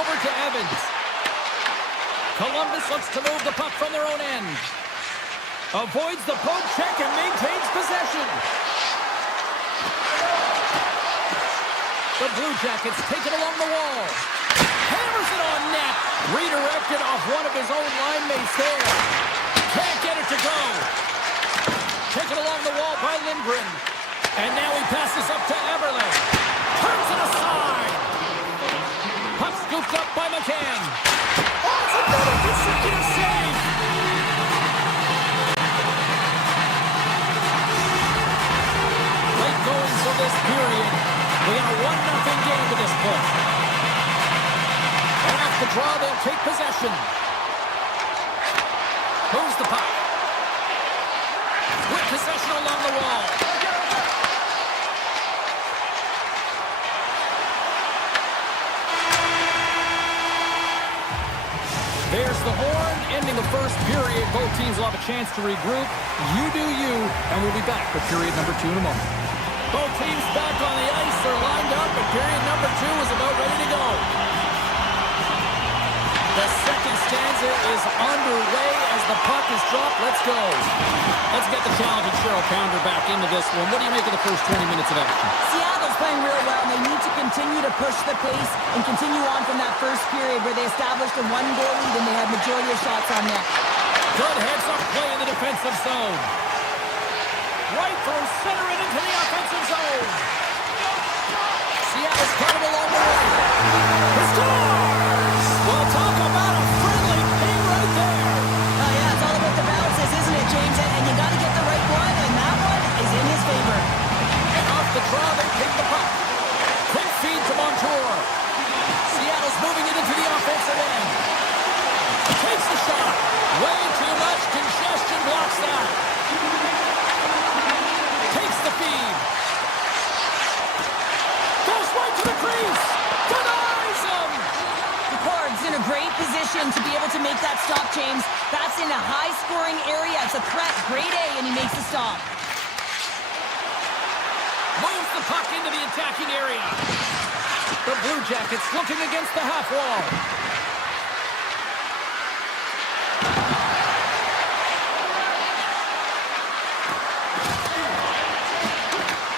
over to Evans. Columbus looks to move the puck from their own end. Avoids the poke check and maintains possession. The Blue Jackets take it along the wall. Hammers it on net. Redirected off one of his own line mates there. Can't get it to go. Taken along the wall by Lindgren. And now he passes up to Eberle. Turns it aside. Puck scooped up by McCann. Oh, it's another consecutive save. Late going for this period. We got a 1-0 game to this point. And off the draw, they'll take possession. Moves the puck. With possession along the wall. There's the horn, ending the first period. Both teams will have a chance to regroup. You do you, and we'll be back for period number 2 in a moment. Both teams back on the ice. They're lined up, and period number 2 is about ready to go. The second stanza is underway as the puck is dropped. Let's go. Let's get the talented Cheryl Pounder back into this one. What do you make of the first 20 minutes of action? Seattle's playing real well, and they need to continue to push the pace and continue on from that first period where they established a 1-goal lead and they had majority of shots on net. Good heads-up play in the defensive zone. Right through center and into the offensive zone. Seattle's got it along the way. He scores! Well, talk about a friendly ping right there. Oh, yeah, it's all about the bounces, isn't it, James? And you got to get the right one, and that one is in his favor. And off the draw, they pick the puck. Quick feed to Montour. Seattle's moving it into the offensive end. Takes the shot. Way too much congestion blocks that. Takes the feed. Goes right to the crease. Denies him. Picard's in a great position to be able to make that stop, James. That's in a high-scoring area. It's a threat. Grade A, and he makes the stop. Moves the puck into the attacking area. The Blue Jackets looking against the half wall.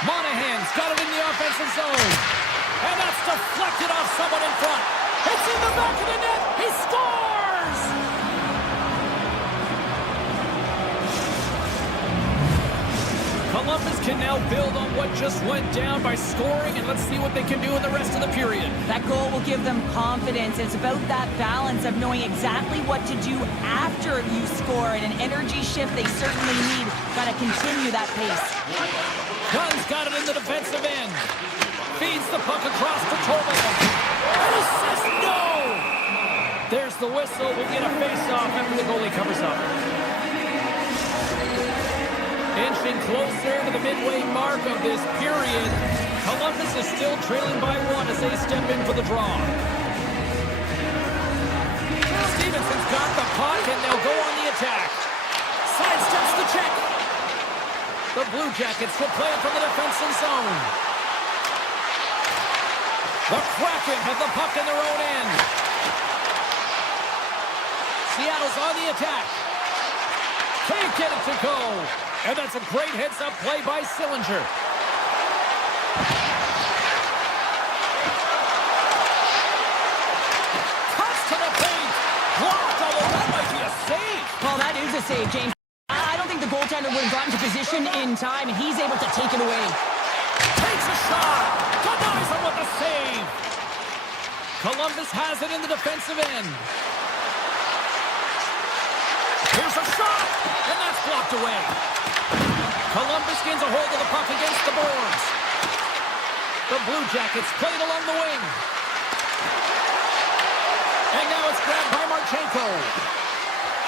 Monahan's got it in the offensive zone. And that's deflected off someone in front. It's in the back of the net. He scores! Columbus can now build on what just went down by scoring, and let's see what they can do in the rest of the period. That goal will give them confidence. It's about that balance of knowing exactly what to do after you score, and an energy shift they certainly need. Got to continue that pace. Gunn's got it in the defensive end. Feeds the puck across to Tobin. And he says no! There's the whistle. We'll get a face-off after the goalie covers up. Inching closer to the midway mark of this period. Columbus is still trailing by 1 as they step in for the draw. Stevenson's got the puck, and they'll go on the attack. Sidesteps the check. The Blue Jackets will play it from the defensive zone. The Kraken have the puck in their own end. Seattle's on the attack. Can't get it to go. And that's a great heads-up play by Sillinger. Cuts to the paint. Blocked, although that might be a save. Well, that is a save, James. I don't think the goaltender would have gotten to position in time, and he's able to take it away. Takes a shot. Denies him with a save. Columbus has it in the defensive end. Here's a shot, and that's blocked away. Columbus gains a hold of the puck against the boards. The Blue Jackets play it along the wing. And now it's grabbed by Marchenko.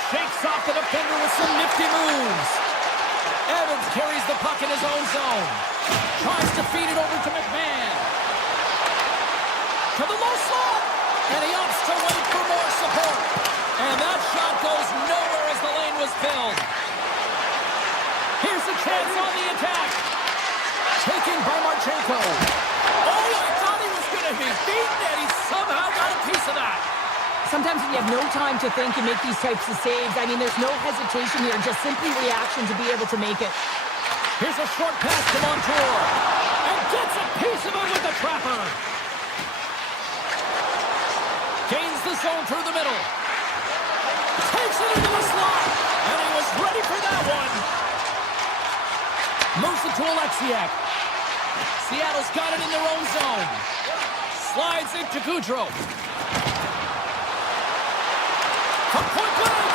Shakes off the defender with some nifty moves. Evans carries the puck in his own zone. Tries to feed it over to McMahon. To the low slot. And he opts to wait for more support. And that shot goes nowhere as the lane was filled. Here's a chance on the attack. Taken by Marchenko. Oh, I thought he was going to being beaten, and he somehow got a piece of that. Sometimes when you have no time to think and make these types of saves, I mean, there's no hesitation here, just simply reaction to be able to make it. Here's a short pass to Montour, and gets a piece of it with the trapper. Gains the zone through the middle. Takes it into the slot, and he was ready for that one. Moves it to Alexiak. Seattle's got it in their own zone. Slides into Gaudreau. From point blank.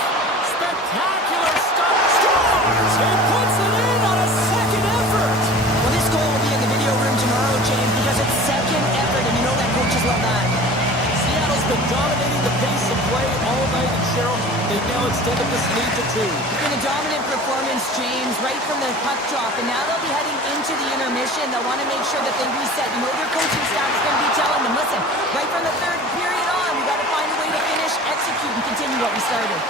Spectacular stuff. Scores! He puts it in on a second effort. Well, this goal will be in the video room tomorrow, James, because it's second effort, and you know that coaches love that. Seattle's been dominating the pace of play all night, and Cheryl, they've now extended this lead to 2. It's been a dominant performance, James, right from the puck drop, and now they'll be heading into the intermission. They'll want to make sure that they reset. You know their coaching staff is going to be telling them, listen, right from the third period on, we got to find a way to finish, execute, and continue what we started.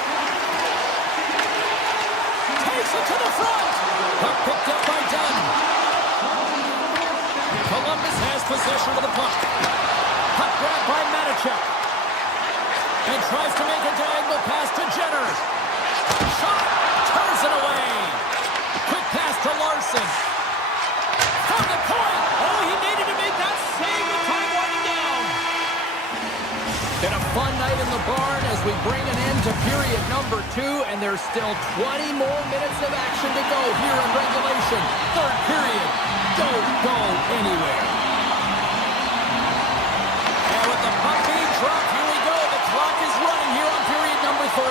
Takes it to the front. Puck picked up by Dunn. Columbus has possession of the puck. Puck grabbed by Matichuk. And tries to make a diagonal pass to Jenner. Shot. Turns it away. Quick pass to Larson. From the point. Oh, he needed to make that save with time winding down. Been a fun night in the barn as we bring an end to period number 2, and there's still 20 more minutes of action to go here in regulation. Third period. Don't go anywhere. And with the puck being dropped, here we go. The clock is running here on period number 3.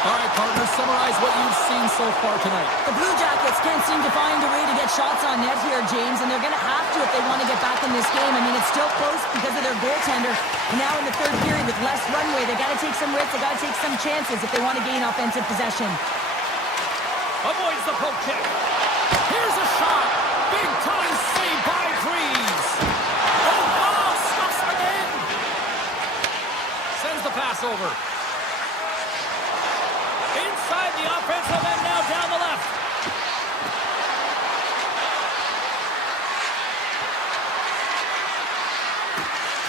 All right, partners, summarize what you've seen so far tonight. The Blue Jackets can't seem to find a way to get shots on net here, James, and they're going to have to if they want to get back in this game. I mean, it's still close because of their goaltender. And now in the third period with less runway, they got to take some risks, they got to take some chances if they want to gain offensive possession. Avoids the poke check. Here's a shot. Big time save by Freeze. Oh, stuffs him again. Sends the pass over. Inside the offensive end, now down the left.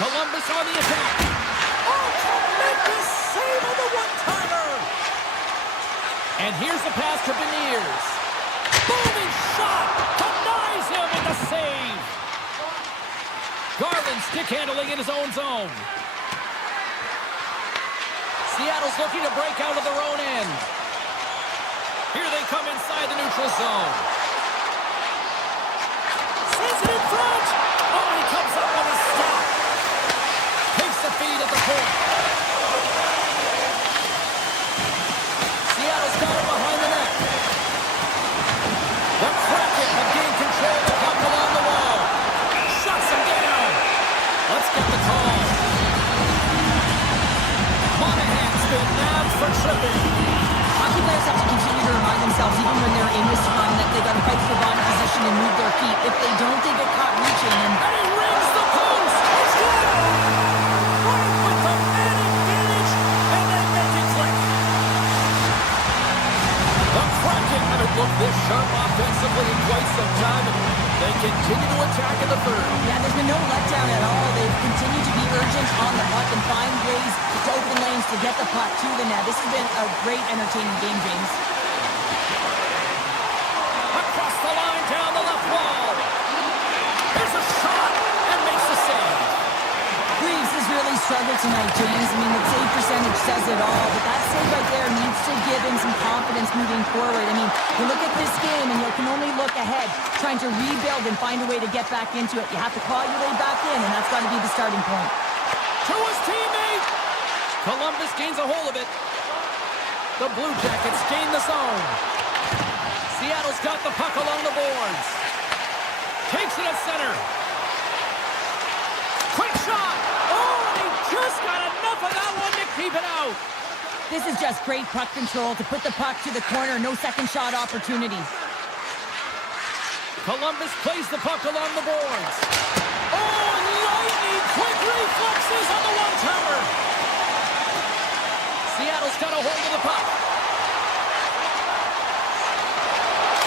Columbus on the attack. Oh, tremendous save on the one-timer. And here's the pass to Beniers. Booming shot. Denies him with the save. Garland stick handling in his own zone. Seattle's looking to break out of their own end. Here they come inside the neutral zone. Sends it in front. Oh, he comes up with a stop. Takes the feed at the point. Seattle's got it behind the net. The Kraken have gained control of the puck along the wall. Shuts him down. Let's get the call. Monahan's been nabbed for tripping. Hockey players have to continue to remind themselves, even when they're in this run, that they got to fight for body position and move their feet. If they don't, they get caught reaching. And he rings the post. It's good. Right with the man advantage, and then empty click. The Kraken haven't looked this sharp offensively in quite some time, and they continue to attack in the third. yeah, there's been no letdown at all. They've continued to be urgent on the puck and find ways to open lanes to get the puck to the net. This has been a great, entertaining game, James. Across the line, down the left wall. Here's a shot, and makes the save. Reeves has really struggled tonight, James. I mean, the save percentage says it all, but that save right there needs to give him some confidence moving forward. I mean, you look at this game, and you can only look ahead, trying to rebuild and find a way to get back into it. You have to claw your way back in, and that's got to be the starting point. To his teammate. Columbus gains a hold of it. The Blue Jackets gain the zone. Seattle's got the puck along the boards. Takes it at center. Quick shot. Oh, and he just got enough of that one to keep it out. This is just great puck control to put the puck to the corner. No second shot opportunity. Columbus plays the puck along the boards. Oh, lightning quick reflexes on the one-timer. Seattle's got a hold of the puck.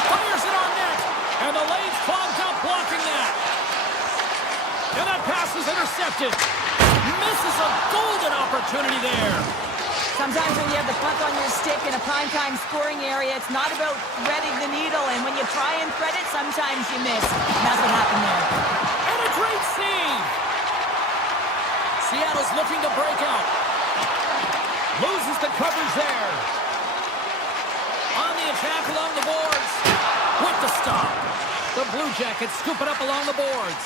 Fires it on net. And the lane's clogged up blocking that. And that pass is intercepted. Misses a golden opportunity there. Sometimes when you have the puck on your stick in a primetime scoring area, it's not about threading the needle, and when you try and thread it, sometimes you miss. And that's what happened there. And a great save. Seattle's looking to break out. Loses the coverage there. On the attack along the boards. With the stop. The Blue Jackets scoop it up along the boards.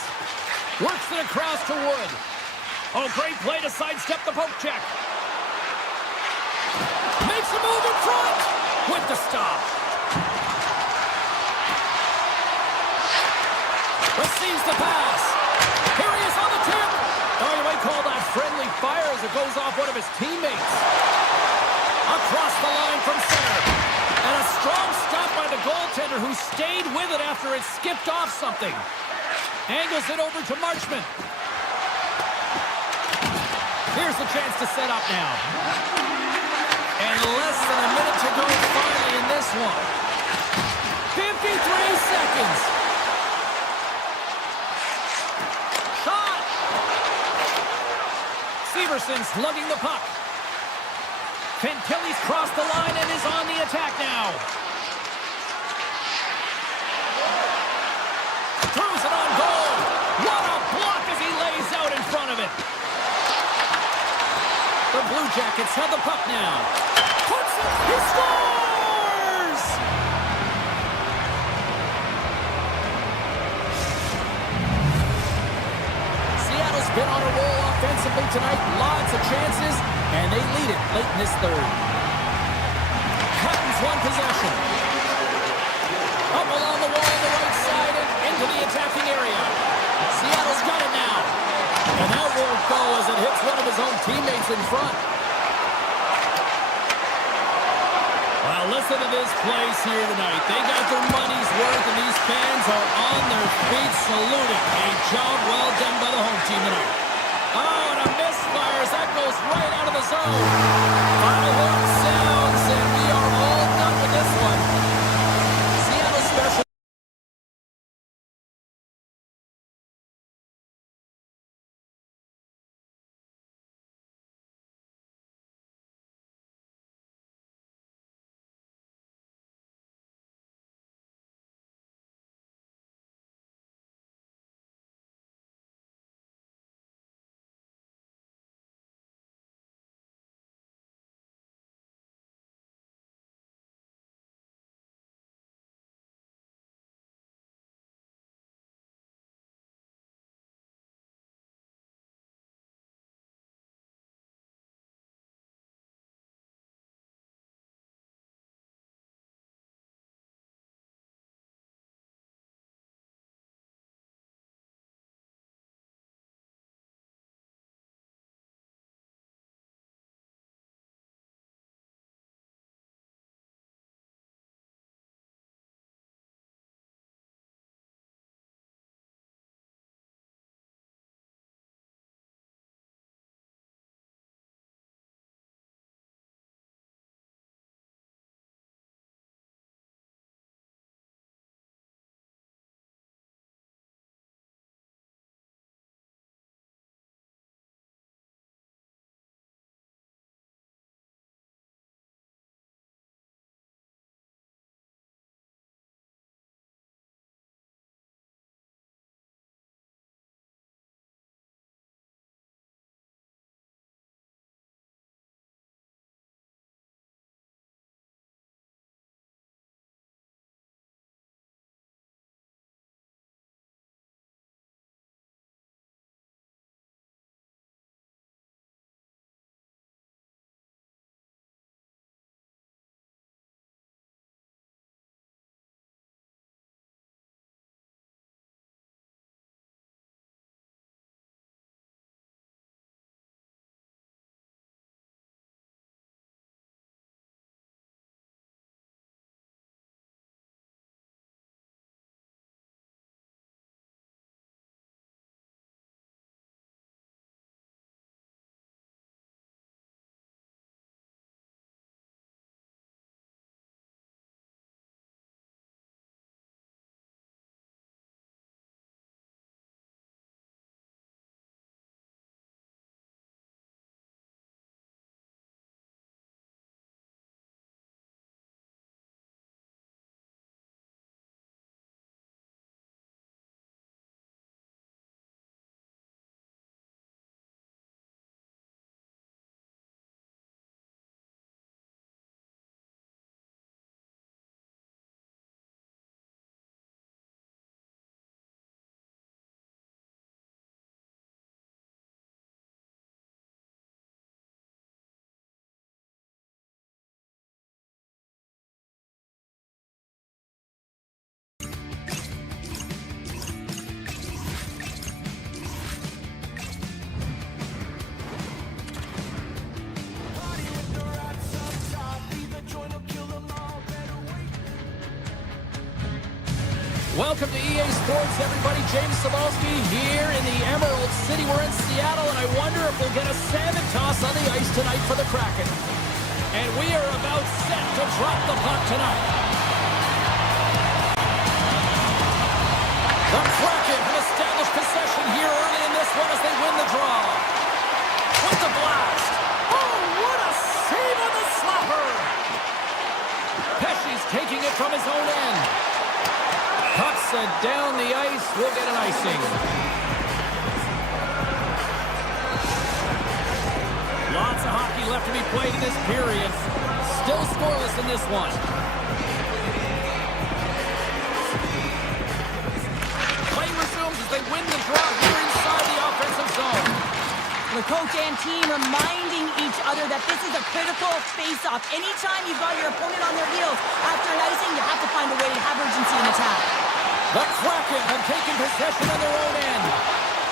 Works it across to Wood. Oh, great play to sidestep the poke check. Makes a move in front. With the stop. Receives the pass. Here he is on the tip. Oh, you might call that friendly fire as it goes off one of his teammates. Across the line from center. And a strong stop by the goaltender who stayed with it after it skipped off something. Angles it over to Marchment. Here's the chance to set up now. And less than a minute to go finally in this one. 53 seconds. Shot. Severson's lugging the puck. Fantilli's crossed the line and is on the attack now. Throws it on goal. What a block as he lays out in front of it. The Blue Jackets have the puck now. Puts it. He scores! Seattle's been on a roll offensively tonight. Lots of chances, and they lead it late in this third. Cutting's one possession. Up along the wall on the right side and into the attacking area. Seattle's got it now. And that won't go as it hits one of his own teammates in front. Well, listen to this place here tonight. They got their money's worth, and these fans are on their feet saluting. A job well done by the home team tonight. Oh, and a misfire as that goes right out of the zone. Final horn sounds, and we are all done with this one. Seattle special. Welcome to EA Sports, everybody. James Cebulski here in the Emerald City. We're in Seattle, and I wonder if we'll get a salmon toss on the ice tonight for the Kraken. And we are about set to drop the puck tonight. The Kraken have established possession here early in this one as they win the draw. With the blast. Oh, what a save on the slapper. Pesce's taking it from his own end. Pucks down the ice. We'll get an icing. Lots of hockey left to be played in this period. Still scoreless in this one. Play resumes as they win the draw here inside the offensive zone. The coach and team reminding each other that this is a critical face-off. Anytime you've got your opponent on their heels after an icing, you have to find a way to have urgency in attack. The Kraken have taken possession on their own end.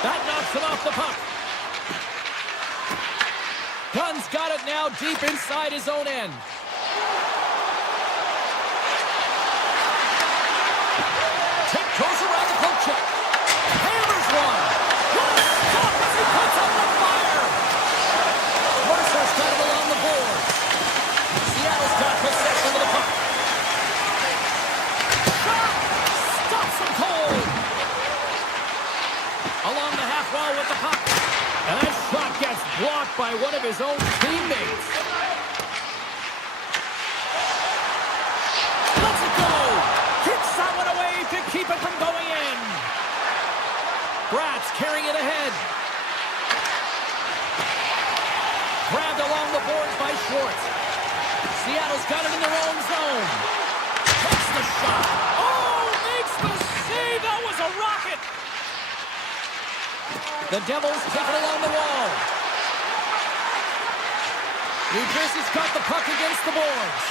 That knocks it off the puck. Gunn's got it now deep inside his own end. Tick goes around the poke check. Hammers one. What a stop as he puts up the fire. Mercer's got it along the board. Seattle's got possession of the puck. Shot! Stops him cold. Along the half wall with the puck. And that shot gets blocked by one of his own teammates. Let's it go! Kicks that one away to keep it from going in. Bratz carrying it ahead. Grabbed along the boards by Schwartz. Seattle's got it in their own zone. Takes the shot. Oh, makes the save. That was a rocket. The Devils take it along the wall. New Jersey's got the puck against the boards.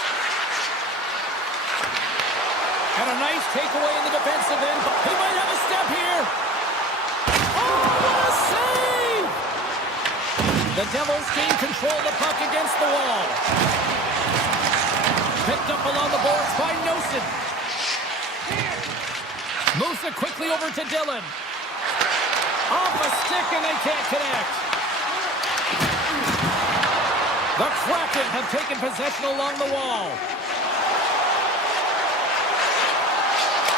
And a nice takeaway in the defensive end. He might have a step here. Oh, what a save! The Devils gain control of the puck against the wall. Picked up along the boards by Nosen. Moves it quickly over to Dillon. Off a stick and they can't connect. The Kraken have taken possession along the wall.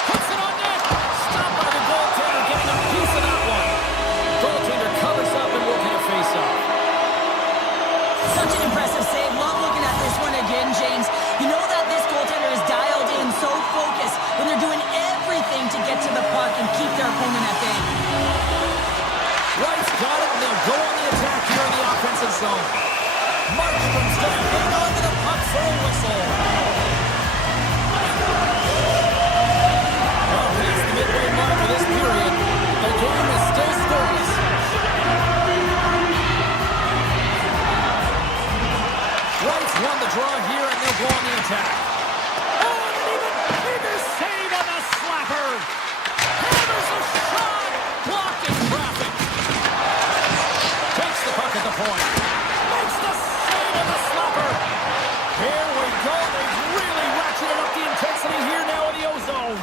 Puts it on net. Stopped by the goaltender, getting a piece of that one. Goaltender covers up and will get a face-off. Such an impressive save. Love looking at this one again, James. You know that this goaltender is dialed in, so focused when they're doing everything to get to the puck and keep their opponent at bay. Wright's got it, and they'll go on the attack here in the offensive zone. Markstrom's going to hang on to the puck for a whistle. Well, past the midway mark of this period, the game is still scoreless. Wright's won the draw here, and they'll go on the attack. Oh, and an even bigger save on the slapper. Hammers a shot, blocked in traffic. Takes the puck at the point. Makes the save on the slapper. Here we go. They've really ratcheted up the intensity here now in the O-zone.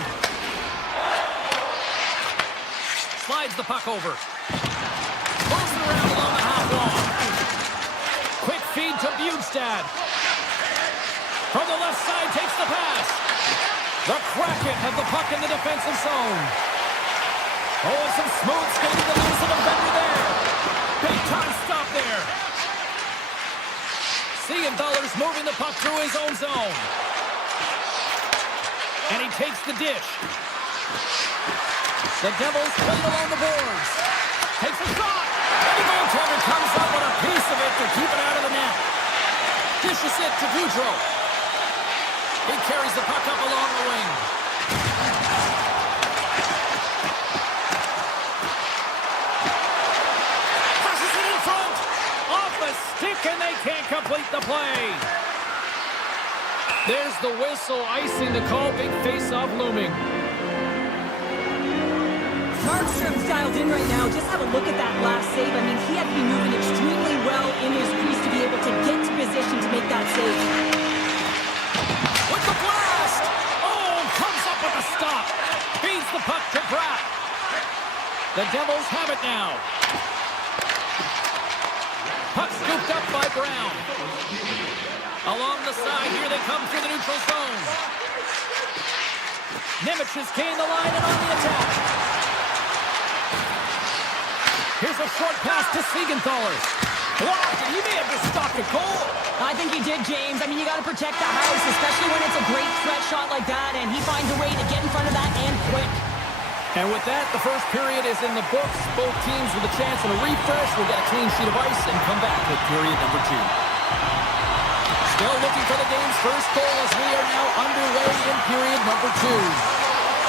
Slides the puck over. Moves it around along the half wall. Quick feed to Bjugstad. From the left side, takes the pass. The Kraken have the puck in the defensive zone. Oh, and some smooth skating to lose the defender there. Big time stop there. Siegenthaler's moving the puck through his own zone. And he takes the dish. The Devils play along the boards. Takes a shot. And the goaltender comes up with a piece of it to keep it out of the net. Dishes it to Goudreau. He carries the puck up along the wing. Passes it in front. Off a stick, and they can't complete the play. There's the whistle, icing the call. Big face-off looming. Markstrom's dialed in right now. Just have a look at that last save. I mean, he had to be moving extremely well in his crease to be able to get to position to make that save. With the blast! Oh, comes up with a stop. Beats The Devils have it now. Puck scooped up by Brown. Along the side, here they come through the neutral zone. Nemec has gained the line and on the attack. Here's a short pass to Siegenthaler. Blocked, and he may have just stopped a goal. I think he did, James. I mean, you got to protect the house, especially when it's a great threat shot like that, and he finds a way to get in front of that and quick. And with that, the first period is in the books. Both teams with a chance at a refresh will get a clean sheet of ice and come back with period number 2. Still looking for the game's first goal as we are now underway in period number 2.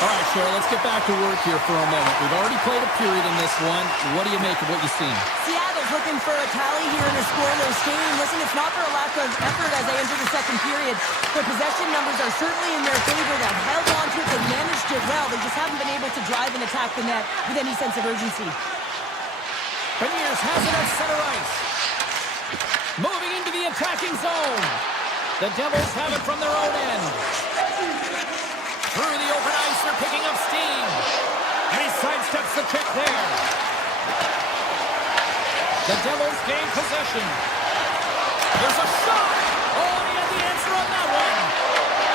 All right, Cheryl, let's get back to work here for a moment. We've already played a period in this one. What do you make of what you've seen? Seattle's looking for a tally here in a scoreless game. Listen, it's not for a lack of effort as they enter the second period. Their possession numbers are certainly in their favor. They've held on to it. They've managed it well. They just haven't been able to drive and attack the net with any sense of urgency. Beniers has it at center ice. Moving into the attacking zone. The Devils have it from their own end. Through the open ice, they're picking up steam. And he sidesteps the check there. The Devils gain possession. There's a shot. Oh, and he had the answer on that one.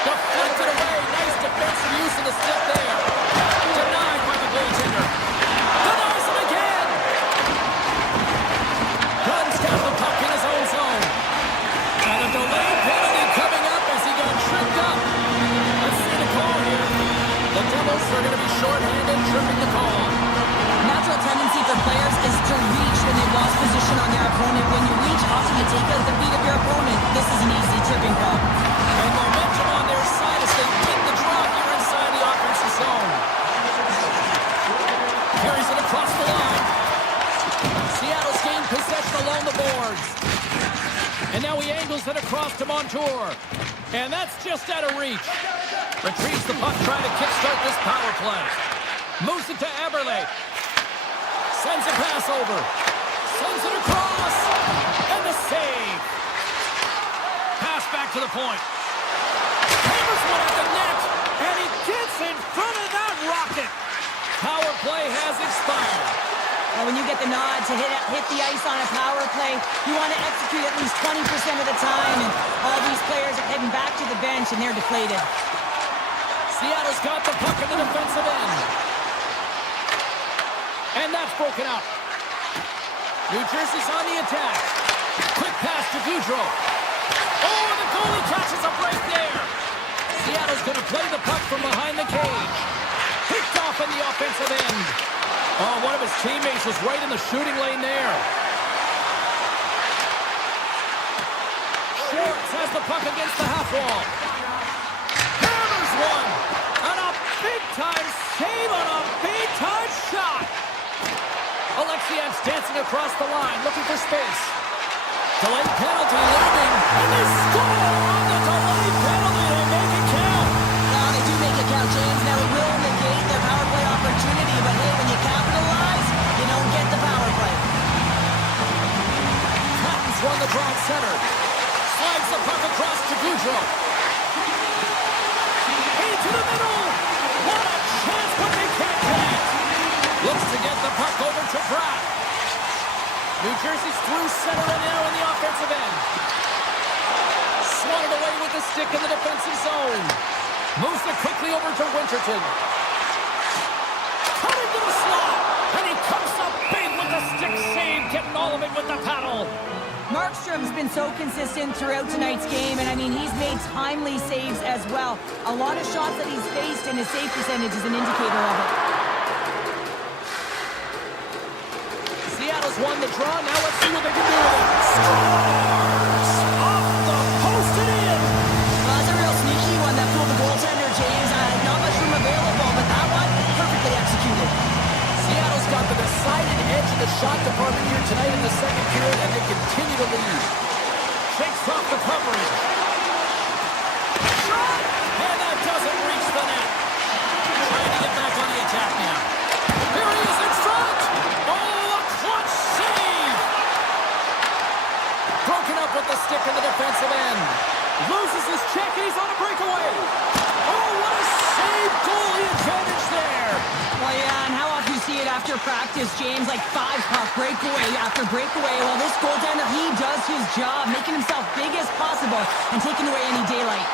Deflected away. Nice defensive use of the stick there. Denied by the goaltender. Denies him again. Guns down the puck in his own zone. And a delayed penalty coming up as he got tripped up. Let's see the call here. The Devils are going to be shorthanded, tripping the call. Natural tendency for players is to reach when they've lost position on their opponent. When you reach, often you take out the beat of your opponent. This is an easy tripping call. And momentum on their side as they win the draw here inside the offensive zone. Carries it across the line. Seattle's gained possession along the boards. And now he angles it across to Montour. And that's just out of reach. Retrieves the puck, trying to kickstart this power play. Moves it to Eberle. Sends a pass over. Sends it across. And the save. Pass back to the point. Hammers one at the net. And he gets in front of that rocket. Power play has expired. Well, when you get the nod to hit the ice on a power play, you want to execute at least 20% of the time, and all these players are heading back to the bench, and they're deflated. Seattle's got the puck in the defensive end. And that's broken up. New Jersey's on the attack. Quick pass to Gaudreau. Oh, the goalie catches a break there. Seattle's going to play the puck from behind the cage. Picked off in the offensive end. Oh, one of his teammates was right in the shooting lane there. Schwartz has the puck against the half wall. Hammers one. And a big-time save on a big-time shot. Alexiev's dancing across the line, looking for space. Delayed penalty looming. And they score on the delayed penalty. They make it count. Now, they do make it count, James. Now, it will negate their power play opportunity, but hey, when you capitalize, you don't get the power play. Patton's won the draw center. Slides the puck across to Gaudreau. Into the middle. What a chance, but they can't connect. Looks to get the puck over to Pratt. New Jersey's through center and now in the offensive end. Swatted away with the stick in the defensive zone. Moves it quickly over to Winterton. Cutting to the slot. And he comes up big with the stick save, getting all of it with the paddle. Markstrom's been so consistent throughout tonight's game, and I mean, he's made timely saves as well. A lot of shots that he's faced, and his save percentage is an indicator of it. Seattle's won the draw. Now let's see what they can do with it. Scores! Off the post and in! Well, that's a real sneaky one that fooled the goaltender, James. Not much room available, but that one, perfectly executed. Seattle's got the decided edge in the shot department here tonight in the second period, and they continue to lead. Shakes off the coverage. Shot! And that doesn't reach the net. Trying to get back on the attack now. Here he is in front! Oh, a clutch save! Broken up with the stick in the defensive end. Loses his check, and he's on a breakaway. Oh, what a save! Goalie advantage there! Well, yeah, and how often you see it after after practice, James, like 5-puck breakaway after breakaway. Well, this goaltender, he does his job, making himself big as possible and taking away any daylight.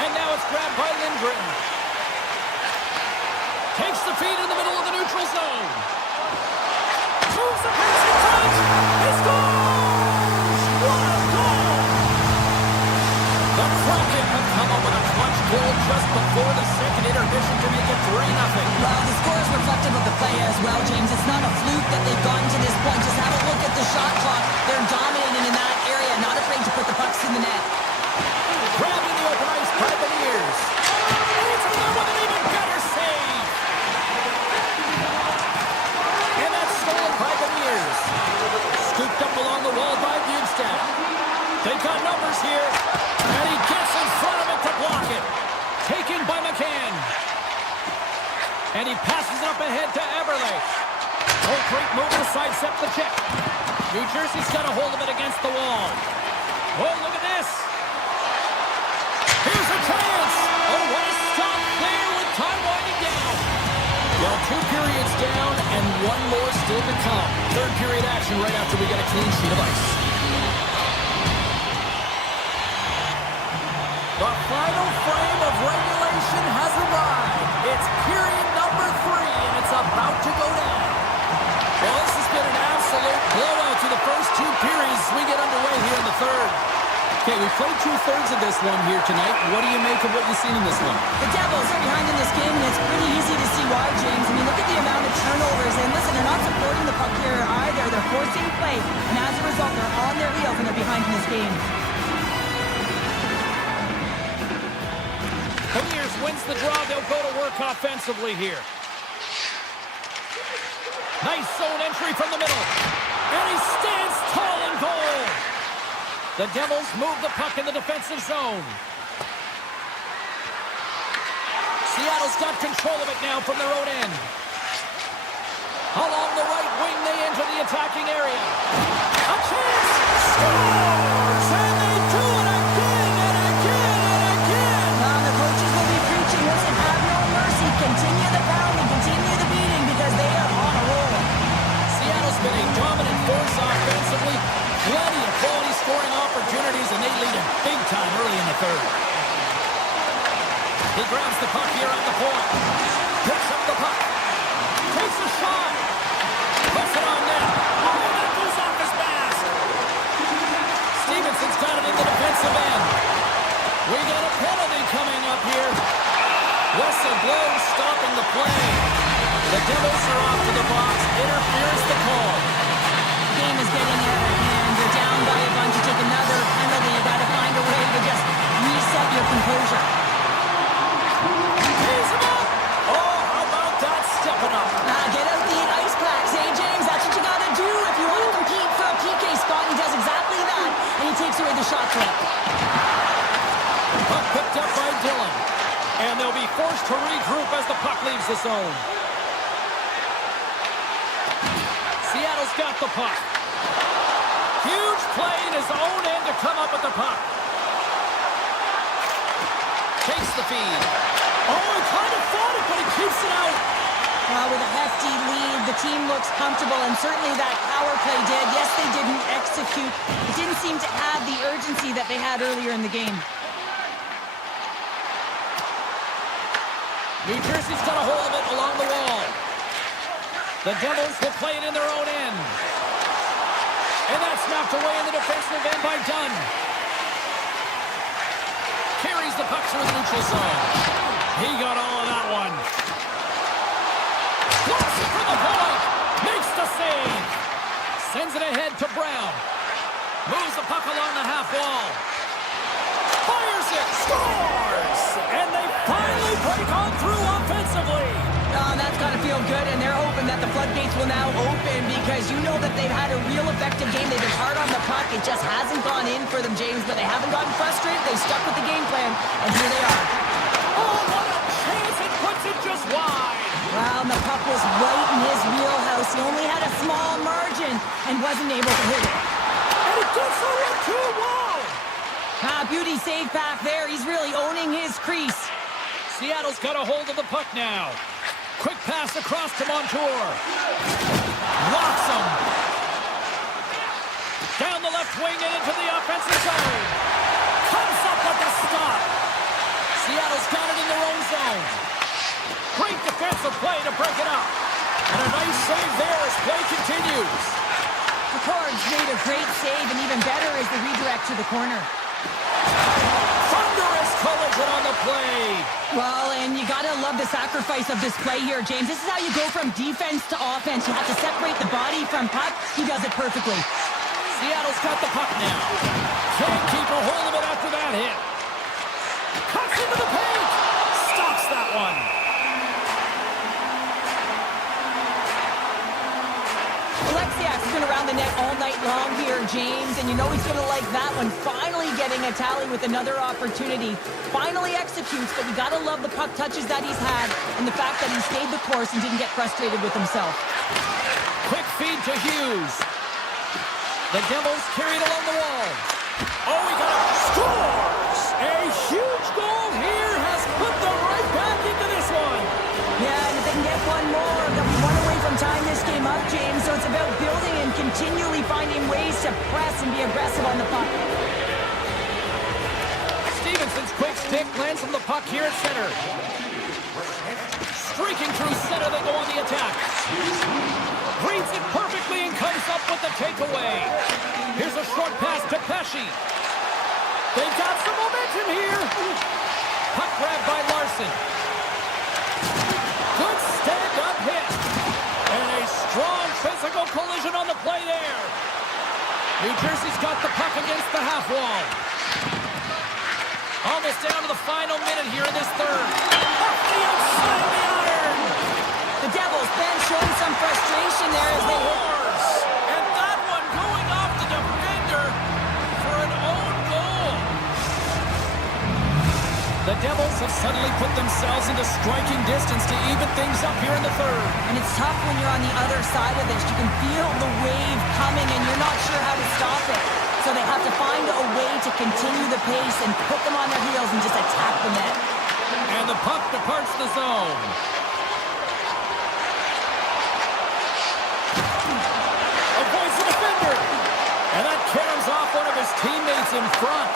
And now it's grabbed by Lindgren. Takes the feed in the middle of the neutral zone. Moves the pace in front. He scores! What a goal! The Kraken have come up with a clutch goal just before the second intermission to make it 3-0. Well, the score is reflective of the play as well, James. It's not a fluke that they've gotten to this point. Just have a look at the shot clock. They're dominating in that area, not afraid to put the pucks in the net. Grabbed in the open ice by the Bears. It's there with an even better save. And that's stolen by the Bears. Scooped up along the wall by Bjugstad. They've got numbers here. And he gets in front of it to block it. Taken by McCann. And he passes it up ahead to Eberle. Oh, great move to sidestep the check. New Jersey's got a hold of it against the wall. Oh, look at this. Here's a chance. Oh, what a stop there with time winding down. Well, 2 periods down and 1 more still to come. Third period action right after we get a clean sheet of ice. The final frame of regulation has arrived. It's period number 3, and it's about to go down. Well, this has been an absolute blowout to the first 2 periods as we get underway here in the third. Okay, we played 2/3 of this one here tonight. What do you make of what you've seen in this one? The Devils are behind in this game, and it's pretty easy to see why, James. I mean, look at the amount of turnovers. And listen, they're not supporting the puck here either. They're forcing play, and as a result, they're on their heels, and they're behind in this game. Bears wins the draw. They'll go to work offensively here. Nice zone entry from the middle. And he stands tall in goal. The Devils move the puck in the defensive zone. Seattle's got control of it now from their own end. Along the right wing, they enter the attacking area. A chance! Scores! And they do it again and again and again! Well, the coaches will be preaching, listen, have no mercy. Continue the pounding, continue the beating, because they are on a roll. Seattle's been a dominant force offensively. Plenty of quality scoring opportunities, and they lead him big time early in the third. He grabs the puck here at the point. Picks up the puck. Takes a shot. Puts it on net. Oh, that goes off his mask. Stevenson's got it in the defensive end. We got a penalty coming up here. Whistle blows, stopping the play. The Devils are off to the box. Interference the call. The game is getting out of hand. You're down by a bunch. You take another penalty. You got to find a way to just reset your composure. Tease him up. Oh, how about that stepping up? Get out the ice packs, eh, James? That's what you got to do if you want to compete for a PK spot. He does exactly that, and he takes away the shot clock. Puck picked up by Dillon. And they'll be forced to regroup as the puck leaves the zone. Seattle's got the puck. Huge play in his own end to come up with the puck. Takes the feed. Oh, he kind of fought it, but he keeps it out. Well, with a hefty lead, the team looks comfortable, and certainly that power play did. Yes, they didn't execute. It didn't seem to have the urgency that they had earlier in the game. New Jersey's got a hold of it along the wall. The Devils will play it in their own end. And that's knocked away in the defensive end by Dunn. Carries the puck through the neutral zone. He got all of that one. Blocks it from the point. Makes the save. Sends it ahead to Brown. Moves the puck along the half wall. Fires it. Scores! And they finally break on through offensively. Oh, that's got to feel good, and they're hoping that the floodgates will now open because you know that they've had a real effective game. They've been hard on the puck. It just hasn't gone in for them, James, but they haven't gotten frustrated. They've stuck with the game plan, and here they are. Oh, what a chance. It puts it just wide. Well, and the puck was right in his wheelhouse. He only had a small margin and wasn't able to hit it. And it gets so with 2 wall. Beauty save back there. He's really owning his crease. Seattle's got a hold of the puck now. Quick pass across to Montour. Locks him. Down the left wing and into the offensive zone. Comes up with the stop. Seattle's got it in their own zone. Great defensive play to break it up. And a nice save there as play continues. The Cards made a great save, and even better is the redirect to the corner. Thunderous collision on the play. Well, and you gotta love the sacrifice of this play here, James. This is how you go from defense to offense. You have to separate the body from puck. He does it perfectly. Seattle's got the puck now. Can't keep a hold of it after that hit. Cuts into the paint. Stops that one. Alexiak's been around the net all night long here, James, and you know he's going to like that one. Finally getting a tally with another opportunity. Finally executes, but you got to love the puck touches that he's had and the fact that he stayed the course and didn't get frustrated with himself. Quick feed to Hughes. The Devils carried along the wall. Oh, he got it. Scores! A huge goal here has put them right back into this one. Yeah, and if they can get one more, they'll be one away from tying this game up, James. So it's about building and continually finding ways to press and be aggressive on the puck. Stevenson's quick stick lands from the puck here at center. Streaking through center, they go on the attack. Reads it perfectly and comes up with the takeaway. Here's a short pass to Pesci. They've got some momentum here. Puck grab by Larson. Good stand-up hit. And a strong physical collision on the play there. New Jersey's got the puck against the half wall. Almost down to the final minute here in this third. Off the outside of the iron. The Devils then showing some frustration there as they hit. And that one going off the defender for an own goal. The Devils have suddenly put themselves into striking distance to even things up here in the third. And it's tough when you're on the other side of this. You can feel the wave coming and you're not sure how to stop it. So they have to find a way to continue the pace and put them on their heels and just attack the net. And the puck departs the zone. Avoids the defender. And that caroms off one of his teammates in front.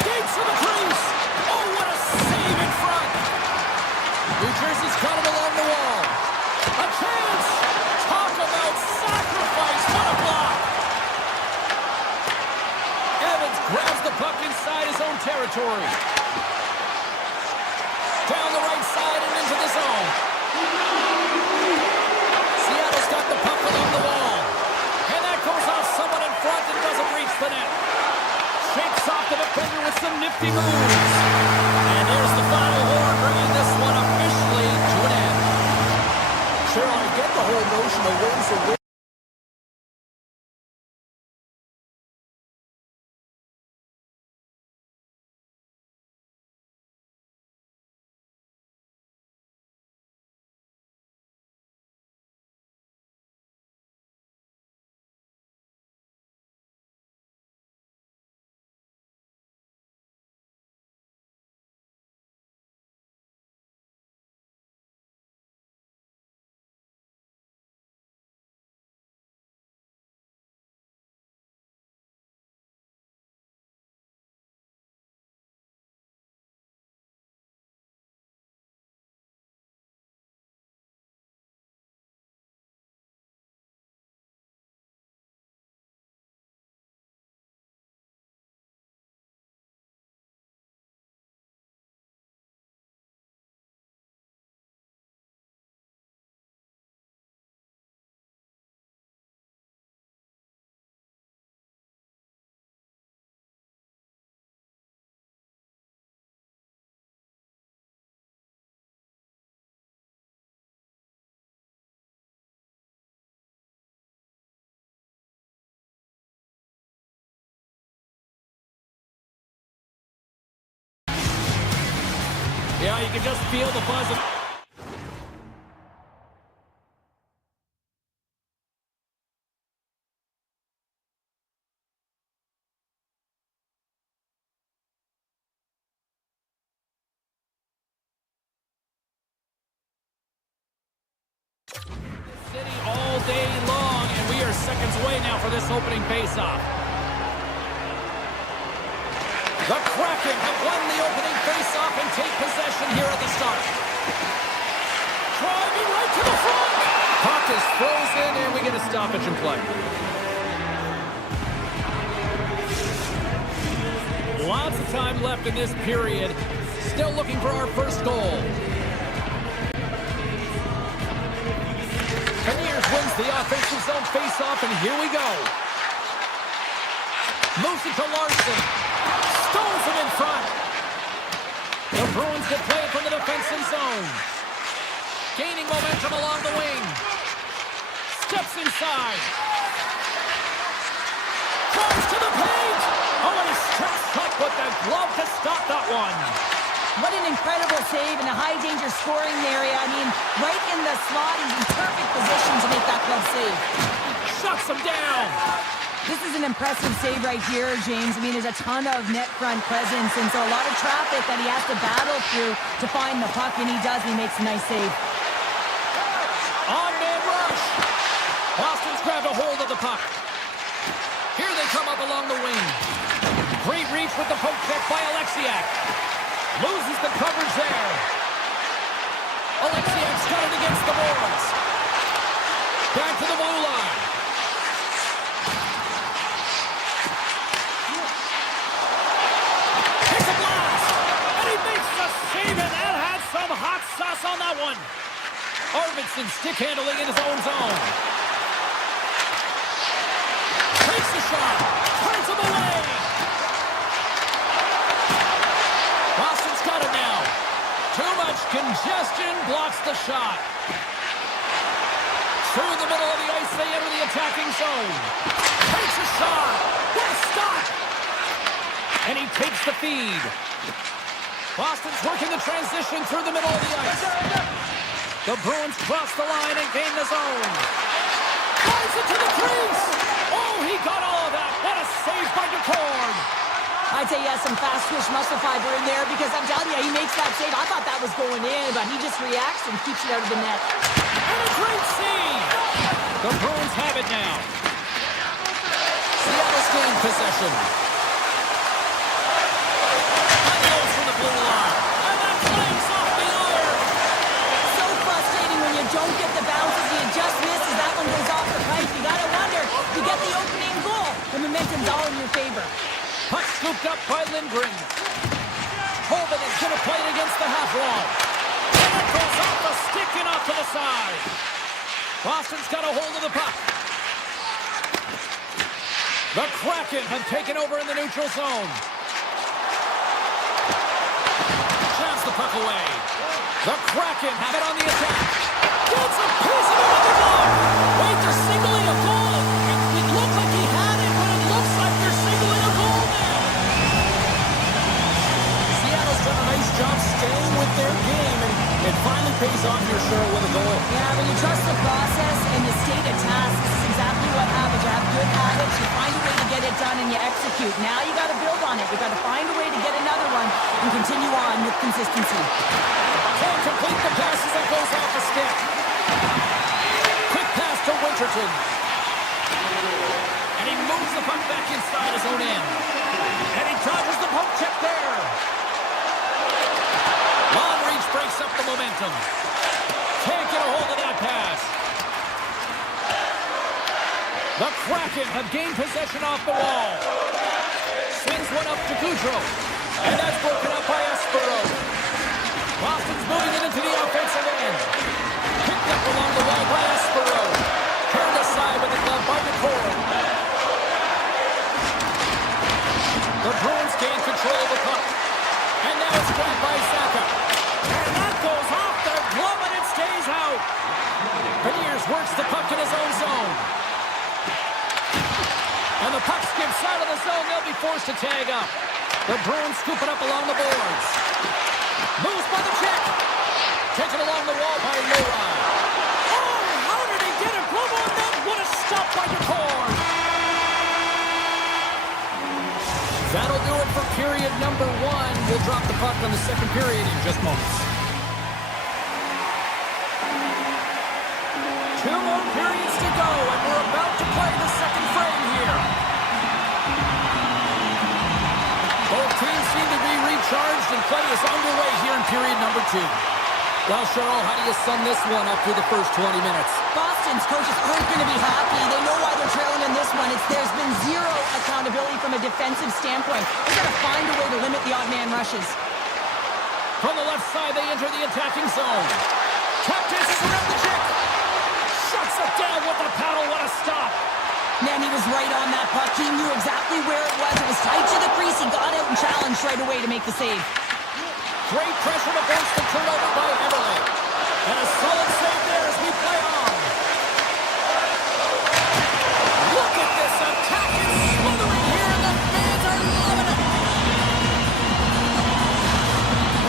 Skates to the crease. Oh, what a save in front. New Jersey's got it along the wall. A chance. Talk about sacrifice. What a block. Evans grabs the puck inside his own territory. Down the right side and into the zone. Seattle's got the puck along the wall. And that goes off someone in front and doesn't reach the net. Shakes off the defender with some nifty moves. And there's the final horn, bringing this one officially to an end. Sure, I get the whole notion of wins a win. Yeah, you can just feel the buzz of now for this opening faceoff. The Kraken have won the opening faceoff and take possession here at the start. Driving right to the front. Puck is frozen, and we get a stoppage in play. Lots of time left in this period. Still looking for our first goal. Beniers wins the offensive zone faceoff, and here we go. Moves it to Larson. Stones him in front. The Bruins get play from the defensive zone. Gaining momentum along the wing. Steps inside. Drives to the paint. Oh, and he steps up with the glove to stop that one. What an incredible save in a high-danger scoring area. I mean, right in the slot, he's in perfect position to make that glove save. Shuts him down. This is an impressive save right here, James. I mean, there's a ton of net front presence, and so a lot of traffic that he has to battle through to find the puck, and he does. He makes a nice save. On-man rush. Boston's grabbed a hold of the puck. Here they come up along the wing. Great reach with the poke check by Alexiak. Loses the coverage there. Alexiak's got it against the boards. Back to the blue line. Takes a blast. And he makes the save, and that had some hot sauce on that one. Arvidsson stick handling in his own zone. Takes the shot. Turns him away. Boston's got it now. Too much congestion blocks the shot. Through the middle of the ice, they enter the attacking zone. Takes a shot. What a stop. And he takes the feed. Boston's working the transition through the middle of the ice. The Bruins cross the line and gain the zone. Drives it to the crease. Oh, he got all of that. What a save by DeCord. I'd say he has some fast twitch muscle fiber in there because I'm telling you, he makes that save. I thought that was going in, but he just reacts and keeps it out of the net. And a great save. The Bruins have it now. Seattle's gained possession. Unloads from the blue line. And that flames off the iron. So frustrating when you don't get the bounces. He just misses. That one goes off the pipe. You gotta wonder, you get the opening goal. The momentum's all in your favor. Puck scooped up by Lindgren. Holman is going to play it against the half wall. And it goes off the stick and off to the side. Boston's got a hold of the puck. The Kraken have taken over in the neutral zone. Shoves the puck away. The Kraken have it on the attack. Gets a piece of it with the glove. Wait, they're signaling a goal. It looked like he had it, but it looks like they're signaling a goal now. Seattle's done a nice job staying with their game, and it finally pays off here, Cheryl, with a goal. Yeah, when you trust the process and you stay to task, this is exactly what happens. You have good habits, you find a way to get it done, and you execute. Now you got to build on it. You got to find a way to get another one and continue on with consistency. Can't complete the pass as it goes off the stick. Quick pass to Winterton. And he moves the puck back inside his own end. And he dodges the poke check there. Long reach breaks up the momentum. Can't get a hold of that pass. The Kraken have gained possession off the wall. Swings one up to Goudreau. And that's broken up by Espero. Boston's moving it into the offensive end. Picked up along the wall by Espero. Turned aside with the glove by DeCord. The Bruins gain control of the puck. And now it's grabbed by Saka. And that goes off the glove and it stays out. Beniers works the puck in his own zone. And the puck skips out of the zone. They'll be forced to tag up. The Bruins scoop it up along the boards. Moves by the check. Taken along the wall by Leroy. Oh, how did he get a glove on that? What a stop by DeCord. That'll do it for period number 1. We'll drop the puck on the second period in just moments. 2 more periods to go, and we're about to play the second frame. period number 2. Well, Cheryl, how do you sum this one up through the first 20 minutes? Boston's coaches aren't going to be happy. They know why they're trailing in this one. There's been zero accountability from a defensive standpoint. They've got to find a way to limit the odd man rushes. From the left side, they enter the attacking zone. Tap dances around the chick. Shuts it down with the paddle. What a stop. Man, he was right on that puck. He knew exactly where it was. It was tight to the crease. He got out and challenged right away to make the save. Great pressure to force the turnover by Everly. And a solid save there as we play on. Look at this attack. It's smothering here, and the fans are loving it.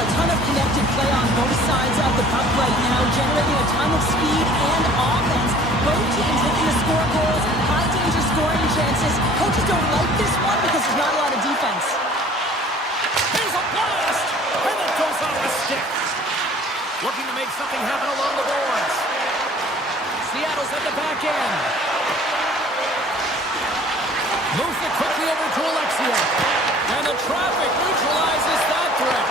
A ton of connected play on both sides of the puck right now, generating a ton of speed and offense. Both teams looking to score goals, high danger scoring chances. Coaches don't like this one because there's not a lot of defense. Here's a blast, and it goes off the stick. Looking to make something happen along the boards. Seattle's at the back end. Moves it quickly over to Alexia. And the traffic neutralizes that threat.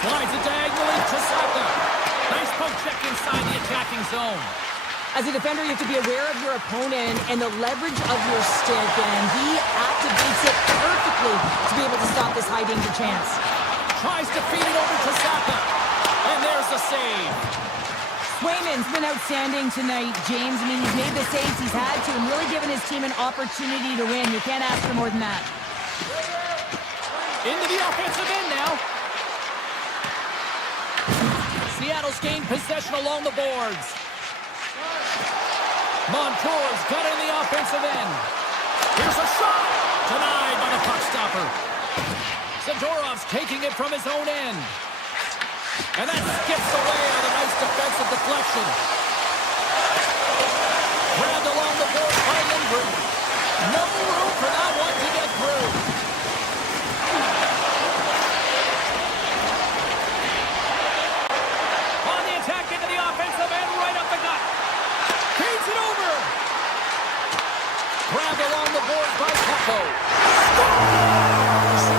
Slides it diagonally to Saka. Nice poke check inside the attacking zone. As a defender, you have to be aware of your opponent and the leverage of your stick, and he activates it perfectly to be able to stop this high-danger chance. Tries to feed it over to Saka. And there's the save. Swayman's been outstanding tonight, James. I mean, he's made the saves he's had to and really given his team an opportunity to win. You can't ask for more than that. Into the offensive end now. Seattle's gained possession along the boards. Montour's got it in the offensive end. Here's a shot. Denied by the puck stopper. Zadorov's taking it from his own end. And that skips away on a nice defensive deflection. Grabbed along the board by Lindgren. No room for that one to get through. On the attack into the offensive end, right up the gut. Feeds it over. Grabbed along the board by Keppo. Scores!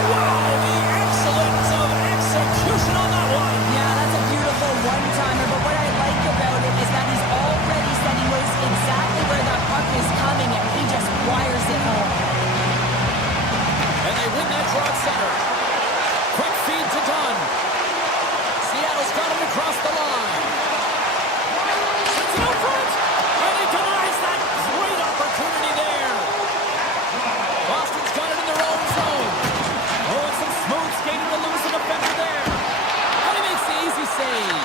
Wow, the excellence of execution on that one. Yeah, that's a beautiful one-timer, but what I like about it is that he's already said he knows exactly where that puck is coming, and he just wires it home. And they win that draw at center. Quick feed to Dunn. Seattle's got him across the line. Sets it out front. And he denies that great opportunity there. Boston's got it in their own zone. Oh, and some smooth skating to lose a defender there. And he makes the easy save.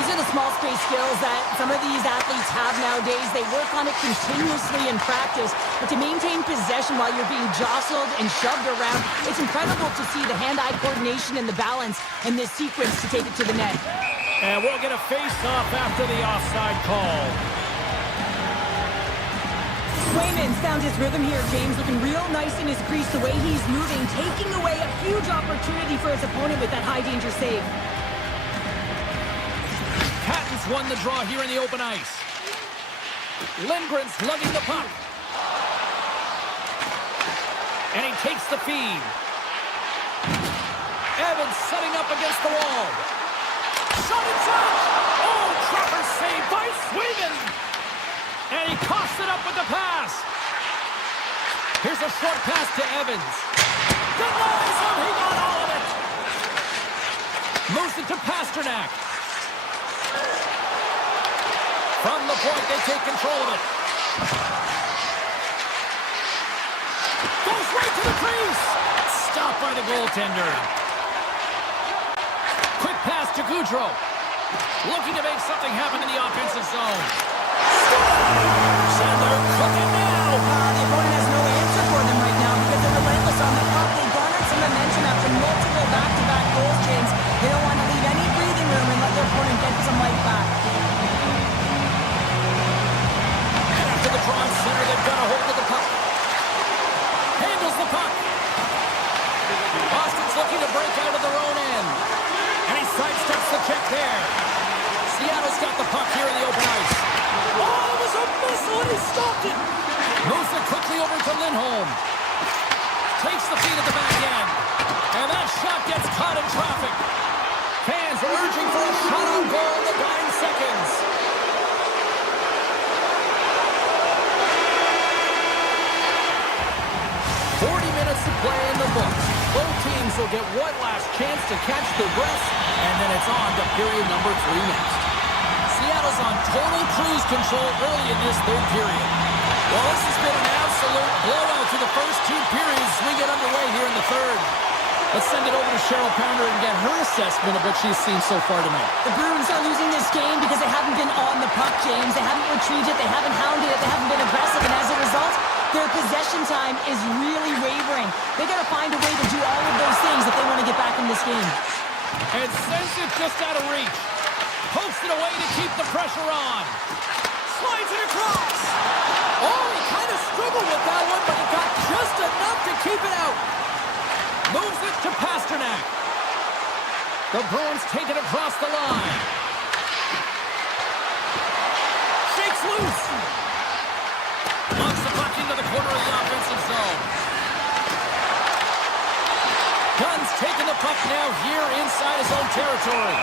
These are the small space skills that some of these athletes have nowadays. They work on it continuously in practice, but to maintain possession while you're being jostled and shoved around, it's incredible to see the hand-eye coordination and the balance in this sequence to take it to the net. And we'll get a face-off after the offside call. Swayman's found his rhythm here, James, looking real nice in his crease, the way he's moving, taking away a huge opportunity for his opponent with that high-danger save. Patton's won the draw here in the open ice. Lindgren's lugging the puck. And he takes the feed. Evans setting up against the wall. Shot inside! Oh, proper save by Swayman! And he coughs it up with the pass. Here's a short pass to Evans. Denies him, he got all of it! Moves it to Pasternak. From the point, they take control of it. Goes right to the crease. Stopped by the goaltender. Quick pass to Goudreau. Looking to make something happen in the offensive zone. Scores! And they're cooking now. The opponent has no answer for them right now because they're relentless on the puck. They garnered some momentum after multiple back-to-back goals, James. They don't want to leave any breathing room and let their opponent get some life back. To the draw center, they've got a hold of the puck. Handles the puck. Boston's looking to break out of their own end. And he sidesteps the check there. Seattle's got the puck here in the open ice. Oh, it was a missile and he stopped it. Moves it quickly over to Lindholm. Takes the feed at the back end. And that shot gets caught in traffic. shot on goal in the dying seconds. 40 minutes to play in the book. Both teams will get one last chance to catch their breaths, and then it's on to period number 3 next. Seattle's on total cruise control early in this third period. Well, this has been an absolute blowout through the first 2 periods as we get underway here in the third. Let's send it over to Cheryl Pounder and get her assessment of what she's seen so far tonight. The Bruins are losing this game because they haven't been on the puck, James. They haven't retrieved it, they haven't hounded it, they haven't been aggressive, and as a result, their possession time is really wavering. They got to find a way to do all of those things if they want to get back in this game. And sends it just out of reach. Pokes it away to keep the pressure on. Slides it across. Oh, he kind of struggled with that one, but he got just enough to keep it out. Moves it to Pasternak. The Bruins take it across the line. Shakes loose. Launches the puck into the corner of the offensive zone. Gunn's taking the puck now here inside his own territory.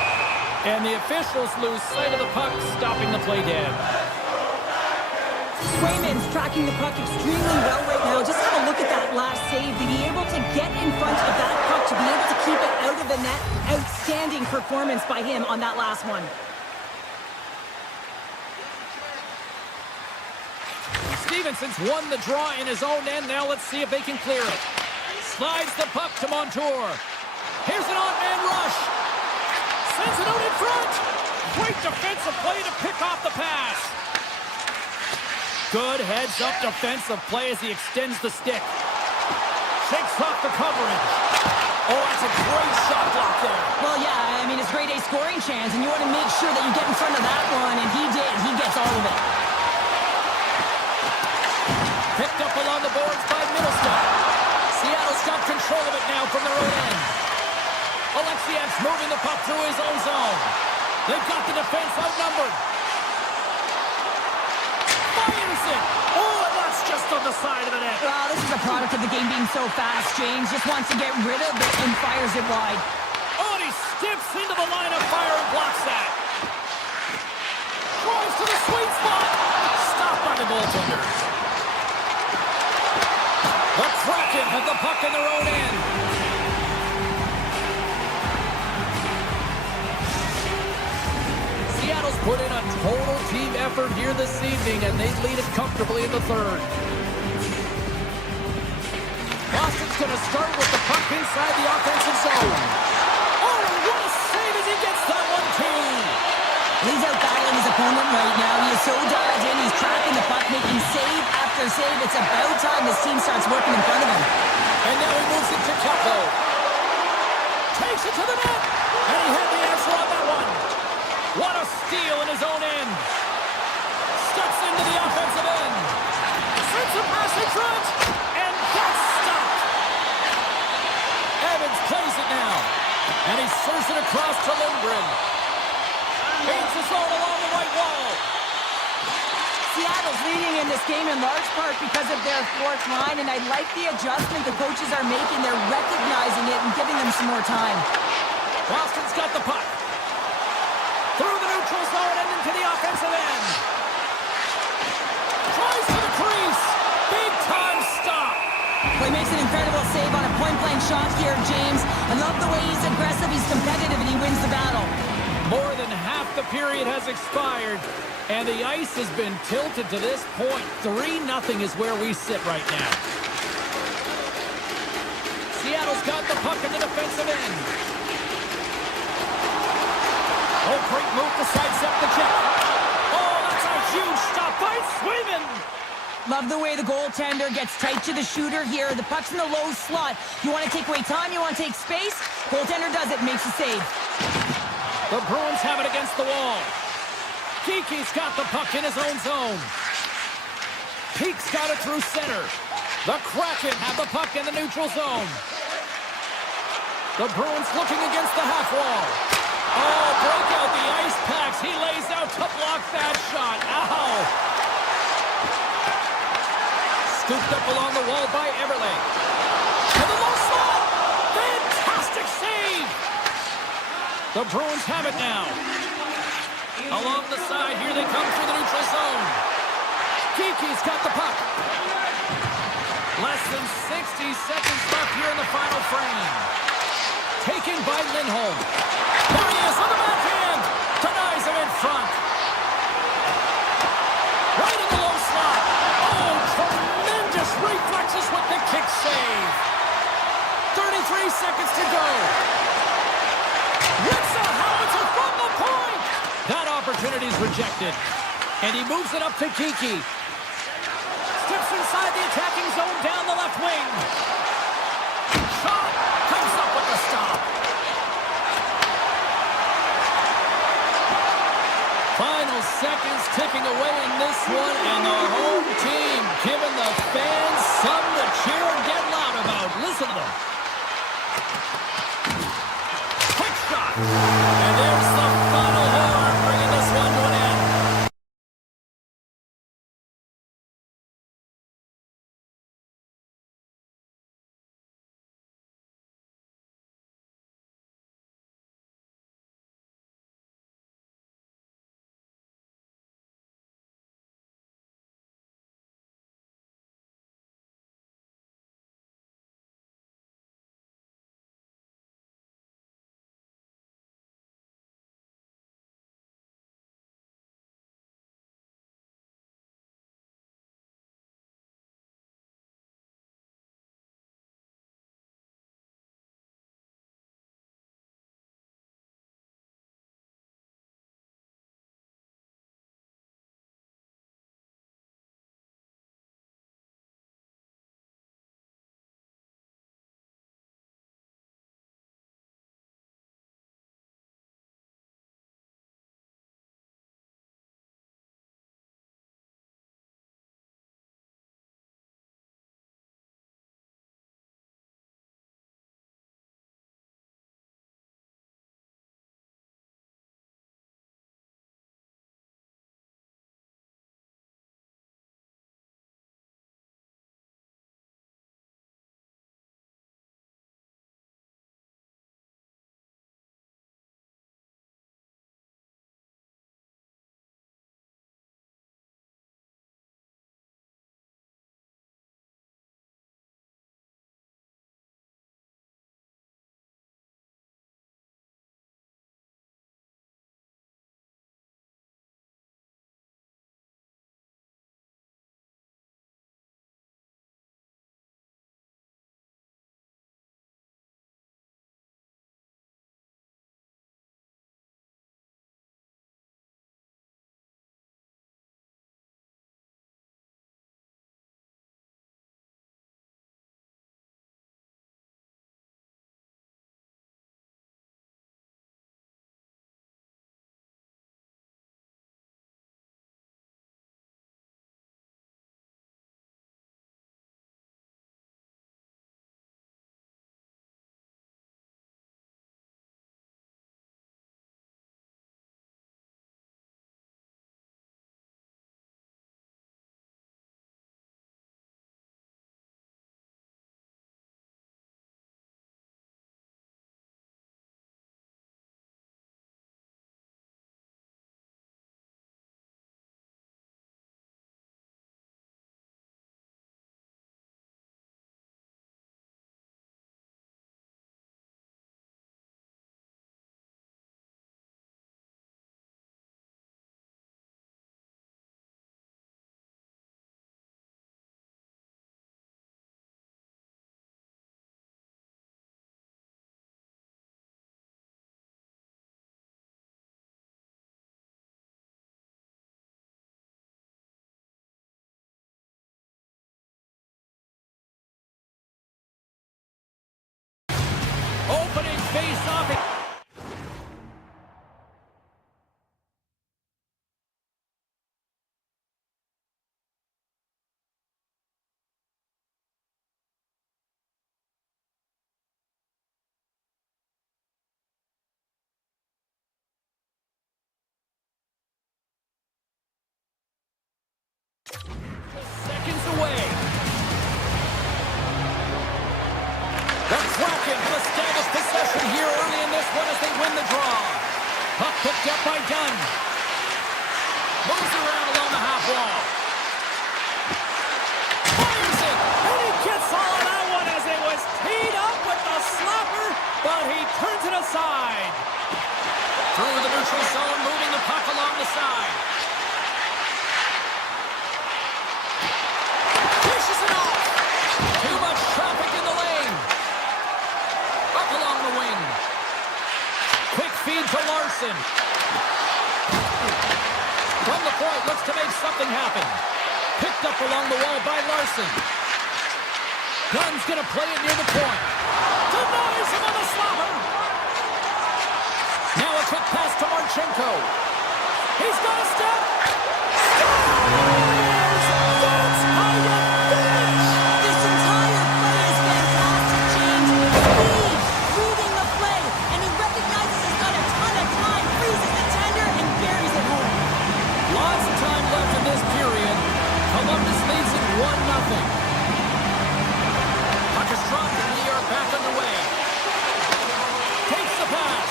And the officials lose sight of the puck, stopping the play dead. Swayman's tracking the puck extremely well right now. Just have a look at that last save. To be able to get in front of that puck, to be able to keep it out of the net. Outstanding performance by him on that last one. Stevenson's won the draw in his own end. Now let's see if they can clear it. Slides the puck to Montour. Here's an on-man rush. Sends it out in front. Great defensive play to pick off the pass. Good heads-up defensive play as he extends the stick. Shakes off the coverage. Oh, that's a great shot block there. Well, yeah, I mean, it's a grade A scoring chance, and you want to make sure that you get in front of that one, and he did. He gets all of it. Picked up along the boards by Middleston. Seattle's got control of it now from their own end. Alexiev's moving the puck through his own zone. They've got the defense outnumbered. Fires it. Oh, and that's just on the side of the net. Well, this is a product of the game being so fast. James just wants to get rid of it and fires it wide. Oh, and he steps into the line of fire and blocks that. Drives to the sweet spot. Stopped by the goaltender. The Kraken have the puck in their own end. Seattle's put in a total team effort here this evening, and they lead it comfortably in the third. Boston's going to start with the puck inside the offensive zone. Oh, and what a save as he gets that one, too. He's out battling his opponent right now. He is so dialed in. He's tracking the puck, making save after save. It's about time this team starts working in front of him. And now he moves it to Keppo. Takes it to the net. And he had the answer on that one. What a steal in his own end. Steps into the offensive end. Sends a pass in front. And that's stopped. Evans plays it now. And he serves it across to Lindgren. Paints his own along the right wall. Seattle's leading in this game in large part because of their fourth line, and I like the adjustment the coaches are making. They're recognizing it and giving them some more time. Boston's got the puck. Through the neutral zone and into the offensive end. Tries to the crease. Big time stop. Well, he makes an incredible save on a point-blank shot here, James. I love the way he's aggressive, he's competitive, and he wins the battle. More than half the period has expired, and the ice has been tilted to this point. 3-0 is where we sit right now. Seattle's got the puck in the defensive end. Oh, great move to sidestep the check. Oh, that's a huge stop by Swayman. Love the way the goaltender gets tight to the shooter here. The puck's in the low slot. You want to take away time, you want to take space. Goaltender does it, makes a save. The Bruins have it against the wall. Geeky's got the puck in his own zone. Peake's got it through center. The Kraken have the puck in the neutral zone. The Bruins looking against the half wall. Oh, break out the ice packs. He lays out to block that shot. Ow! Scooped up along the wall by Everly. To the low slot. Fantastic save. The Bruins have it now. Along the side, here they come through the neutral zone. Geeky's got the puck. Less than 60 seconds left here in the final frame. Taken by Lindholm. There he is on the backhand. Denies him in front. Right in the low slot. Oh, tremendous reflexes with the kick save. 33 seconds to go. Rips a howitzer from the point. That opportunity is rejected. And he moves it up to Geeky. Steps inside the attacking zone down the left wing. Shot comes up with the stop. Final seconds ticking away in this one, and the home team giving the fans something to cheer and get loud about. Listen to them. Quick shot. And there's the final horn, bringing this one to an end. Opening face-off. Seconds away. The Kraken will establish possession here early in this one as they win the draw. Puck picked up by Dunn. Moves around along the half wall. Fires it, and he gets all of that one as it was teed up with the slapper, but he turns it aside. Through the neutral zone, moving the puck along the side. Pushes it off. Too much traffic in the lane. Up along the wing. Quick feed to Larson. From the point, looks to make something happen. Picked up along the wall by Larson. Dunn's going to play it near the point. Denies him on the slapper. Now a quick pass to Marchenko. He's got a step. Scores! That's how you finish! This entire play is fantastic, James. Speed, reading the play, and he recognizes he's got a ton of time, freezes the tender, and buries it home. Lots of time left in this period. Columbus leads it 1-0. Puck is dropped and we are back underway. Takes the pass.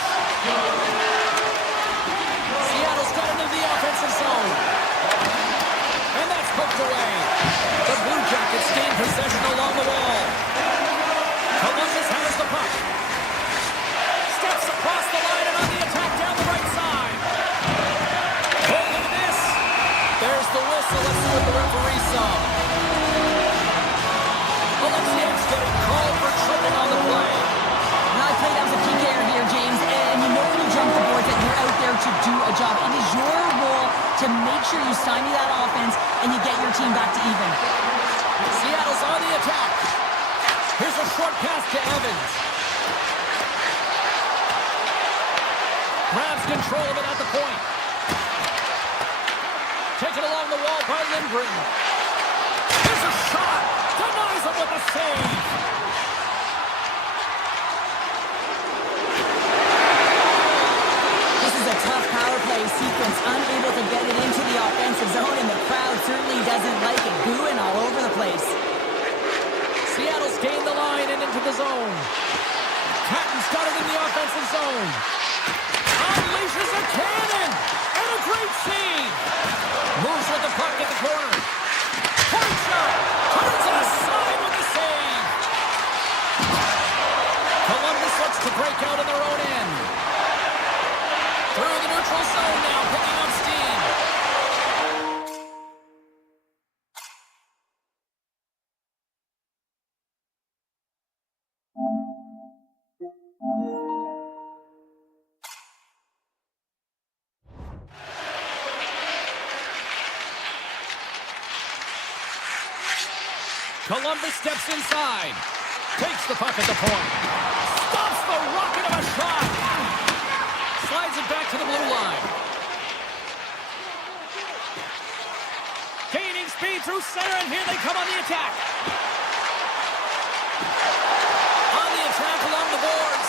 Seattle's got into the offensive zone. And that's poked away. The Blue Jackets gain possession along the wall. Columbus has the puck. Steps across the line and on the attack down the right side. Oh, look at this. There's the whistle. Let's see what the referee saw. Alexiev's getting called for tripping on the play. Now I played as a PKer here, James, and you know when you jump the boards that you're out there to do a job. It is your role to make sure you stymie that offense and you get your team back to even. Seattle's on the attack. Here's a short pass to Evans. Grabs control of it at the point. Taken along the wall by Lindgren. Here's a shot. Denies him with a save. This is a tough power play sequence, unable to get it into the offensive zone, and the crowd certainly doesn't like it, booing all over the place. Seattle's gained the line and into the zone. Catton's got it in the offensive zone. Unleashes a cannon. And a great save. Moves with the puck at the corner. Point shot. Turns it aside with the save. Columbus looks to break out in their own end. Through the neutral zone now, picking up steam. Columbus steps inside. Takes the puck at the point. Stops the rocket of a shot. Slides it back to the blue line. Gaining speed through center, and here they come on the attack. On the attack along the boards.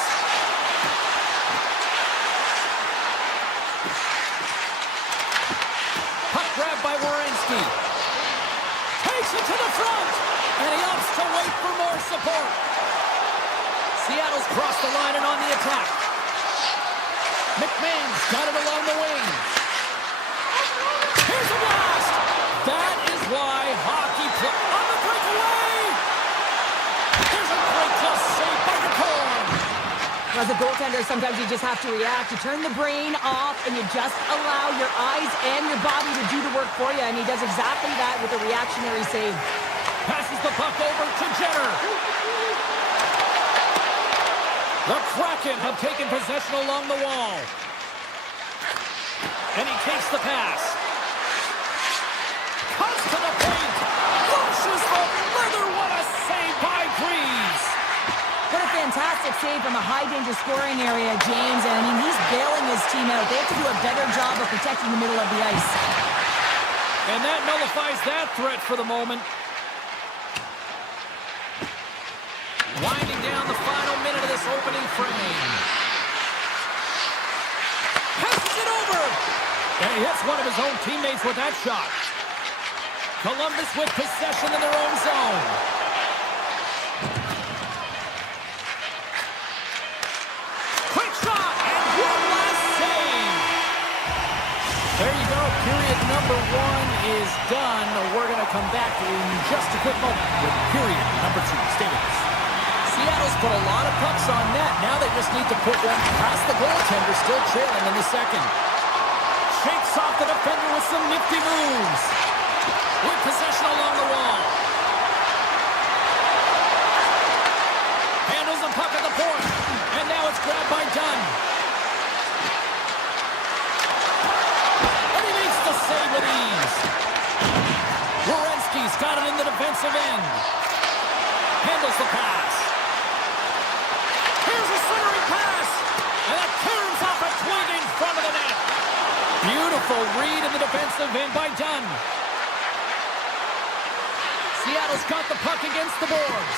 Puck grabbed by Werenski. Takes it to the front. And he opts to wait for more support. Seattle's crossed the line and on the attack. McMahon's got it along the wing. Here's a blast! That is why hockey play on the breakaway! There's a great plus save by the corn. As a goaltender, sometimes you just have to react. You turn the brain off and you just allow your eyes and your body to do the work for you. And he does exactly that with a reactionary save. Passes the puck over to Jenner. The Kraken have taken possession along the wall. And he takes the pass. Cuts to the point. Flushes the leather. What a save by Greaves. What a fantastic save from a high-danger scoring area, James. And I mean, he's bailing his team out. They have to do a better job of protecting the middle of the ice. And that nullifies that threat for the moment. Winding down the final minute of this opening frame. Passes it over. And he hits one of his own teammates with that shot. Columbus with possession in their own zone. back in just a quick moment with period number 2. Stay with us. Seattle's put a lot of pucks on net. Now they just need to put one past the goaltender, still trailing in the second. Shakes off the defender with some nifty moves. With possession along the wall. Handles the puck at the point. And now it's grabbed by Dunn. And he makes the save with ease. Werenski's got it in the defensive end. Handles the pass. Here's a centering pass. And that turns off a twig in front of the net. Beautiful read in the defensive end by Dunn. Seattle's got the puck against the boards.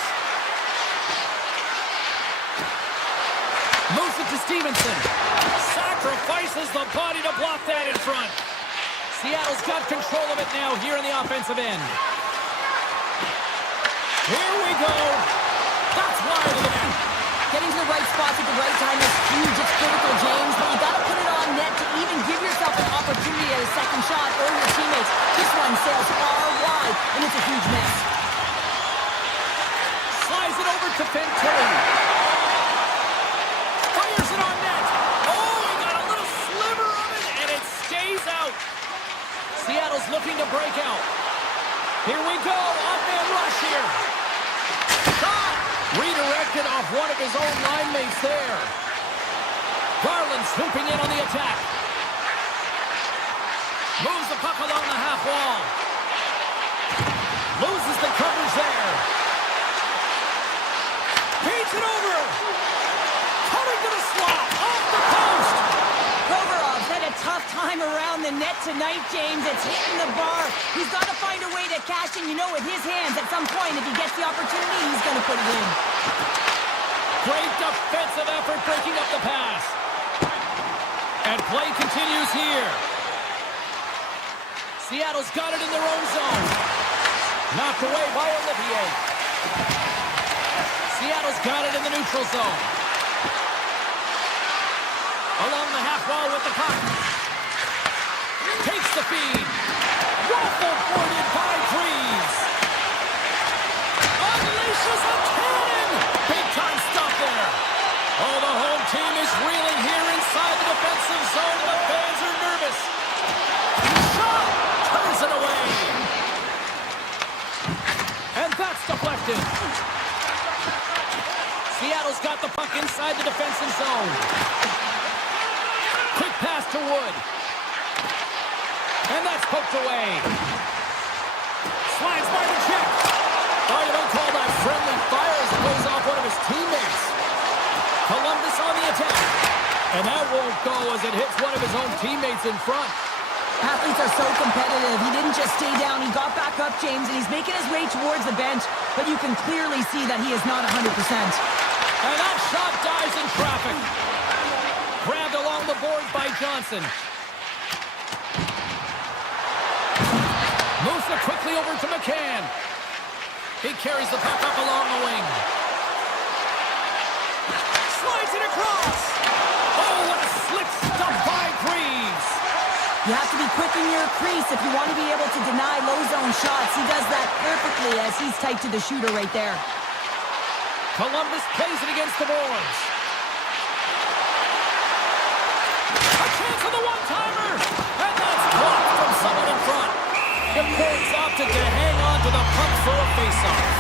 Moves it to Stevenson. Sacrifices the body to block that in front. Seattle's got control of it now here in the offensive end. Here we go. That's wide of the net. Getting to the right spots at the right time is huge. It's critical, James, but you got to put it on net to even give yourself an opportunity at a second shot or your teammates. This one sails far wide, and it's a huge miss. Slides it over to Fantilli. Fires it on net. Oh, he got a little sliver of it, and it stays out. Seattle's looking to break out. Here we go. Off-man rush here. Shot! Redirected off one of his own line mates there. Garland swooping in on the attack. Moves the puck along the half wall. Loses the coverage there. Feeds it over. Cutting to the slot. Off the post. Provorov's had a tough time around the net tonight, James. It's hitting the bar. He's got to find a way to cash in, with his hands at some point. If he gets the opportunity, he's going to put it in. Great defensive effort breaking up the pass. And play continues here. Seattle's got it in their own zone. Knocked away by Olivier. Seattle's got it in the neutral zone. Along the half wall with the puck. Takes the feed. Waffle boarded by Freeze. Unleashes a cannon. Big time stop there. Oh, the home team is reeling here inside the defensive zone. The fans are nervous. Shot. Turns it away. And that's deflected. Seattle's got the puck inside the defensive zone. Quick pass to Wood. And that's poked away. Slides by the check. Oh, you don't call that friendly fire as it goes off one of his teammates. Columbus on the attack. And that won't go as it hits one of his own teammates in front. Athletes are so competitive. He didn't just stay down. He got back up, James, and he's making his way towards the bench. But you can clearly see that he is not 100%. And that shot dies in traffic. Grabbed along the boards by Johnson. Moves it quickly over to McCann. He carries the puck up along the wing. Slides it across. Oh, what a slick stuff by Freeze. You have to be quick in your crease if you want to be able to deny low zone shots. He does that perfectly as he's tight to the shooter right there. Columbus plays it against the boards. A chance for the one-timer. And that's blocked from someone in front. The Bruins opted to hang on to the puck for a face-off.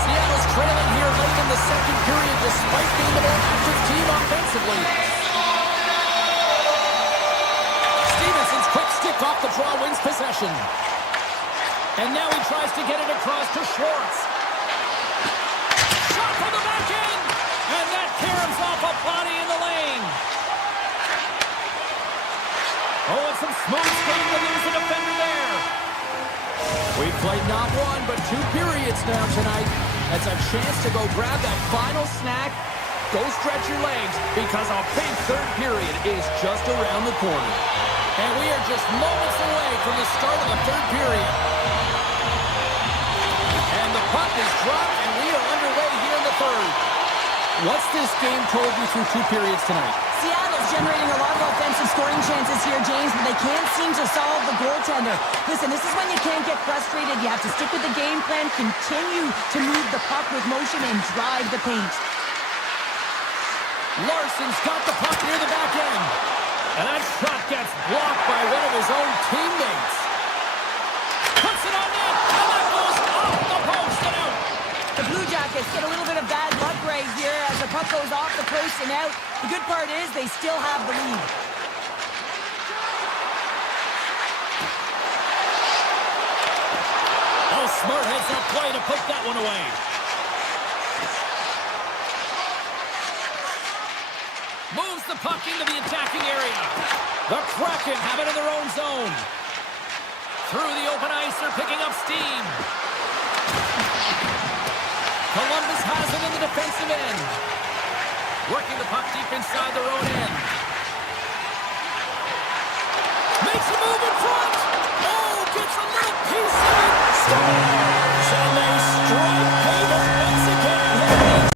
Seattle's trailing here late in the second period despite being the more active team offensively. Stevenson's quick stick off the draw wins possession. And now he tries to get it across to Schwartz. Shot from the back end. And that caroms off a body in the lane. Oh, and some smooth skating to lose the defender there. We've played not one, but 2 periods now tonight. That's a chance to go grab that final snack. Go stretch your legs because a big third period is just around the corner. And we are just moments away from the start of the third period. And the puck is dropped, and we are underway here in the third. What's this game told you through 2 periods tonight? Seattle's generating a lot of offensive scoring chances here, James, but they can't seem to solve the goaltender. Listen, this is when you can't get frustrated. You have to stick with the game plan, continue to move the puck with motion, and drive the paint. Larson's got the puck near the back end. And that shot gets blocked by one of his own teammates. Puts it on net, and that goes off the post and out. The Blue Jackets get a little bit of bad luck right here as the puck goes off the post and out. The good part is they still have the lead. Oh, smart heads-up play to put that one away. Moves the puck into the attacking area. The Kraken have it in their own zone. Through the open ice, they're picking up steam. Columbus has it in the defensive end. Working the puck deep inside their own end. Makes a move in front. Oh, gets a little piece of it. Scores! And they strike payment once again.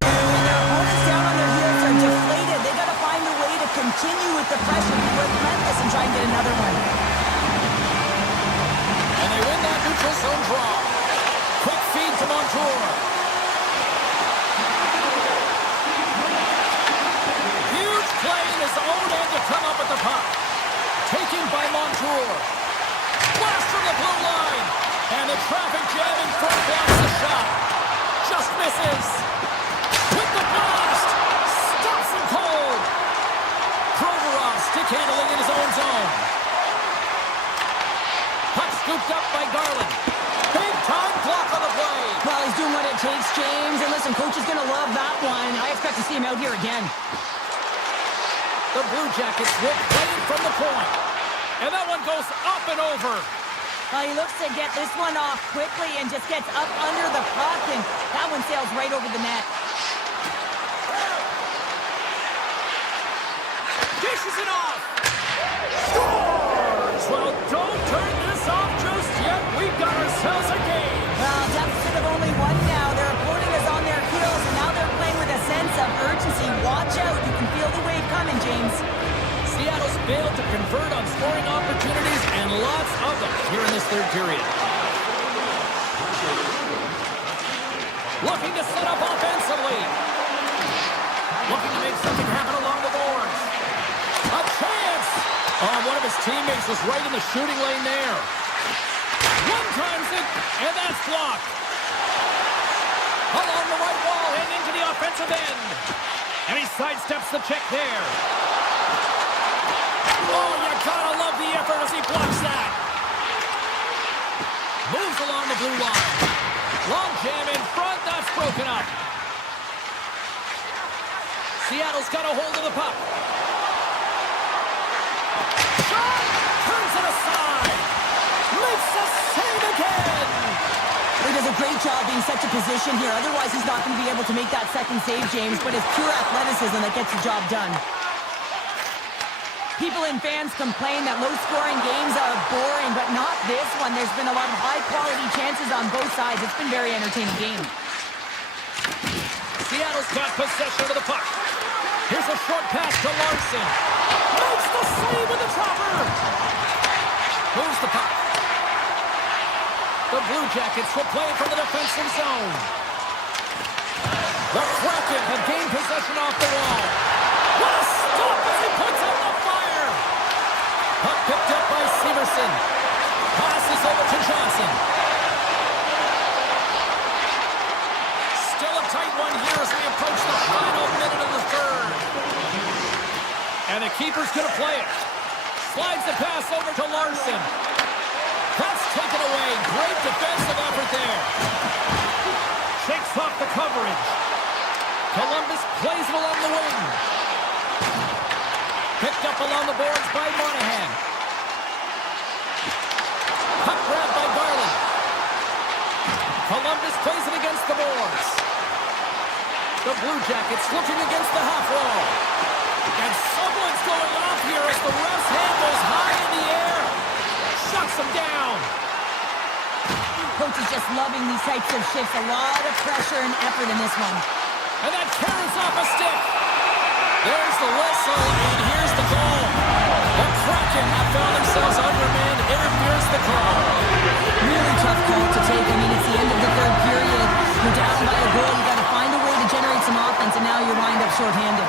When their opponents down on their heels are deflated, they got to find a way to continue with the pressure, be relentless, and try and get another one. And they win that neutral zone draw. Quick feed to Montour. Huge play in his own end to come up with the puck. Taken by Montour. Blast from the blue line. And the traffic jam in front blocks the shot. Just misses. With the blast. Stops him cold. Provorov stick handling in his own zone. Puck scooped up by Garland. Big time block on the play. Well, he's doing what it takes, James. And listen, coach is going to love that one. I expect to see him out here again. The Blue Jackets will play it from the point. And that one goes up and over. He looks to get this one off quickly and just gets up under the puck, and that one sails right over the net. Dishes it off. Scores! Well, don't turn this off just yet. We've got ourselves a game. Well, deficit of only one now. Their opponent is on their heels, and now they're playing with a sense of urgency. Watch out. You can feel the wave coming, James. Seattle's failed to convert on scoring opportunities, and lots of them here in this third period. Looking to set up offensively. Looking to make something happen along the boards. A chance! Oh, one of his teammates was right in the shooting lane there. One times it, and that's blocked. Along the right wall and into the offensive end. And he sidesteps the check there. Oh, you gotta love the effort as he blocks that. Moves along the blue line. Long jam in front, that's broken up. Seattle's got a hold of the puck. Shot! Turns it aside. Makes the save again. He does a great job being set to position here. Otherwise, he's not going to be able to make that second save, James. But it's pure athleticism that gets the job done. People and fans complain that low-scoring games are boring, but not this one. There's been a lot of high-quality chances on both sides. It's been a very entertaining game. Seattle's got possession of the puck. Here's a short pass to Larson. Makes the save with the chopper. Moves the puck. The Blue Jackets will play it from the defensive zone. The Kraken have gained possession off the wall. What a stop as he puts out the fire. Puck picked up by Severson. Passes over to Johnson. Still a tight one here as we approach the final minute of the third. And the keeper's going to play it. Slides the pass over to Larson. That's taken away. Great defensive effort there. Shakes off the coverage. Columbus plays it along the wing. Picked up along the boards by Monahan. Puck grab by Garland. Columbus plays it against the boards. The Blue Jackets looking against the half wall. And someone's going off here as the ref's hand goes high in the air. Shuts him down. Coach is just loving these types of shifts. A lot of pressure and effort in this one. And that carries off a stick. There's the whistle, and here's the goal. The Kraken have found themselves undermanned. Interference the call. Really tough call to take. I mean, it's the end of the third period. You're down by a goal. You got to find a way to generate some offense, and now you're lined up shorthanded.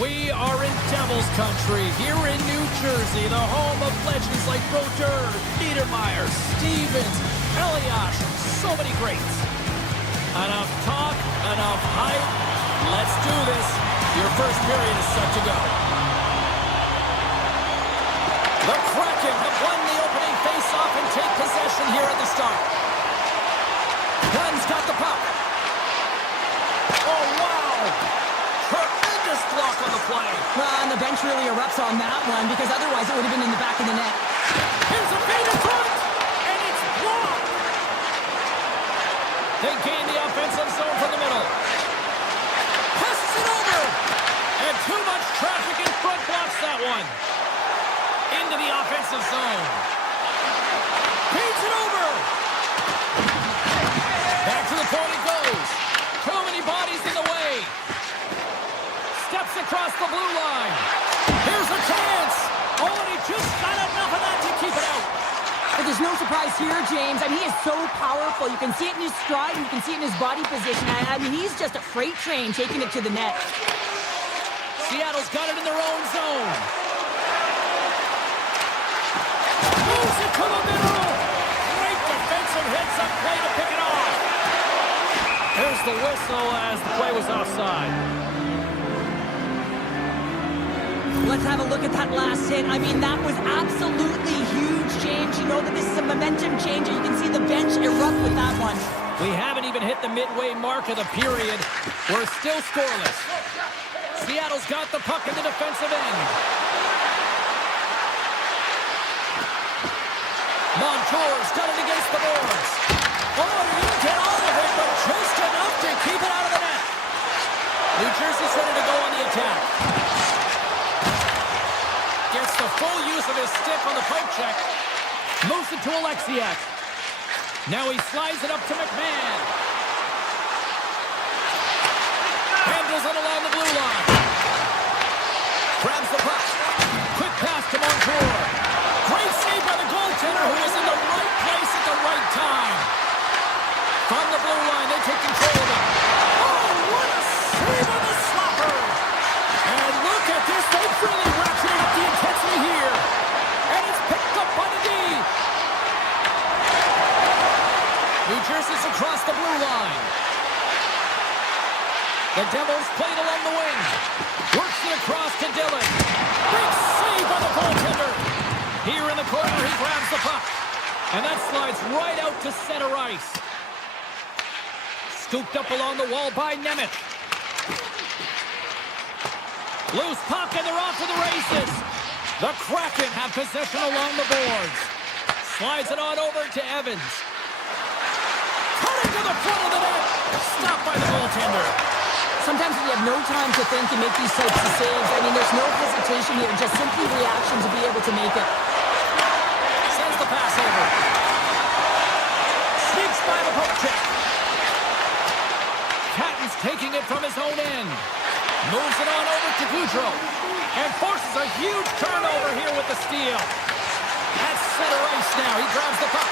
We are in Devils country here in New Jersey, the home of legends like Brodeur, Niedermeyer, Stevens, Elias, so many greats. Enough talk, enough hype. Let's do this. Your first period is set to go. The Kraken have won the opening face-off and take possession here at the start. Gunn's got the puck. Oh, wow! Tremendous block on the play. Well, and the bench really erupts on that one because otherwise it would have been in the back of the net. Here's a feed in front, and it's blocked. They gain the offensive zone from the middle. Passes it over, and too much traffic in front blocks that one. Into the offensive zone. Feeds it over. Back to the point it goes. Too many bodies in the way. Steps across the blue line. Here's a chance. Oh, and he just got enough of that to keep it out. But there's no surprise here, James. I mean, he is so powerful. You can see it in his stride, and you can see it in his body position. I mean, he's just a freight train taking it to the net. Seattle's got it in their own zone. Moves it to the middle. Great defensive hits up play to pick it off. There's the whistle as the play was offside. Let's have a look at that last hit. I mean, that was absolutely huge, James. You know that this is a momentum changer. You can see the bench erupt with that one. We haven't even hit the midway mark of the period. We're still scoreless. Seattle's got the puck in the defensive end. Montour's got it against the boards. Oh, he didn't get all of it, but just enough to keep it out of the net. New Jersey's ready to go on the attack. Gets the full use of his stick on the poke check. Moves it to Alexiak. Now he slides it up to McMahon. Handles it along the blue line. Grabs the puck. Quick pass to Montour. Great save by the goaltender who was in the right place at the right time. From the blue line, they take control of it. Oh, what a save on the slapper. And look at this. They've really ratcheted up the intensity here. And it's picked up by the D. New Jersey's across the blue line. The Devils played along the wing. Works it across to Dillon. Big save by the goaltender. Here in the corner, he grabs the puck. And that slides right out to center ice. Scooped up along the wall by Nemeth. Loose puck, and they're off to the races. The Kraken have possession along the boards. Slides it on over to Evans. Cutting to the front of the net. Stopped by the goaltender. Sometimes when you have no time to think and make these types of saves, I mean, there's no hesitation here, just simply reaction to be able to make it. Sends the pass over. Sneaks by the poke check. Catton's taking it from his own end. Moves it on over to Goudreau. And forces a huge turnover here with the steal. At center ice now. He grabs the puck.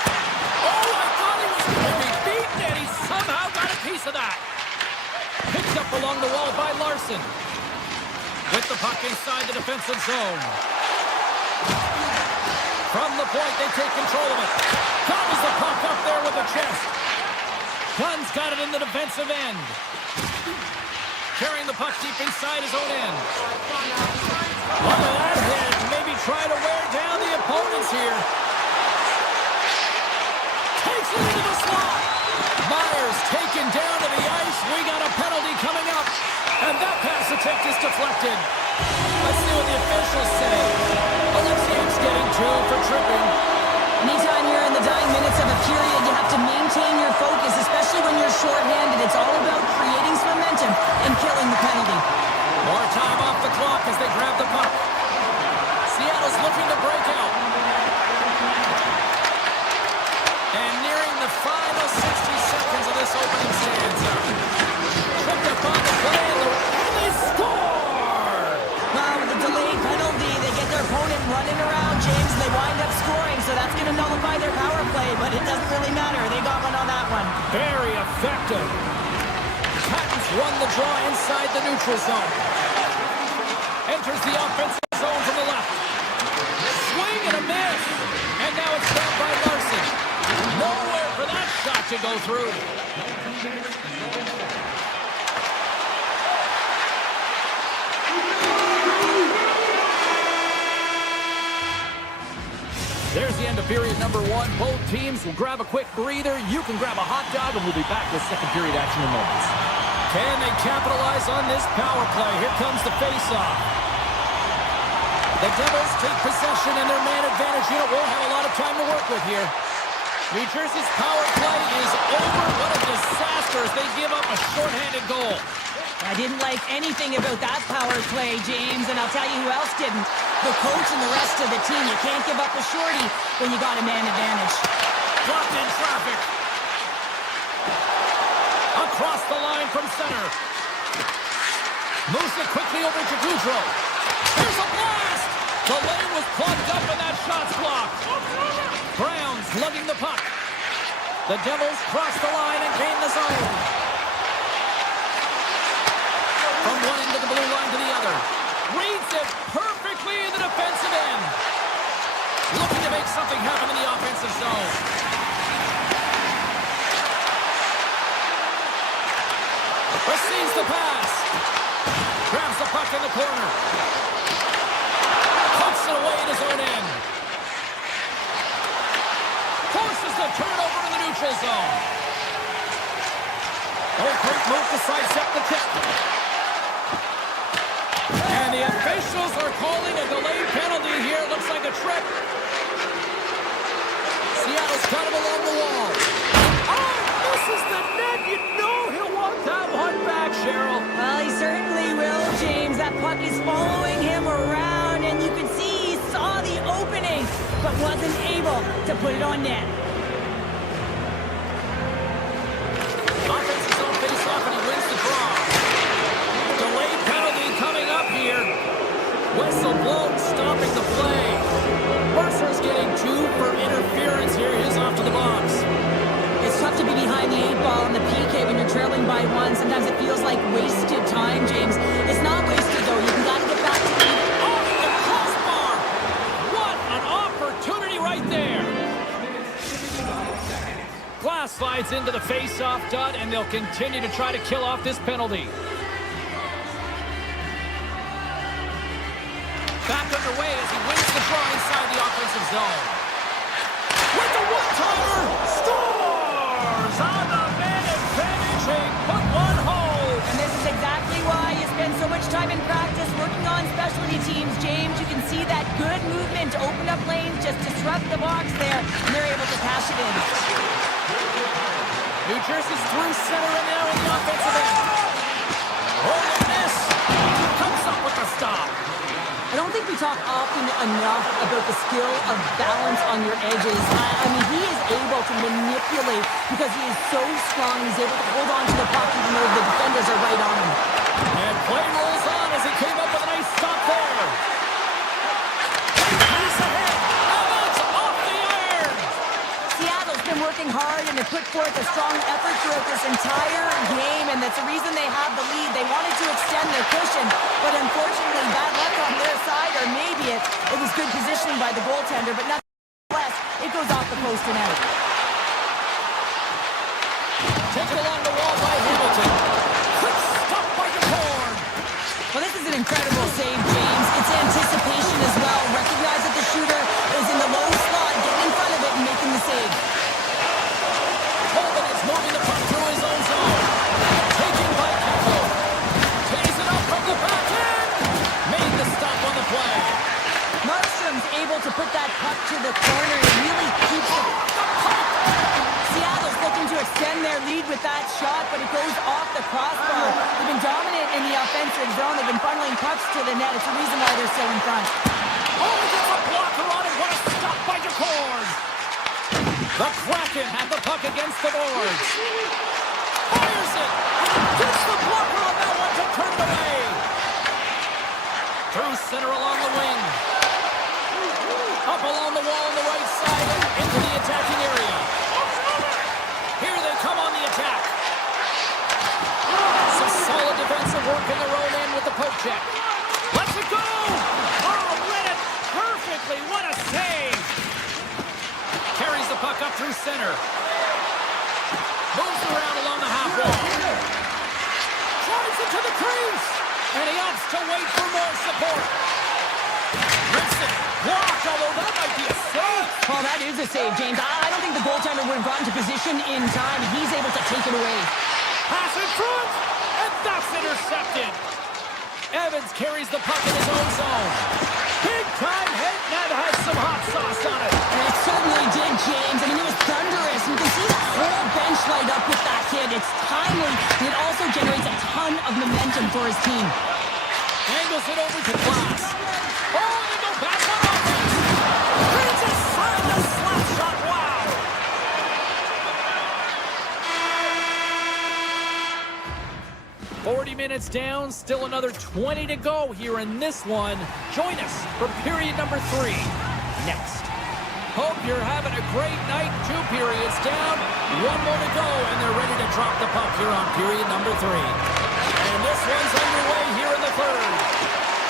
Oh, I thought he was going to be beaten, and he somehow got a piece of that. Picked up along the wall by Larson. With the puck inside the defensive zone. From the point, they take control of it. Gobbles the puck up there with the chest. Gunn's got it in the defensive end. Carrying the puck deep inside his own end. Look at that hit. Maybe try to wear down the opponents here. Takes it into the slot. Myers taken down to the ice. We got a penalty coming up. And that pass attempt is deflected. Let's see what the officials say. Alexiak's getting two for tripping. Anytime you're in the dying minutes of a period, you have to maintain your focus, especially when you're shorthanded. It's all about creating some momentum and killing the penalty. More time off the clock as they grab the puck. Seattle's looking to break out. And nearing the final 60 seconds of this opening stanza. Tripped up on the play, and they score! Wow, with the delayed penalty, they get their opponent running around, James, and they wind up scoring, so that's going to nullify their power play, but it doesn't really matter. They got one on that one. Very effective. Patton's won the draw inside the neutral zone. Enters the offensive zone from the left. Swing and a miss. And now it's stopped by Larson. Nowhere for that shot to go through. There's the end of period number one. Both teams will grab a quick breather. You can grab a hot dog, and we'll be back with second period action in moments. Can they capitalize on this power play? Here comes the face-off. The Devils take possession, and their man advantage unit won't have a lot of time to work with here. New Jersey's power play is over. What a disaster as they give up a shorthanded goal. I didn't like anything about that power play, James, and I'll tell you who else didn't. The coach and the rest of the team. You can't give up a shorty when you got a man advantage. Blocked in traffic. Across the line from center. Moves it quickly over to Goudreau. Here's a blast! The lane was plugged up and that shot's blocked. Browns lugging the puck. The Devils cross the line and gain the zone. From one end of the blue line to the other. Reads it perfectly in the defensive end. Looking to make something happen in the offensive zone. Receives the pass. Grabs the puck in the corner. Puts it away in his own end. Forces the turnover in the neutral zone. Oh, great move to sidestep the tip. And the officials are calling a delayed penalty here. Looks like a trip. Seattle's got him along the wall. Oh, misses the net. You know he'll want that one back, Cheryl. Well, he certainly will, James. That puck is following him around, and you can see he saw the opening, but wasn't able to put it on net. Offensive zone face-off, and he wins the draw. Delayed penalty coming up here. Whistle blown, stopping the play. Mercer's getting 2 for interference here. He's off to the box. It's tough to be behind the 8-ball in the PK when you're trailing by 1. Sometimes it feels like wasted time, James. It's not wasted, though. You got to get back to the... Off the crossbar! What an opportunity right there! Glass slides into the face-off dot, and they'll continue to try to kill off this penalty. Back underway as he wins the draw inside the offensive zone. With the one-timer, scores on the man advantage. They put one home. And this is exactly why you spend so much time in practice working on specialty teams, James. You can see that good movement to open up lanes, just disrupt the box there, and they're able to cash it in. New Jersey's through center and now in the offensive end. Oh, miss. Comes up with the stop. I don't think we talk often enough about the skill of balance on your edges. I mean, he is able to manipulate because he is so strong. He's able to hold on to the puck even though the defenders are right on him. And play rolls on as he came up with a nice stop there. Pass ahead. And that's off the iron. Seattle's been working hard and they put forth a strong effort throughout this entire game, and that's the reason they have the lead. They wanted to extend their cushion, but unfortunately bad luck on their side, or maybe it was good positioning by the goaltender, but nonetheless, it goes off the post and out. Taken along the wall by Hamilton. Quick stop by DeCorn. Well, this is an incredible save, James. It's anticipation as well. Recognize that the shooter is in the low slot, getting in front of it and making the save. Holden is moving the puck through his own zone. Taken by Kessel. Takes it up from the back end. Made the stop on the play. Markstrom's able to put that puck to the corner and really keeps it. Seattle's looking to extend their lead with that shot, but it goes off the crossbar. They've been dominant in the offensive zone. They've been funneling pucks to the net. It's the reason why they're still in front. Oh, he gets a blocker on it. What a stop by DeCorn. The Kraken have the puck against the boards. Fires it. Gets the blocker on that one to turn it away. Through center along the wing. Up along the wall on the right side and into the attacking area. Here they come on the attack. Some solid defensive work in their own end with the poke check. Let's it go! the crease. And he opts to wait for more support. Rips it. Blocked, although that might be a save. Oh, that is a save, James. I don't think the goaltender would have gotten to position in time. He's able to take it away. Pass in front, and that's intercepted. Evans carries the puck in his own zone. Big time hit, and that has some hot sauce on it. And it certainly did, James. I mean, it was thunderous. You can see the whole bench light up with that hit. It's timely, and it also generates a ton of momentum for his team. Angles it over to Glass. Oh, they go back on offense. He just fired a slap shot. Wow. 40 minutes down, still another 20 to go here in this one. Join us for period number 3 next. Hope you're having a great night. 2 periods down, 1 more to go, and they're ready to drop the puck here on period number 3. And this one's underway here in the 3rd.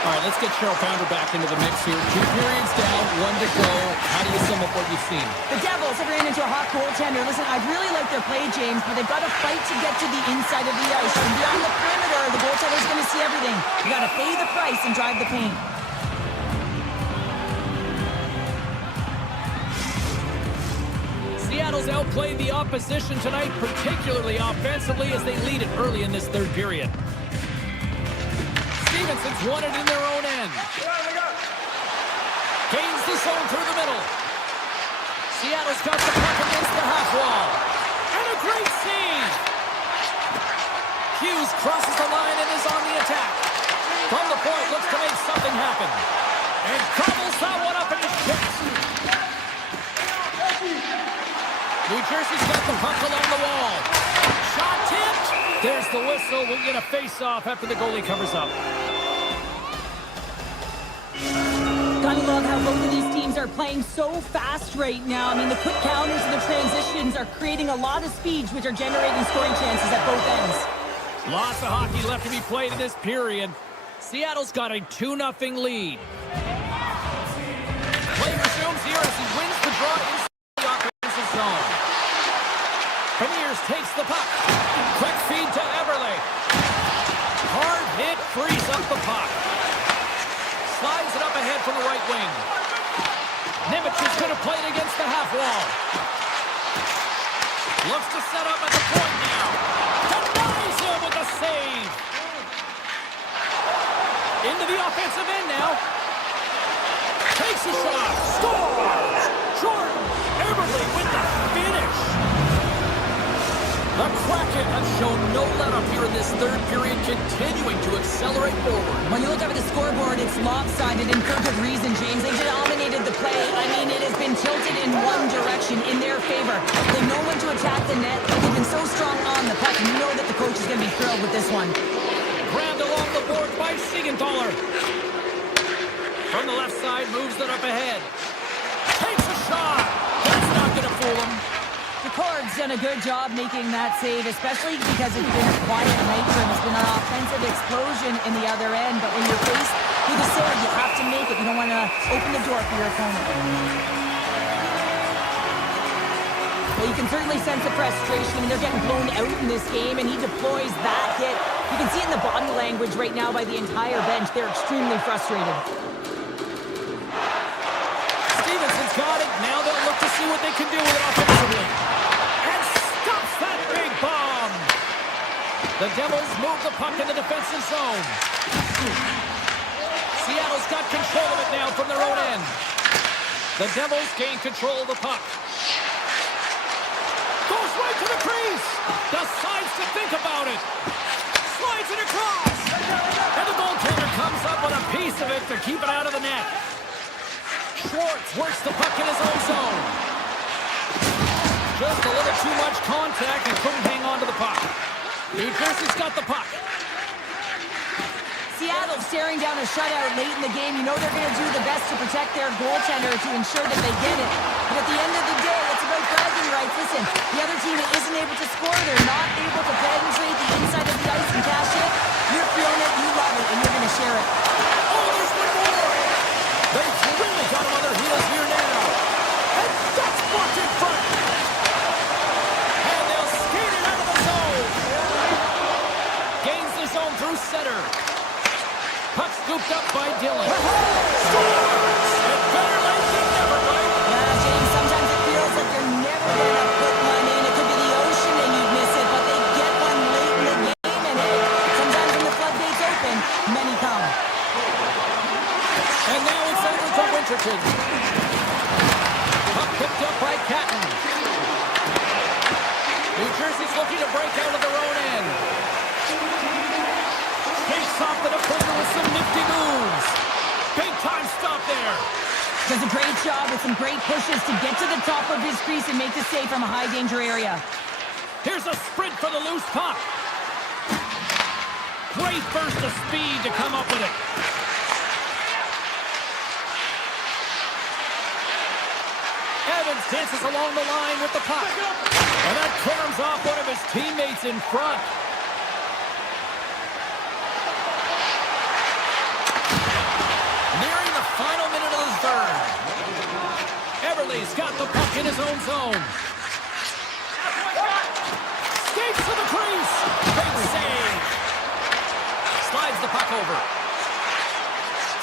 All right, let's get Cheryl Pounder back into the mix here. 2 periods down, 1 to go. How do you sum up what you've seen? The Devils have ran into a hot goaltender. Listen, I really like their play, James, but they've got to fight to get to the inside of the ice. From beyond the perimeter, the goaltender's going to see everything. You got to pay the price and drive the paint. Seattle's outplayed the opposition tonight, particularly offensively, as they lead it early in this 3rd period. Stevenson's won it in their own end. Gains the zone through the middle. Seattle's got the puck against the half wall. And a great save. Hughes crosses the line and is on the attack. From the point, looks to make something happen. And crumbles that one up in his chest. New Jersey's got the puck along the wall. Shot tipped. There's the whistle. We'll get a face-off after the goalie covers up. Gotta love how both of these teams are playing so fast right now. I mean, the quick counters and the transitions are creating a lot of speeds, which are generating scoring chances at both ends. Lots of hockey left to be played in this period. Seattle's got a 2-0 lead. Play resumes here as he wins the draw inside the offensive zone. Beniers takes the puck. Quick feed to Everly. Hard hit frees up the puck. Slides it up ahead from the right wing. Nimitz is going to play it against the half wall. Looks to set up at the point now. Denies him with a save. Into the offensive end now. Takes a shot. Scores! Jordan Everly with the finish. The Kraken have shown no let-up here in this 3rd period, continuing to accelerate forward. When you look up at the scoreboard, it's lopsided, and for good reason, James. They dominated the play. I mean, it has been tilted in one direction, in their favor. They know when to attack the net. They've been so strong on the puck, and you know that the coach is going to be thrilled with this one. Grabbed along the board by Siegenthaler. From the left side, moves it up ahead. Takes a shot. That's not going to fool him. Ricard's done a good job making that save, especially because it's been a quiet night for him. It's been an offensive explosion in the other end, but when you're faced with a save, you have to make it. You don't want to open the door for your opponent. Well, you can certainly sense the frustration. I mean, they're getting blown out in this game, and he deploys that hit. You can see it in the body language right now by the entire bench. They're extremely frustrated. Stevenson's got it. Now they'll look to see what they can do with it offensively. And stops that big bomb. The Devils move the puck in the defensive zone. Seattle's got control of it now from their own end. The Devils gain control of the puck. Goes right to the crease. Decides to think about it. Slides it across. And the goaltender comes up with a piece of it to keep it out of the net. Schwartz works the puck in his own zone. Just a little too much contact and couldn't hang on to the puck. New Jersey's got the puck. Seattle staring down a shutout late in the game. You know they're going to do the best to protect their goaltender to ensure that they get it. But at the end of the day, it's about bragging rights. Listen, the other team isn't able to score. They're not able to penetrate the inside of the ice and cash it. You're feeling it, you love it, and you're going to share it. Oh, there's one more! They've really got him on their heels here now. And that's blocked in front. And they'll skate it out of the zone. Gains the zone through 7. center. Puck scooped up by Dylan. Scores! And better late than never, Mike. Yeah, James, sometimes it feels like you're never going to put one in. It could be the ocean and you'd miss it, but they get one late in the game, and hey, sometimes when the floodgates open, many come. And now it's over to Winterton. Puck picked up by Kraken. New Jersey's looking to break out of their own end. Takes off the defender with some nifty moves. Big time stop there. Does a great job with some great pushes to get to the top of his crease and make the save from a high danger area. Here's a sprint for the loose puck. Great burst of speed to come up with it. Evans dances along the line with the puck. And that corners off one of his teammates in front. Nearing the final minute of the third. Everly's got the puck in his own zone. Skates to the crease. Big save. Slides the puck over.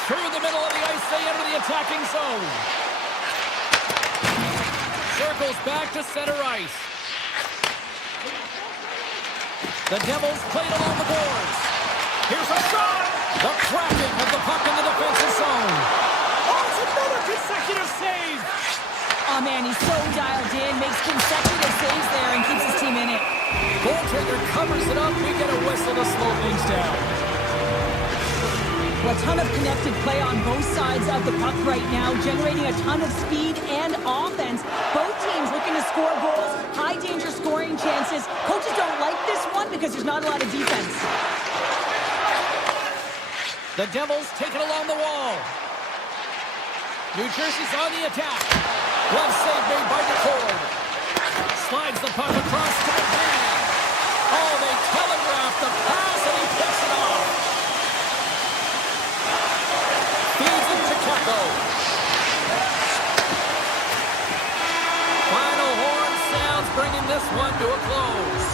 Through the middle of the ice, they enter the attacking zone. Circles back to center ice. The Devils played along the boards. Here's a shot. The Kraken of the puck in the defensive zone. Oh, it's another consecutive save. Oh, man, he's so dialed in, makes consecutive saves there, and keeps his team in it. Goaltender covers it up. We get a whistle to slow things down. A ton of connected play on both sides of the puck right now, generating a ton of speed and offense. Both teams looking to score goals, high danger scoring chances. Coaches don't like this one because there's not a lot of defense. The Devils take it along the wall. New Jersey's on the attack. Glove save made by DeCord. Slides the puck across to the man. Oh, they telegraph the pass and he picks it off. Feeds it to Keko. Final horn sounds, bringing this one to a close.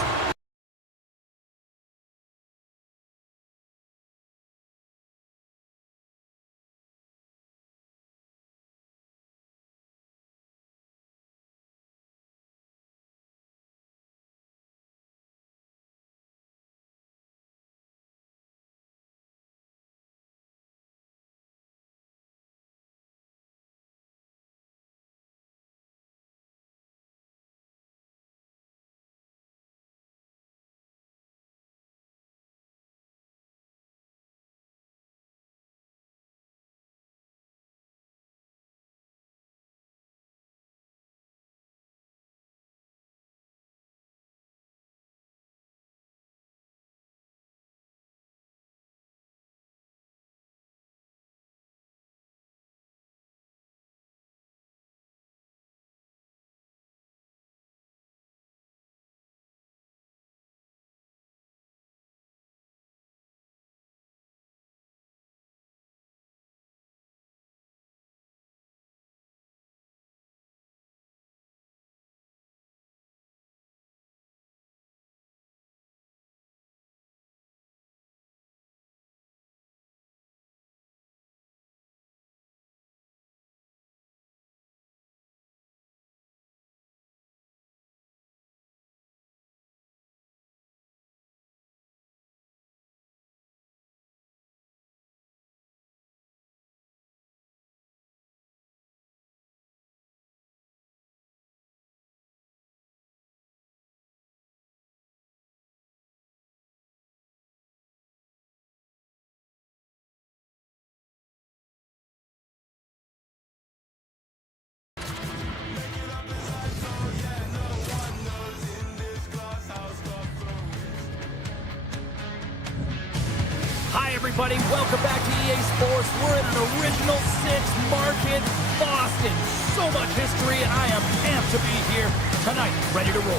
Hi, everybody. Welcome back to EA Sports. We're in an original 6 market, Boston. So much history, and I am amped to be here tonight, ready to roll.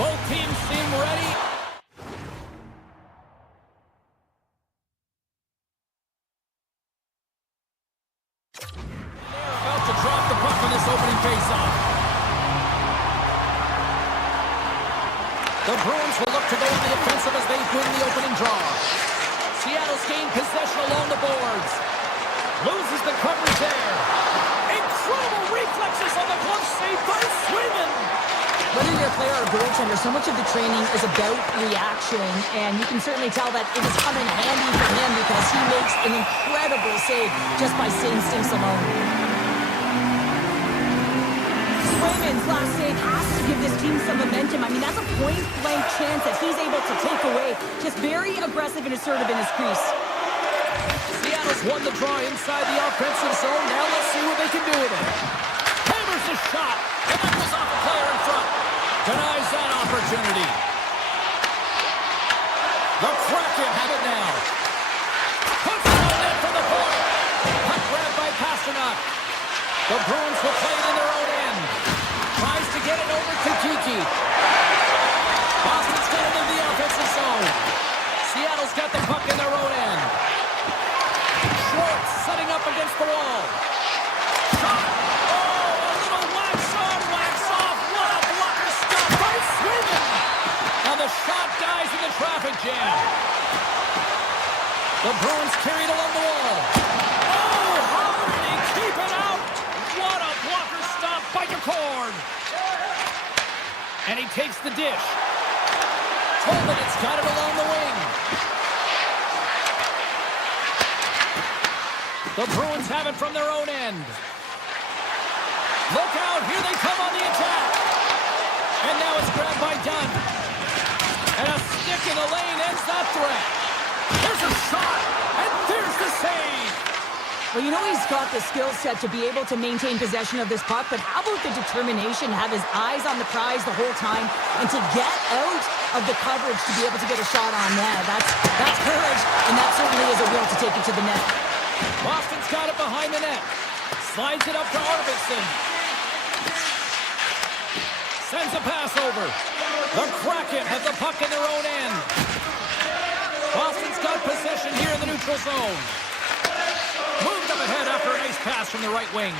Both teams seem ready. They're about to drop the puck on this opening faceoff. The Bruins will look to go on the offensive as they win the opening draw. Seattle's gained possession along the boards. Loses the coverage there. Incredible reflexes on the glove save by Sweden. Whether you're a player or a goaltender, so much of the training is about reaction, and you can certainly tell that it has come in handy for him because he makes an incredible save just by instincts alone. Swayman's last save has to give this team some momentum. I mean, that's a point-blank chance that he's able to take away. Just very aggressive and assertive in his crease. Seattle's won the draw inside the offensive zone. Now let's see what they can do with it. Hammers the shot, and that goes off a player in front. Denies that opportunity. The Kraken have it now. Puts it on net for the point. Puck grabbed by Pasternak. The Bruins will play it in their own end. Tries to get it over to Kiki. Boston's got it in the offensive zone. Seattle's got the puck in their own end. Schwartz setting up against the wall. Shot. Oh, a little wax on, wax off. What a blocker stop by Sweden. And the shot dies in the traffic jam. The Bruins carried along the wall. Oh, how did he keep it out? What a blocker stop by Cord. And he takes the dish. Tolman's got it along the wing. The Bruins have it from their own end. Look out, here they come on the attack. And now it's grabbed by Dunn. And a stick in the lane ends that threat. There's a shot, and there's the save. Well, you know he's got the skill set to be able to maintain possession of this puck, but how about the determination to have his eyes on the prize the whole time and to get out of the coverage to be able to get a shot on net? That's courage, and that certainly is a will to take it to the net. Boston's got it behind the net. Slides it up to Arvidsson. Sends a pass over. The Kraken have the puck in their own end. Boston's got possession here in the neutral zone. Moved up ahead after a nice pass from the right wing.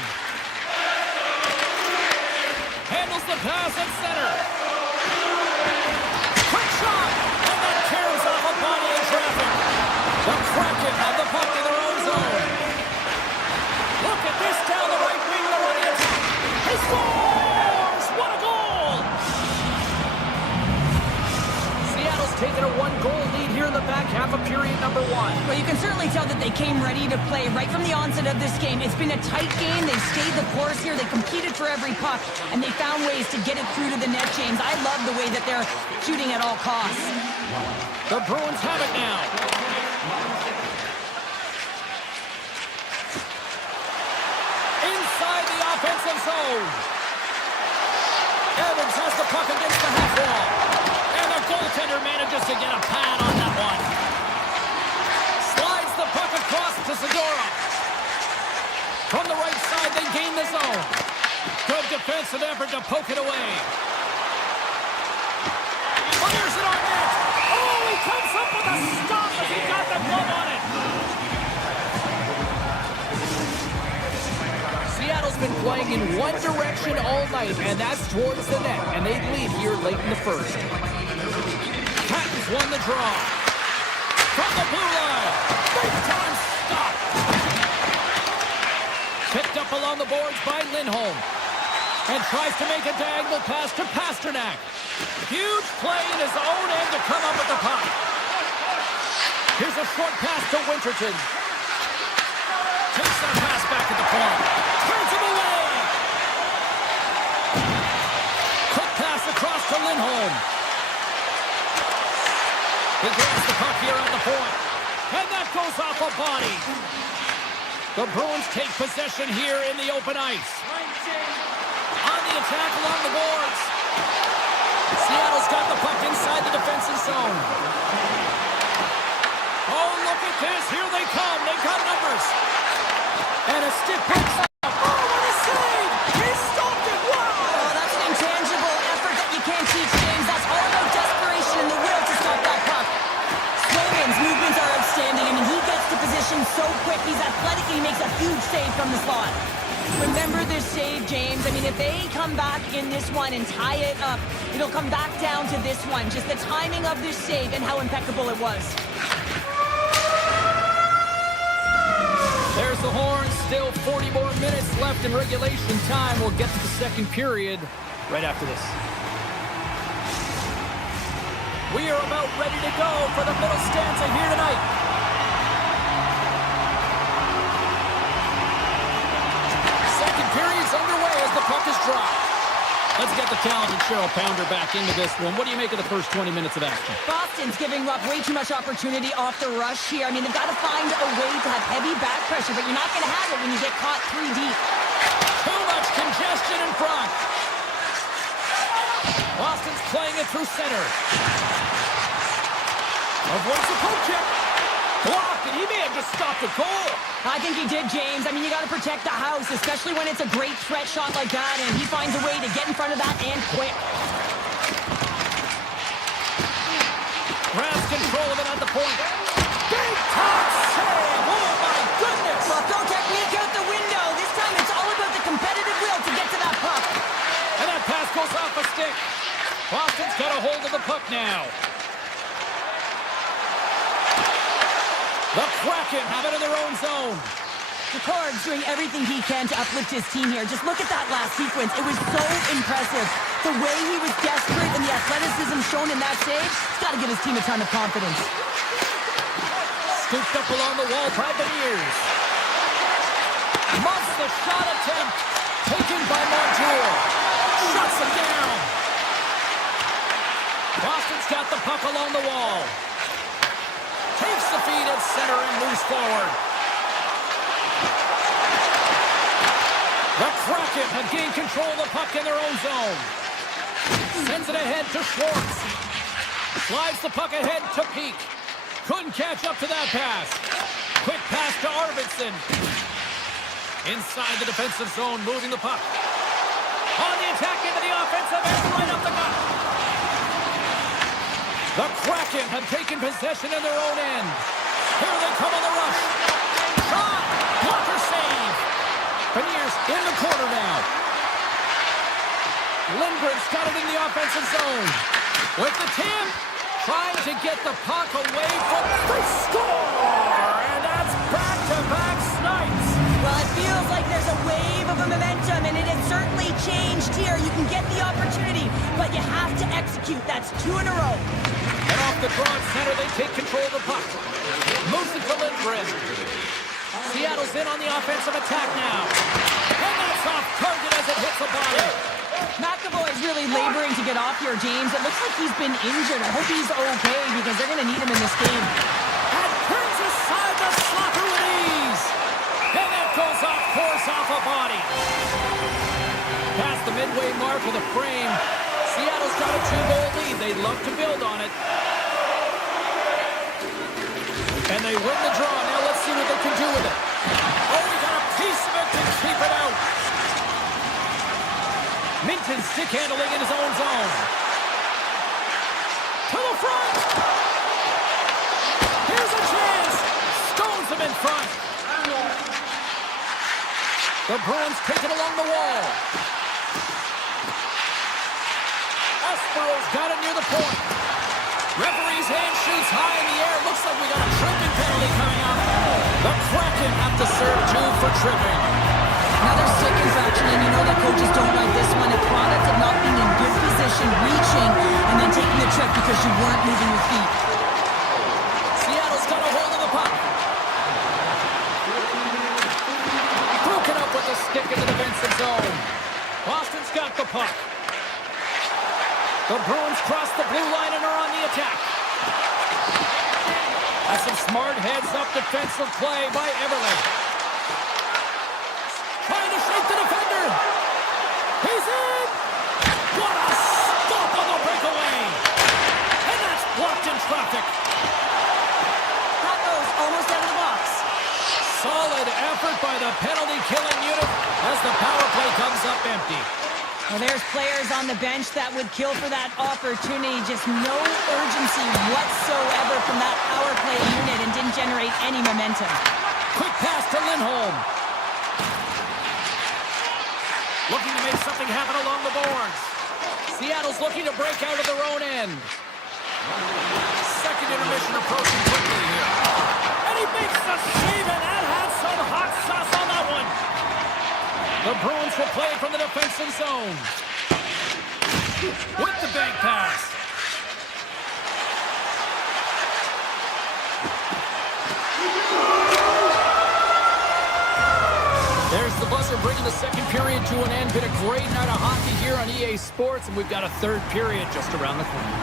Handles the pass at center. Quick shot! And that tears off a body in traffic. The Kraken have the puck in their own zone. Look at this down the right wing of the Lions. He scores! What a goal! Seattle's taken a one-goal lead here in the back half of period number one. Well, you can certainly tell that they came ready to play right from the onset of this game. It's been a tight game. They stayed the course here. They competed for every puck, and they found ways to get it through to the net, James. I love the way that they're shooting at all costs. The Bruins have it now. Inside the offensive zone. Evans has the puck against the half wall. And the goaltender manages to get a pad on that one. Slides the puck across to Segura. From the right side, they gain the zone. Good defensive effort to poke it away. Fires it on net. Oh, he comes up with a stop as he got the glove on it. Seattle's been playing in one direction all night, and that's towards the net, and they lead here late in the first. Patton's won the draw. From the blue line. Big time stop. Picked up along the boards by Lindholm. And tries to make a diagonal pass to Pasternak. Huge play in his own end to come up with the puck. Here's a short pass to Winterton. Takes that pass back at the point. Turns him away. Quick pass across to Lindholm. He grabs the puck here at the point. And that goes off a body. The Bruins take possession here in the open ice. On the attack along the boards. Seattle's got the puck inside the defensive zone. Oh, look at this. Here they come. They've got numbers. And a stick breaks up. Oh, what a save. He stopped it. Wow. Oh, that's an intangible effort that you can't teach, James. That's all about desperation and the will to stop that puck. Swayman's movements are outstanding. I mean, he gets to position so quick. He's athletic. He makes a huge save from the slot. Remember this save, James. I mean, if they come back in this one and tie it up, it'll come back down to this one. Just the timing of this save and how impeccable it was. There's the horn. Still 40 more minutes left in regulation time. We'll get to the second period right after this. We are about ready to go for the middle stanza here tonight. Second period's underway as the puck is dropped. Let's get the talented Cheryl Pounder back into this one. What do you make of the first 20 minutes of action? Boston's giving up way too much opportunity off the rush here. I mean, they've got to find a way to have heavy back pressure, but you're not going to have it when you get caught 3 deep. Too much congestion in front. Boston's playing it through center. Avoids the poke check. Blocked, and he may have just stopped the goal. I think he did, James. I mean, you got to protect the house, especially when it's a great threat shot like that, and he finds a way to get in front of that and quick. Grabs control of it at the point. Big top save! Oh, my goodness! Well, throw technique out the window. This time it's all about the competitive will to get to that puck. And that pass goes off a stick. Boston's got a hold of the puck now. The Kraken have it in their own zone. Picard's doing everything he can to uplift his team here. Just look at that last sequence. It was so impressive. The way he was desperate and the athleticism shown in that save, he's got to give his team a ton of confidence. Scooped up along the wall, Buccaneers. Muffs the shot attempt. Taken by Montour. Shuts him down. Boston's got the puck along the wall. Takes the feed at center and moves forward. The Kraken have gained control of the puck in their own zone. Sends it ahead to Schwartz. Slides the puck ahead to Peak. Couldn't catch up to that pass. Quick pass to Arvidsson. Inside the defensive zone, moving the puck. On the attack into the offensive end, right up the gut. The Kraken have taken possession in their own end. Here they come on the rush. Shot! Blocker save! Buccaneers in the corner now. Lindgren's got it in the offensive zone. With the Tim, trying to get the puck away from the score! And that's back-to-back snipes. Well, it feels like there's a wave of a momentum, and it has certainly changed here. You can get the opportunity, but you have to execute. That's 2 in a row. And off the draw center, they take control of the puck. Moves it to Lindgren. Seattle's in on the offensive attack now. And that's off target as it hits the body. McAvoy's really laboring to get off here, James. It looks like he's been injured. I hope he's okay because they're going to need him in this game. And turns aside the slapper with ease. And that goes off course off a body. Past the midway mark of the frame. Seattle's got a 2-goal lead. They'd love to build on it. And they win the draw. Now let's see what they can do with it. Oh, he got a piece of it to keep it out. Minton stick handling in his own zone. To the front. Here's a chance. Stones him in front. The Bruins take it along the wall. Espero's got it near the point. Referee's hand shoots high in the air. Looks like we got a tripping penalty coming up. The Kraken have to serve 2 for tripping. Another stick infraction, and you know that coaches don't like this one. A product of not being in good position, reaching, and then taking the trick because you weren't moving your feet. Seattle's got a hold of the puck. Broken up with the stick in the defensive zone. Boston's got the puck. The Bruins cross the blue line and are on the attack. That's some smart heads-up defensive play by Everly. Trying to shake the defender. He's in. What a stop on the breakaway. And that's blocked in traffic. That goes almost out of the box. Solid effort by the penalty-killing unit as the power play comes up empty. Well, there's players on the bench that would kill for that opportunity. Just no urgency whatsoever from that power play unit and didn't generate any momentum. Quick pass to Lindholm. Looking to make something happen along the boards. Seattle's looking to break out of their own end. Second intermission approaching quickly here. And he makes the save, and that had some hot sauce on that one. The Bruins will play from the defensive zone. With the bank pass. There's the buzzer bringing the second period to an end. Been a great night of hockey here on EA Sports, and we've got a third period just around the corner.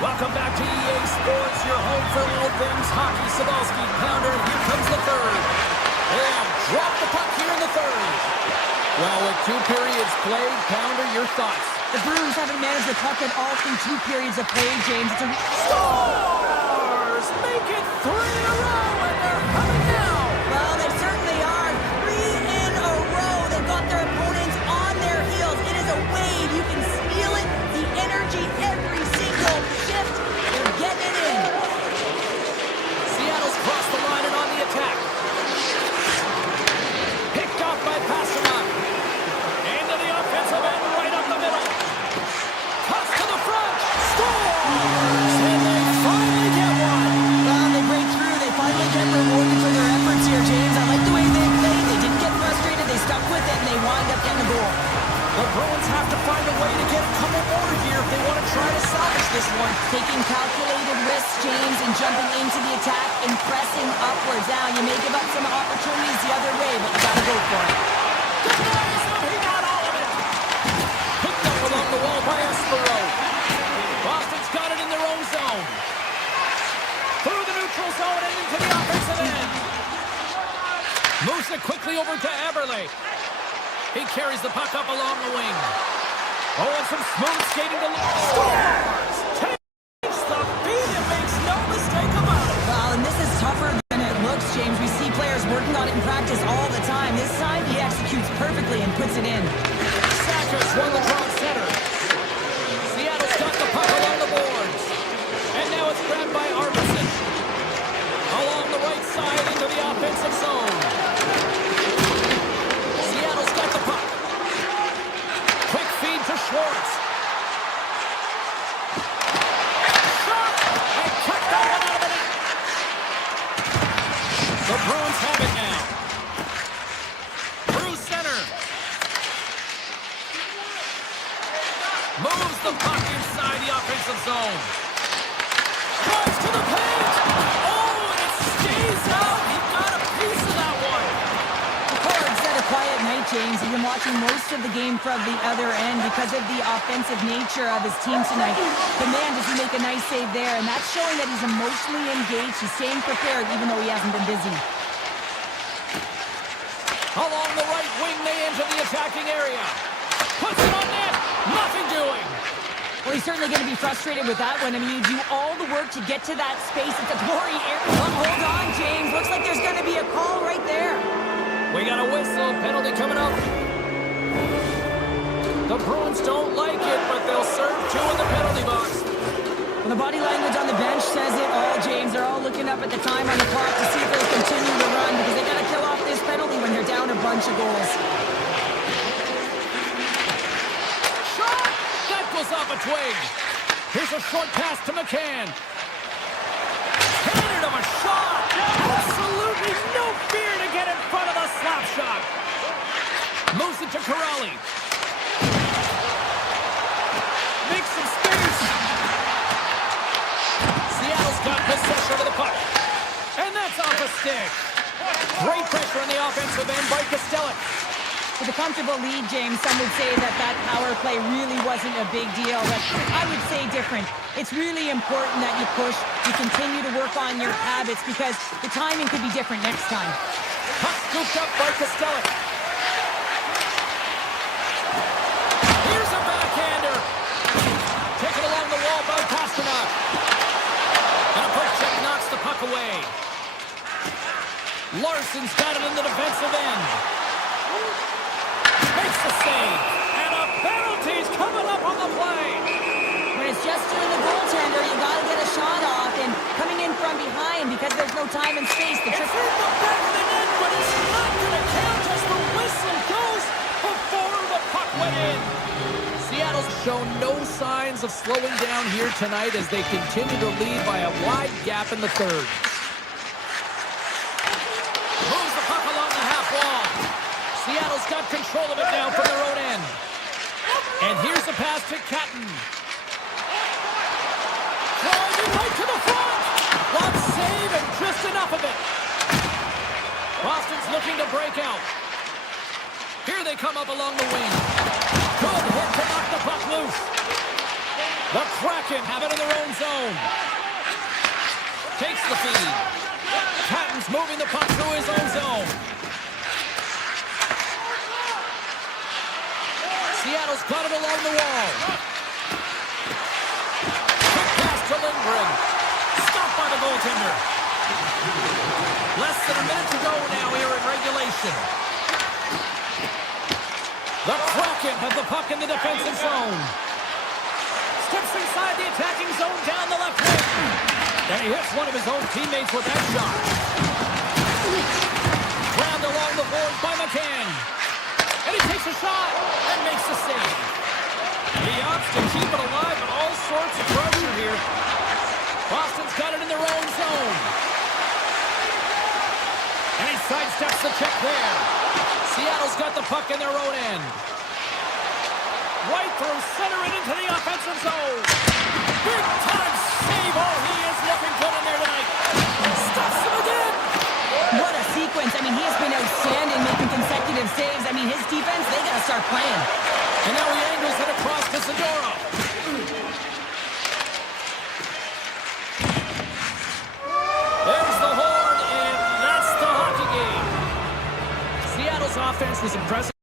Welcome back to EA Sports, your home for all things hockey. Sabalski, Pounder, here comes the third. And drop the puck here in the third. Well, with two periods played, Pounder, your thoughts? The Bruins haven't managed the puck at all through two periods of play, James. It's a... Stars make it 3 in a row, and they're coming now. Well, they certainly are. 3 in a row. They've got their opponents on their heels. It is a wave. You can feel it. The energy every single shift. They're getting it in. Seattle's crossed the line and on the attack. Picked off by Pasternak. Into the offensive end, right up the middle. Toss to the front. Scores! And they finally get one. Well, they break through. They finally get rewarded for their efforts here, James. I like the way they played. They didn't get frustrated. They stuck with it, and they wind up getting the goal. The Bruins have to find a way to get a couple more here if they want to try to salvage this one. Taking calculated risks, James, and jumping into the attack and pressing upwards. Now, you may give up some opportunities the other way, but you got to go for it. He got all of it. Picked up along the wall by Espero. Boston's got it in their own zone. Through the neutral zone and into the offensive end. Moves it quickly over to Eberle. He carries the puck up along the wing. Oh, and some smooth skating to scores! Takes the beat and makes no mistake about it. Well, and this is tougher than it looks, James. We see players working on it in practice all the time. This time, he executes perfectly and puts it in. Sackers won the draw center. Seattle's got the puck along the boards. And now it's grabbed by Arvidsson. Along the right side into the offensive zone. Seattle's got the puck. Quick feed to Schwartz. Shot! And cut that one out of the net. The Bruins have it now. Through center. Moves the puck inside the offensive zone. Drives to the paint. Oh, and it stays out. He got a piece of that one. The Cards had a quiet night, James. He's been watching most of the game from the other end because of the offensive nature of his team tonight. But man, does he make a nice save there, and that's showing that he's emotionally engaged. He's staying prepared even though he hasn't been busy. Along the right wing, they enter the attacking area. Puts it on net. Nothing doing. Well, he's certainly going to be frustrated with that one. I mean, you do all the work to get to that space. It's a glory area. Oh, hold on, James. Looks like there's going to be a call right there. We got a whistle. Penalty coming up. The Bruins don't like it, but they'll serve 2 in the penalty box. Well, the body language on the bench says it all, James. They're all looking up at the time on the clock to see if they'll continue to run because they got to kill off this penalty when they're down a bunch of goals. Shot! That goes off a twig. Here's a short pass to McCann. Handed him a shot. Absolutely no fear to get in front of the slap shot. Moves it to Corrali. Makes some space. Seattle's got possession of the puck. And that's off a stick. Great pressure on the offensive end by Kostelic. With a comfortable lead, James, some would say that that power play really wasn't a big deal, but I would say different. It's really important that you push, you continue to work on your habits because the timing could be different next time. Puck scooped up by Kostelic. Here's a backhander. Taken along the wall by Pasternak. And a push check knocks the puck away. Larson's got it in the defensive end. Makes the save. And a penalty's coming up on the play. When it's just doing the goaltender, you got to get a shot off, and coming in from behind because there's no time and space. The trick. It's in the back of the net, but it's not going to count as the whistle goes before the put in. Seattle's shown no signs of slowing down here tonight as they continue to lead by a wide gap in the third. Moves the puck along the half wall. Seattle's got control of it now from their own end. And here's the pass to Kraken. Driving right to the front. One save and just enough of it. Boston's looking to break out. Here they come up along the wing. Good hit to knock the puck loose. The Kraken have it in their own zone. Takes the feed. Patton's moving the puck through his own zone. Seattle's got it along the wall. Quick pass to Lindgren. Stopped by the goaltender. Less than a minute to go now here in regulation. The Kraken have the puck in the defensive zone. Steps inside the attacking zone down the left wing. And he hits one of his own teammates with that shot. Grabbed along the boards by McCann. And he takes a shot and makes the save. He opts to keep it alive, but all sorts of pressure here. Boston's got it in their own zone. And he sidesteps the check there. Seattle's got the puck in their own end. Right through center and into the offensive zone. Big time save. Oh, he is looking good in there tonight. Stops him again. What a sequence. I mean, he has been outstanding making consecutive saves. I mean, his defense, they got to start playing. And now he angles it across to Zadorov. There's the horn, and that's the hockey game. Seattle's offense was impressive.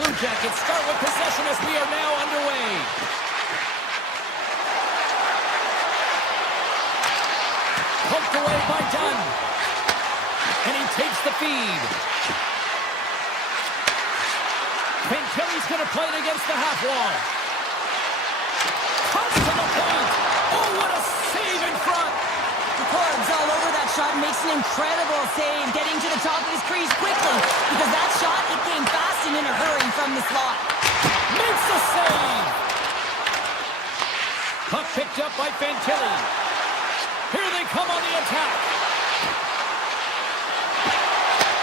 Blue Jackets start with possession as we are now underway. Poked away by Dunn. And he takes the feed. Kelly's going to play it against the half wall. Cuts to the point. Oh, what a save in front. The Cords all over that shot, makes an incredible save, getting to the top of his crease quickly, because that shot, it came fast and in a hurry from the slot. Makes the save. Puck picked up by Fantilli. Here they come on the attack.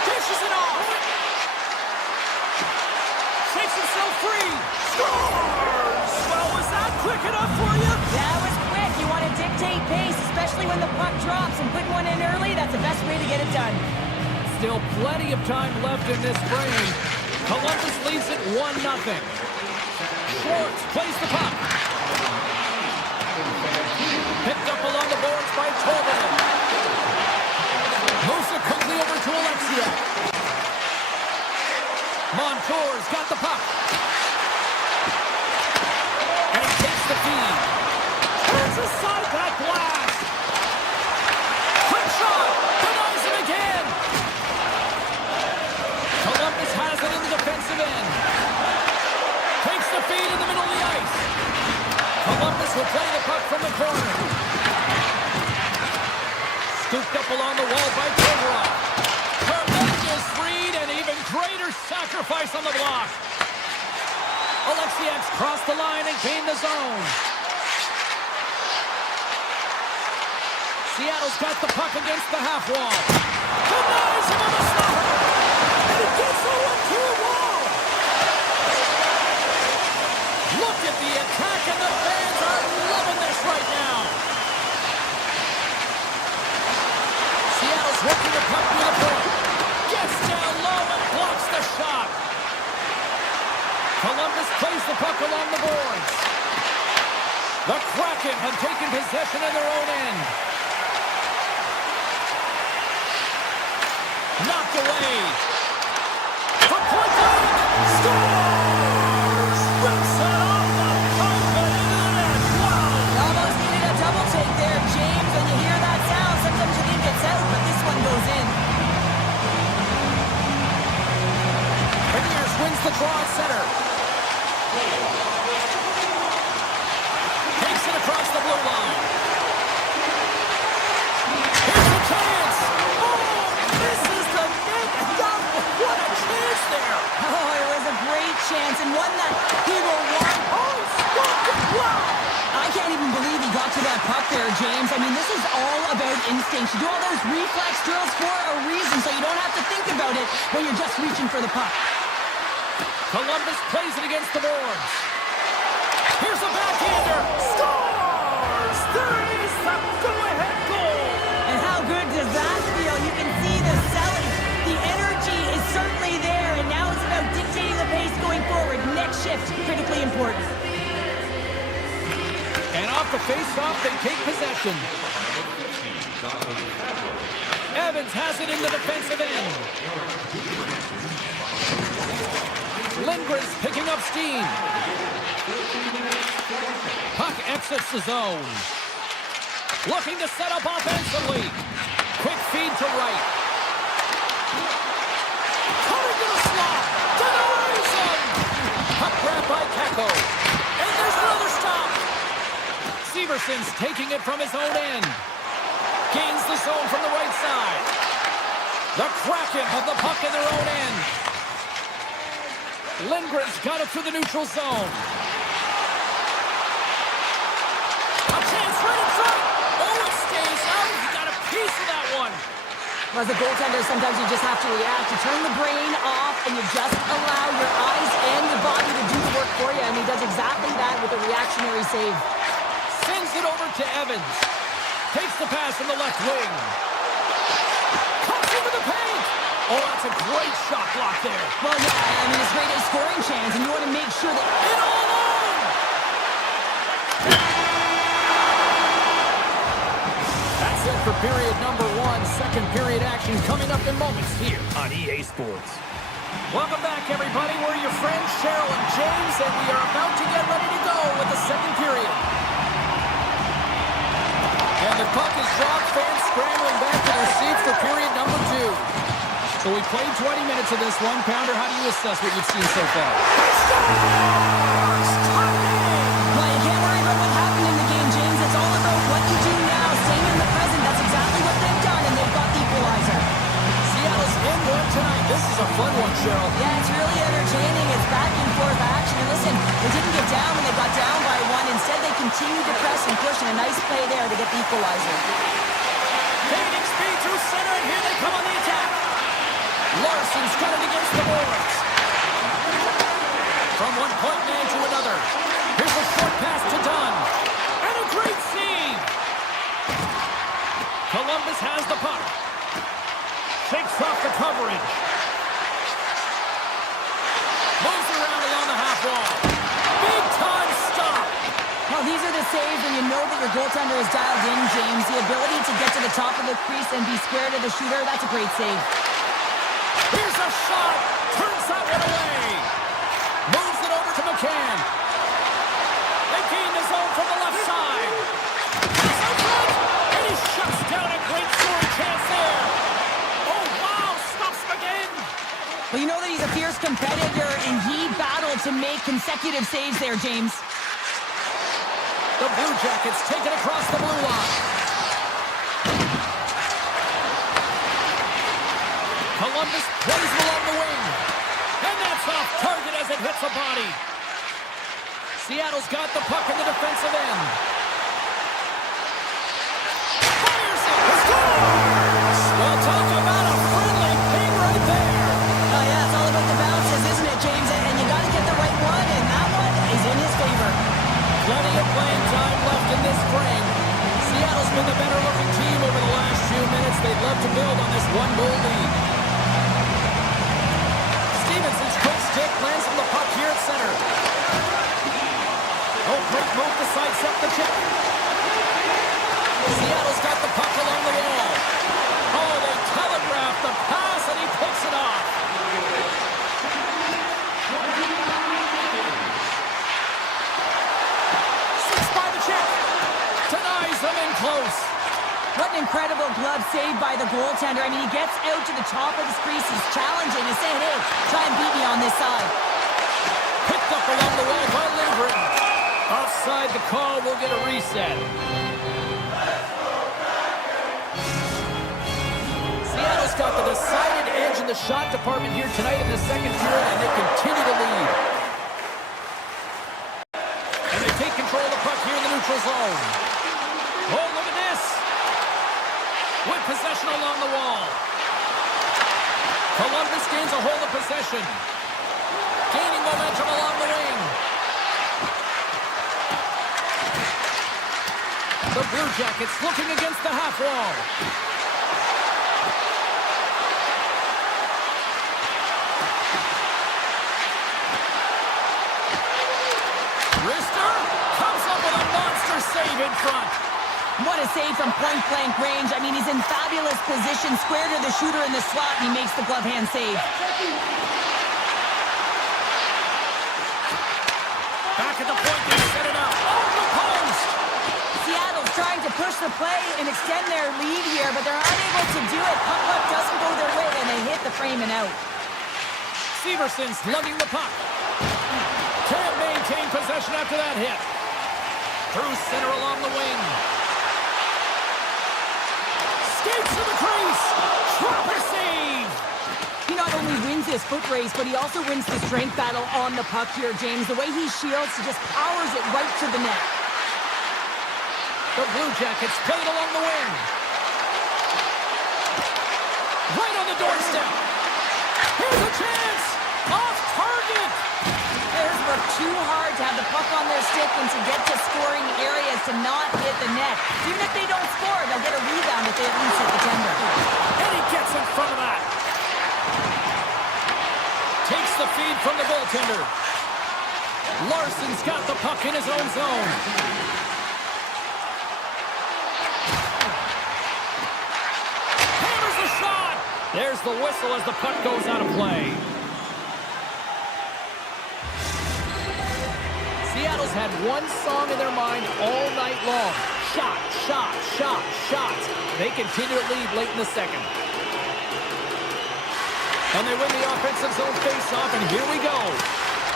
Dishes it off. Takes himself free. Scores! Well, was that quick enough for you? That was quick. You want to dictate pace, especially when the puck drops, and putting one in early, that's the best way to get it done. Still plenty of time left in this frame. Columbus leads it 1-0. Schwartz plays the puck. Picked up along the boards by Tobin. Moves it quickly over to Alexia. Montour's got the puck. And he takes the feed. Turns aside that blast. Quick shot. Denies him again. Columbus has it in the defensive end. Takes the feed in the middle of the ice. Columbus will play the puck from the corner. Scooped up along the wall by Provorov. Tremendous read and even greater sacrifice on the block. Alexiak's crossed the line and gained the zone. Seattle's got the puck against the half wall. Denies him on the stopper. And he gets the one to a wall. Look at the attack, and the fans are loving this right now. Seattle's working the puck through the point. Gets down low and blocks the shot. Columbus plays the puck along the boards. The Kraken have taken possession of their own end. Knocked away. For point blank. Scores! Rips it off the pipe and into the net. Wow! Almost needed a double take there, James. When you hear that sound, sometimes you think it's out, but this one goes in. Beniers wins the draw at center. Takes it across the blue line. Here's a chance. Oh, misses the net. What a chance there. Oh, it was a great chance, and one that he will want. Oh, stopped it. Wow. I can't even believe he got to that puck there, James. I mean, this is all about instinct. You do all those reflex drills for a reason, so you don't have to think about it when you're just reaching for the puck. Columbus plays it against the boards. Here's a backhander. Scores! There is the go-ahead goal. And how good does that feel? You can see the selling. The energy is certainly there, and now it's about dictating the pace going forward. Next shift, critically important. And off the face-off, they take possession. Evans has it in the defensive end. Lindgren's picking up steam. Puck exits the zone. Looking to set up offensively. Quick feed to right. Coming to the slot. Denies him. Puck grab by Kakko. And there's another stop. Severson's taking it from his own end. Gains the zone from the right side. The Kraken have the puck in their own end. Lindgren's got it through the neutral zone. A chance right in front. Oh, it stays out. He got a piece of that one. Well, as a goaltender, sometimes you just have to react. You turn the brain off, and you just allow your eyes and your body to do the work for you, and he does exactly that with a reactionary save. Sends it over to Evans. Takes the pass from the left wing. Comes into the paint. Oh, that's a great shot block there. Well, yeah, I mean, it's great a scoring chance, and you want to make sure that... In all alone! That's it for period number one. Second period action coming up in moments here on EA Sports. Welcome back, everybody. We're your friends, Cheryl and James, and we are about to get ready to go with the second period. And the puck is dropped, fans scrambling back to their seats for period number 2. So we played 20 minutes of this one. Pounder, how do you assess what you've seen so far? Well, you can't worry about what happened in the game, James. It's all about what you do now, staying in the present. That's exactly what they've done, and they've got the equalizer. Seattle's in one tonight. This is a fun one, Cheryl. Yeah, it's really entertaining. It's back and forth action. And listen, they didn't get down when they got down by 1. Instead, they continued to press and push, and a nice play there to get the equalizer. Gaining speed through center, and here they come on the attack. Larson's got it against the boards. From one point man to another. Here's a short pass to Dunn. And a great save. Columbus has the puck. Shakes off the coverage. Moves around along the half wall. Big time stop. Well, these are the saves when you know that your goaltender is dialed in, James. The ability to get to the top of the crease and be square to the shooter, that's a great save. Here's a shot. Turns that one away. Moves it over to McCann. They gain the zone from the left side. He's up front. And he shuts down a great scoring chance there. Oh, wow. Stops McCann. Well, you know that he's a fierce competitor, and he battled to make consecutive saves there, James. The Blue Jackets take it across the blue line. Columbus plays along the wing. And that's off target as it hits a body. Seattle's got the puck in the defensive end. Fires it. Scores! Well, talk about a friendly ping right there. Oh, yeah, it's all about the bounces, isn't it, James? And you got to get the right one, and that one is in his favor. Plenty of playing time left in this frame. Seattle's been the better-looking team over the last few minutes. They'd love to build on this one-goal lead. Stevenson's quick stick lands on the puck here at center. Oh, great move to sidestep the chip. Seattle's got the puck along the wall. Oh, they telegraph the pass, and he picks it off. Denies them in close. What an incredible glove save by the goaltender. I mean, he gets out to the top of his crease. He's challenging and saying, hey, try and beat me on this side. Picked up along the wall by Lindgren. Offside the call. We'll get a reset. Seattle's got the decided edge in the shot department here tonight in the second period, and they continue to lead. And they take control of the puck here in the neutral zone. Oh, look at this. With possession along the wall. Columbus gains a hold of possession. Gaining momentum along the wing. The Blue Jackets looking against the half wall. Rister comes up with a monster save in front. What a save from point-blank range. I mean, he's in fabulous position, square to the shooter in the slot, and he makes the glove hand save. Back at the point, they set it up. Oh, the post! Seattle's trying to push the play and extend their lead here, but they're unable to do it. Puck doesn't go their way, and they hit the frame and out. Severson's lugging the puck. Can't maintain possession after that hit. Through center along the wing. Skates to the crease. Trapper save. He not only wins his foot race, but he also wins the strength battle on the puck here, James. The way he shields, he just powers it right to the net. The Blue Jackets play it along the wing. Right on the doorstep. Here's a chance. Off target. Players work too hard to have the puck on their stick and to get to scoring areas to not hit the net. Even if they don't score, they'll get a rebound if they at least hit the tender. And he gets in front of that. Takes the feed from the goaltender. Larson's got the puck in his own zone. Hammers the shot. There's the whistle as the puck goes out of play. Seattle's had one song in their mind all night long. Shot, shot, shot, shots. They continue to lead late in the second. And they win the offensive zone face-off, and here we go.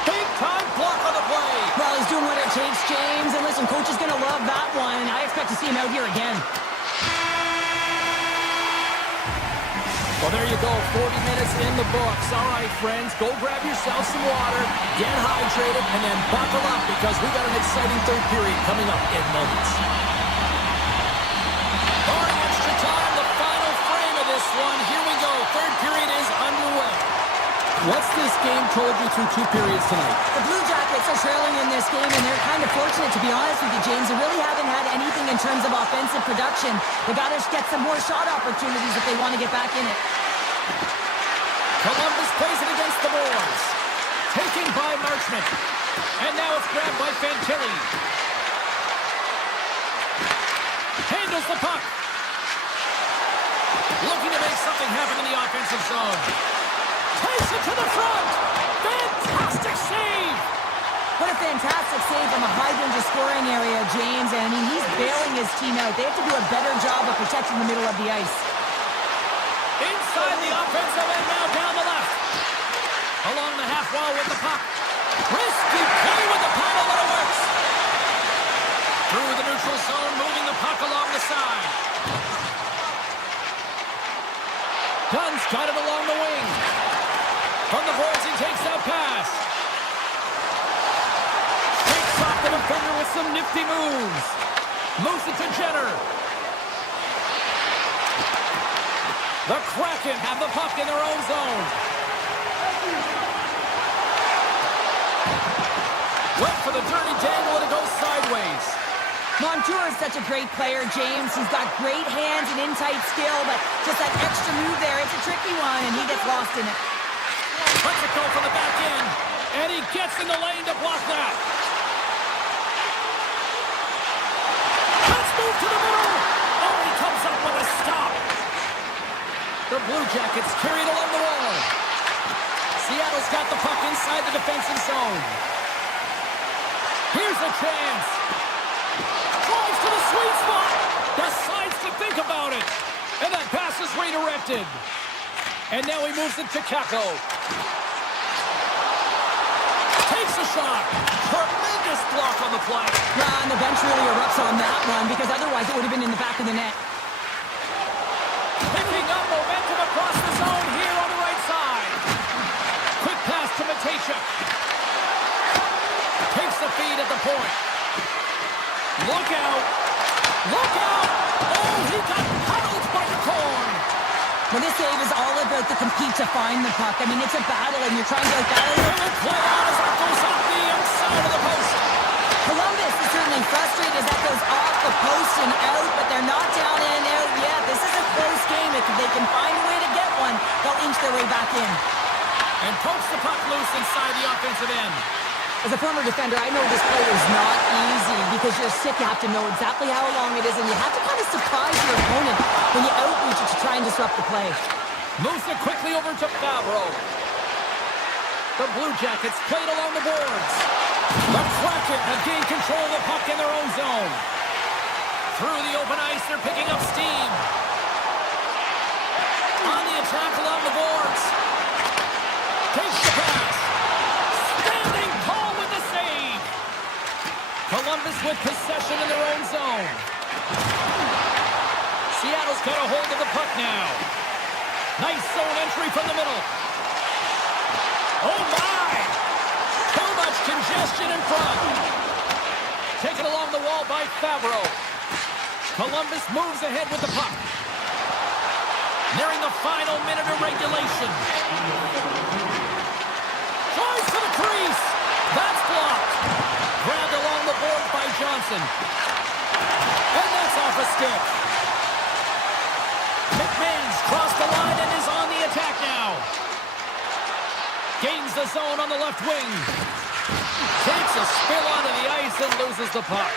Big-time block on the play. Well, he's doing what it takes, James. And listen, coach is going to love that one. I expect to see him out here again. Well, there you go, 40 minutes in the books. All right, friends, go grab yourself some water, get hydrated, and then buckle up because we got an exciting third period coming up in moments. Barring extra time, the final frame of this one. Here we go. Third period is underway. What's this game told you through two periods tonight? The Blue Jackets are trailing in this game, and they're kind of fortunate, to be honest with you, James. They really haven't had anything in terms of offensive production. They got to get some more shot opportunities if they want to get back in it. Columbus plays it against the boards. Taken by Marchment. And now it's grabbed by Fantilli. Handles the puck. Looking to make something happen in the offensive zone. Takes it to the front. Fantastic save. What a fantastic save from a high-danger scoring area, James. And I mean, he's bailing his team out. They have to do a better job of protecting the middle of the ice. Inside the offensive end, now down the left. Along the half wall with the puck. Risky play with the paddle, but it works. Through the neutral zone, moving the puck along the side. Dunn's got it along the wing. From the boards, he takes that pass. Takes off the defender with some nifty moves. Moves it to Jenner. The Kraken have the puck in their own zone. Went for the dirty dangle and it goes sideways. Montour is such a great player, James. He's got great hands and in-tight skill, but just that extra move there, it's a tricky one, and he gets lost in it. Lets it go from the back end, and he gets in the lane to block that. Let's move to the middle. Oh, he comes up with a stop. The Blue Jackets carried along the wall. Seattle's got the puck inside the defensive zone. Here's a chance. Drives to the sweet spot. Decides to think about it. And that pass is redirected. And now he moves it to Kako. Takes a shot. Tremendous block on the play. Yeah, and the bench really erupts on that one because otherwise it would have been in the back of the net. Picking up momentum across the zone here on the right side. Quick pass to Matejchuk. Takes the feed at the point. Look out. Look out. Oh, he got huddled by the corn. Well, this save is all about the compete to find the puck. I mean, it's a battle, and you're trying to battle it. And play out as that goes off the outside of the post. Columbus is certainly frustrated as that goes off the post and out, but they're not down and out yet. This is a close game. If they can find a way to get one, they'll inch their way back in. And pokes the puck loose inside the offensive end. As a former defender, I know this play is not easy because you're sick. You have to know exactly how long it is, and you have to kind of surprise your opponent when you outreach it to try and disrupt the play. Moves it quickly over to Favreau. The Blue Jackets played along the boards. The Kraken have gained control of the puck in their own zone. Through the open ice, they're picking up steam. On the attack along the boards. Takes the pass. Standing tall with the save. Columbus with possession in their own zone. Seattle's got a hold of the puck now. Nice zone entry from the middle. Oh my! Too much congestion in front. Taken along the wall by Favreau. Columbus moves ahead with the puck. Nearing the final minute of regulation. Tries for the crease. That's blocked. Grabbed along the board by Johnson. And that's off a stick. McMahon's crossed the line and is on the attack now. Gains the zone on the left wing. Takes a spill onto the ice and loses the puck.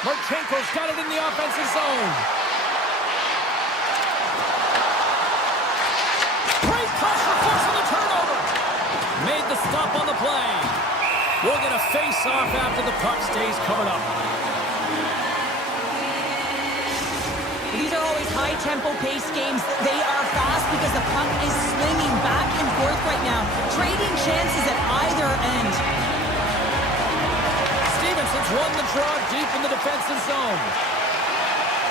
Marchenko's got it in the offensive zone. Great pressure forcing the turnover. Made the stop on the play. We'll get a face-off after the puck stays covered up. These are always high-tempo pace games. They are fast because the puck is swinging back and forth right now, trading chances at either end. Stevenson's won the draw deep in the defensive zone.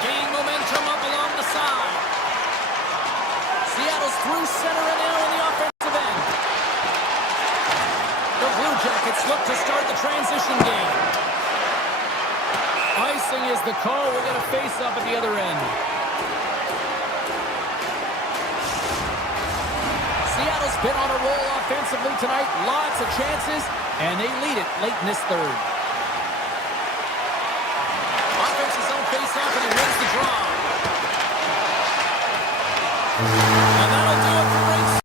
Gaining momentum up along the side. Seattle's through center and now in the offensive end. The Blue Jackets look to start the transition game. Icing is the call. We'll get a face-up at the other end. Seattle's been on a roll offensively tonight. Lots of chances, and they lead it late in this third. Offensive zone face-off, and he wins the draw. And that'll do it for Rinks.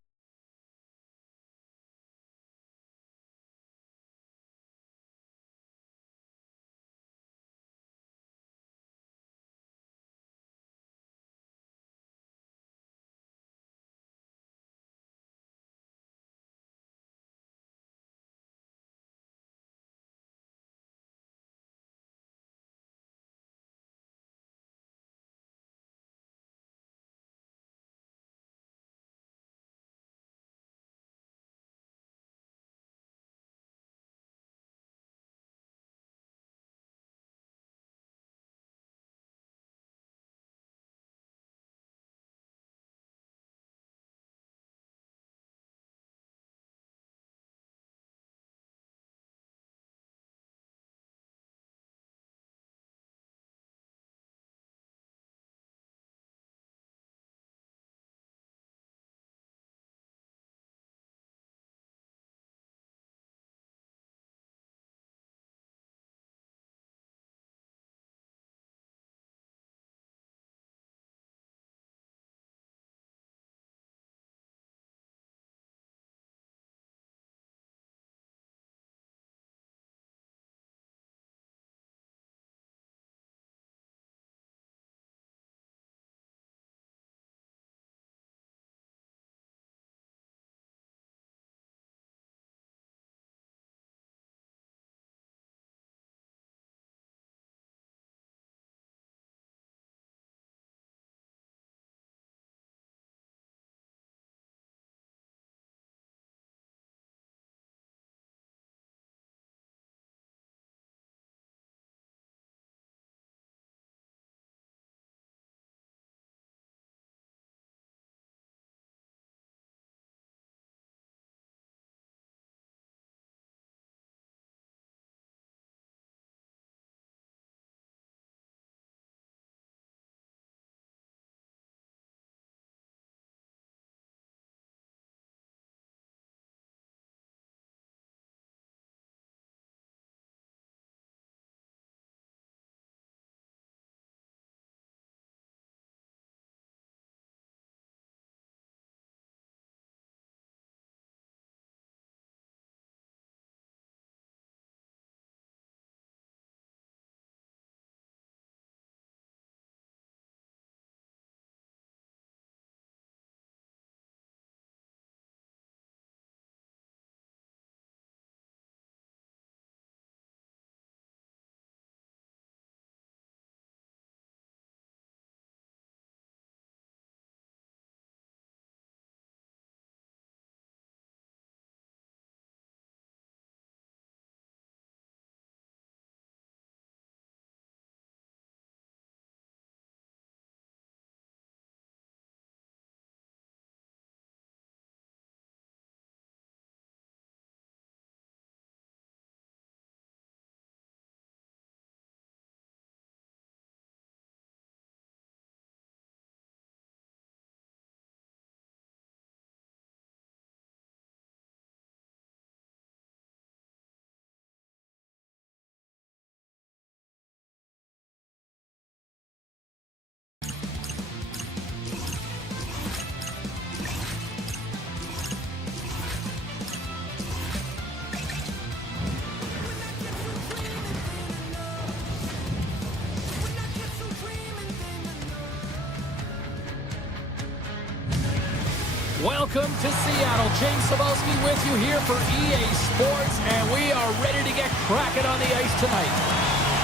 Welcome to Seattle. James Cebulski with you here for EA Sports, and we are ready to get Kraken on the ice tonight.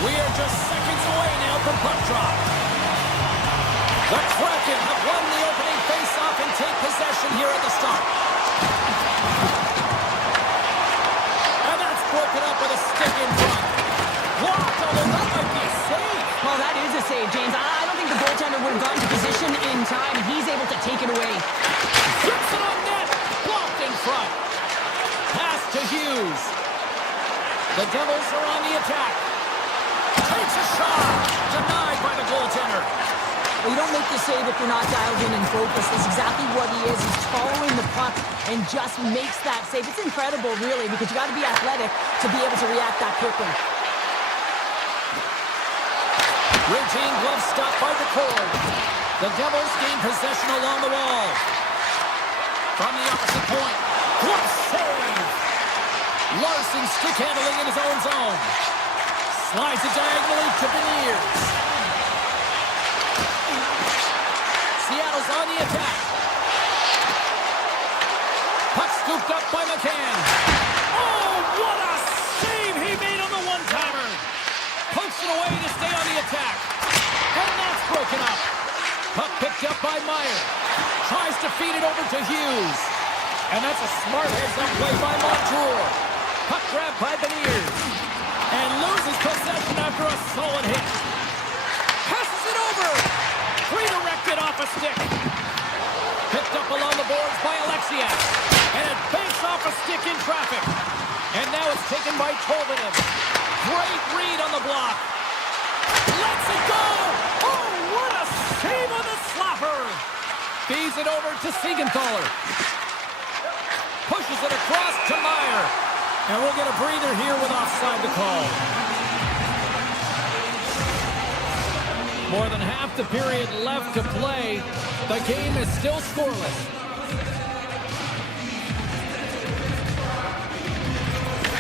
We are just seconds away now from puck drop. The Kraken have won the opening face-off and take possession here at the start. And that's broken up with a stick in front. Blocked, although that might be a save. Well, that is a save, James. I don't think the goaltender would have gotten to position in time, and he's able to take it away. Zips it on net. Blocked in front. Pass to Hughes. The Devils are on the attack. Takes a shot. Denied by the goaltender. Well, you don't make the save if you're not dialed in and focused. That's exactly what he is. He's following the puck and just makes that save. It's incredible, really, because you got to be athletic to be able to react that quickly. Routine glove stop by the cord. The Devils gain possession along the wall. From the opposite point. Glove save. Larson stick handling in his own zone. Slides it diagonally to Beniers. Seattle's on the attack. Puck scooped up by McCann. Oh, what a save he made on the one-timer. Pokes it away to stay on the attack. And that's broken up. Puck picked up by Meyer. Tries to feed it over to Hughes. And that's a smart heads-up play by Montour. Puck grabbed by Beniers. And loses possession after a solid hit. Passes it over. Redirected off a stick. Picked up along the boards by Alexiak. And it banks off a stick in traffic. And now it's taken by Tolvanen. Great read on the block. Lets it go. Oh, what a save on the slapper. Feeds it over to Siegenthaler. Pushes it across to Meyer. And we'll get a breather here with offside the call. More than half the period left to play. The game is still scoreless.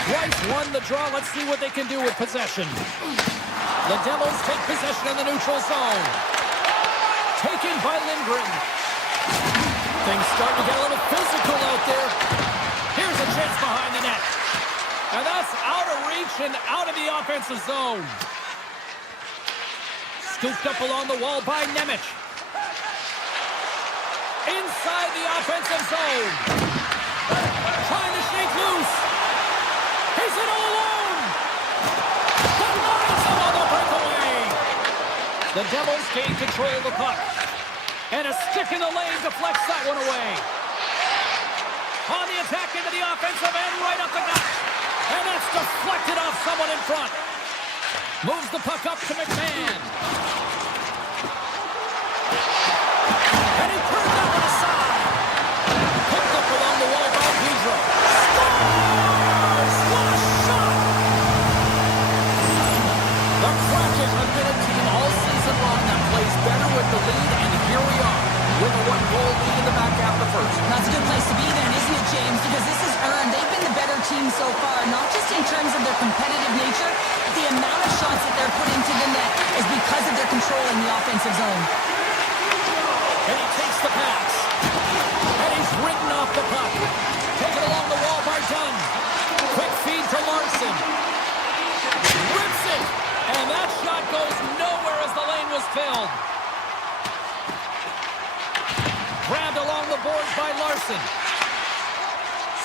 Rice won the draw. Let's see what they can do with possession. The Devils take possession in the neutral zone. Taken by Lindgren. Things start to get a little physical out there. Here's a chance behind the net. And that's out of reach and out of the offensive zone. Scooped up along the wall by Nemec. Inside the offensive zone. Trying to shake loose. He's in all alone. Denies him on the breakaway. The Devils gain control of the puck. And a stick in the lane deflects that one away. On the attack into the offensive end, right up the gut. And that's deflected off someone in front. Moves the puck up to McMahon. And he turned that one aside. Picked up along the wall by Pedro. Scores! What a shot! The Kraken have been a team all season long that plays better with the lead, and here we are with a one-goal lead in the back half of the first. That's a good place to be then, isn't it, James? Because this is earned. They've been the better team so far, not just in terms of their competitive nature, but the amount of shots that they're putting to the net is because of their control in the offensive zone. And he takes the pass. And he's ridden off the puck. Taken along the wall by Dunn. Quick feed to Larson. Rips it. And that shot goes nowhere as the lane was filled. Grabbed along the boards by Larson.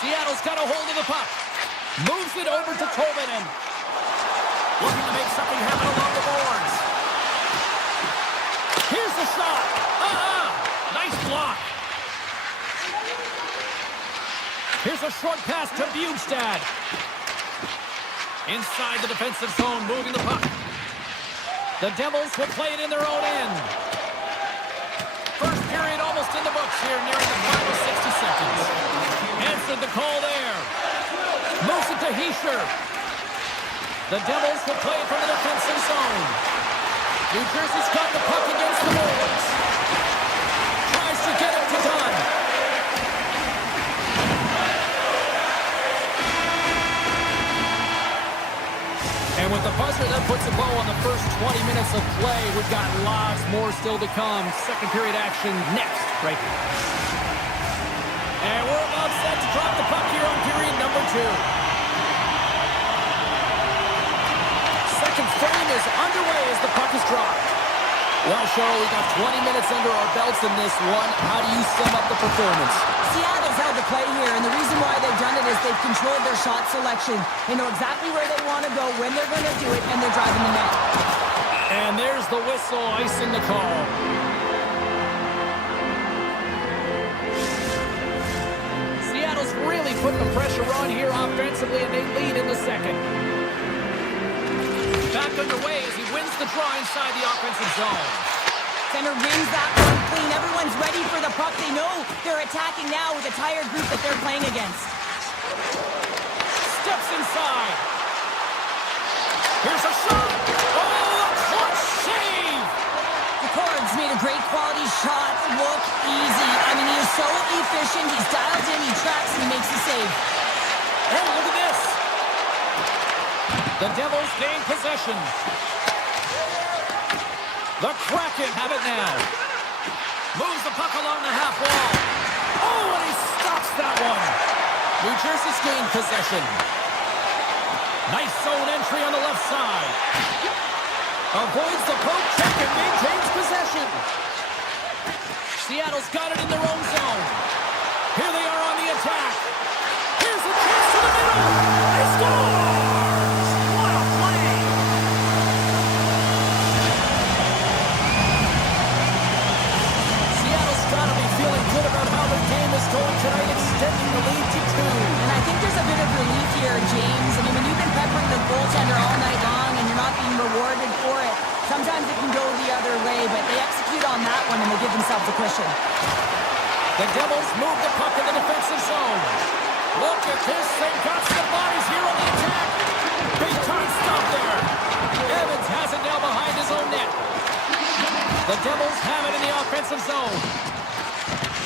Seattle's got a hold of the puck. Moves it over to Tolvanen. Looking to make something happen along the boards. Here's the shot. Nice block. Here's a short pass to Bjugstad. Inside the defensive zone, moving the puck. The Devils will play it in their own end. First period almost in the books here, nearing the final 60 seconds. Answered the call there. Moves it to Hischier. The Devils will play it from the defensive zone. New Jersey's got the puck against the boards. Tries to get it to Dunn. And with the buzzer, that puts a bow on the first 20 minutes of play. We've got lots more still to come. Second period action next, right here. And we're about set to drop the puck here on period number 2. Second frame is underway as the puck is dropped. Well, Cheryl, we got 20 minutes under our belts in this one. How do you sum up the performance? Seattle's held the play here, and the reason why they've done it is they've controlled their shot selection. They know exactly where they want to go, when they're going to do it, and they're driving the net. And there's the whistle, icing the call. Seattle's really putting the pressure on here offensively, and they lead in the second. Back underway as he wins the draw inside the offensive zone. Center wins that one clean. Everyone's ready for the puck. They know they're attacking now with a tired group that they're playing against. Steps inside. Here's a shot. Oh, a clutch save. The Cords made a great quality shot look easy. I mean, he is so efficient. He's dialed in, he tracks, and he makes the save. Oh, look at this. The Devils gain possession. The Kraken have it now. Moves the puck along the half wall. Oh, and he stops that one. New Jersey's gained possession. Nice zone entry on the left side. Avoids the poke check and maintains possession. Seattle's got it in their own zone. Here they are on the attack. Here's the chance to the middle. They score! Going tonight, extending the lead to 2. And I think there's a bit of relief here, James. I mean, when you've been peppering the goaltender all night long and you're not being rewarded for it, sometimes it can go the other way, but they execute on that one and they give themselves a cushion. The Devils move the puck in the defensive zone. Look at this. They've got some bodies here on the attack. Big time stop there. Evans has it now behind his own net. The Devils have it in the offensive zone.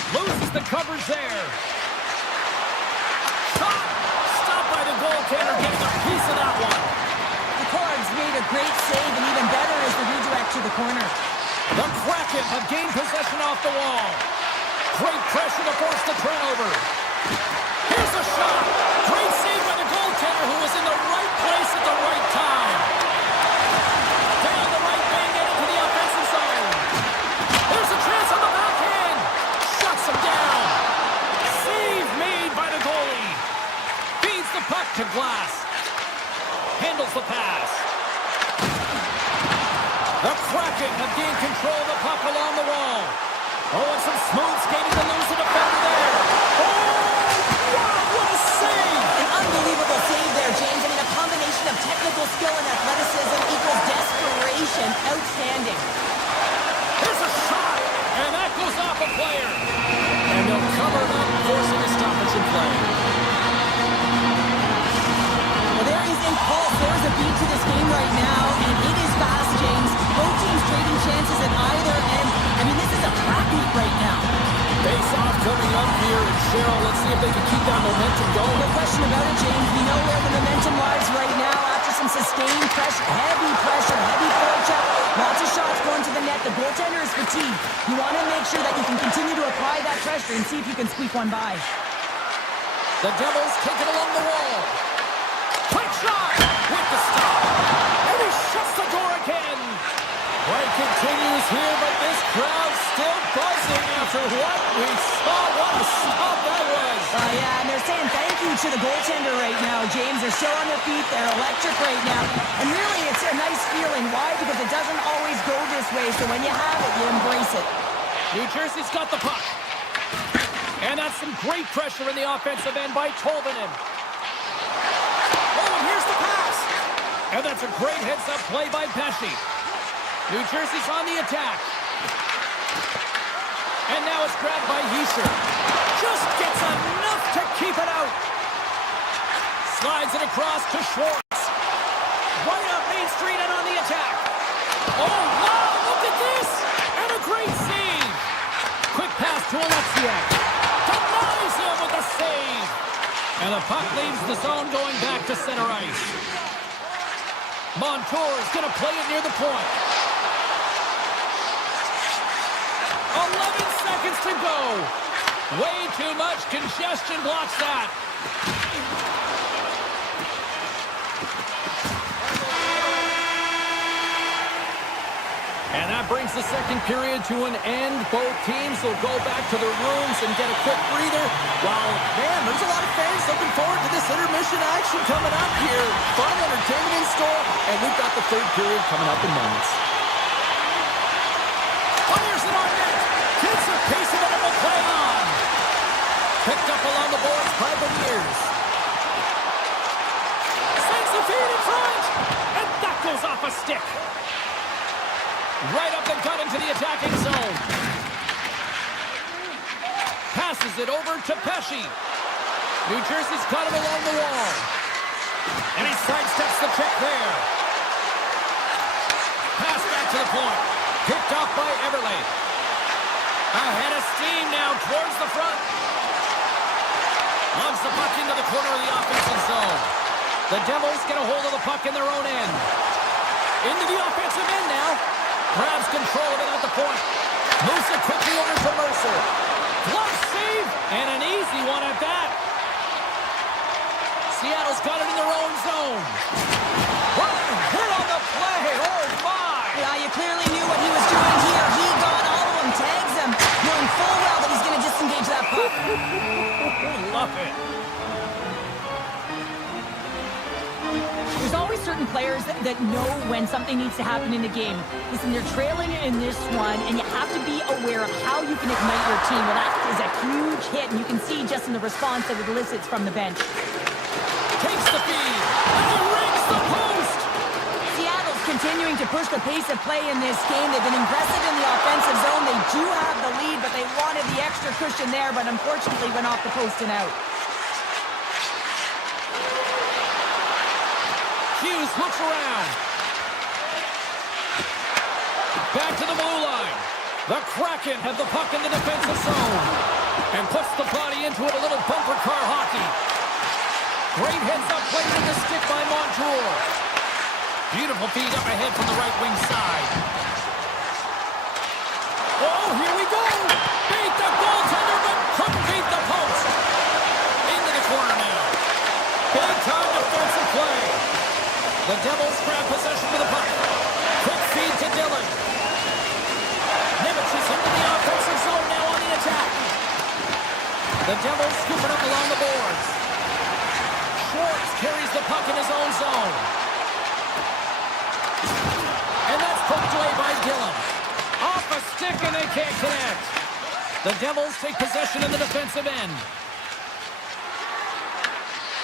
Loses the coverage there. Shot! Stopped by the goaltender, getting a piece of that one. The Cords made a great save, and even better is the redirect to the corner. The Kraken have gained possession off the wall. Great pressure to force the turnover. Here's a shot. Great save by the goaltender, who was in the right place at the right time. Down the right wing and into the offensive zone. There's a chance on the backhand. Shuts him down. Save made by the goalie. Feeds the puck to Glass. Handles the pass. The Kraken have gained control of the puck along the wall. Oh, and some smooth skating to lose the defender there. Oh, wow, what a save! An unbelievable save there, James. I mean, a combination of technical skill and athleticism equals desperation. Outstanding. Here's a shot, and that goes off a player. And they'll cover it up, forcing a stoppage in play. Well, there is a pulse. There is a beat to this game right now, and it is fast, James. Both teams trading chances at either end. I mean, this is a track meet right now. Face-off coming up here, and Cheryl, let's see if they can keep that momentum going. No question about it, James. We know where the momentum lies right now after some sustained pressure, heavy forecheck, lots of shots going to the net. The goaltender is fatigued. You want to make sure that you can continue to apply that pressure and see if you can squeak one by. The Devils take it along the wall. Quick shot with the stop. And he shuts the door again. Play continues here, but this crowd's still buzzing after what we saw. What a stop that was. Yeah, and they're saying thank you to the goaltender right now, James. They're still on their feet. They're electric right now. And really, it's a nice feeling. Why? Because it doesn't always go this way. So when you have it, you embrace it. New Jersey's got the puck. And that's some great pressure in the offensive end by Tolvanen. Oh, and here's the pass. And that's a great heads-up play by Pesci. New Jersey's on the attack. And now it's grabbed by Hischer. Just gets enough to keep it out. Slides it across to Schwartz. Right up Main Street and on the attack. Oh, wow, look at this. And a great save. Quick pass to Alexiak. Denies him with the save. And the puck leaves the zone going back to center ice. Montour's going to play it near the point. 11 seconds to go. Way too much congestion blocks that. And that brings the second period to an end. Both teams will go back to their rooms and get a quick breather. While, man, there's a lot of fans looking forward to this intermission action coming up here. Fun entertainment in store, and we've got the third period coming up in moments. Fires it on net. Gets a piece of it and will play on. Picked up along the boards by Beniers. Sends the feed in front, and that goes off a stick. Right up the gut into the attacking zone. Passes it over to Pesci. New Jersey's got him along the wall. And he sidesteps the check there. Pass back to the point. Picked off by Everly. Ahead of steam now towards the front. Loves the puck into the corner of the offensive zone. The Devils get a hold of the puck in their own end. Into the offensive end now. Grabs control of it at the point. Moves it quickly over to Mercer. Glove save, and an easy one at that. Seattle's got it in their own zone. What a hit on the play. Oh, my. Yeah, you clearly knew what he was doing here. He got all of them, tags them, knowing full well that he's going to disengage that puck. Love it. There's always certain players that know when something needs to happen in a game. Listen, they're trailing in this one, and you have to be aware of how you can ignite your team. Well, that is a huge hit, and you can see just in the response that it elicits from the bench. Takes the feed, and he rings the post! Seattle's continuing to push the pace of play in this game. They've been aggressive in the offensive zone. They do have the lead, but they wanted the extra cushion there, but unfortunately went off the post and out. Hughes looks around. Back to the blue line. The Kraken have the puck in the defensive zone. And puts the body into it, a little bumper car hockey. Great heads-up play in the stick by Montour. Beautiful feed up ahead from the right wing side. Oh, here we go. Beat the goaltender, but couldn't beat the post. Into the corner now. Big-time defensive play. The Devils grab possession with the puck. Quick feed to Dillon. Nimitz is into the offensive zone now on the attack. The Devils scooping up along the boards. Schwartz carries the puck in his own zone. And that's poked away by Dillon. Off a stick and they can't connect. The Devils take possession in the defensive end.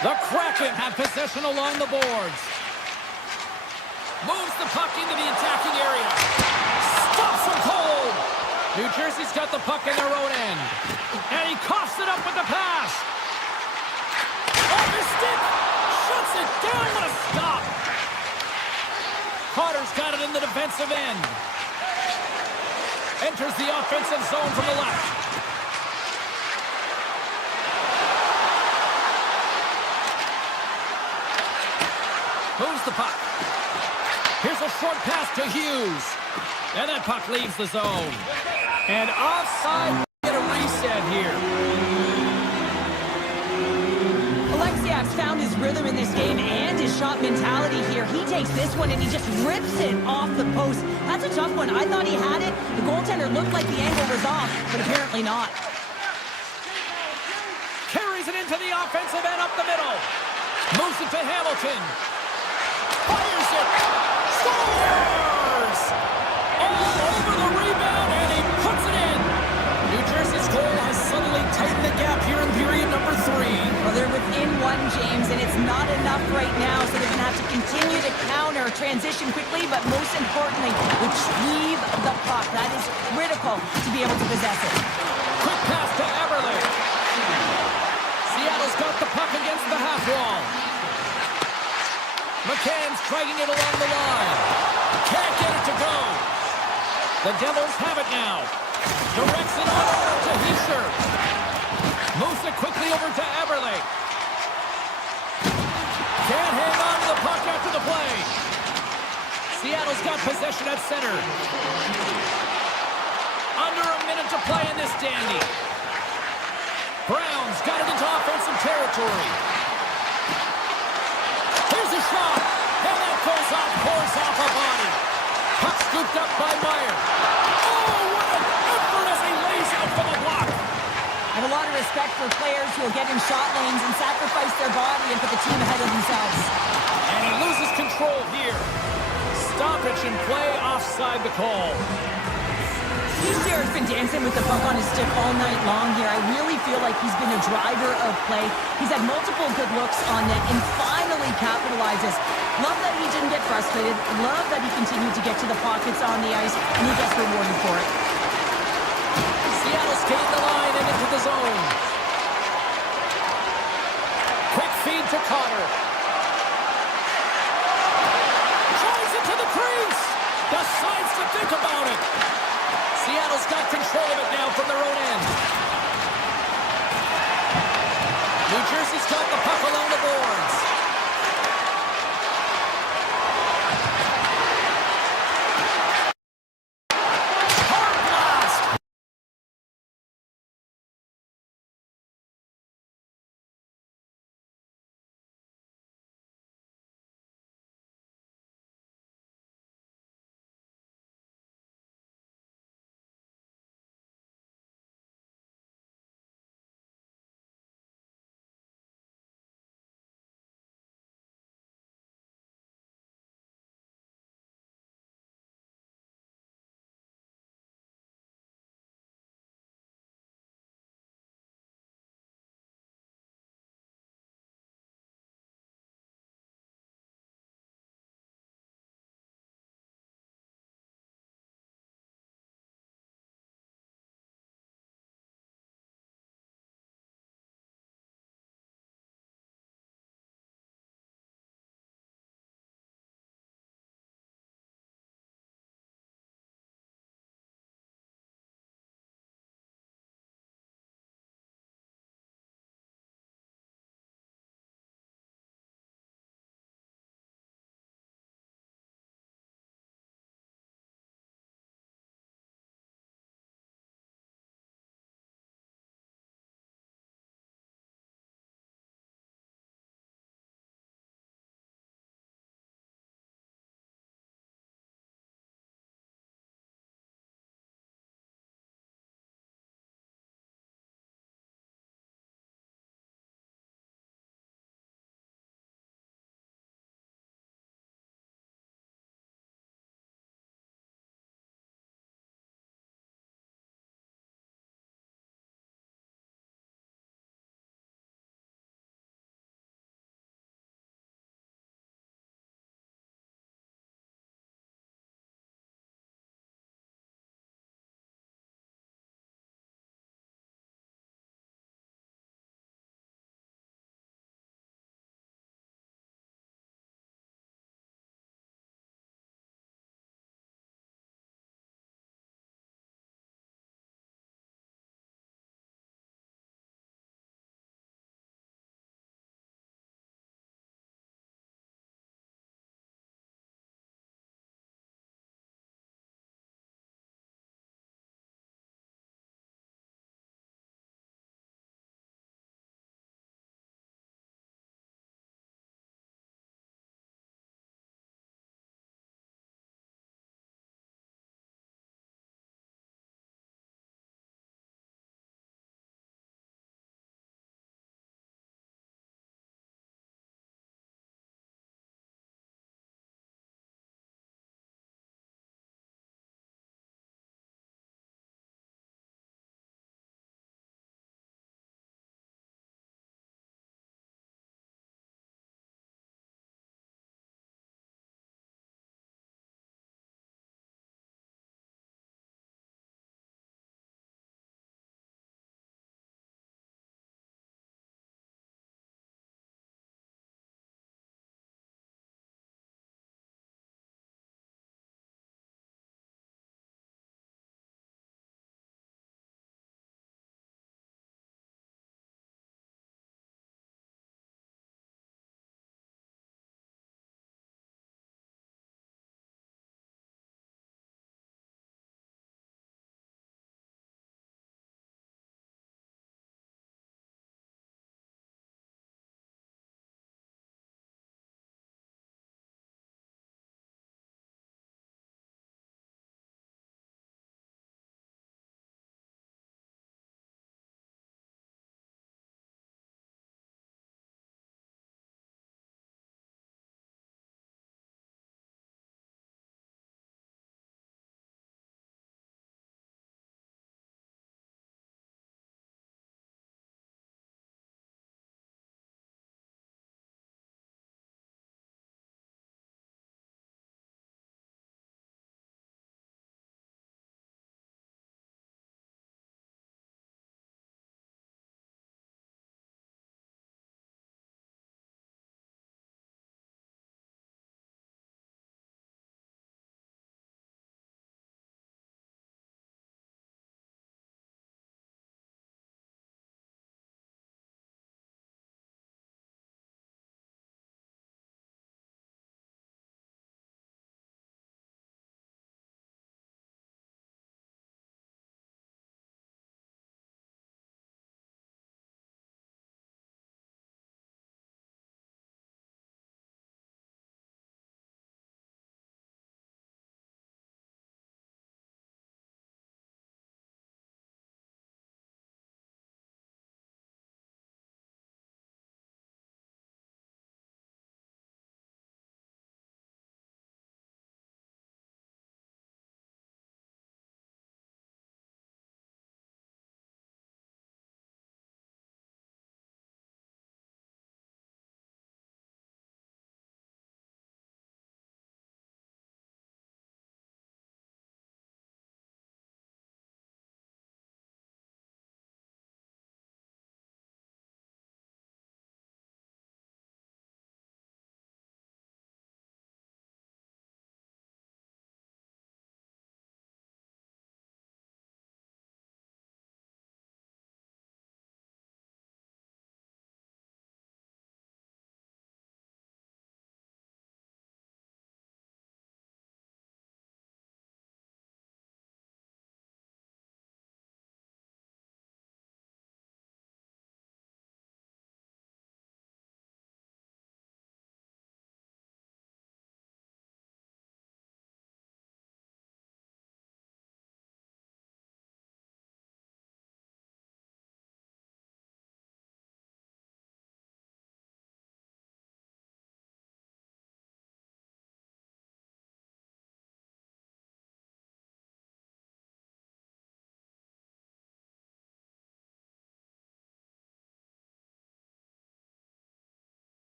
The Kraken have possession along the boards. Moves the puck into the attacking area. Stops him cold. New Jersey's got the puck in their own end. And he coughs it up with the pass. Off his stick. Shuts it down. What a stop. Carter's got it in the defensive end. Enters the offensive zone from the left. Moves the puck. Here's a short pass to Hughes. And that puck leaves the zone. And offside, get a reset here. Alexiak's found his rhythm in this game and his shot mentality here. He takes this one and he just rips it off the post. That's a tough one. I thought he had it. The goaltender looked like the angle was off, but apparently not. Carries it into the offensive end up the middle. Moves it to Hamilton. Fires it. Scores! All over the rebound, and he puts it in. New Jersey's goal has suddenly tightened the gap here in period number 3. Well, they're within one, James, and it's not enough right now, so they're going to have to continue to counter, transition quickly, but most importantly, retrieve the puck. That is critical to be able to possess it. Quick pass to Everly. Seattle's got the puck against the half wall. McCann's dragging it along the line. Can't get it to go. The Devils have it now. Directs it on over to Hischer. Moves it quickly over to Everly. Can't hang on to the puck after the play. Seattle's got possession at center. Under a minute to play in this dandy. into offensive territory. Here's a shot, and that goes off, pours off a body. Puck scooped up by Meyer. Oh, what an effort as he lays out for the block. I have a lot of respect for players who will get in shot lanes and sacrifice their body and put the team ahead of themselves. And he loses control here. Stoppage in play, offside the call. He's been dancing with the puck on his stick all night long here. I really feel like he's been a driver of play. He's had multiple good looks on net and finally capitalizes. Love that he didn't get frustrated. Love that he continued to get to the pockets on the ice, and he gets rewarded for it. Seattle skating the line and into the zone. Quick feed to Cotter. Drives it to the crease. Decides to think about it. Seattle's got control of it now from their own end. New Jersey's got the puck along the boards.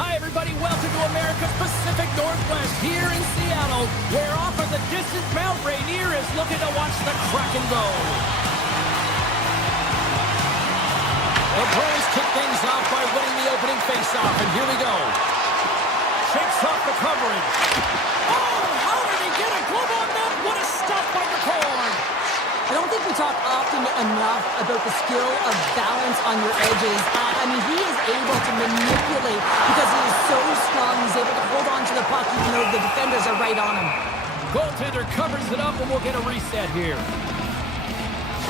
Hi, everybody. Welcome to America's Pacific Northwest here in Seattle, where off of the distant Mount Rainier is looking to watch the Kraken go. The Bruins kick things off by winning the opening faceoff, and here we go. Shakes off the coverage. Oh, how did he get a glove on that? What a stop by the cord. I don't think we talk often enough about the skill of balance on your edges. I mean, he is able to manipulate because he is so strong. He's able to hold on to the puck even though the defenders are right on him. Goaltender covers it up, and we'll get a reset here.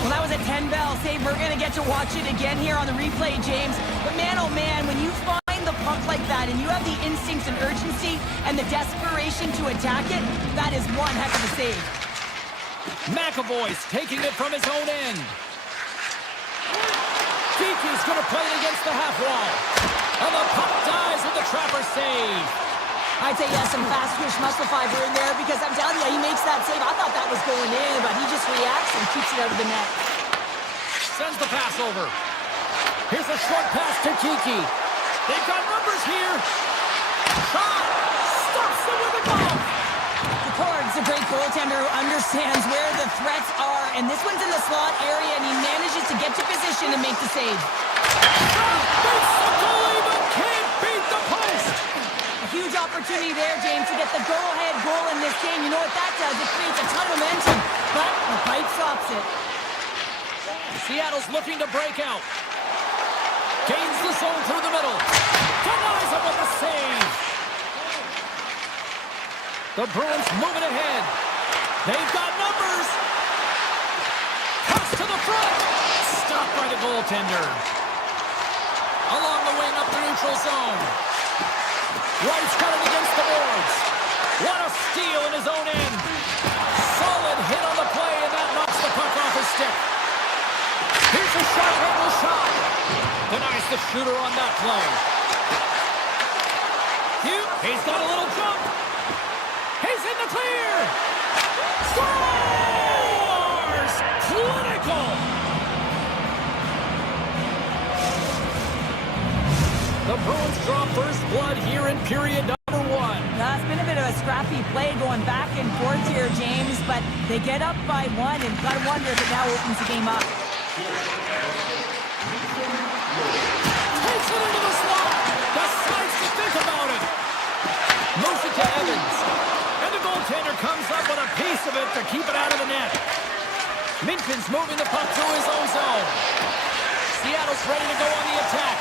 Well, that was a 10-bell save. We're going to get to watch it again here on the replay, James. But man, oh man, when you find the puck like that and you have the instincts and urgency and the desperation to attack it, that is one heck of a save. McAvoy's taking it from his own end. Kiki's going to play it against the half wall. And the puck dies with the trapper save. I'd say yes, some fast twitch muscle fiber in there because I'm telling you, he makes that save. I thought that was going in, but he just reacts and keeps it out of the net. Sends the pass over. Here's a short pass to Kiki. They've got numbers here. Shot. Stops it with a glove. It's a great goaltender who understands where the threats are, and this one's in the slot area, and he manages to get to position and make the save. Shot beats the goalie, but can't beat the post. A huge opportunity there, James, to get the go-ahead goal in this game. You know what that does? It creates a ton of momentum, but the pipe stops it. Seattle's looking to break out. Gains the zone through the middle. Denies him with a save. The Bruins moving ahead. They've got numbers. Pass to the front. Stopped by the goaltender. Along the wing up the neutral zone. Wright's got it against the boards. What a steal in his own end. Solid hit on the play, and that knocks the puck off his stick. Here's a shot-handle shot. Denies the shooter on that play. He's got a little jump. He's in the clear! Scores! Clinical! The Bruins draw first blood here in period number 1. It's been a bit of a scrappy play going back and forth here, James, but they get up by one, and gotta wonder if it now opens the game up. Takes it into the slot! Decides to think about it! Moves it to Evans. And the goaltender comes up with a piece of it to keep it out of the net. Minkin's moving the puck through his own zone. Seattle's ready to go on the attack.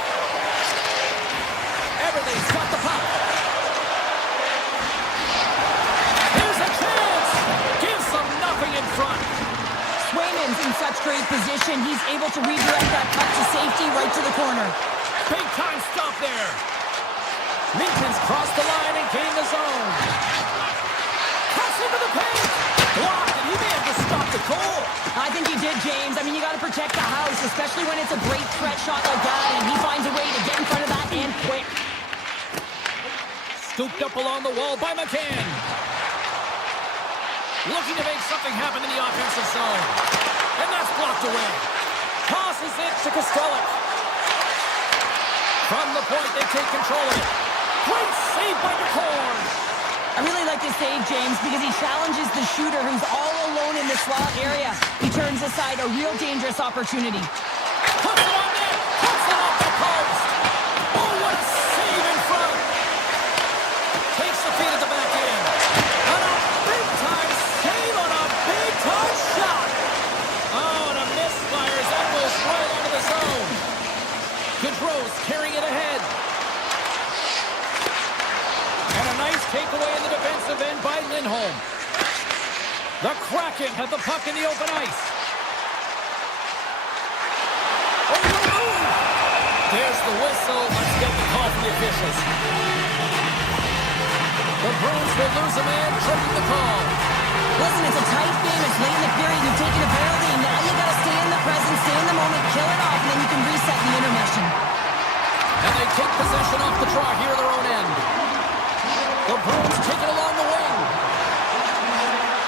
Everything's got the puck. Here's a chance. Gives them nothing in front. Swayman's in such great position. He's able to redirect that puck to safety right to the corner. Big time stop there. Minkin's crossed the line and gained the zone. Cuts into the paint. Blocked, and he may have just stopped the goal. I think he did, James. I mean, you got to protect the house, especially when it's a great threat shot like that, and he finds a way to get in front of that and quick. Scooped up along the wall by McCann. Looking to make something happen in the offensive zone. And that's blocked away. Tosses it to Kostelik. From the point, they take control of it. Great save by McCorn. I really like this save, James, because he challenges the shooter who's all alone in the slot area. He turns aside a real dangerous opportunity. Puts it on net. Puts it off the post. Oh, what a save in front. Takes the feed at the back end. And a big-time save on a big-time shot. Oh, and a misfire as that goes right into the zone. Gaudreau's carrying it ahead. And a nice takeaway in the defensive end by Lindholm. The Kraken have the puck in the open ice. Oh, what a move! There's the whistle. Let's get the call from the officials. The Bruins will lose a man, tripping the call. Listen, it's a tight game. It's late in the period. You've taken a penalty. Now you got to stay in the present, stay in the moment, kill it off, and then you can reset the intermission. And they take possession off the draw here at their own end. The Bruins take it along the wing.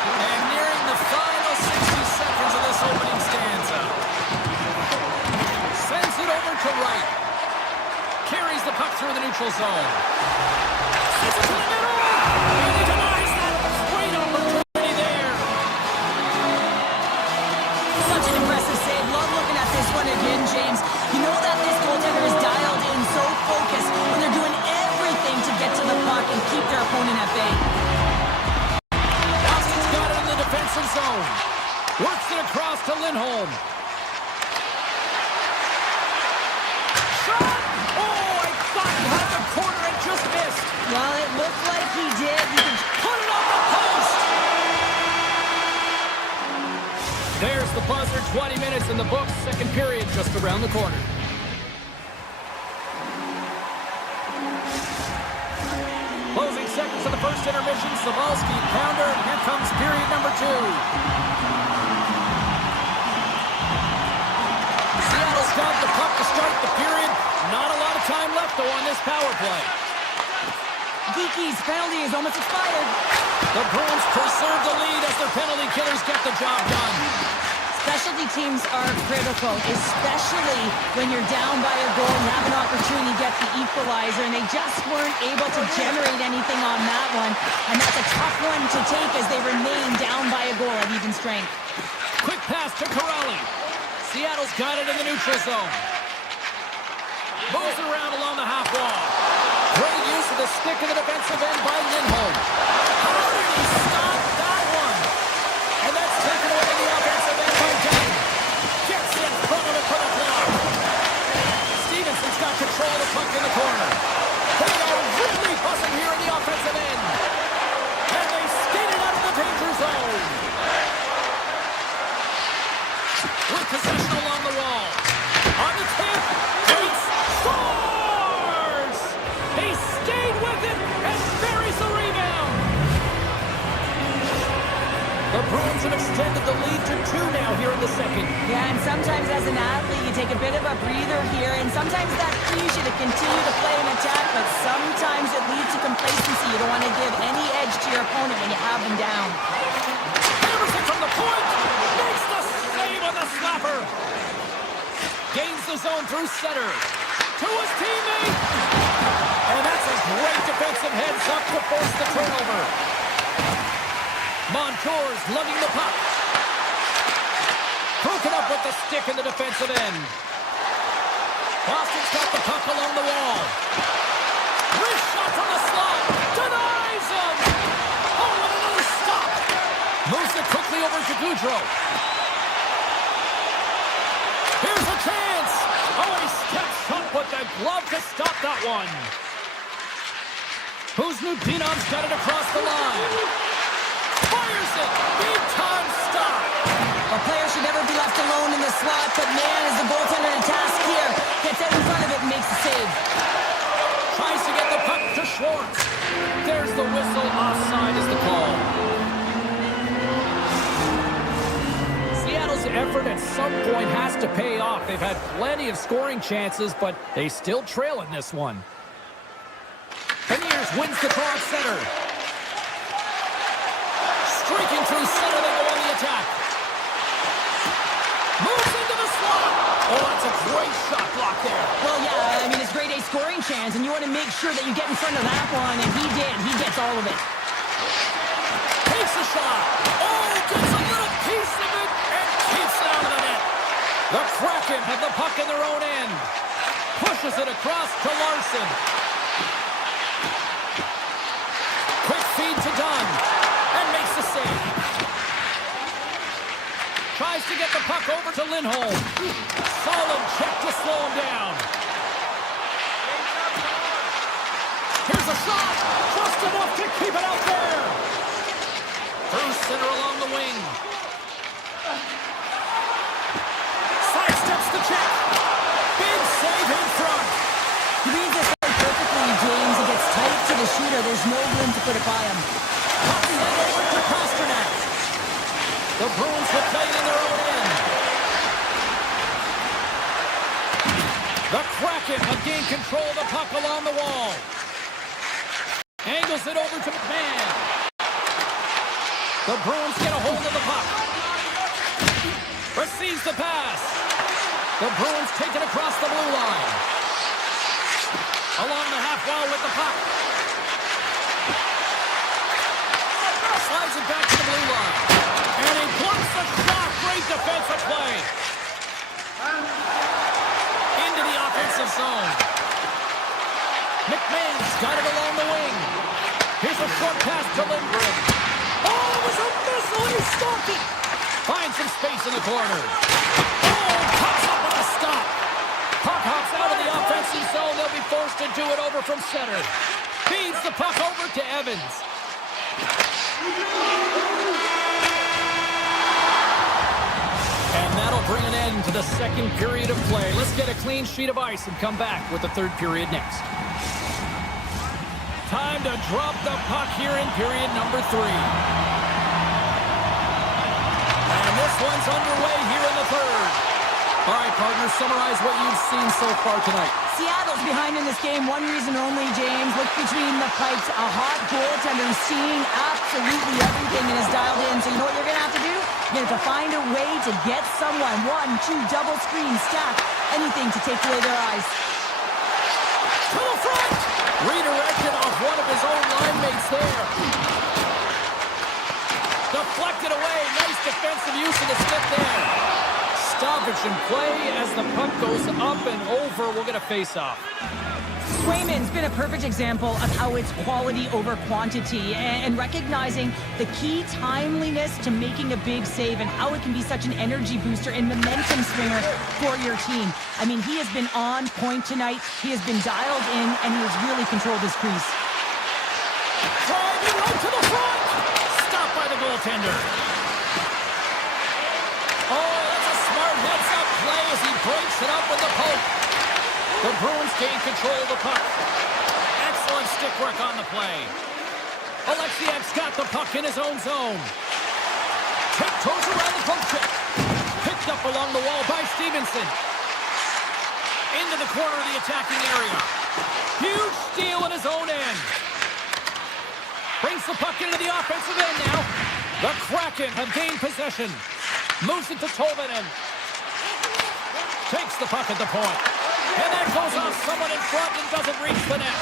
And nearing the final 60 seconds of this opening stanza. Sends it over to Wright. Carries the puck through the neutral zone. Sends it to the middle. And he denies that. Great opportunity there. Such an impressive save. Love looking at this one again, James. You know that this goaltender is dialed in, so focused when they're doing everything to get to the puck and keep their opponent at bay. Austin's got it in the defensive zone. Works it across to Lindholm. Shot! Oh, I thought he had the corner and just missed. Well, it looked like he did. You can Put it on the post! There's the buzzer. 20 minutes in the books. Second period just around the corner. Closing seconds of the first intermission. Sabalski, pounder, and here comes period number 2. Seattle's got the puck to start the period. Not a lot of time left, though, on this power play. Geeky's penalty is almost expired. The Bruins preserve the lead as their penalty killers get the job done. Specialty teams are critical, especially when you're down by a goal and have an opportunity to get the equalizer, and they just weren't able to generate anything on that one. And that's a tough one to take as they remain down by a goal at even strength. Quick pass to Corrali. Seattle's got it in the neutral zone. Moves it around along the half wall. Great use of the stick in the defensive end by Lindholm. How did he stop that one? And that's taken away in the offensive end by Dunn. Gets in front of it for the block. Stevenson's got control of the puck in the corner. They are really buzzing here in the offensive end. And they skate it out of the danger zone. With possession along the wall. On the tip. Bates scores! He stayed with it and buries the rebound. The Bruins have extended the lead to 2 now here in the second. Yeah, and sometimes as an athlete, you take a bit of a breather here, and sometimes that frees you to continue to play an attack, but sometimes it leads to complacency. You don't want to give any edge to your opponent when you have them down. Hammers it from the point. Makes the save on the slapper. Gains the zone through center. To his teammate. And that's a great defensive heads-up to force the turnover. Montour's lugging the puck. Broken up with the stick in the defensive end. Boston's got the puck along the wall. Wrist shot from the slot. Denies him. Oh, what another stop. Moves it quickly over to Goudreau. Here's a chance. Oh, he steps up with the glove to stop that one. Kuzmutinov's got it across the line. Fires it. Big time stop. A player should never be left alone in the slot, but man, is the goaltender in task here. Gets out in front of it and makes the save. Tries to get the puck to Schwartz. There's the whistle. Offside is the call. Seattle's effort at some point has to pay off. They've had plenty of scoring chances, but they still trail in this one. Beniers wins the draw at center. Streaking through center, they go on the attack. Moves into the slot. Oh, that's a great shot block there. Well, yeah, I mean, it's grade A scoring chance, and you want to make sure that you get in front of that one, and he did. He gets all of it. Takes a shot. Oh, gets a little piece of it and keeps it out of the net. The Kraken have the puck in their own end. Pushes it across to Larson. Quick feed to Dunn. And makes the save. Tries to get the puck over to Lindholm. Solid check to slow him down. Here's a shot. Just enough to keep it out there. Through center along the wing. Sidesteps the check. Big save in front. He reads this play perfectly, James. It gets tight to the shooter. There's no room to put it by him. Puck sent over to Pasternak. The Bruins have played in their own end. The Kraken have gained control of the puck along the wall. Angles it over to McMahon. The Bruins get a hold of the puck. Receives the pass. The Bruins take it across the blue line. Along the half into the offensive zone. McMahon's got it along the wing. Here's a short pass to Lindgren. Oh, it was a missile. He stopped it. Finds some space in the corner. Oh, pops up with a stop. Puck hops out of the offensive zone. They'll be forced to do it over from center. Feeds the puck over to Evans. And that'll bring an end to the second period of play. Let's get a clean sheet of ice and come back with the third period next. Time to drop the puck here in period number 3. And this one's underway here in the third. All right, partners, summarize what you've seen so far tonight. Seattle's behind in this game. One reason only, James. Look between the pipes. A hot goaltender who's seeing absolutely everything and is dialed in. So you know what you're going to have to do? You're going to have to find a way to get someone. 1, 2, double screen, stack, anything to take away their eyes. To the front! Redirected off one of his own line mates there. Deflected away. Nice defensive use of the stick there. Stoppage in play as the puck goes up and over. We'll get a face-off. Swayman's been a perfect example of how it's quality over quantity and recognizing the key timeliness to making a big save and how it can be such an energy booster and momentum swinger for your team. I mean, he has been on point tonight. He has been dialed in, and he has really controlled his crease. Driving right to the front. Stopped by the goaltender. Oh, that's a smart heads-up play as he breaks it up with the poke. The Bruins gain control of the puck. Excellent stick work on the play. Alexiak's got the puck in his own zone. Tiptoes around the poke check. Picked up along the wall by Stevenson. Into the corner of the attacking area. Huge steal in his own end. Brings the puck into the offensive end now. The Kraken have gained possession. Moves it to Tolvanen. Takes the puck at the point. And that goes off someone in front and doesn't reach the net.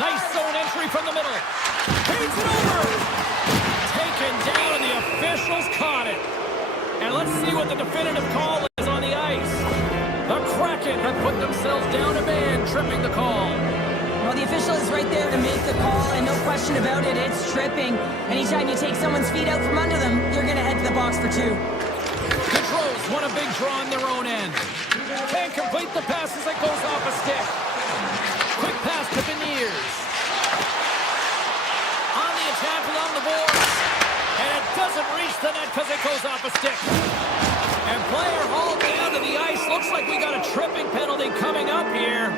Nice zone entry from the middle. Feeds it over. Taken down and the officials caught it. And let's see what the definitive call is on the ice. The Kraken have put themselves down a man, tripping the call. Well, the official is right there to make the call, and no question about it, it's tripping. Anytime you take someone's feet out from under them, you're going to head to the box for 2. Controls want a big draw on their own end. Can't complete the pass as it goes off a stick. Quick pass to Beniers. On the attack along the boards. And it doesn't reach the net because it goes off a stick. And player hauled down to the ice. Looks like we got a tripping penalty coming up here.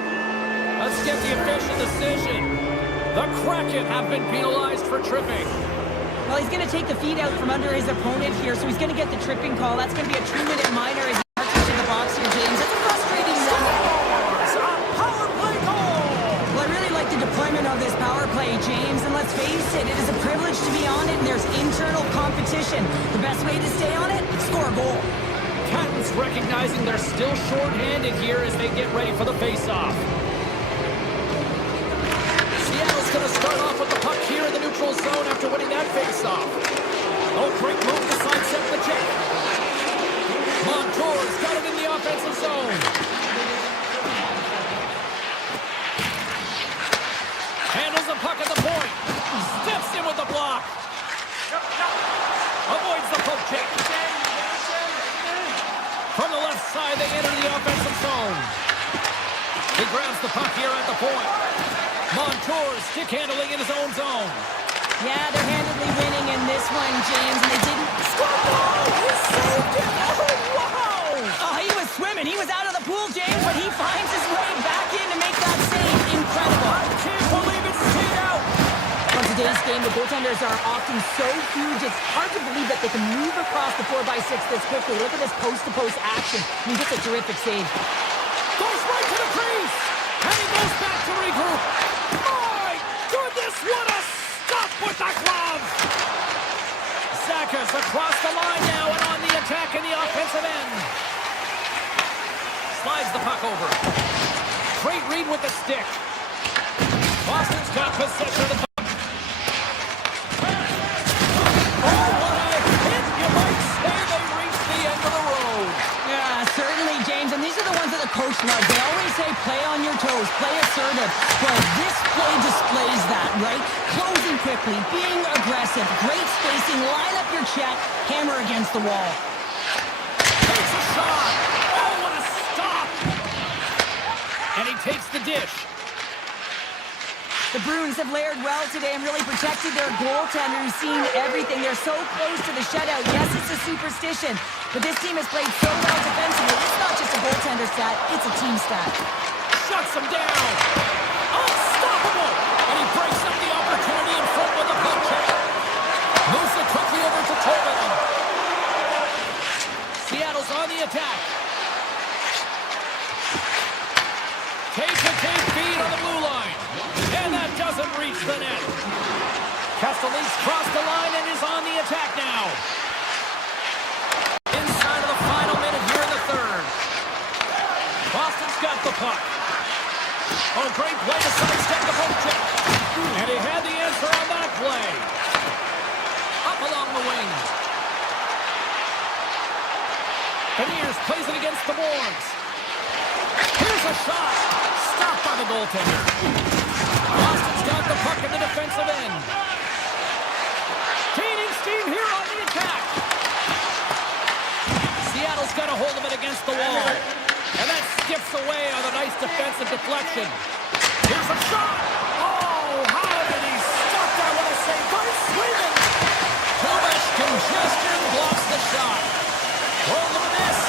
Let's get the official decision. The Kraken have been penalized for tripping. Well, he's going to take the feet out from under his opponent here, so he's going to get the tripping call. That's going to be a 2-minute minor as he marches to the box here, James. That's a frustrating one. It's a power play goal! Well, I really like the deployment of this power play, James, and let's face it, it is a privilege to be on it, and there's internal competition. The best way to stay on it, score a goal. Catton's recognizing they're still short-handed here as they get ready for the face-off. Seattle's going to start off with the puck here in the neutral zone after winning that face-off. Oh, great move to sidestep the check. Montour's got it in the offensive zone. Handles the puck at the point. Steps in with the block. Avoids the poke check. From the left side, they enter the offensive zone. He grabs the puck here at the point. Montour stick handling in his own zone. Yeah, they're handedly winning in this one, James, and they didn't score a goal. He saved it. Oh, wow. Oh, he was swimming. He was out of the pool, James, but he finds his way back in to make that save. Incredible. I can't believe it stayed out. On today's game, the goaltenders are often so huge, it's hard to believe that they can move across the 4x6 this quickly. Look at this post-to-post action. I mean, just a terrific save. Goes right to the crease. And he goes back to regroup. My goodness, what a stop with the glove. Sakas across the line now and on the attack in the offensive end. Slides the puck over. Great read with the stick. Boston's got possession of the puck. Oh, what a hit! You might say they reached the end of the road. Yeah, certainly these are the ones that the coach loves. They always say play on your toes, play assertive. Well, this play displays that, right? Closing quickly, being aggressive, great spacing, line up your check, hammer against the wall. Takes a shot. Oh, what a stop. And he takes the dish. The Bruins have layered well today and really protected their goaltender who's seen everything. They're so close to the shutout. Yes, it's a superstition, but this team has played so well defensively. It's not just a goaltender stat, it's a team stat. Shuts him down. Unstoppable. And he breaks up the opportunity in front with a blue check. Moves it quickly over to Tobin. Seattle's on the attack. Take feed on the blue line. And that doesn't reach the net. Castelli's crossed the line and is on the attack now. Inside of the final minute here in the third. Boston's got the puck. Oh, great play to sidestep the poke check. And he had the answer on that play. Up along the wing. Beniers plays it against the boards. Here's a shot. Stopped by the goaltender. Boston's got the puck in the defensive end. Gaining steam here on the attack. Seattle's got a hold of it against the wall. And that skips away on a nice defensive deflection. Here's a shot. Oh, how did he stop that with a save by Sweden? Too much congestion blocks the shot. Well, look at this.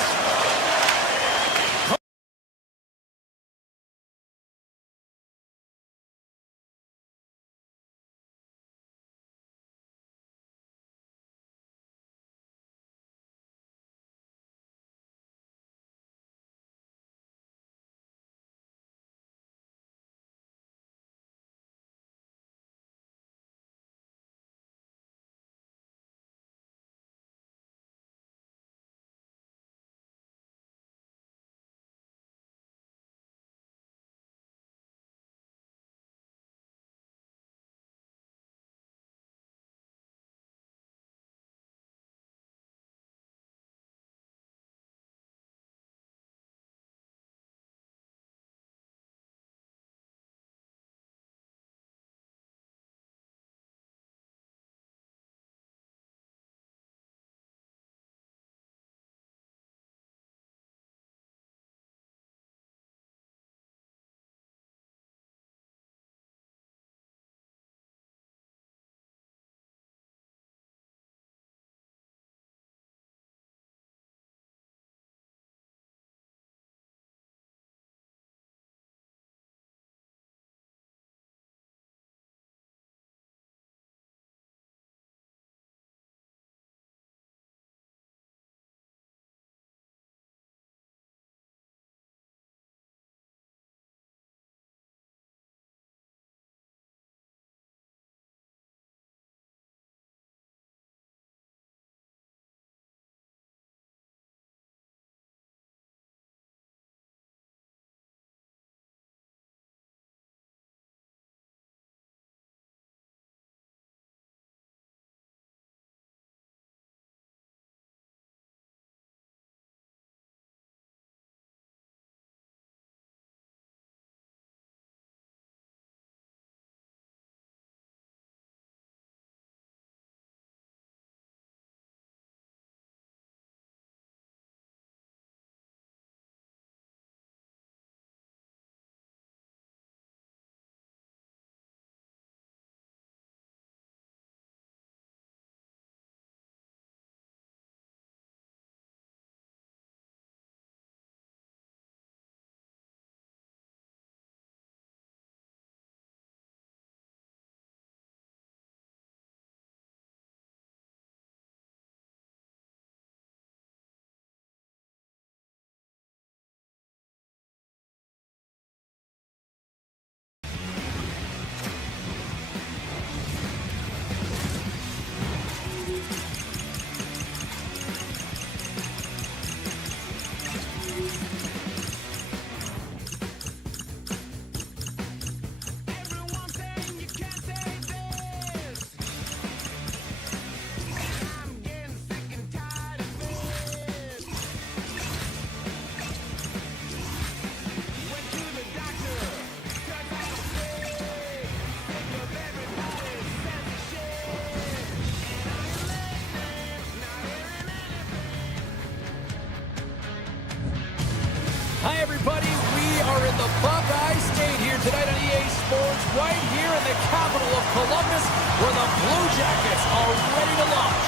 everybody. We are in the Buckeye State here tonight on EA Sports, right here in the capital of Columbus, where the Blue Jackets are ready to launch.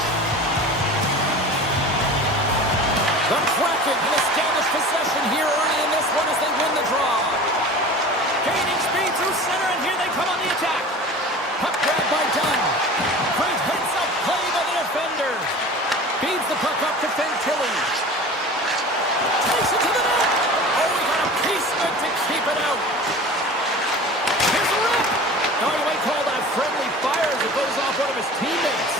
The Kraken can establish possession here early in this one as they win the draw. Gaining speed through center, and here they come on the attack. Puck grabbed by Dunn. Great heads-up play by the defender. Feeds the puck up to Fantilli. Takes it to the net. Oh, we got a piece of it to keep it out. Here's a rip. Oh, you might call that friendly fire as it goes off one of his teammates.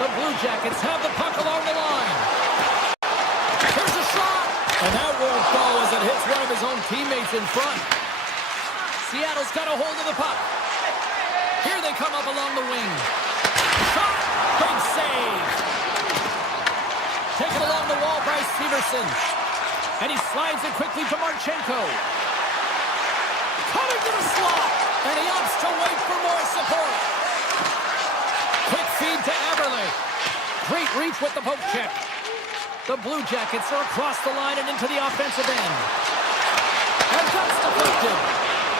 The Blue Jackets have the puck along the line. Here's a shot. And that won't go as it hits one of his own teammates in front. Seattle's got a hold of the puck. Here they come up along the wing. Shot. Big save. Taken along the wall by Severson. And he slides it quickly to Marchenko. Coming to the slot. And he opts to wait for more support. Quick feed to Eberle. Great reach with the poke check. The Blue Jackets are across the line and into the offensive end. And that's deflected.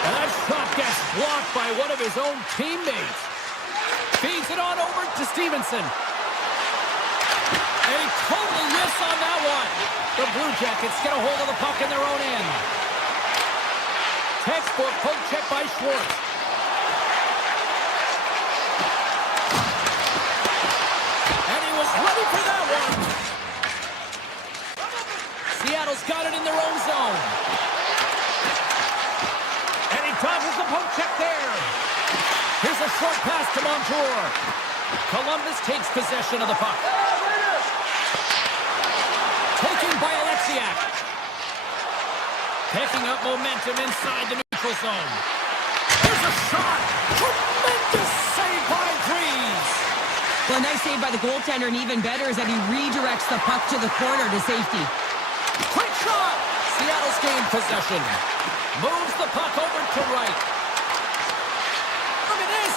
And that shot gets blocked by one of his own teammates. Feeds it on over to Stevenson. And he totally missed on that one. The Blue Jackets get a hold of the puck in their own end. Textbook poke check by Schwartz. And he was ready for that one. Seattle's got it in their own zone. And he dodges the poke check there. Here's a short pass to Montour. Columbus takes possession of the puck. Taken by Alexiak. Picking up momentum inside the neutral zone. Here's a shot. Tremendous save by Greaves. Well, a nice save by the goaltender, and even better is that he redirects the puck to the corner to safety. Quick shot. Seattle's gained possession. Moves the puck over to right. Look at this.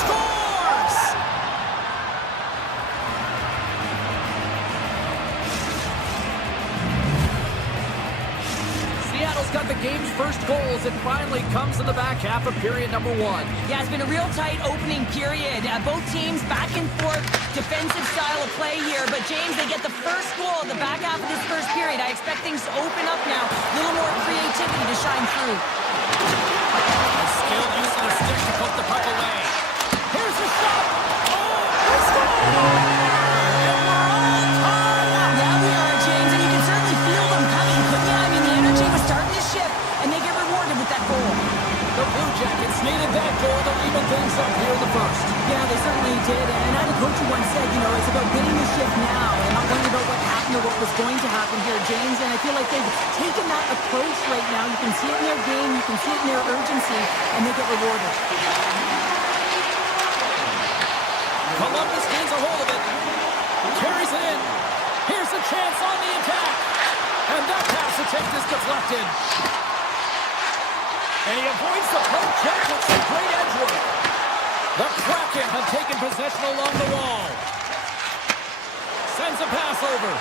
Scores! Seattle's got the game's first goals. It finally comes in the back half of period number one. Yeah, it's been a real tight opening period. Both teams back and forth, defensive style of play here. But James, they get the first goal in the back half of this first period. I expect things to open up now. A little more creativity to shine through. A skilled use of the stick to poke the puck away. Here's the shot. Oh, they score! And we're all tied up. Yeah, we are, James, and you can certainly feel them coming, couldn't you? I mean, the energy was starting to shift, and they get rewarded with that goal. The Blue Jackets needed that goal to even things up here in the first. Yeah, they certainly did, and I had a coach who once said, you know, it's about winning the shift now and not worrying about what happened or what was going to happen here, James, and I feel like they've taken that approach right now. You can see it in their game, you can see it in their urgency, and they get rewarded. Columbus gains a hold of it. Carries it in. Here's a chance on the attack. And that pass attempt is deflected. And he avoids the poke check with some great edge work. The Kraken have taken possession along the wall. Sends a pass over.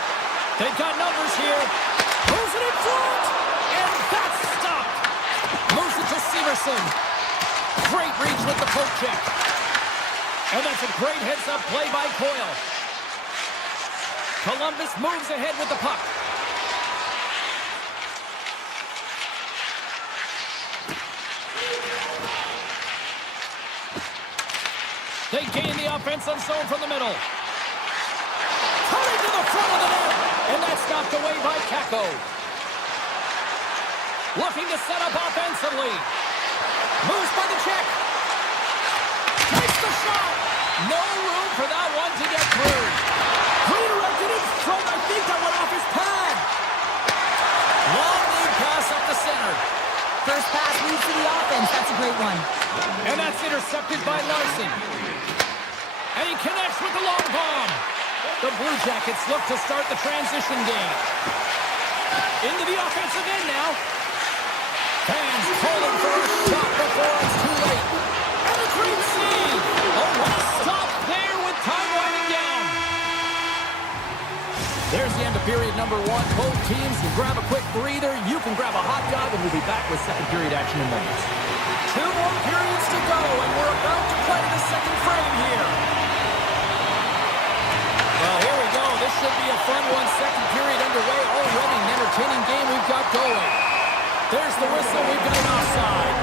They've got numbers here. Moves it in front. And that's stopped. Moves it to Severson. Great reach with the poke check. And that's a great heads-up play by Coyle. Columbus moves ahead with the puck. They gain the offensive zone from the middle. Coming to the front of the net. And that's knocked away by Kakko. Looking to set up offensively. Moves by the check. Takes the shot. No room for that one to get through. Redirected in front. I think that went off his pad. Long lead pass up the center. First pass leads to the offense. That's a great one. And that's intercepted by Larson. And he connects with the long bomb. The Blue Jackets look to start the transition game. Into the offensive end now. Fans calling for a shot before it's too late. And a great save. A last stop there with time winding down. There's the end of period number one. Both teams can grab a quick breather. You can grab a hot dog, and we'll be back with second period action in moments. 2 more periods to go, and we're about to play the second frame here. Well, here we go. This should be a fun one. Second period underway. Already an entertaining game we've got going. There's the whistle. We've got an offside.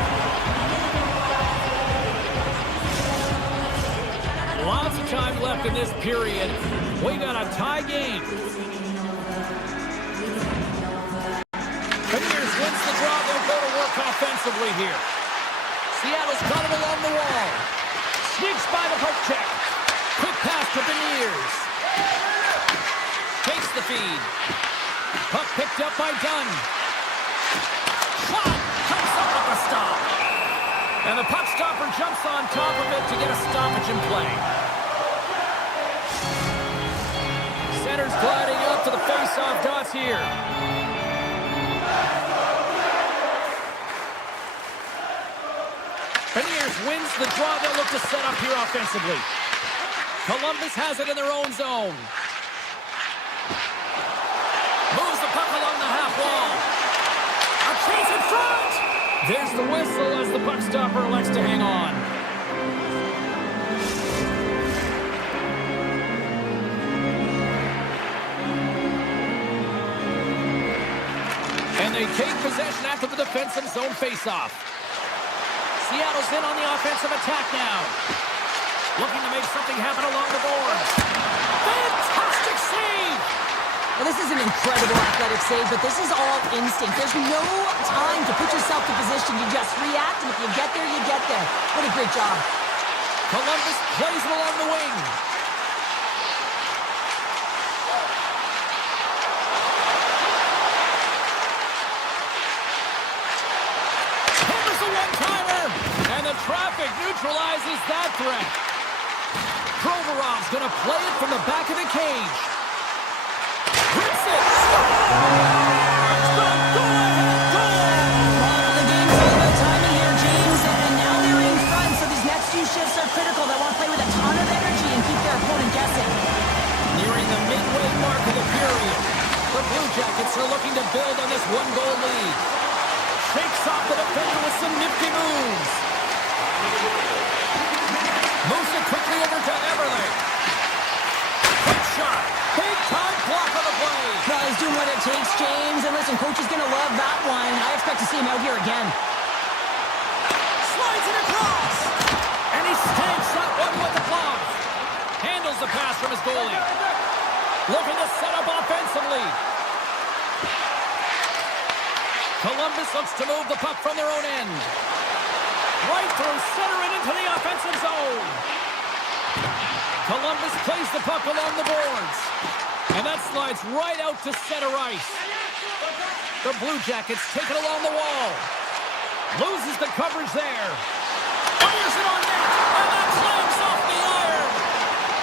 Lots of time left in this period. We got a tie game. Premiers wins the draw. They'll go to work offensively here. Seattle's got it along the wall. Sneaks by the poke check. Quick pass to Beniers. Takes the feed. Puck picked up by Dunn. Shot comes up with a stop. And the puck stopper jumps on top of it to get a stoppage in play. Center's gliding up to the face-off dots here. Beniers wins the draw. They'll look to set up here offensively. Columbus has it in their own zone. Moves the puck along the half wall. A chase in front! There's the whistle as the puck stopper elects to hang on. And they take possession after the defensive zone faceoff. Seattle's in on the offensive attack now. Looking to make something happen along the boards. Fantastic save! Well, this is an incredible athletic save, but this is all instinct. There's no time to put yourself in position. You just react, and if you get there, you get there. What a great job. Columbus plays it along the wing. Here's the one-timer, and the traffic neutralizes that threat. Provorov's going to play it from the back of the cage. Hits it! Scores! The go-ahead goal! Well, the game's all about timing here, James, and now they're in front, so these next few shifts are critical. They want to play with a ton of energy and keep their opponent guessing. Nearing the midway mark of the period, the Blue Jackets are looking to build on this one-goal lead. Shakes off the defender with some nifty moves. Moves it quickly over to Everly. Quick shot. Big time block on the play. Well, he's doing what it takes, James. And listen, coach is going to love that one. I expect to see him out here again. Slides it across. And he stamps that one with the glove. Handles the pass from his goalie. Looking to set up offensively. Columbus looks to move the puck from their own end. Right through center and into the offensive zone. Columbus plays the puck along the boards. And that slides right out to center ice. The Blue Jackets take it along the wall. Loses the coverage there. Fires it on net. And that slams off the iron.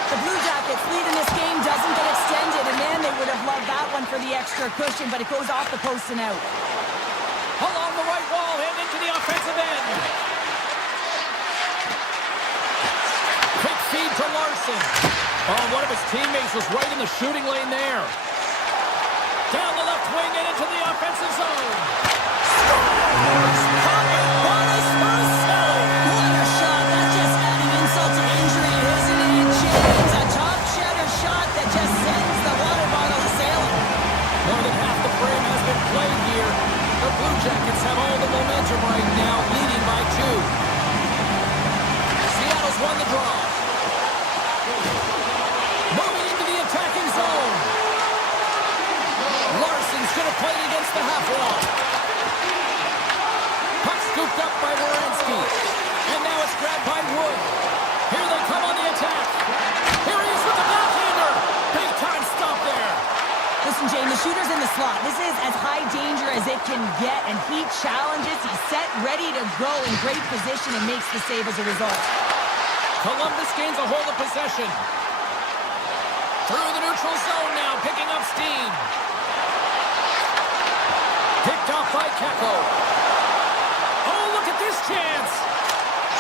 The Blue Jackets lead in this game doesn't get extended. And man, they would have loved that one for the extra cushion, but it goes off the post and out. Along the right wall and into the offensive end. Quick feed to Larson. Oh, one of his teammates was right in the shooting lane there. Down the left wing and into the offensive zone. Scores! Pocket bonus for a save. What a shot. That's just adding insult to injury, isn't it, James? A top shatter shot that just sends the water bottle sailing. More than half the frame has been played here. The Blue Jackets have all the momentum right now, leading by 2. Seattle's won the draw. Moving into the attacking zone. Larson's going to play it against the half wall. Puck scooped up by Werenski. And now it's grabbed by Wood. Here they come on the attack. Here he is with the backhander. Big time stop there. Listen, Jane, the shooter's in the slot. This is as high danger as it can get, and he challenges. He's set, ready to go in great position, and makes the save as a result. Columbus gains a hold of possession. Through the neutral zone now, picking up steam. Picked off by Kakko. Oh, look at this chance.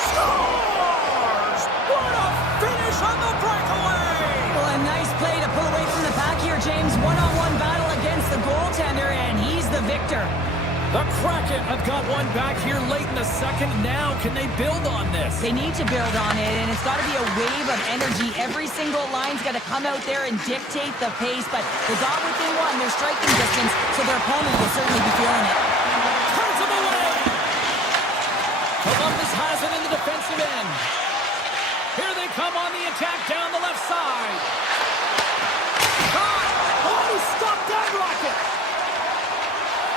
Scores! What a finish on the breakaway! Well, a nice play to pull away from the pack here, James. One-on-one battle. Victor. The Kraken have got one back here late in the second. Now, can they build on this? They need to build on it, and it's got to be a wave of energy. Every single line's got to come out there and dictate the pace, but they got within one. They're striking distance, so their opponent will certainly be feeling it. Turns them away! Columbus has it in the defensive end. Here they come on the attack down the left side. Oh, he stopped that rocket!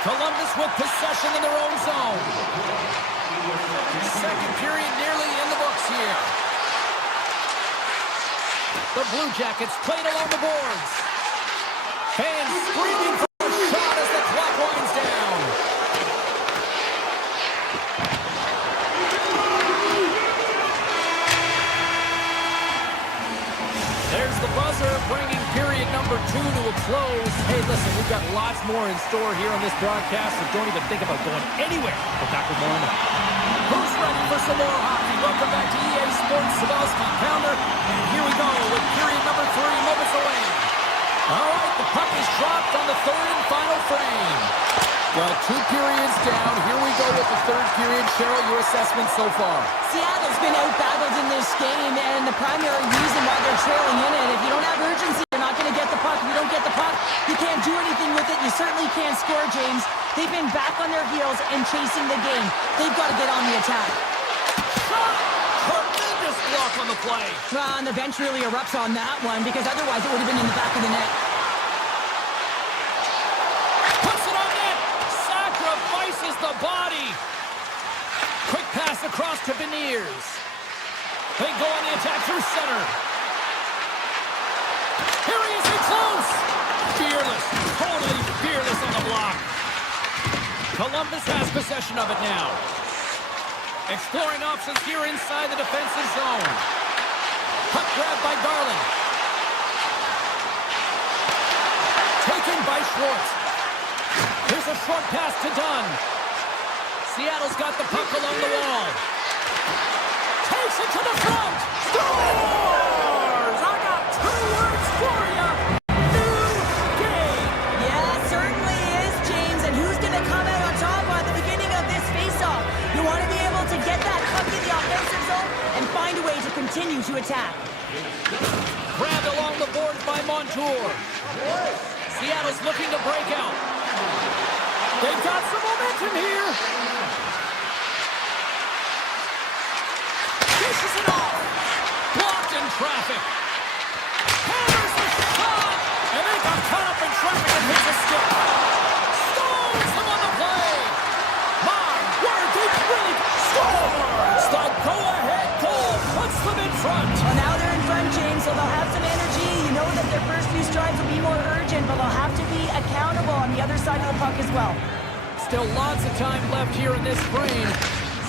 Columbus with possession in their own zone. Second period nearly in the books here. The Blue Jackets played along the boards. Fans screaming for a shot as the clock winds down. There's the buzzer, bringing period number 2 to a close. Hey, listen, we've got lots more in store here on this broadcast, so don't even think about going anywhere. But back with more in a minute. Who's ready for some more hockey? Welcome back to EA Sports Savalsky Pounder. And here we go with period number 3, moments away. All right, the puck is dropped on the third and final frame. Well, 2 periods down. Here we go with the third period. Cheryl, your assessment so far? Seattle's been out-battled in this game, and the primary reason why they're trailing in it, if you don't have urgency, you're not going to get the puck. If you don't get the puck, you can't do anything with it. You certainly can't score, James. They've been back on their heels and chasing the game. They've got to get on the attack. Shot! Tremendous block on the play. Well, and the bench really erupts on that one, because otherwise it would have been in the back of the net. Sacrifices the body. Quick pass across to Beniers. They go on the attack through center. Here he is in close. Fearless. Totally fearless on the block. Columbus has possession of it now. Exploring options here inside the defensive zone. Puck grab by Garland. Taken by Schwartz. Here's a short pass to Dunn. Seattle's got the puck along the wall. Takes it to the front. Scores! I got 2 words for you. New game. Yeah, certainly is, James. And who's going to come out on top at the beginning of this face-off? You want to be able to get that puck in the offensive zone and find a way to continue to attack. Grabbed along the boards by Montour. Seattle's looking to break out. They've got some momentum here. Dishes it off. Blocked in traffic. Hammers the shot. And they got caught up in traffic and hits a stick. Stones him on the play. My word, they really scores. The go-ahead goal puts them in front. Well, now they're in front, James, so they'll have some energy. You know that their first few strides will be more urgent, but they'll have to be accountable on the other side of the puck as well. Still lots of time left here in this frame.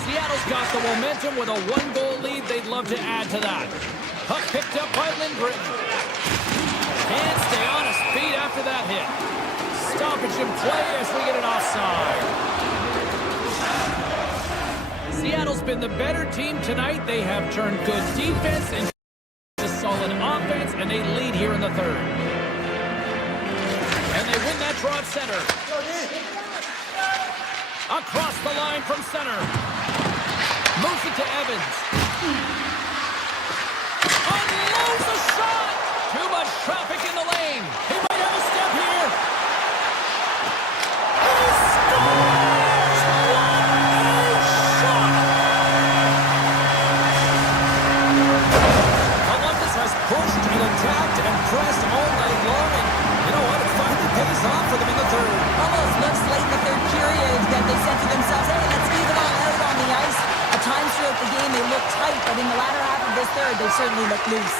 Seattle's got the momentum with a 1-goal lead. They'd love to add to that. Puck picked up by Lindgren. Can't stay on his feet after that hit. Stoppage in play as we get an offside. Seattle's been the better team tonight. They have turned good defense into solid offense, and they lead here in the third. And they win that draw at center. Across the line from center. Moves it to Evans. Unloads a shot. Too much traffic in the lane. He might have a step here. He scores! What a shot! Columbus has pushed and attacked and pressed all night long, and you know what? It finally pays off for them in the third. Almost looks late in the third period that they said to themselves, hey, let's leave it all out on the ice. At times throughout the game, they look tight, but in the latter half of this third, they certainly look loose.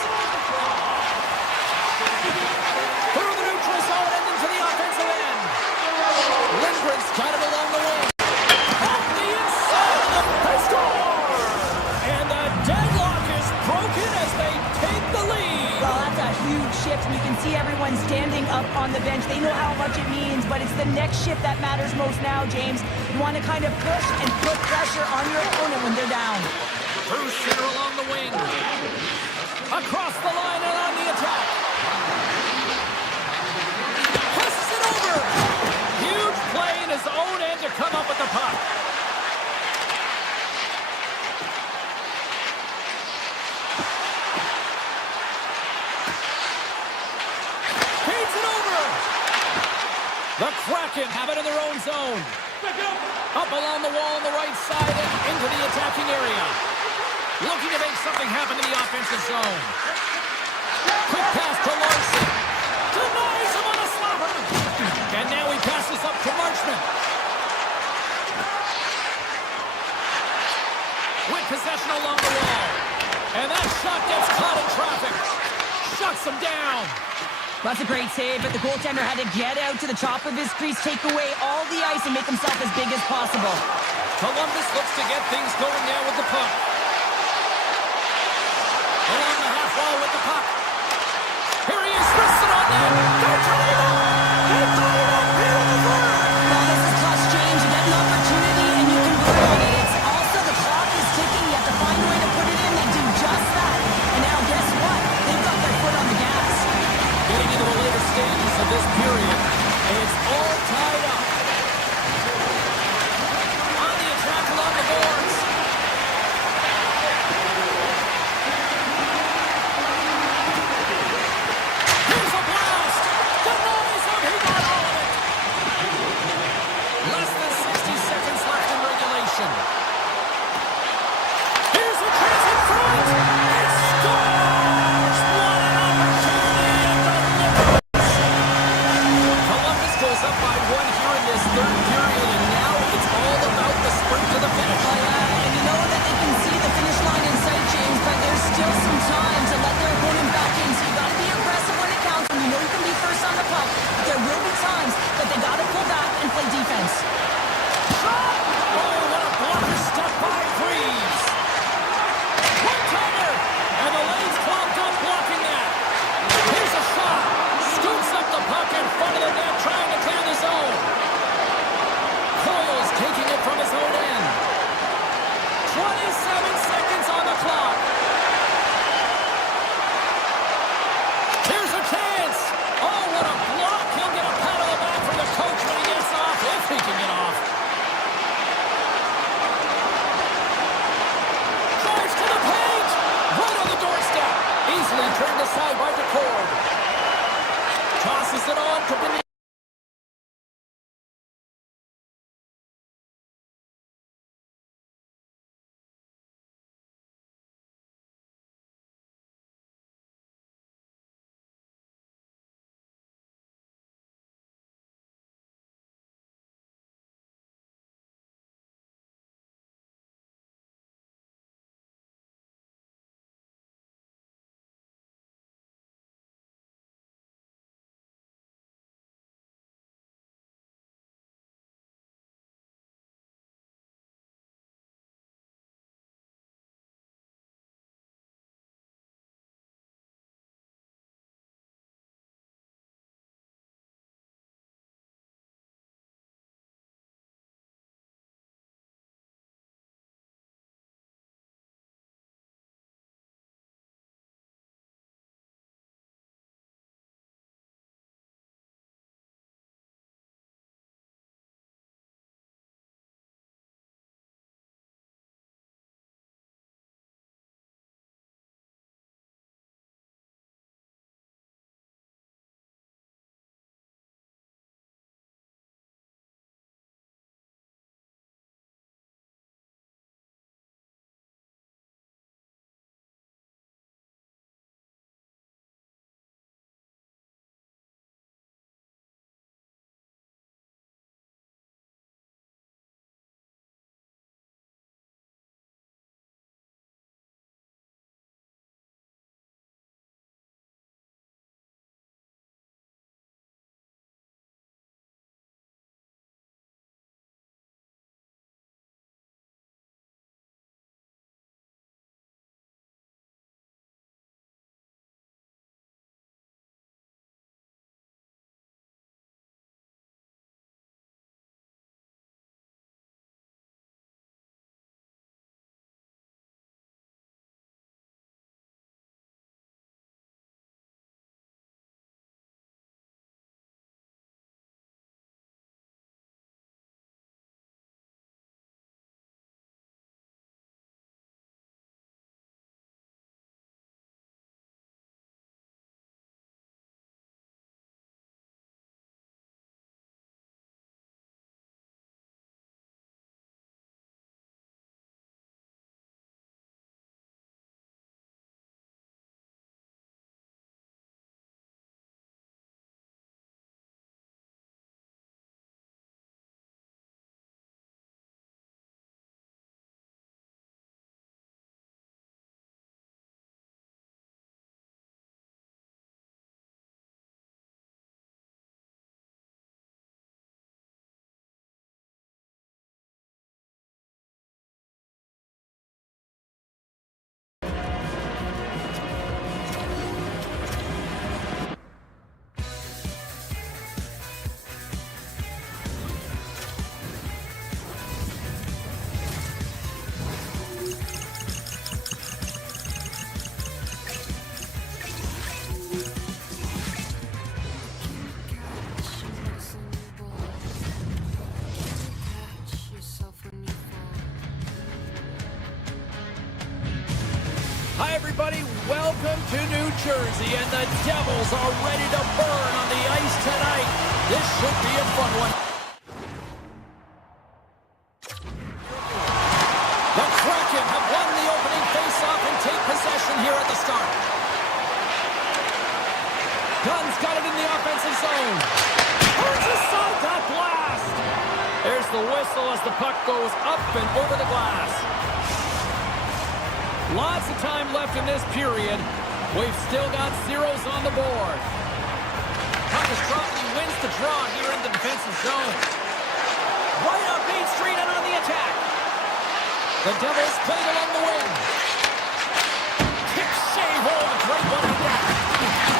Through the neutral zone and into the offensive end. Lindgren's got it along the wing. Off the inside of the score! And the deadlock is broken as they take the lead. Well, that's a huge shift, and you can see everyone standing up on the bench. They know how much it means, but it's the next shift that matters most now, James. You want to kind of push and put pressure on your opponent when they're down. Through center along the wing. Across the line and on the attack. Pushes it over. Huge play, and his own end to come up with the puck. Feeds it over. The Kraken have it in their own zone. Up along the wall on the right side and into the attacking area. Looking to make something happen in the offensive zone. Quick pass to Larson. Denies him on a slapper. And now he passes up to Marchment. With possession along the wall. And that shot gets caught in traffic. Shuts him down. That's a great save, but the goaltender had to get out to the top of his crease, take away all the ice, and make himself as big as possible. Columbus looks to get things going now with the puck. Along the half wall with the puck. Here he is, wrists it on net. They're tying it up. They're tying it up here in the third. Well, this is clutch change. You get an opportunity, and you convert on it. It's also the clock is ticking. You have to find a way to put it in. They do just that. And now, guess what? They've got their foot on the gas. Getting into the later stages of this period, and it's all tied up. On the attack along the boards. Here's a blast! Denies him! He got all of it! Less than 60 seconds left in regulation. Here's a chance in front! And scores! What an opportunity at the limit! Columbus goes up by one here in this third period, and now it's all about the sprint to the finish. And you know that they can see the finish line in sight, James, but there's still some time to let their opponent back in. So you got to be aggressive when it counts, and you know you can be first on the puck. But there will be times that they got to pull back and play defense. Shot! Oh, what a blocker step by Freeze! One-timer! And the lane's clogged up blocking that. Here's a shot! Scoops up the puck in front of the net, trying to clear the zone. everybody, welcome to New Jersey, and the Devils are ready to burn on the ice tonight. This should be a fun one. The Kraken have won the opening faceoff and take possession here at the start. Dunn's got it in the offensive zone. Turns aside that blast. There's the whistle as the puck goes up and over the glass. Lots of time left in this period. We've still got zeros on the board. Puck is dropped and he wins the draw here in the defensive zone. Right up Main Street and on the attack. The Devils played along the wing. Kick shave hole, a great one on that.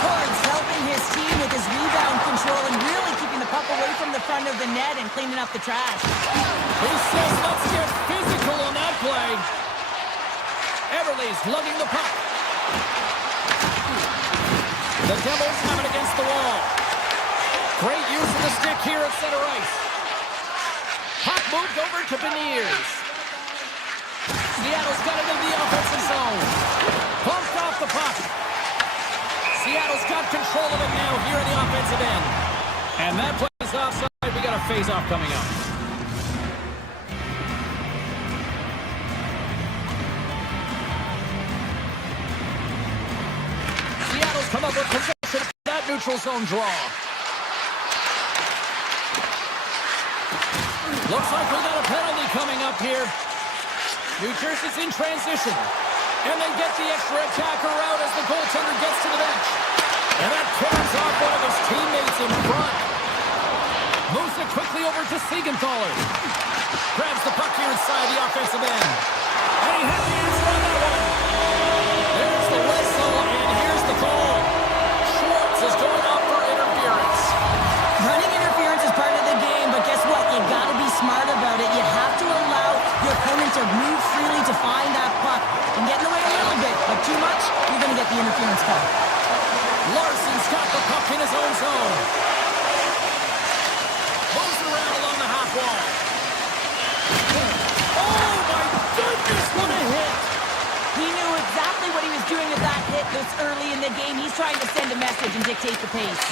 Cords helping his team with his rebound control and really keeping the puck away from the front of the net and cleaning up the trash. He says, let's get physical on that play. Everly's lugging the puck. The Devils have it against the wall. Great use of the stick here at center ice. Puck moved over to Beniers. Seattle's got it in the offensive zone. Pumped off the puck. Seattle's got control of it now here in the offensive end. And that play is offside. We got a face-off coming up. Seattle's come up with possession of that neutral zone draw. Looks like we got a penalty coming up here. New Jersey's in transition. And they get the extra attacker out as the goaltender gets to the bench. And that turns off one of his teammates in front. Moves it quickly over to Siegenthaler. Grabs the puck here inside the offensive end. And he had the answer on that one. There's the whistle, and here's the call. Schwartz is going off for interference. Running interference is part of the game, but guess what? You got to be smart about it. You have to allow your opponent to move freely to find that puck and get in the way a little bit, but too much, you're going to get the interference call. Larson's got the puck in his own zone. Moves it around along the half wall. Oh my goodness, what a hit! He knew exactly what he was doing with that hit this early in the game. He's trying to send a message and dictate the pace.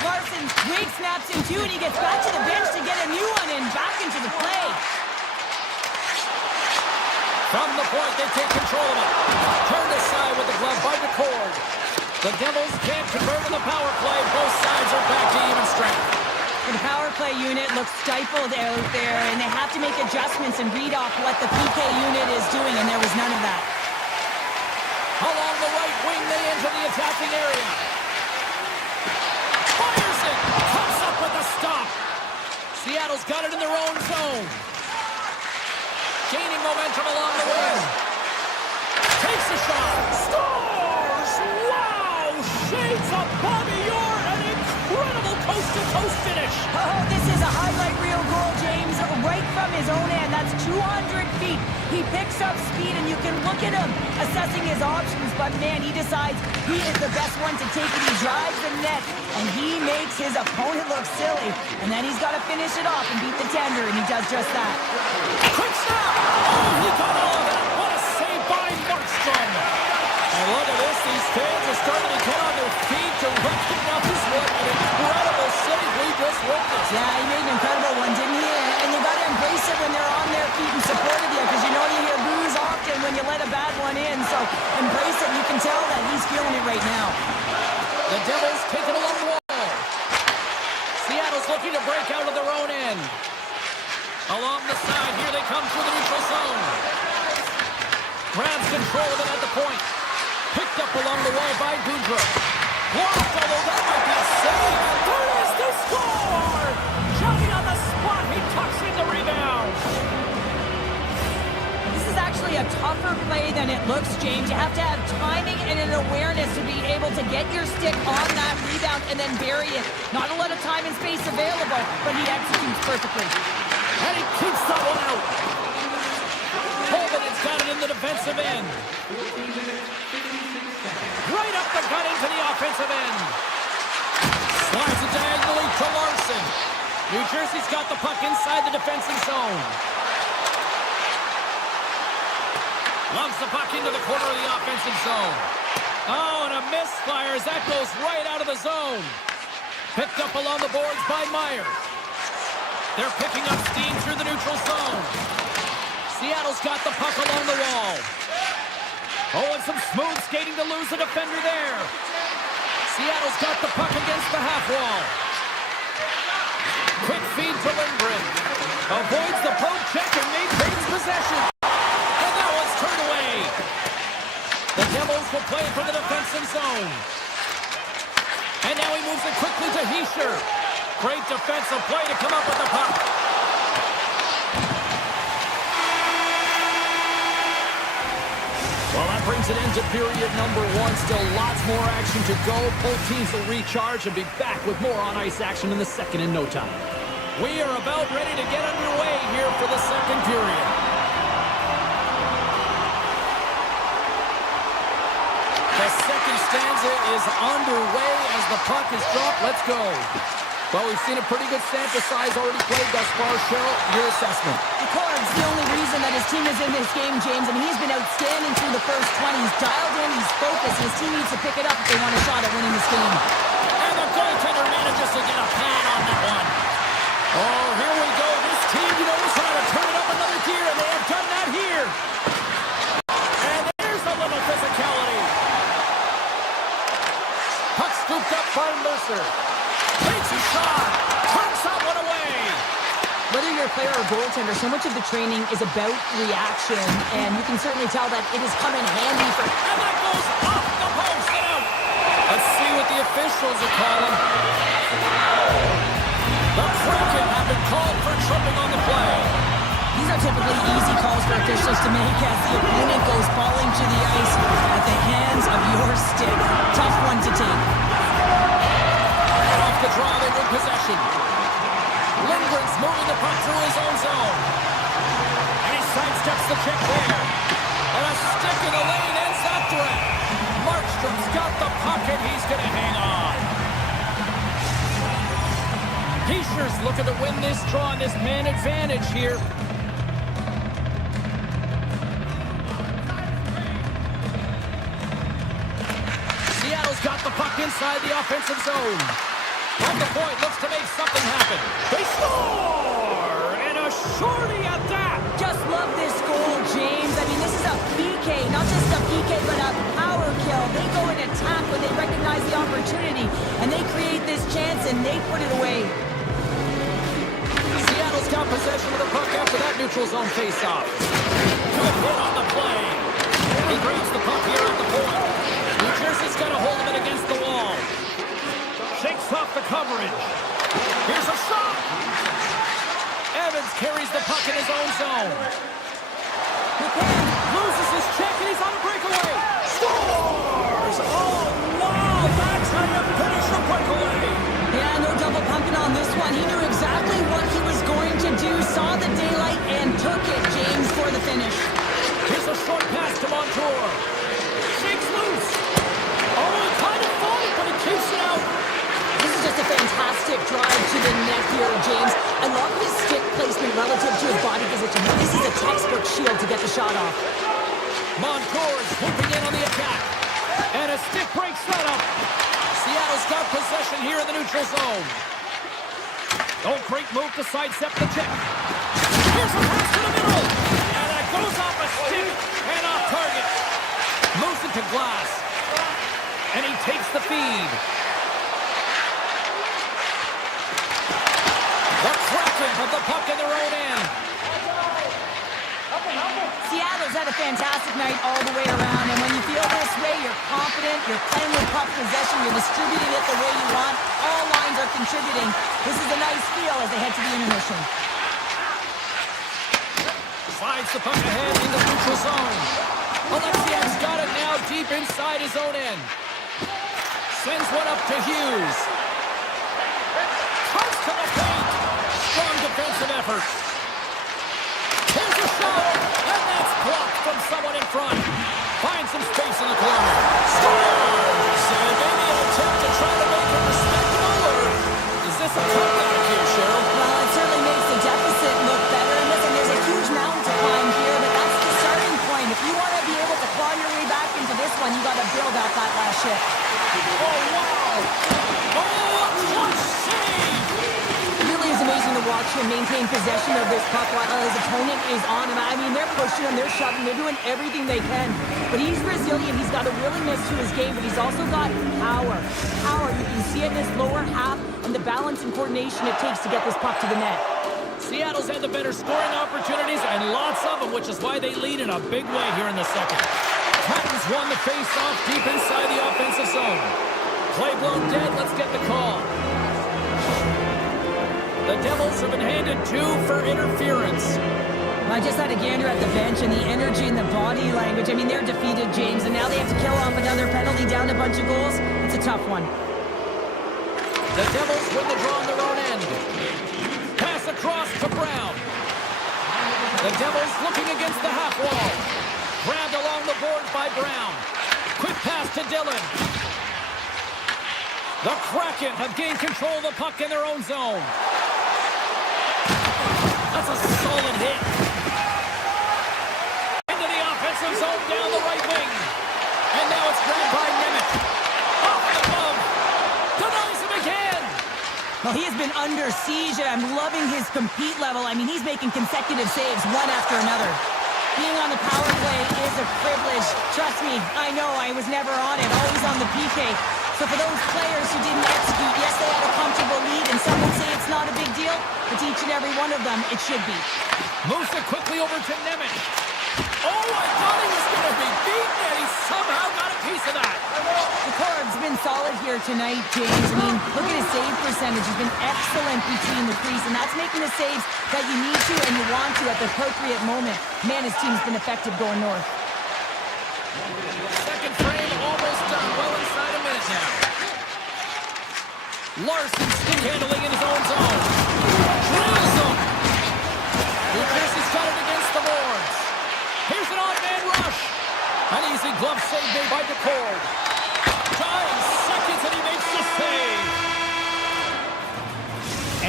Larson twig snaps him too, and he gets back to the bench to get a new one and back into the play. From the point, they take control of it. Turned aside with the glove by McCord. The Devils can't convert on the power play. Both sides are back to even strength. The power play unit looks stifled out there, and they have to make adjustments and read off what the PK unit is doing, and there was none of that. Along the right wing, they enter the attacking area. Fires it! Comes up with a stop. Seattle's got it in their own zone. Gaining momentum along the wing. Takes a shot. Scores! Wow! Shades of Bobby Orr. An incredible coast-to-coast finish. Oh, this is a highlight reel goal, James, right from his own end. That's 200 feet. He picks up speed, and you can look at him assessing his options, but man, he decides he is the best one to take it. He drives the net, and he makes his opponent look silly. And then he's got to finish it off and beat the tender, and he does just that. Quick snap! Oh, he got all of that. What a save by Markstrom. And look at this. These fans are starting to get on their feet to recognize what an incredible save we just witnessed. Yeah, he made an incredible one, didn't he? And you got to embrace it when they're on their feet in support of you, because you know you hear boos often when you let a bad one in. So embrace it. You can tell that he's feeling it right now. The Devils take it along the wall. Seattle's looking to break out of their own end. Along the side, here they come through the neutral zone. Grabs control of it at the point. Picked up along the wall by Boudreau. Blocked, although that might be a save. There is the score! Jumping on the spot, he tucks in the rebound. This is actually a tougher play than it looks, James. You have to have timing and an awareness to be able to get your stick on that rebound and then bury it. Not a lot of time and space available, but he executes perfectly. And he keeps that one out. Holden has got it in the defensive end. Right up the gut into the offensive end. Slides it diagonally to Larson. New Jersey's got the puck inside the defensive zone. Loves the puck into the corner of the offensive zone. Oh, and a misfire as that goes right out of the zone. Picked up along the boards by Meyer. They're picking up steam through the neutral zone. Seattle's got the puck along the wall. Oh, and some smooth skating to lose a defender there. Seattle's got the puck against the half wall. Quick feed to Lindgren. Avoids the poke check and maintains possession. And that one's turned away. The Devils will play from the defensive zone. And now he moves it quickly to Hischier. Great defensive play to come up with the puck. Well, that brings an end to period number one. Still lots more action to go. Both teams will recharge and be back with more on-ice action in the second in no time. We are about ready to get underway here for the second period. The second stanza is underway as the puck is dropped. Let's go. Well, we've seen a pretty good sample size already played thus far. Cheryl, your assessment. Picard's the only reason that his team is in this game, James. I mean, he's been outstanding through the first 20. He's dialed in, he's focused, and his team needs to pick it up if they want a shot at winning this game. And the goaltender manages to get a pad on that one. Oh, here we go. This team knows how to turn it up another gear, and they have done that here. And there's a little physicality. Puck scooped up by Mercer. Takes a shot. Turns that one away. Whether you're a player or goaltender, so much of the training is about reaction, and you can certainly tell that it has come in handy for... And that goes off the post and out. Let's see what the officials are calling. The Kraken have been called for tripping on the play. These are typically easy calls for officials to make as the opponent goes falling to the ice at the hands of your stick. Tough one to take. Off the draw, they win possession. Lindgren's moving the puck through his own zone. And he sidesteps the check there. And a stick in the lane ends that threat. Markstrom's got the puck and he's going to hang on. Hischier's looking to win this draw and this man advantage here. Seattle's got the puck inside the offensive zone. On the point, looks to make something happen. They score! And a shorty at that! Just love this goal, James. I mean, this is a PK, not just a PK, but a power kill. They go and attack when they recognize the opportunity, and they create this chance, and they put it away. Seattle's got possession of the puck after that neutral zone face-off. Good hit on the play. He grabs the puck here at the point. New Jersey's got a hold of it against the wall. Shakes off the coverage. Here's a shot. Evans carries the puck in his own zone. Loses his check and he's on a breakaway. Scores! Oh, wow! That's how you finish a breakaway. Yeah, no double pumping on this one. He knew exactly what he was going to do, saw the daylight, and took it, James, for the finish. Here's a short pass to Montour. Shakes loose. Oh, he kind of falling, but he keeps it out. This is just a fantastic drive to the net here, James. I love his stick placement relative to his body position. This is a textbook shield to get the shot off. Montour swooping in on the attack. And a stick breaks that up. Seattle's got possession here in the neutral zone. Oh, great move to sidestep the check. Here's a pass to the middle. And that goes off a stick and off target. Moves it to Glass. And he takes the feed. The Kraken have the puck in their own end. Seattle's had a fantastic night all the way around, and when you feel this way, you're confident, you're playing with puck possession, you're distributing it the way you want, all lines are contributing. This is a nice feel as they head to the intermission. Slides the puck ahead in the neutral zone. Alexiak's got it now deep inside his own end. Sends one up to Hughes. Comes to the paint. Strong defensive effort. Here's a shot, and that's blocked from someone in front. Finds some space in the corner. Scores! And maybe an attempt to try to make it respectable, or is this a comeback here, Cheryl? Well, it certainly makes the deficit look better. And listen, there's a huge mountain to climb here, but that's the starting point. If you want to be possession of this puck while his opponent is on him. I mean, they're pushing him, they're shoving, they're doing everything they can. But he's resilient. He's got a willingness to his game, but he's also got power. Power, you can see it in his lower half and the balance and coordination it takes to get this puck to the net. Seattle's had the better scoring opportunities and lots of them, which is why they lead in a big way here in the second. Titans won the face-off deep inside the offensive zone. Play blown dead. Let's get the call. The Devils have been handed 2 for interference. I just had a gander at the bench, and the energy and the body language. I mean, they're defeated, James, and now they have to kill off another penalty down a bunch of goals. It's a tough one. The Devils win the draw on their own end. Pass across to Brown. The Devils looking against the half wall. Grabbed along the boards by Brown. Quick pass to Dillon. The Kraken have gained control of the puck in their own zone. That's a solid hit. Into the offensive zone down the right wing. And now it's grabbed by Nemeth. Off and above. Denies him again. Well, he has been under siege, and I'm loving his compete level. I mean, he's making consecutive saves one after another. Being on the power play is a privilege. Trust me, I know I was never on it, always on the PK. So for those players who didn't execute, yes, they had a comfortable lead, and some would say it's not a big deal, but to each and every one of them, it should be. Moves it quickly over to Nemeth. Oh, I thought he was going to be beaten, and he somehow got a piece of that. The Corp's been solid here tonight, James. I mean, look at his save percentage. He's been excellent between the crease, and that's making the saves that you need to and you want to at the appropriate moment. Man, his team's been effective going north. Second frame almost done. Well inside a minute now. Larson stick handling in his own zone. Drills him. He's got it against the boards. Here's an odd-man rush. An easy glove save made by DeCord. 5 seconds and he makes the save.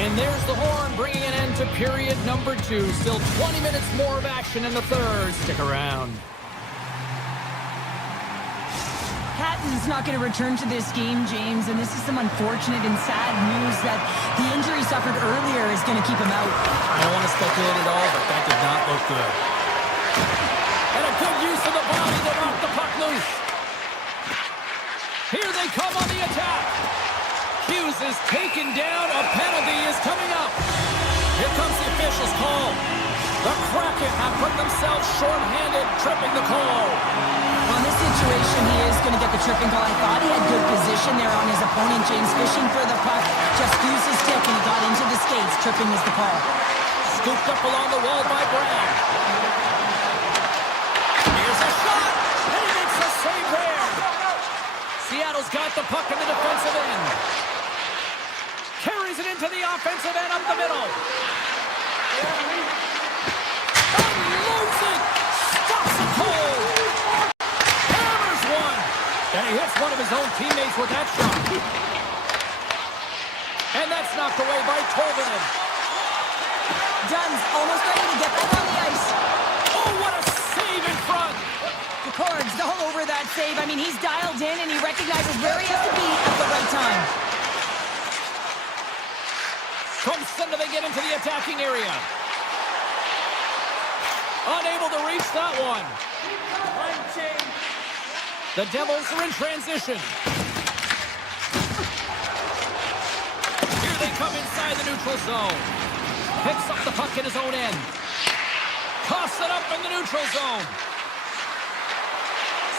And there's the horn bringing an end to period number 2. Still 20 minutes more of action in the third. Stick around. Patton's not going to return to this game, James, and this is some unfortunate and sad news that the injury suffered earlier is going to keep him out. I don't want to speculate at all, but that did not look good. And a good use of the body to knock the puck loose. Here they come on the attack. Hughes is taken down. A penalty is coming up. Here comes the official's call. The Kraken have put themselves short-handed, tripping the call. On this situation, he is going to get the tripping call. I thought he had good position there on his opponent, James, fishing for the puck. Just used his stick and he got into the skates. Tripping is the call. Scooped up along the wall by Brown. Here's a shot, and he makes a save there. Seattle's got the puck in the defensive end. Carries it into the offensive end up the middle. Unloads it. Stops it cold. Hammers one. And he hits one of his own teammates with that shot. And that's knocked away by Tolvanen. Dunn's almost ready to get back on the ice. Oh, what a save in front. The Cords all over that save. I mean, he's dialed in and he recognizes where he has to be at the right time. From center, they get into the attacking area. Unable to reach that one. The Devils are in transition. Here they come inside the neutral zone. Picks up the puck in his own end. Toss it up in the neutral zone.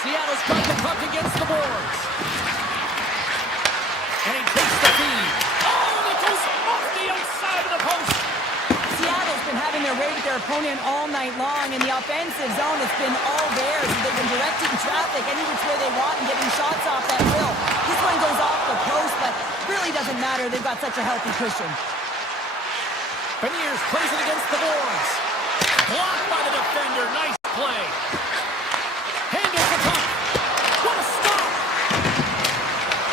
Seattle's got the puck against the boards. And he takes the feed. Oh, and it goes off the outside of the post. Seattle's been having their way with their opponent all night long. In the offensive zone, it's been all theirs. They've been directing traffic any which way they want and getting shots off that will. This one goes off the post, but really doesn't matter. They've got such a healthy cushion. Beniers plays it against the boards. Blocked by the defender. Nice play. Handles the puck. What a stop!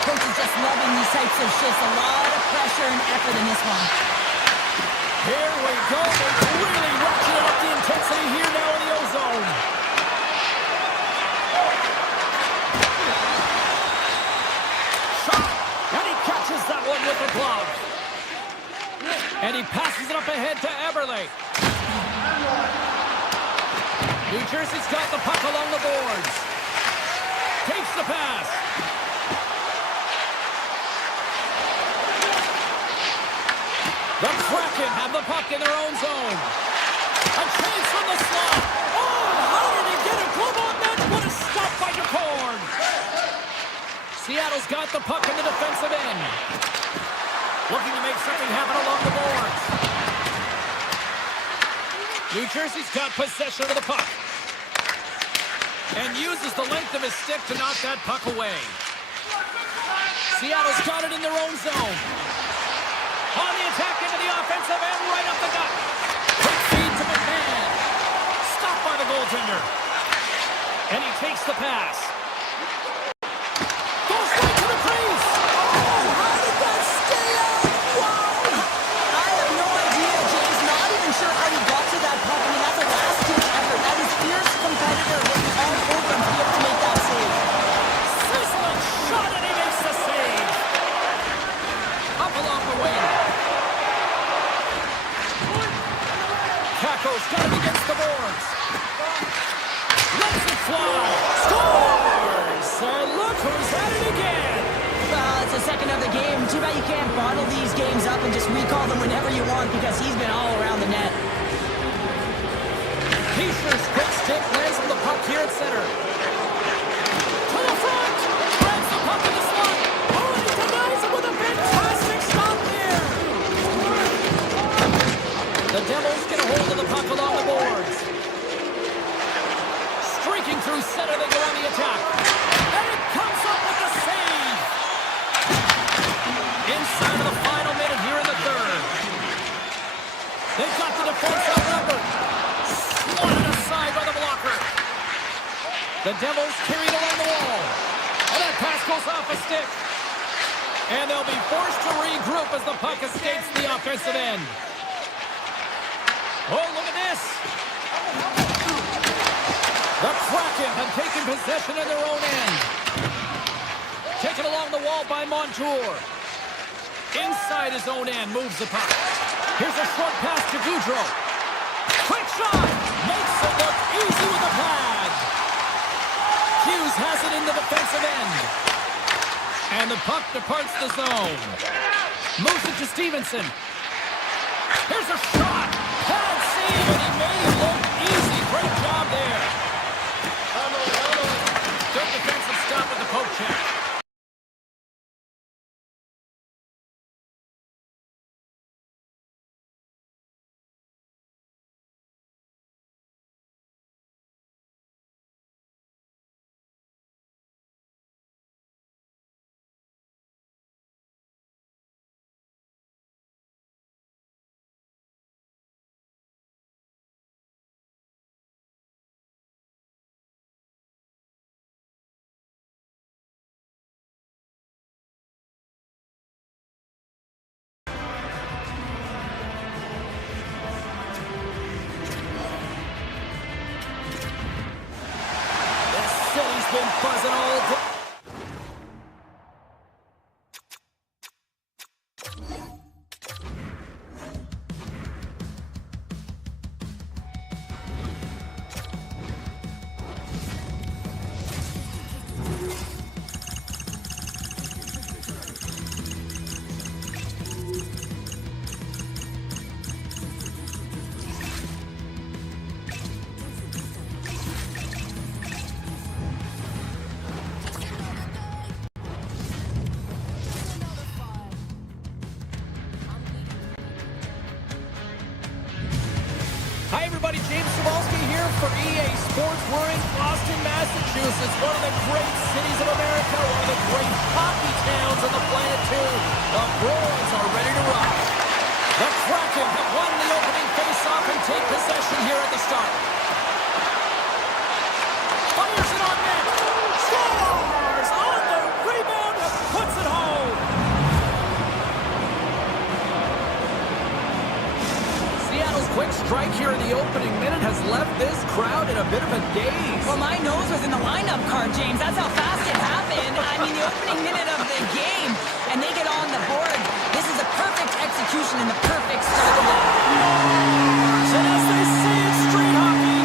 Coach is just loving these types of shifts. A lot of pressure and effort in this one. Here we go. They've really ratcheted up the intensity here now in the O-zone. Shot. And he catches that one with the glove. And he passes it up ahead to Eberle. New Jersey's got the puck along the boards. Takes the pass. The Kraken have the puck in their own zone. A chance from the slot. Oh, how did he get a glove on that? What a stop by DeCorn. Seattle's got the puck in the defensive end. Looking to make something happen along the boards. New Jersey's got possession of the puck. And uses the length of his stick to knock that puck away. Seattle's got it in their own zone. On the attack into the offensive end, right up the gut. Quick feed to McMahon. Stopped by the goaltender. And he takes the pass. Goes right to the crease. Oh, how did that stay out? Wow! I have no idea, James. Not even sure how he got to that puck. I mean, that's a last-ditch effort. That is fierce competitor looking all over him to be able to make that save. Sizzling shot, and he makes the save. Up along the wing. Kako's got it against the boards. Lets it fly. Scores! And look who's at it again. Well, it's the second of the game. Too bad you can't bottle these games up and just recall them whenever you want because he's been all around the net. Heischer's quick stick lands on the puck here at center. To the front! Threads the puck in the slot. Oh, and he denies it with a fantastic stop there. The Devils get a hold of the puck along the boards. Streaking through center, they go on the attack. And it comes up with the save. Inside of the final minute here in the third. They've got the defense outnumbered. Swatted aside by the blocker. The Devils carried along the wall. And that pass goes off a stick. And they'll be forced to regroup as the puck escapes the offensive end. Oh, look at this. The Kraken have taken possession in their own end. Taken along the wall by Montour. Inside his own end, moves the puck. Here's a short pass to Goudreau. Quick shot! Makes it look easy with the pad. Hughes has it in the defensive end. And the puck departs the zone. Moves it to Stevenson. Here's a shot! Pad save, and he made it look easy. Great job there. Good defensive stop with the poke check. Been buzzing all day. Hi everybody, James Cebulski here for EA Sports. We're in Boston, Massachusetts, one of the great cities of America, one of the great hockey towns on the planet too. The Bruins are ready to rock. The Kraken have won the opening face-off and take possession here at the start. Fires it on net. Scores! On the rebound and puts it home. Seattle's quick strike here in the opening minute has left this crowd in a bit of a daze. Well, my nose was in the lineup card, James. That's how fast it happened. I mean, the opening minute of the game, and they get on the board. This is a perfect execution execution and the perfect start to that. And as they say in street hockey,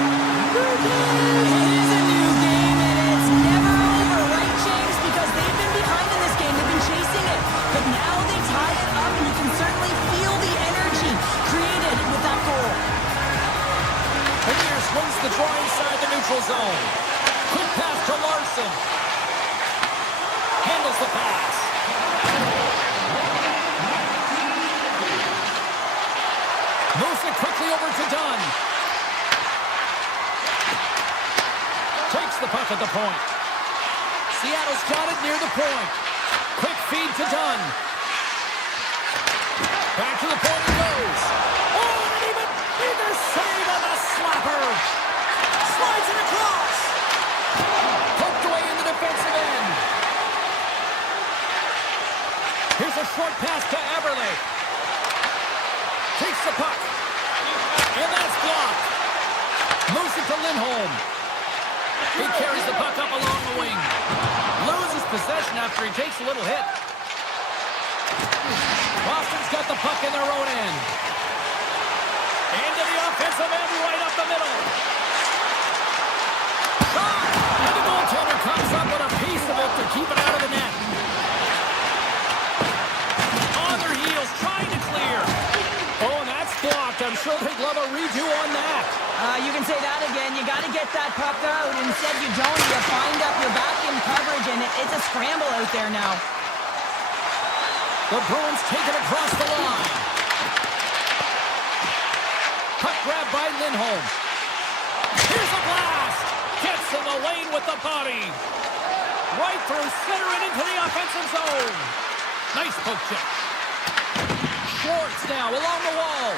It is a new game, and it's never over, right, James? Because they've been behind in this game. They've been chasing it. But now they tie it up, and you can certainly feel the energy created with that goal. Peters wins the draw inside the neutral zone. Quick pass to Larson. Handles the pass. Moves it quickly over to Dunn. Takes the puck at the point. Seattle's got it near the point. Quick feed to Dunn. Back to the point it goes. Oh, and even bigger save on the slapper. Slides it across. Poked away in the defensive end. Here's a short pass to Eberle. Takes the puck. And that's blocked. Moves it to Lindholm. He carries the puck up along the wing. Loses possession after he takes a little hit. Boston's got the puck in their own end. Into the offensive end, right up the middle. Shot! And the goaltender comes up with a piece of it to keep it out of the net. On their heels, trying to clear. Oh, and that's blocked. I'm sure they'd love a redo on that. You can say that again. You got to get that puck out. Instead, you don't. You find up your back in coverage, and it's a scramble out there now. The Bruins take it across the line. Puck grab by Lindholm. Here's a blast. Gets in the lane with the body. Right through center and into the offensive zone. Nice poke check. Schwartz now along the wall.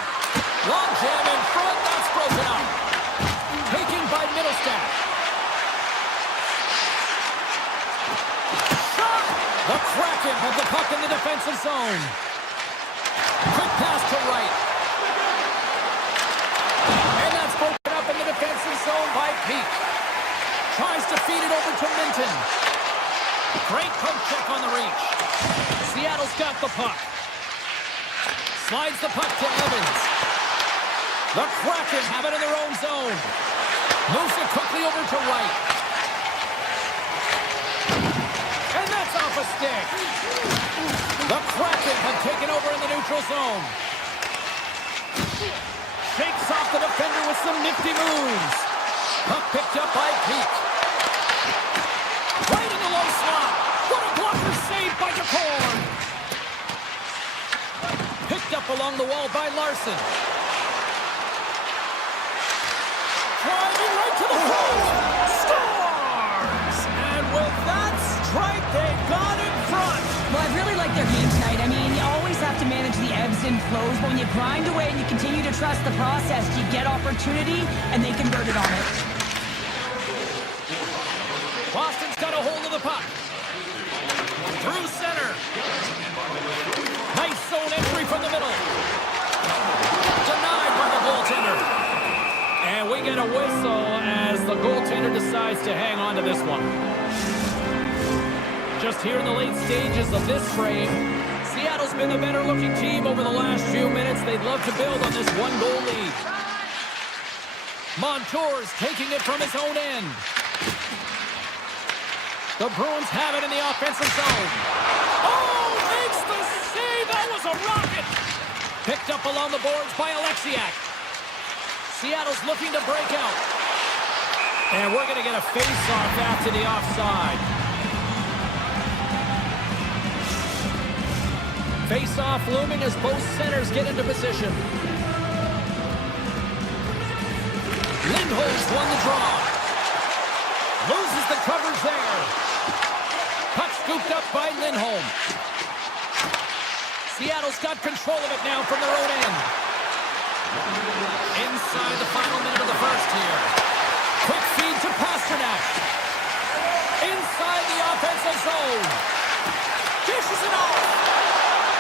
Long jam in front. That's broken up. Taken by Middlestat. Shot! The Kraken have the puck in the defensive zone. Quick pass to right. And that's broken up in the defensive zone by Peak. Tries to feed it over to Minton. Great poke check on the reach. Seattle's got the puck. Slides the puck to Evans. The Kraken have it in their own zone. Moves it quickly over to right. And that's off a stick. The Kraken have taken over in the neutral zone. Shakes off the defender with some nifty moves. Puck picked up by Peak. Right in the low slot. What a blocker save by DeCorn. Picked up along the wall by Larson. Driving right to the front. Scores! And with that strike, they got in front. Well, I really like their game tonight. I mean, you always have to manage the ebbs and flows, but when you grind away and you continue to trust the process, you get opportunity, and they converted on it. Boston's got a hold of the puck. Through center. Nice zone entry from the middle. Denied by the goaltender. And we get a whistle as the goaltender decides to hang on to this one. Just here in the late stages of this frame, Seattle's been the better looking team over the last few minutes. They'd love to build on this one-goal lead. Montour's taking it from his own end. The Bruins have it in the offensive zone. Oh, makes the save. That was a rocket. Picked up along the boards by Alexiak. Seattle's looking to break out. And we're going to get a face-off after the offside. Face-off looming as both centers get into position. Lindholm's won the draw. Loses the coverage there. Puck scooped up by Lindholm. Seattle's got control of it now from their own end. Inside the final minute of the first here. Quick feed to Pasternak. Inside the offensive zone. Dishes it off.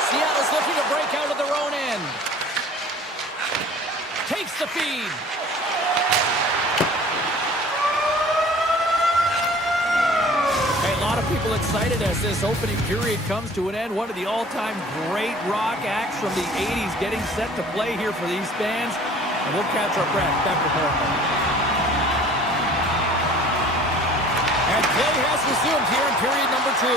Seattle's looking to break out of their own end. Takes the feed. Hey, a lot of people excited as this opening period comes to an end. One of the all-time great rock acts from the 80s getting set to play here for these fans. And we'll catch our breath back to more. And play has resumed here in period number 2.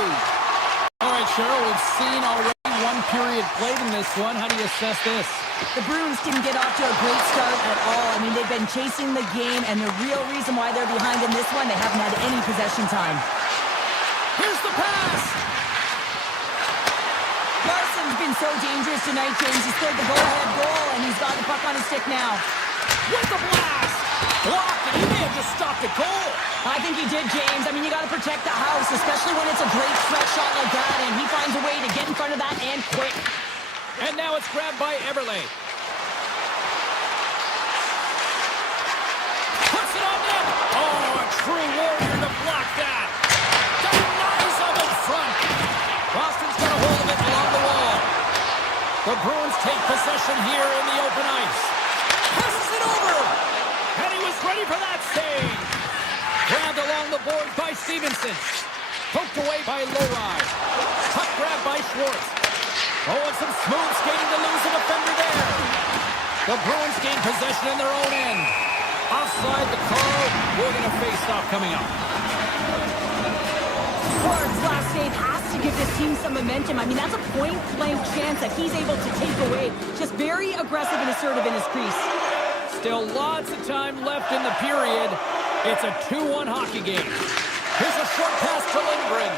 All right, Cheryl, we've seen already one period played in this one. How do you assess this? The Bruins didn't get off to a great start at all. I mean, they've been chasing the game, and the real reason why they're behind in this one, they haven't had any possession time. Here's the pass! Larson's been so dangerous tonight, James. He scored the go-ahead goal, and he's got the puck on his stick now. With the blast! Blocked, and he may have just stopped a goal. I think he did, James. I mean, you got to protect the house, especially when it's a great stretch shot like that, and he finds a way to get in front of that and quick. And now it's grabbed by Eberle. Puts it on net. Oh, a true warrior to block that. Denies him in front. Boston's got a hold of it along the wall. The Bruins take possession here in the open ice. Passes it over. And he was ready for that save. Grabbed along the boards by Stevenson. Poked away by Lowry. Puck grabbed by Schwartz. Oh, and some smooth skating to lose a defender there. The Bruins gain possession in their own end. Offside the call. We're going to face off coming up. Ford's last save has to give this team some momentum. I mean, that's a point-blank chance that he's able to take away. Just very aggressive and assertive in his crease. Still lots of time left in the period. It's a 2-1 hockey game. Here's a short pass to Lindgren.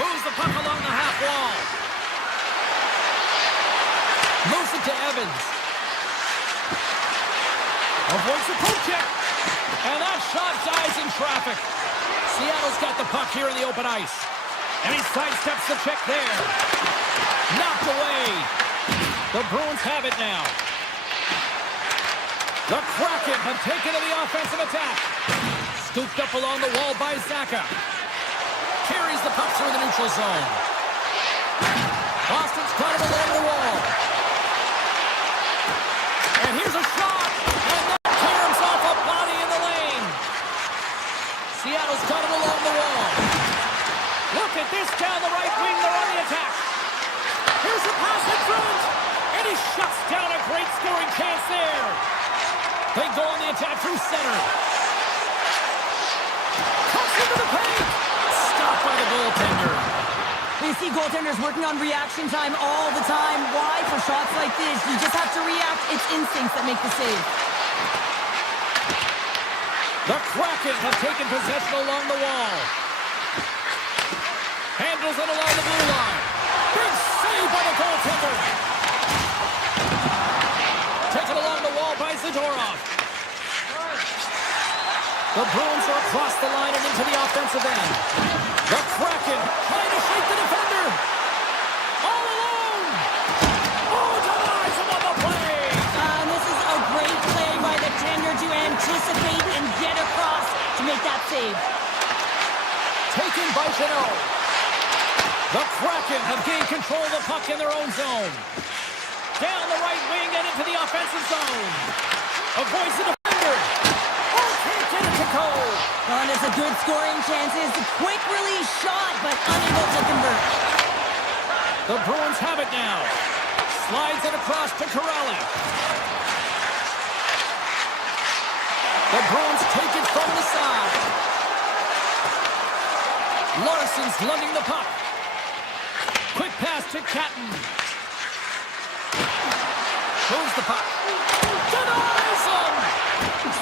Moves the puck along the half wall. Moves it to Evans. Avoids the poke check. And that shot dies in traffic. Seattle's got the puck here in the open ice. And he sidesteps the check there. Knocked away. The Bruins have it now. The Kraken have taken to the offensive attack. Scooped up along the wall by Zaka. Carries the puck through the neutral zone. Boston's caught him along the wall. And here's a shot. And that tears off a body in the lane. Seattle's got it along the wall. Look at this down the right wing. They're on the attack. Here's a pass in front. And he shuts down a great scoring chance there. They go on the attack through center. Cuts into the paint. Stopped by the goaltender. You see goaltenders working on reaction time all the time. Why? For shots like this, you just have to react. It's instincts that make the save. The Kraken have taken possession along the wall. Handles it along the blue line. Big save by the goaltender. Taken along the wall by Zadorov. The Bruins are across the line and into the offensive end. The Kraken trying to shake the defender. All alone. Oh, denies him on the play. This is a great play by the tender to anticipate and get across to make that save. Taken by Janot. The Kraken have gained control of the puck in their own zone. Down the right wing and into the offensive zone. Avoids the defender. Oh, can't get it to go. And it's a good scoring chance. It's a quick release shot, but unable to convert. The Bruins have it now. Slides it across to Corrali. The Bruins take it from the side. Larson's lugging the puck. Quick pass to Catton. Moves the puck. Denies him!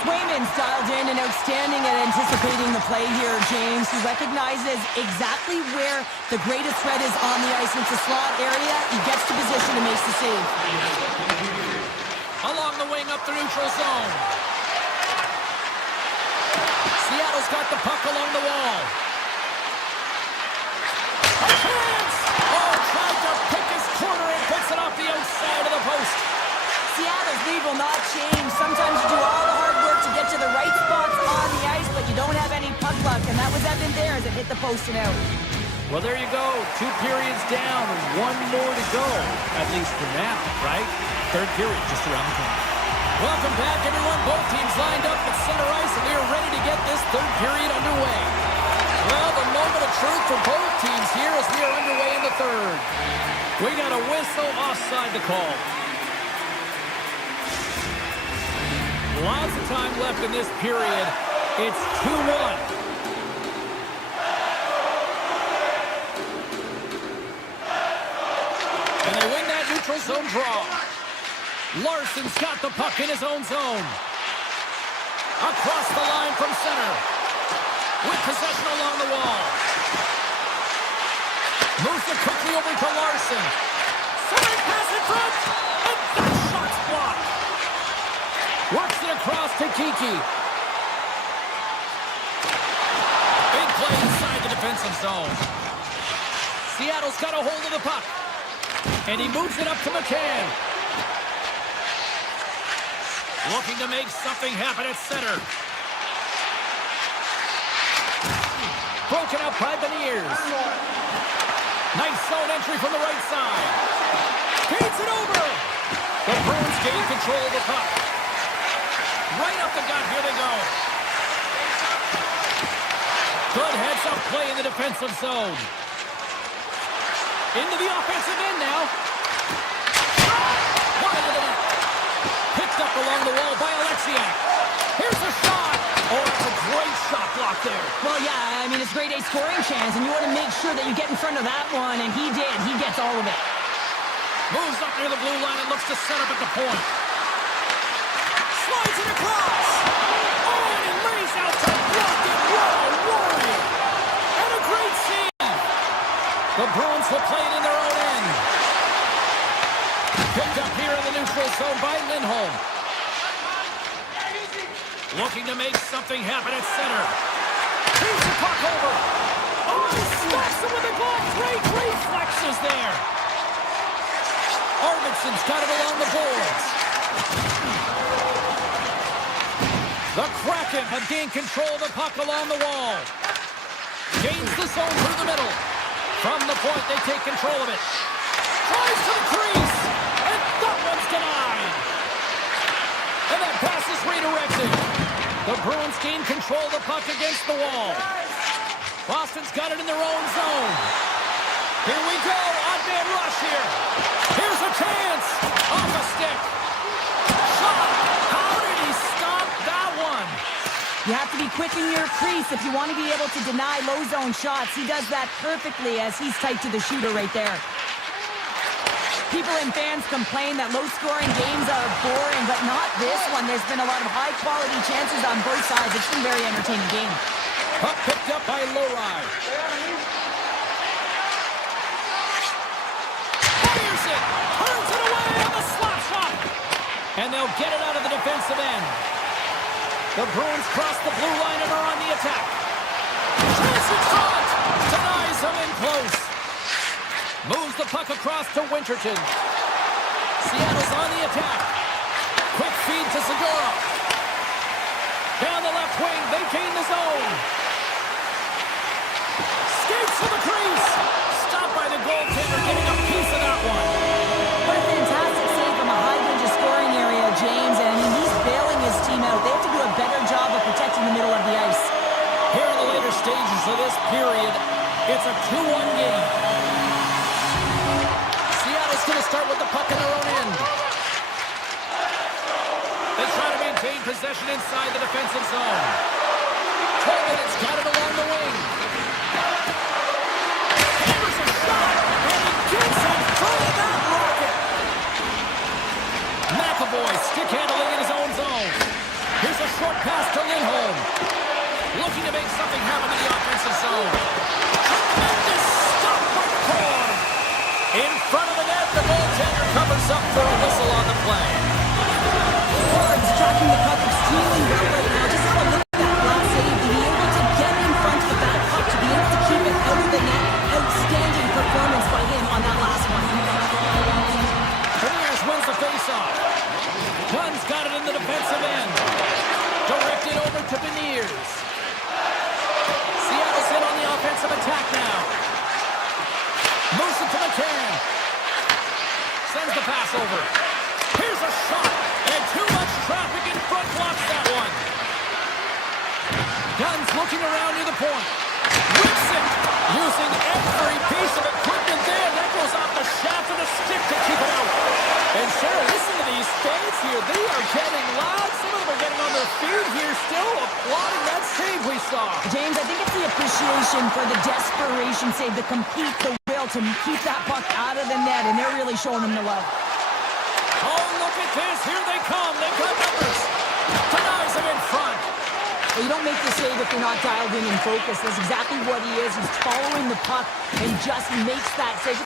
Swayman's dialed in and outstanding at anticipating the play here, James. He recognizes exactly where the greatest threat is on the ice. It's a slot area. He gets to position and makes the save. Along the wing up the neutral zone. Seattle's got the puck along the wall. A chance! Oh, tried to pick his corner and puts it off the outside of the post. Seattle's lead will not change. Sometimes you do all the hard work to get to the right spots on the ice, but you don't have any puck luck, and that was evident there as it hit the post and out. Well, there you go. 2 periods down, 1 more to go, at least for now, right? Third period just around the corner. Welcome back, everyone. Both teams lined up at center ice, and we are ready to get this third period underway. Well, the moment moment of truth for both teams here as we are underway in the third. We got a whistle offside to call. Lots of time left in this period. It's 2-1. And they win that neutral zone draw. Larson's got the puck in his own zone. Across the line from center. With possession along the wall. Moves it quickly over to Larson. Centering pass in front. And that shot's blocked. Works it across to Kiki. Big play inside the defensive zone. Seattle's got a hold of the puck. And he moves it up to McCann. Looking to make something happen at center. Broken up by Beniers. Nice zone entry from the right side. Feeds it over. The Bruins gain control of the puck. Right up the gut. Here they go. Good heads-up play in the defensive zone. Into the offensive end now. Wide of the net. Picked up along the wall by Alexiak. Here's a shot. Oh, that's a great shot block there. Well, yeah, I mean, it's grade A scoring chance, and you want to make sure that you get in front of that one, and he did. He gets all of it. Moves up near the blue line and looks to set up at the point. Slides it across. Oh, and he lays out to block it. What a warrior. And a great save. The Bruins will play it in their own end. Picked up here in the neutral zone by Lindholm. Looking to make something happen at center. Here's the puck over. Oh, he stacks him with the glove. Great reflexes there. Arvidsson's got it along the boards. The Kraken have gained control of the puck along the wall. Gains the zone through the middle. From the point, they take control of it. Tries to the crease. And that one's denied. And that pass is redirected. The Bruins gain control of the puck against the wall. Boston's got it in their own zone. Here we go. Odd man rush here. Here's a chance. Off a stick. Shot. How did he stop that one? You have to be quick in your crease if you want to be able to deny low zone shots. He does that perfectly as he's tight to the shooter right there. People and fans complain that low-scoring games are boring, but not this one. There's been a lot of high-quality chances on both sides. It's been a very entertaining game. Puck picked up by Lowry. Fires it! Turns it away on the slap shot! And they'll get it out of the defensive end. The Bruins cross the blue line and are on the attack. Chance in front! Denies him in close. Moves the puck across to Winterton. Seattle's on the attack. Quick feed to Segura. Down the left wing, they gain the zone. Skates to the crease. Stopped by the goaltender, getting a piece of that one. What a fantastic save from a high-range scoring area, James. And I mean, he's bailing his team out. They have to do a better job of protecting the middle of the ice. Here in the later stages of this period, it's a 2-1 game. Going to start with the puck in their own end. They try to maintain possession inside the defensive zone. Coleman has got it along the wing. Hammers a shot, and he gets in front of that rocket. McAvoy stick handling in his own zone. Here's a short pass to Lindholm. Looking to make something happen in the offensive zone. Tremendous stop by the core. In front of the net, the goaltender covers up for a whistle on the play. Forwards tracking the puck extremely well right now. Just have a look at that last save. To be able to get in front of that puck, to be able to keep it out of the net. Outstanding performance by him on that last one. Beniers wins the faceoff. Gunn's got it in the defensive end. Directed over to Beniers. Seattle's in on the offensive attack now. Moves it to McCann. Sends the pass over. Here's a shot. And too much traffic in front blocks that one. Gunn's looking around near the point. Whips it. we are getting loud. Some of them are getting on their feet here, still applauding that save we saw. James, I think it's the appreciation for the desperation save, the compete, the will to keep that puck out of the net, and they're really showing them the love. Oh, look at this. Here they come. They've got numbers. Denies him in front. Well, you don't make the save if you're not dialed in and focused. That's exactly what he is. He's following the puck and just makes that save.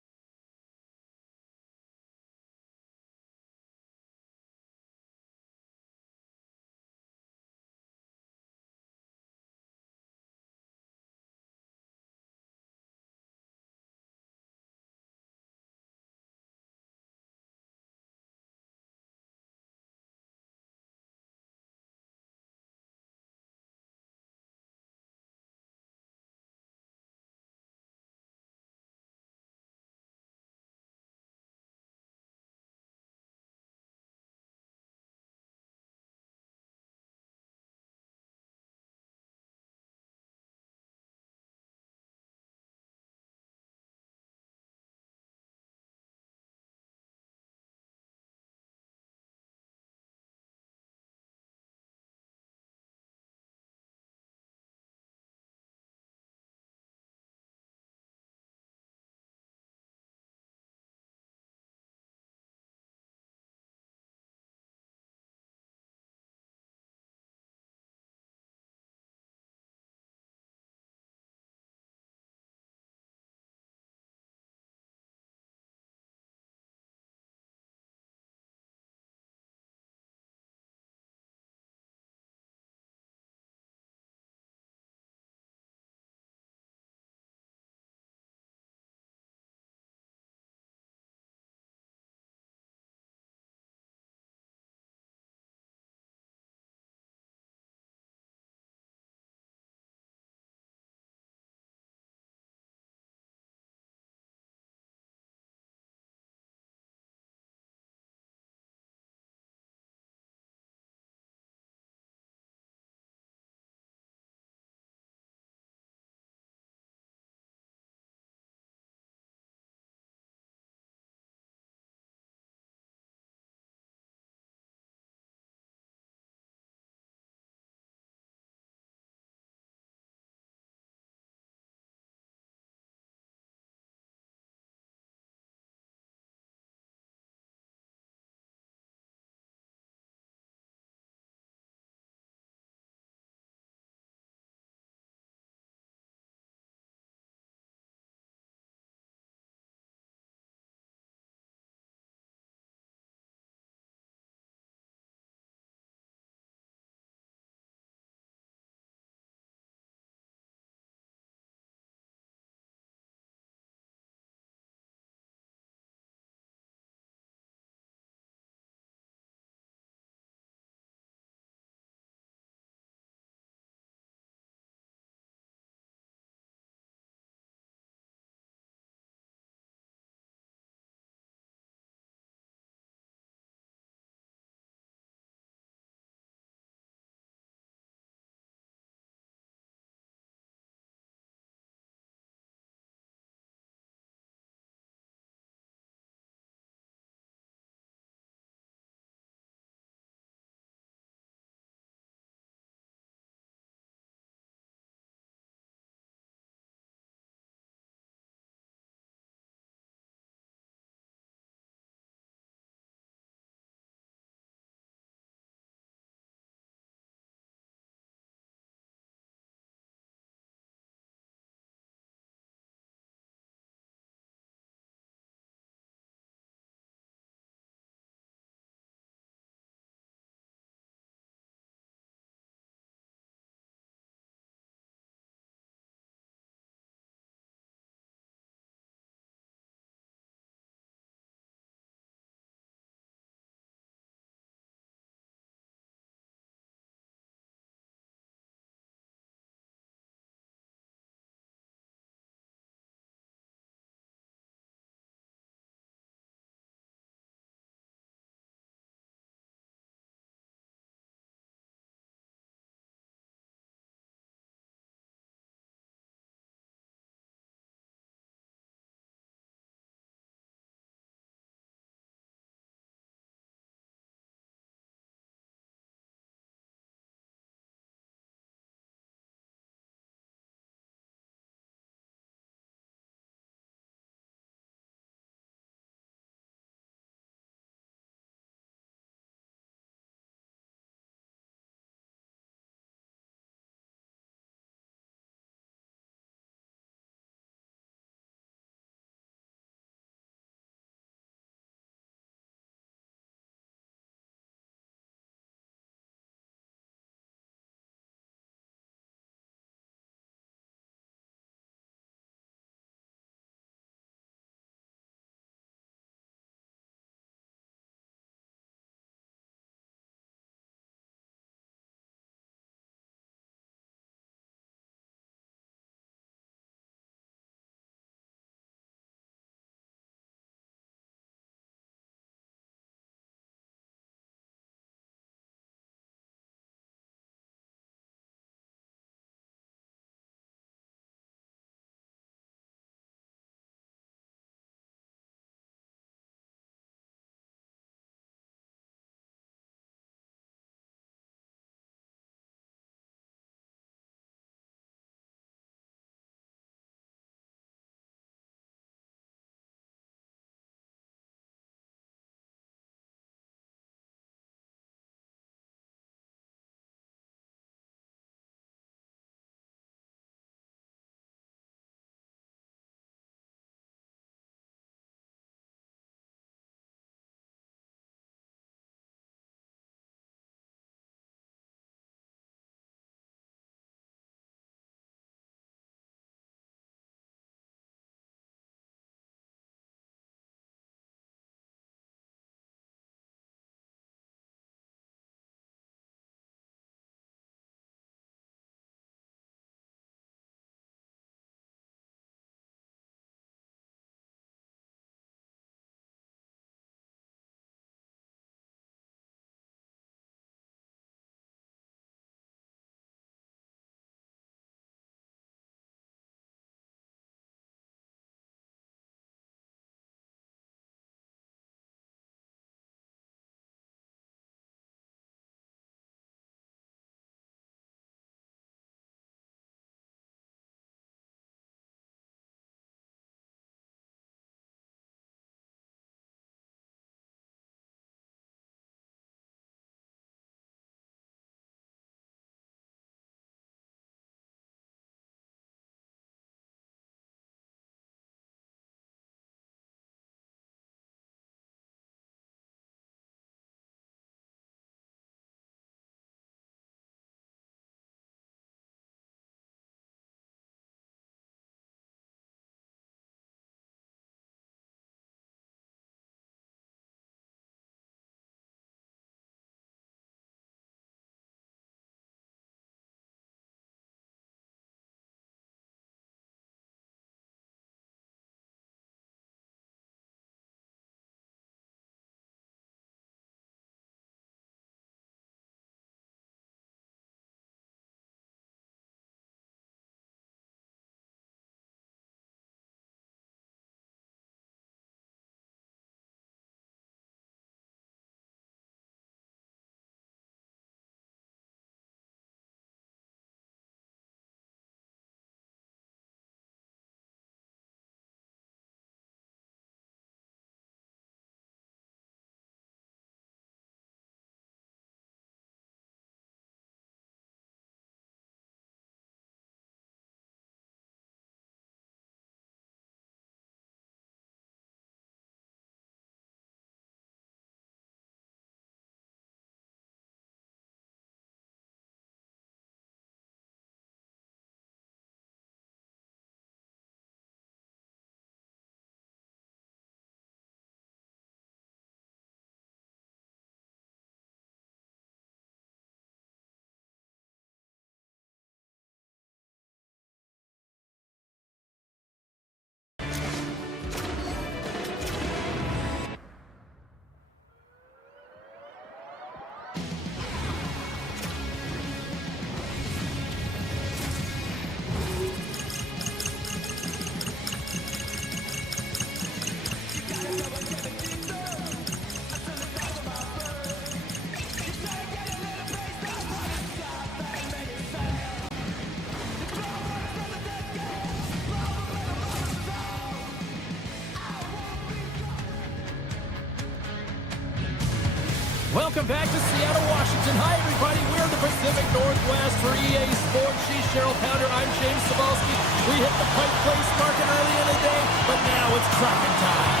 Welcome back to Seattle, Washington. Hi, everybody. We're in the Pacific Northwest for EA Sports. She's Cheryl Pounder. I'm James Cebulski. We hit the Pike Place market early in the day, but now it's Kraken time.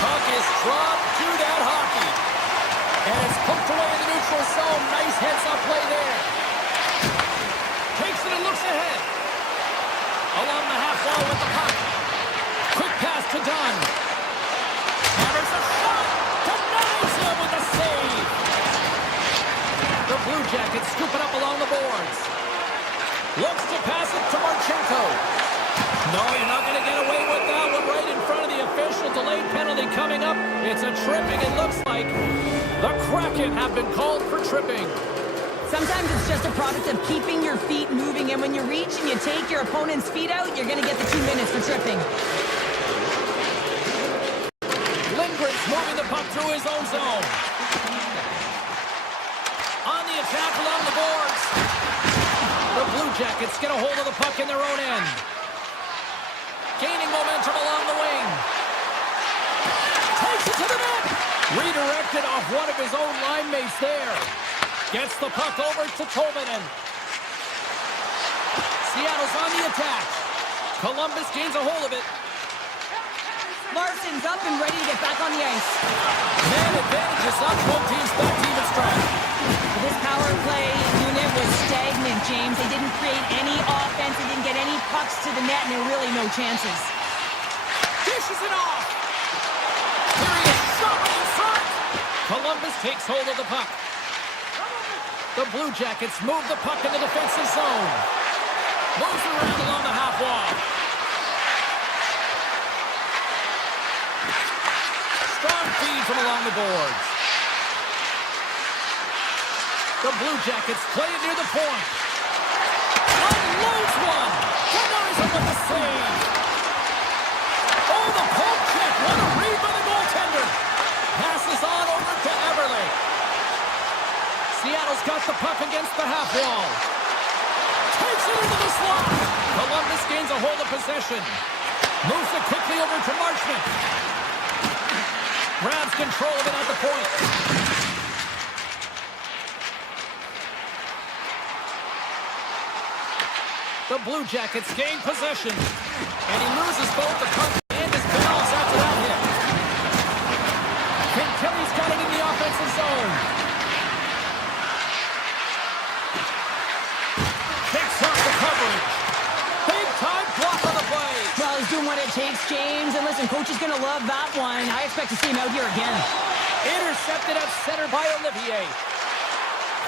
Puck is dropped to that hockey. And it's poked away in the neutral zone. Nice heads-up play there. Takes it and looks ahead. Along the half wall with the puck. Quick pass to Dunn. Hammers a shot. Denies him with a save. The Blue Jackets scoop it up along the boards. Looks to pass it to Marchenko. No, you're not going to get away with that one right in front of the official. Delayed penalty coming up. It's a tripping. It looks like the Kraken have been called for tripping. Sometimes it's just a product of keeping your feet moving, and when you reach and you take your opponent's feet out, you're going to get the 2 minutes for tripping. Lindgren's moving the puck through his own zone. On the attack along the boards. The Blue Jackets get a hold of the puck in their own end. Gaining momentum along the wing. Takes it to the net. Redirected off one of his own line mates there. Gets the puck over to Tolvanen. Seattle's on the attack. Columbus gains a hold of it. Larson's up and ready to get back on the ice. Man advantage is up. Both teams back to even strike. This power play unit was stagnant, James. They didn't create any offense. They didn't get any pucks to the net, and there were really no chances. Dishes it off. Here he is, shot right in front. Columbus takes hold of the puck. The Blue Jackets move the puck in the defensive zone. Moves around along the half wall. Strong feed from along the boards. The Blue Jackets play it near the point. Unloads one. Denies him with the save. Oh, the poke check. What a read by the goaltender. Passes on over to Everly. Seattle's got the puck against the half wall. Takes it into the slot. Columbus gains a hold of possession. Moves it quickly over to Marchment. Grabs control of it at the point. The Blue Jackets gain possession. And he loses both the puck and his balance after that hit. Kelly's got it in the offensive zone. Takes off the coverage. Big time block on the play. Well, he's doing what it takes, James. And listen, coach is going to love that one. I expect to see him out here again. Intercepted at center by Olivier.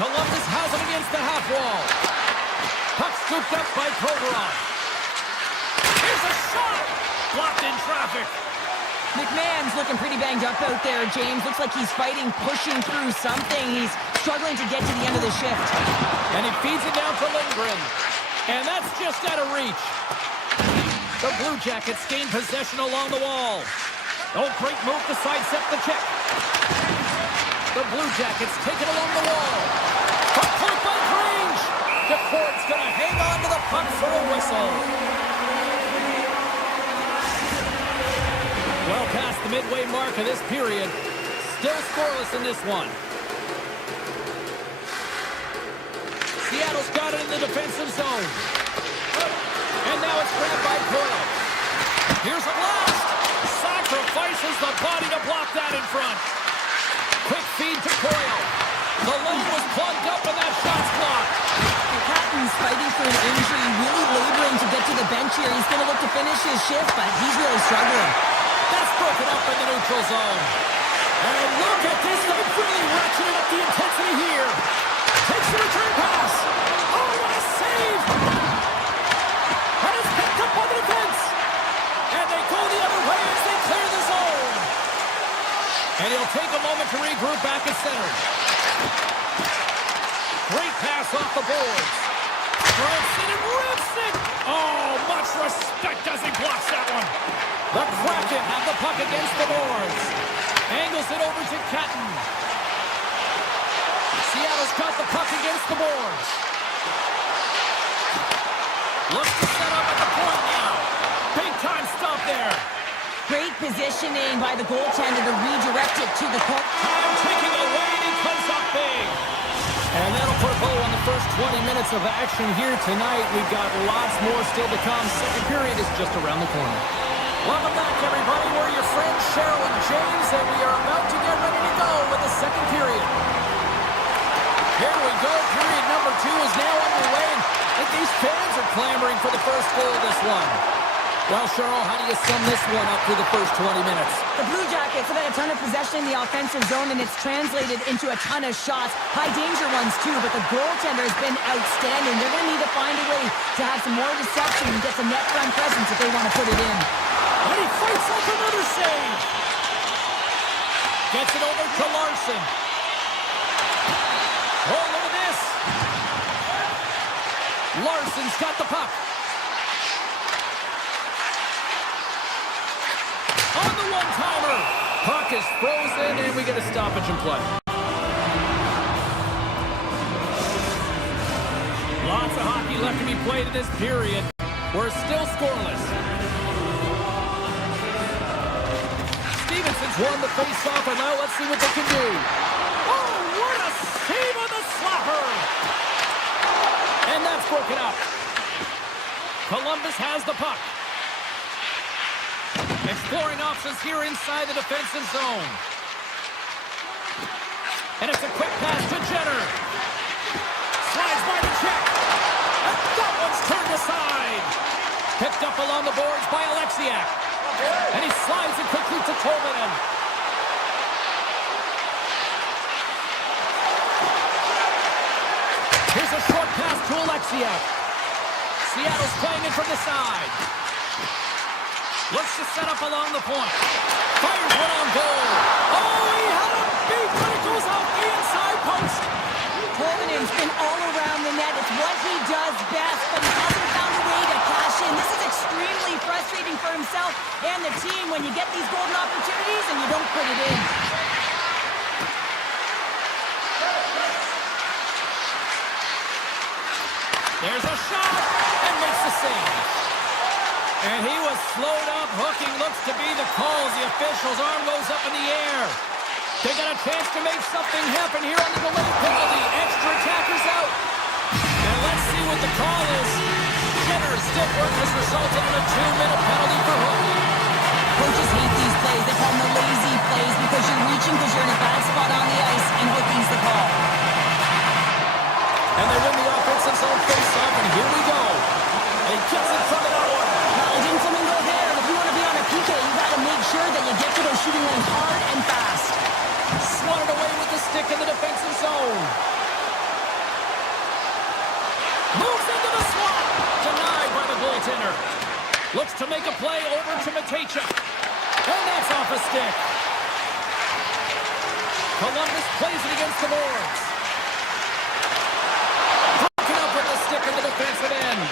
Columbus has him against the half wall. Puck scooped up by Provorov. Here's a shot! Blocked in traffic. McMahon's looking pretty banged up out there, James. Looks like he's fighting, pushing through something. He's struggling to get to the end of the shift. And he feeds it down to Lindgren. And that's just out of reach. The Blue Jackets gain possession along the wall. Oh, great move to sidestep the check. The Blue Jackets take it along the wall. Puck point blank range. The court's going to hang on to the puck for a whistle. Well past the midway mark of this period. Still scoreless in this one. Seattle's got it in the defensive zone. And now it's grabbed by Coyle. Here's a blast. Sacrifices the body to block that in front. Quick feed to Coyle. The lane was plugged up and that shot's blocked. Patton's fighting for an injury, really laboring to get to the bench here. He's going to look to finish his shift, but he's really struggling. That's broken up in the neutral zone. And look at this. They've really ratcheted up the intensity here. Takes the return pass. Oh, what a save. And it's picked up by the defense. And they go the other way as they clear the zone. And he'll take a moment to regroup back at center. Great pass off the boards. Strikes it and rips it. Oh, much respect as he blocks that one. The Kraken have the puck against the boards. Angles it over to Catton. Seattle's got the puck against the boards. Looks to set up at the point now. Big time stop there. Great position positioning by the goaltender to redirect it to the corner. Time ticking away, and he comes up big. And that'll put a bow on the first 20 minutes of action here tonight. We've got lots more still to come. Second period is just around the corner. Welcome back, everybody. We're your friends, Cheryl and James, and we are about to get ready to go with the second period. Here we go. Period number 2 is now underway. I think these fans are clamoring for the first goal of this one. Well, Cheryl, how do you sum this one up through the first 20 minutes? The Blue Jackets have had a ton of possession in the offensive zone, and it's translated into a ton of shots. High-danger ones, too, but the goaltender has been outstanding. They're going to need to find a way to have some more deception and get some net front presence if they want to put it in. And he fights off another save. Gets it over to Larson. Oh, look at this. Larson's got the puck. On the one-timer. Puck is frozen, and we get a stoppage in play. Lots of hockey left to be played in this period. We're still scoreless. Stevenson's won the face-off, and now let's see what they can do. Oh, what a save on the slapper! And that's broken up. Columbus has the puck. Exploring options here inside the defensive zone. And it's a quick pass to Jenner. Slides by the check. And that one's turned aside. Picked up along the boards by Alexiak. And he slides it quickly to Tolvanen. Here's a short pass to Alexiak. Seattle's playing it from the side. Looks to set up along the point. Fires one on goal. Oh, he had a beat, but it goes off the inside post. Tolvanen's been all around the net. It's what he does best, but he hasn't found a way to cash in. This is extremely frustrating for himself and the team when you get these golden opportunities and you don't put it in. There's a shot, and makes the save. And he was slowed up. Hooking looks to be the call as the official's arm goes up in the air. They got a chance to make something happen here on the delayed penalty. Extra attackers out. And let's see what the call is. Jenner's stiff work has resulted in a 2-minute penalty for Hooking. Coaches hate these plays. They call them the lazy plays because you're reaching because you're in a bad spot on the ice, and Hooking's the call. And they win the offensive zone face-off, and here we go. He gets it from that one. It didn't come and go there, and if you want to be on a PK, you got to make sure that you get to those shooting lanes hard and fast. Swatted away with the stick in the defensive zone. Moves into the slot. Denied by the goaltender. Looks to make a play over to Matejchuk. And that's off a stick. Columbus plays it against the boards. Broken up with the stick in the defensive end.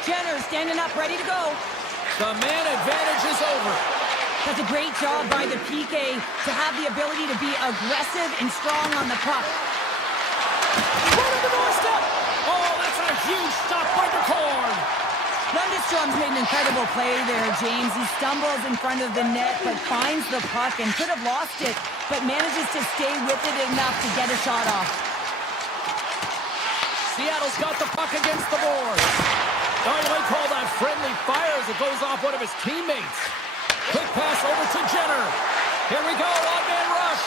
Jenner standing up, ready to go. The man advantage is over. That's a great job by the PK to have the ability to be aggressive and strong on the puck. Right on the doorstep. Oh, that's a huge stop by the corn. Lundstrom's made an incredible play there, James. He stumbles in front of the net, but finds the puck and could have lost it, but manages to stay with it enough to get a shot off. Seattle's got the puck against the boards. Oh, you might call that friendly fire as it goes off one of his teammates. Quick pass over to Jenner. Here we go, one-man rush.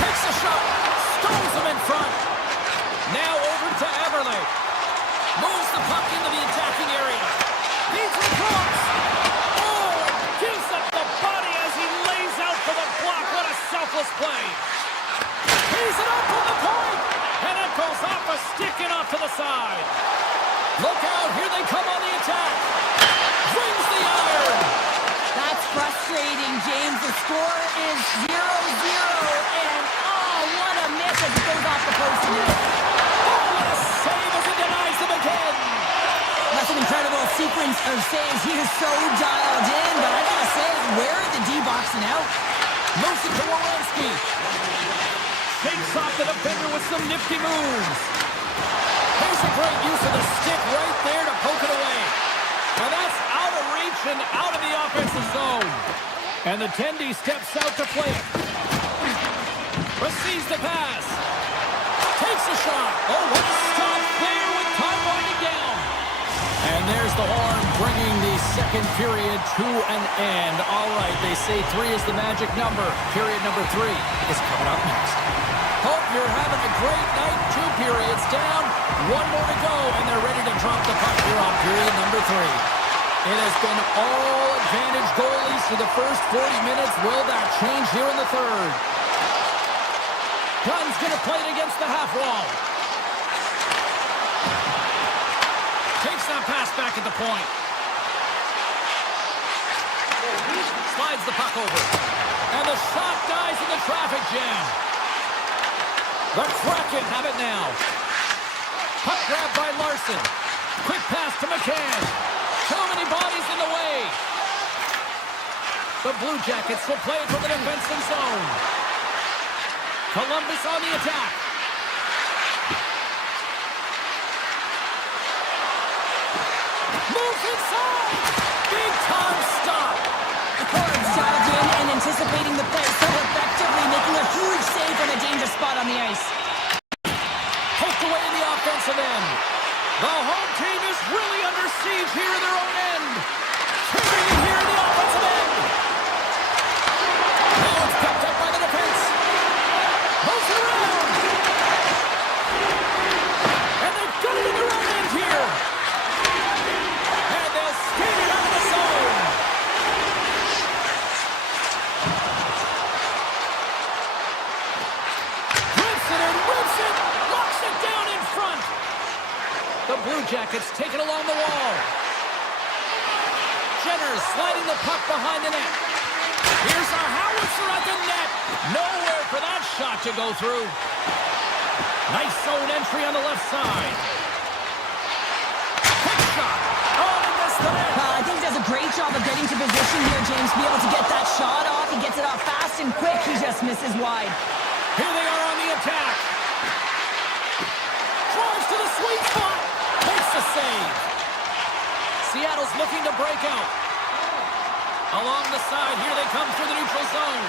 Takes a shot, stones him in front. Now over to Everly. Moves the puck into the attacking area. Needs a cross. Oh, gives up the body as he lays out for the block. What a selfless play. He's it up on the point. And it goes off a stick and off to the side. Look out, here they come on the attack. Rings the iron. That's frustrating, James. The score is 0-0, and oh, what a miss as it goes off the post. Oh, what a save as it denies them again. That's an incredible sequence of saves. He is so dialed in, but I gotta say, where are the D-boxing out? Moves it to Werenski. Shakes off the defender with some nifty moves. There's a great use of the stick right there to poke it away. Now that's out of reach possession out of the offensive zone. And the Tendy steps out to play it. Receives the pass. Takes a shot. Oh, what a stop there with time winding down. And there's the horn bringing the second period to an end. All right, they say 3 is the magic number. Period number 3 is coming up next. Hope you're having a great night. 2 periods down, 1 more to go, and they're ready to drop the puck here on period number 3. It has been all advantage goalies for the first 40 minutes. Will that change here in the third? Gunn's going to play it against the half wall. Takes that pass back at the point. Slides the puck over. And the shot dies in the traffic jam. The Kraken have it now. Puck grab by Larson. Quick pass to McCann. Too many bodies in the way. The Blue Jackets will play it from the defensive zone. Columbus on the attack. Moves inside. Big time stop. The Cards dialed in and anticipating the play so effectively, making a huge save from a dangerous spot on the ice. Poked away in the offensive end. The home team is really under siege here in their own end. Triggering it here in the offensive end. Now it's picked up by the defense. Moves it around. And they've got it in their own end here. And they'll skate it out of the zone. Rips it and whips it. Locks it down in front. The Blue Jackets take it along the wall. Jenner sliding the puck behind the net. Here's our howitzer at the net. Nowhere for that shot to go through. Nice zone entry on the left side. Quick shot. Oh, he missed the net. I think he does a great job of getting to position here, James, to be able to get that shot off. He gets it off fast and quick. He just misses wide. Here they are on the attack. Drives to the sweet spot. Makes the save. Seattle's looking to break out. Along the side, here they come through the neutral zone.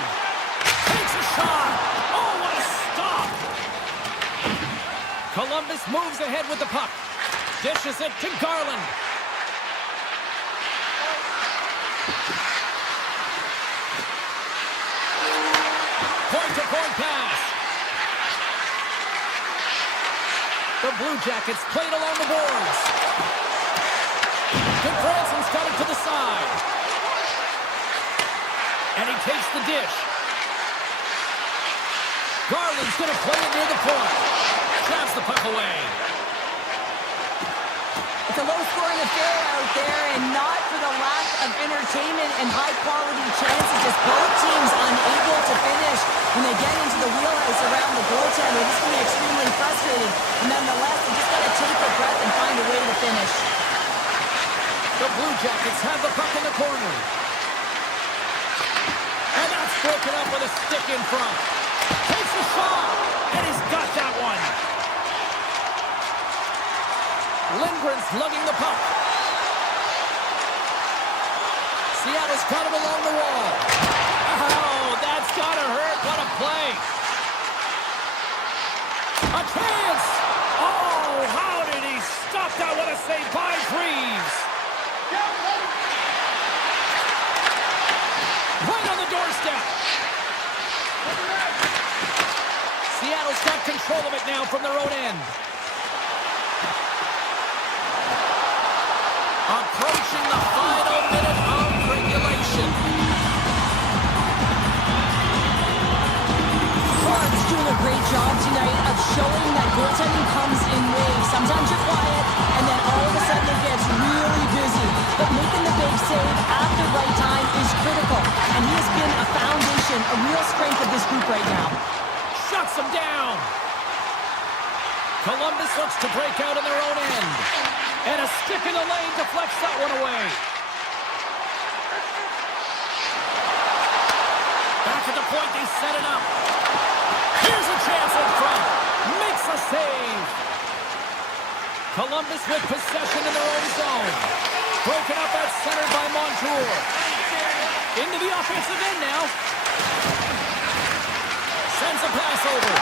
Takes a shot. Oh, what a stop. Columbus moves ahead with the puck. Dishes it to Garland. Point-to-point pass. The Blue Jackets played along the boards. Goodbranson's got it to the side. And he takes the dish. Garland's going to play it near the point. Grabs the puck away. It's a low-scoring affair out there, and not for the lack of entertainment and high-quality chances. Just both teams unable to finish. When they get into the wheelhouse around the goaltender, this can be extremely frustrating. And nonetheless, they just got to take a breath and find a way to finish. The Blue Jackets have the puck in the corner. And that's broken up with a stick in front. Takes a shot, and he's got that one. Lindgren's lugging the puck. Seattle's got him along the wall. Oh, that's gotta hurt. What a play. A chance. Oh, how did he stop that? What a save by Freeze. Right on the doorstep. Seattle's got control of it now from their own end. Approaching the final minute of regulation. Cards doing a great job tonight of showing that goaltending comes in waves. Sometimes you're quiet, and then all of a sudden it gets really busy. But making the big save at the right time is critical. And he has been a foundation, a real strength of this group right now. Shuts him down. Columbus looks to break out in their own end. And a stick in the lane deflects that one away. Back at the point, they set it up. Here's a chance in front. Makes a save. Columbus with possession in their own zone. Broken up at center by Montour. Into the offensive end now. Sends a pass over.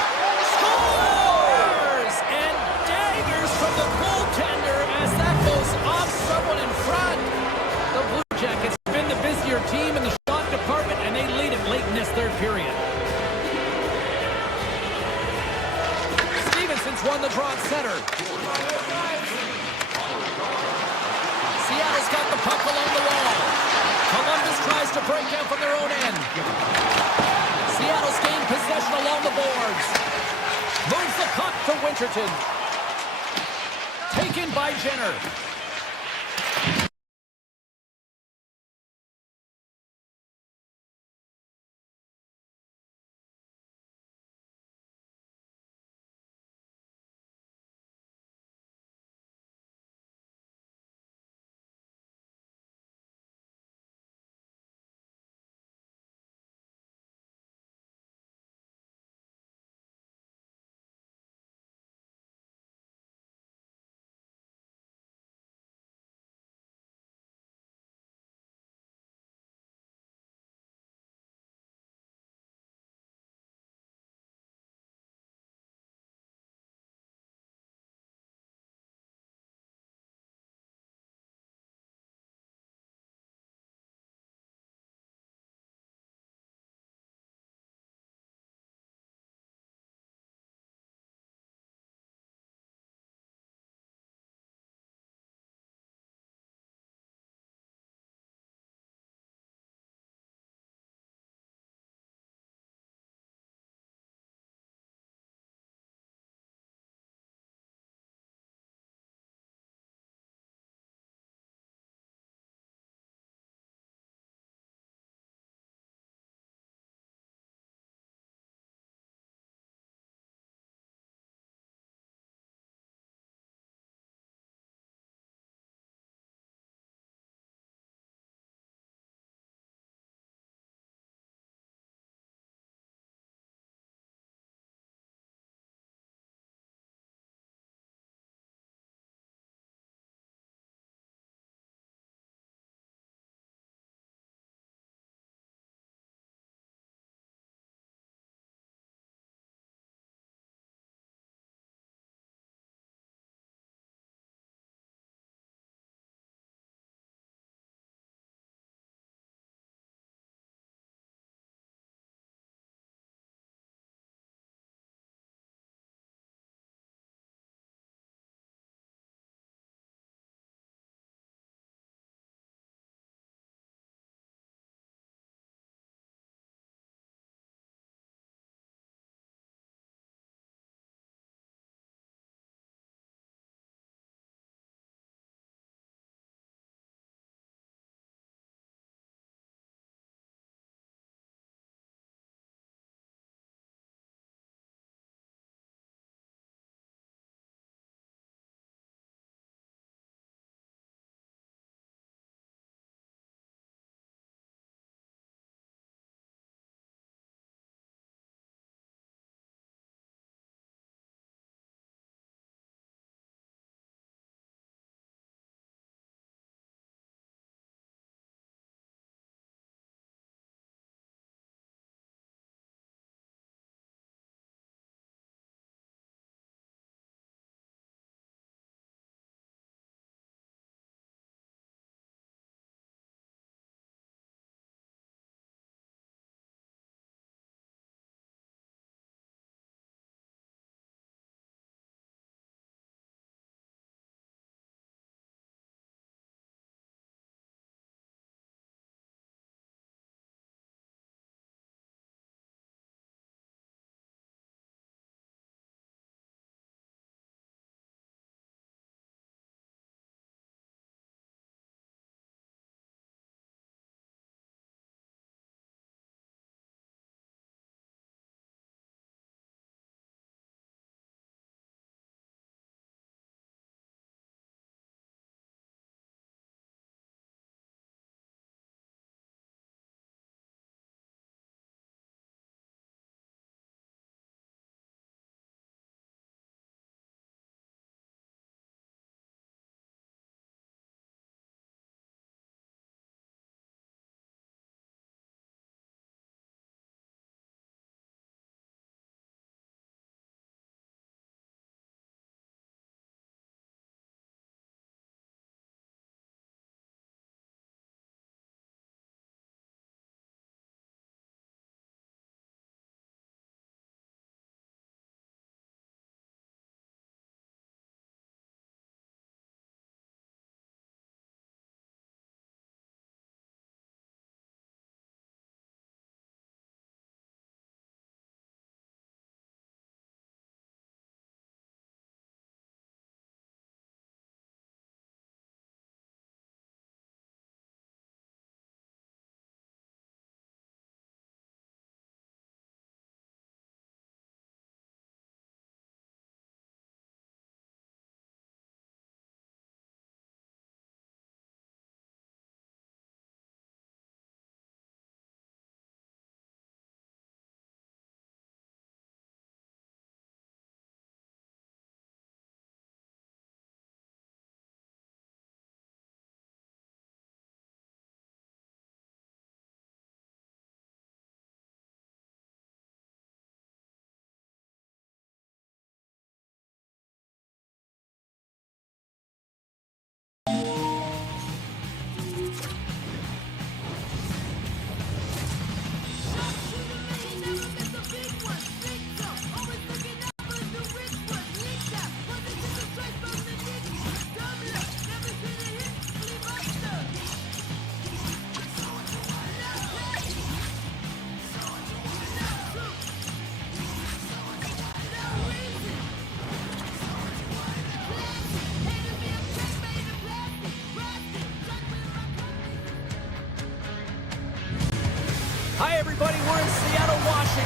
Scores! And daggers from the goaltender as that goes off someone in front. The Blue Jackets have been the busier team in the shot department, and they lead it late in this third period. Stevenson's won the draw at center. Seattle's got the puck along the wall. Columbus tries to break out from their own end. Seattle's gained possession along the boards. Moves the puck to Winterton. Taken by Jenner.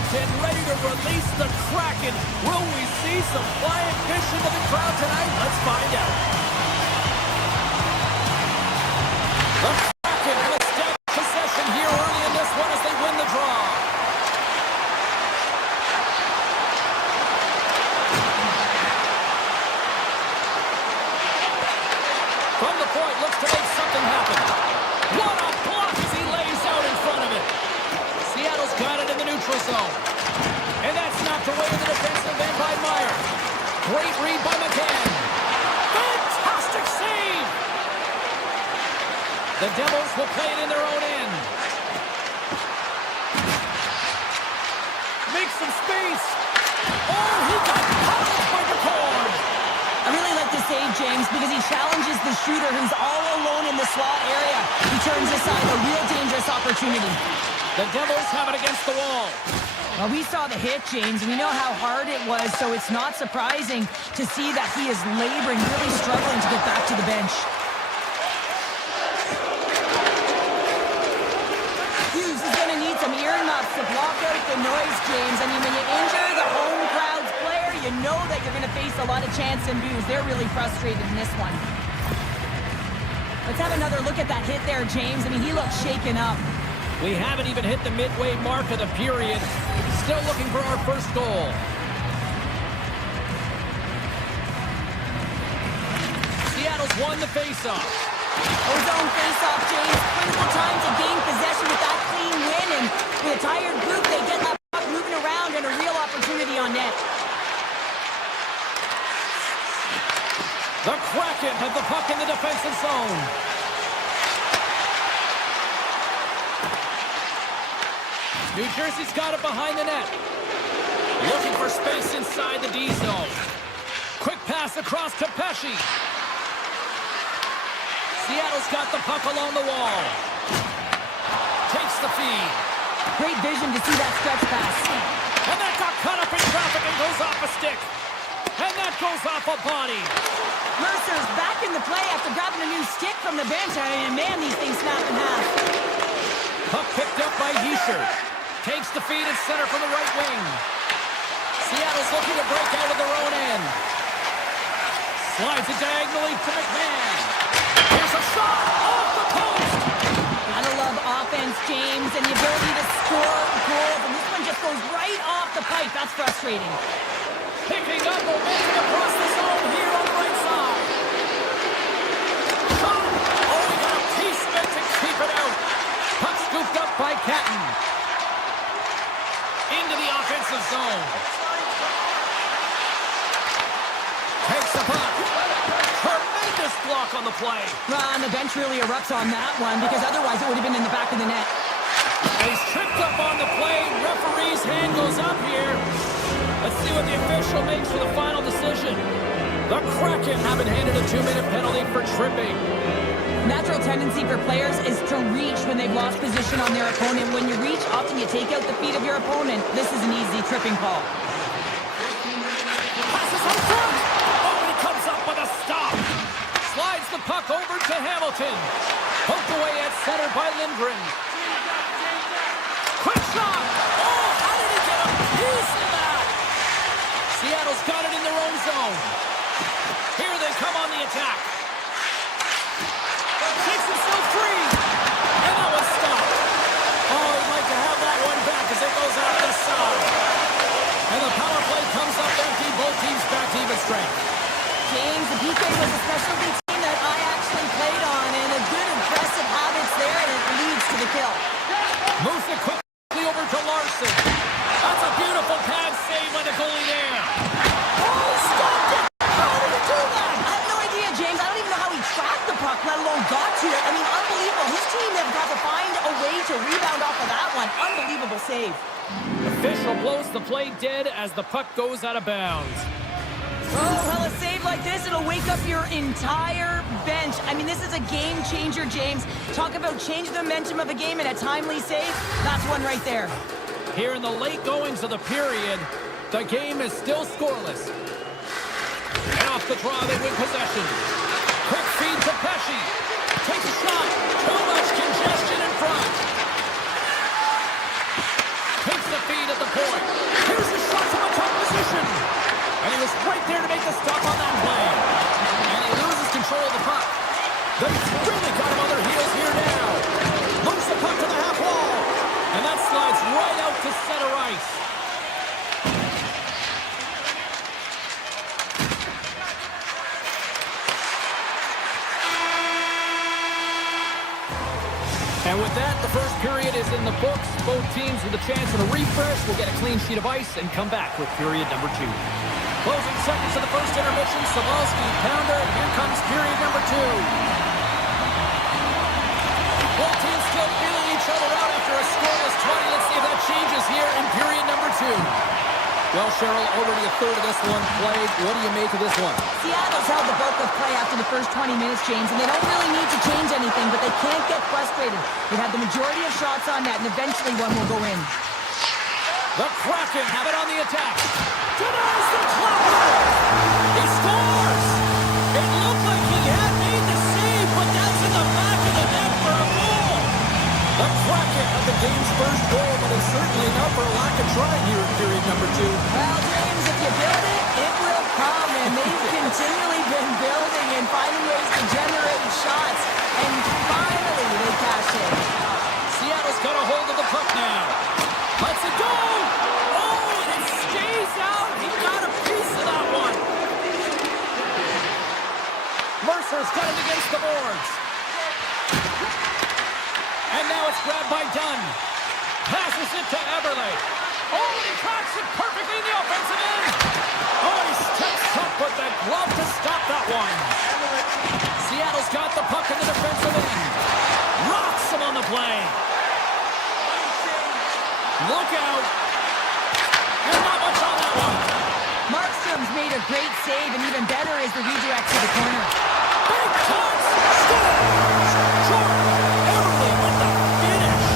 Hamilton ready to release the Kraken. Will we see some flying fish into the crowd tonight? Let's find out. The Kraken have established possession here early in this one as they win the draw. From the point, looks to make something happen. What a block as he lays out in front of it. Seattle's got it in the neutral zone. And that's knocked away in the defensive end by Meyer. Great read by McCann. Fantastic save! The Devils will play it in their own end. Make some space. Oh, he got cut off by the cord. I really like the save, James, because he challenges the shooter who's all alone in the slot area. He turns aside a real dangerous opportunity. The Devils have it against the wall. Well, we saw the hit, James. We know how hard it was, so it's not surprising to see that he is laboring, really struggling to get back to the bench. Hughes is going to need some earmuffs to block out the noise, James. I mean, when you injure the home crowd's player, you know that you're going to face a lot of chance and boos. They're really frustrated in this one. Let's have another look at that hit there, James. I mean, he looks shaken up. We haven't even hit the midway mark of the period. Still looking for our first goal. Seattle's won the faceoff. Zone faceoff, James. Critical time to gain possession with that clean win. And with a tired group, they get that puck moving around and a real opportunity on net. The Kraken have the puck in the defensive zone. New Jersey's got it behind the net. Looking for space inside the D zone. Quick pass across to Pesce. Seattle's got the puck along the wall. Takes the feed. Great vision to see that stretch pass. And that got caught up in traffic and goes off a stick. And that goes off a body. Mercer's back in the play after grabbing a new stick from the bench. And man, these things snap in half. Puck picked up by Heischer. Takes the feed at center from the right wing. Seattle's looking to break out of their own end. Slides it diagonally to McMahon. Here's a shot off the post. Gotta love offense, James, and the ability to score goals. And this one just goes right off the pipe. That's frustrating. Picking up momentum across the zone here on the right side. Shot. Oh, he got a piece of it to keep it out. Puck scooped up by Catton. Into the offensive zone. Takes the puck. Tremendous block on the play. Well, and the bench really erupts on that one because otherwise it would have been in the back of the net. He's tripped up on the play. Referee's hand goes up here. Let's see what the official makes for the final decision. The Kraken have been handed a 2-minute penalty for tripping. Natural tendency for players is to reach when they've lost position on their opponent. When you reach, often you take out the feet of your opponent. This is an easy tripping call. Passes on front. Oh, and he comes up with a stop. Slides the puck over to Hamilton. Poked away at center by Lindgren. Quick shot. Oh, how did he get a piece of that? Seattle's got it in their own zone. Here they come on the attack. Takes himself free. And that was stopped. Oh, he'd like to have that one back as it goes out the side. And the power play comes up empty. Both teams back to even strength. James, the PK was a specialty team that I actually played on, and a good impressive habits there, and it leads to the kill. Moves it quickly over to Larson. That's a beautiful pad save by the goalie there. Oh, stopped it! How did he do that? I have no idea, James. I don't even know how he tracked the puck, let alone got to it. I mean, unbelievable. His team have got to find a way to rebound off of that one. Unbelievable save. Official blows the play dead as the puck goes out of bounds. Oh, well, a save like this, it'll wake up your entire bench. I mean, this is a game changer, James. Talk about change the momentum of a game and a timely save. That's one right there. Here in the late goings of the period, the game is still scoreless. And off the draw, they win possession. Quick feed to Pesce. Takes a shot. Too much congestion in front. Takes the feed at the point. Here's a shot from a tough position. And he was right there to make the stop on that play. And he loses control of the puck. They've really got him on their heels here now. Moves the puck to the half wall. And that slides right out to center ice. And with that, the first period is in the books. Both teams with a chance at a refresh will get a clean sheet of ice and come back with period number 2. Closing seconds of the first intermission, Savalski, Pounder, here comes period number 2. Both teams still feeling each other out after a scoreless 20. Let's see if that changes here in period number 2. Well, Cheryl, already a third of this one played. What do you make of this one? Seattle's held the bulk of play after the first 20 minutes, James, and they don't really need to change anything, but they can't get frustrated. They have the majority of shots on net, and eventually one will go in. The Kraken have it on the attack. Denies the clock. He scores. It looked like he had made the save, but that's in the back of the net for a goal. The Kraken have the game's first goal, but it's certainly not for a lack of trying here in period number 2. Well, James, if you build it, it will come, and they've continually been building and finding ways to generate shots, and finally they cash in. Seattle's got a hold of the puck now. Let's it go! Oh, and it stays out. He got a piece of that one. Mercer's got it against the boards. And now it's grabbed by Dunn. Passes it to Eberle. Oh, he tracks it perfectly in the offensive end. Oh, he steps up with the glove to stop that one. Seattle's got the puck in the defensive end. Rocks him on the play. Look out. And not much on that one. Markstrom's made a great save, and even better is the redirect to the corner. Big chance. Scores. Jordan Eberle with the finish.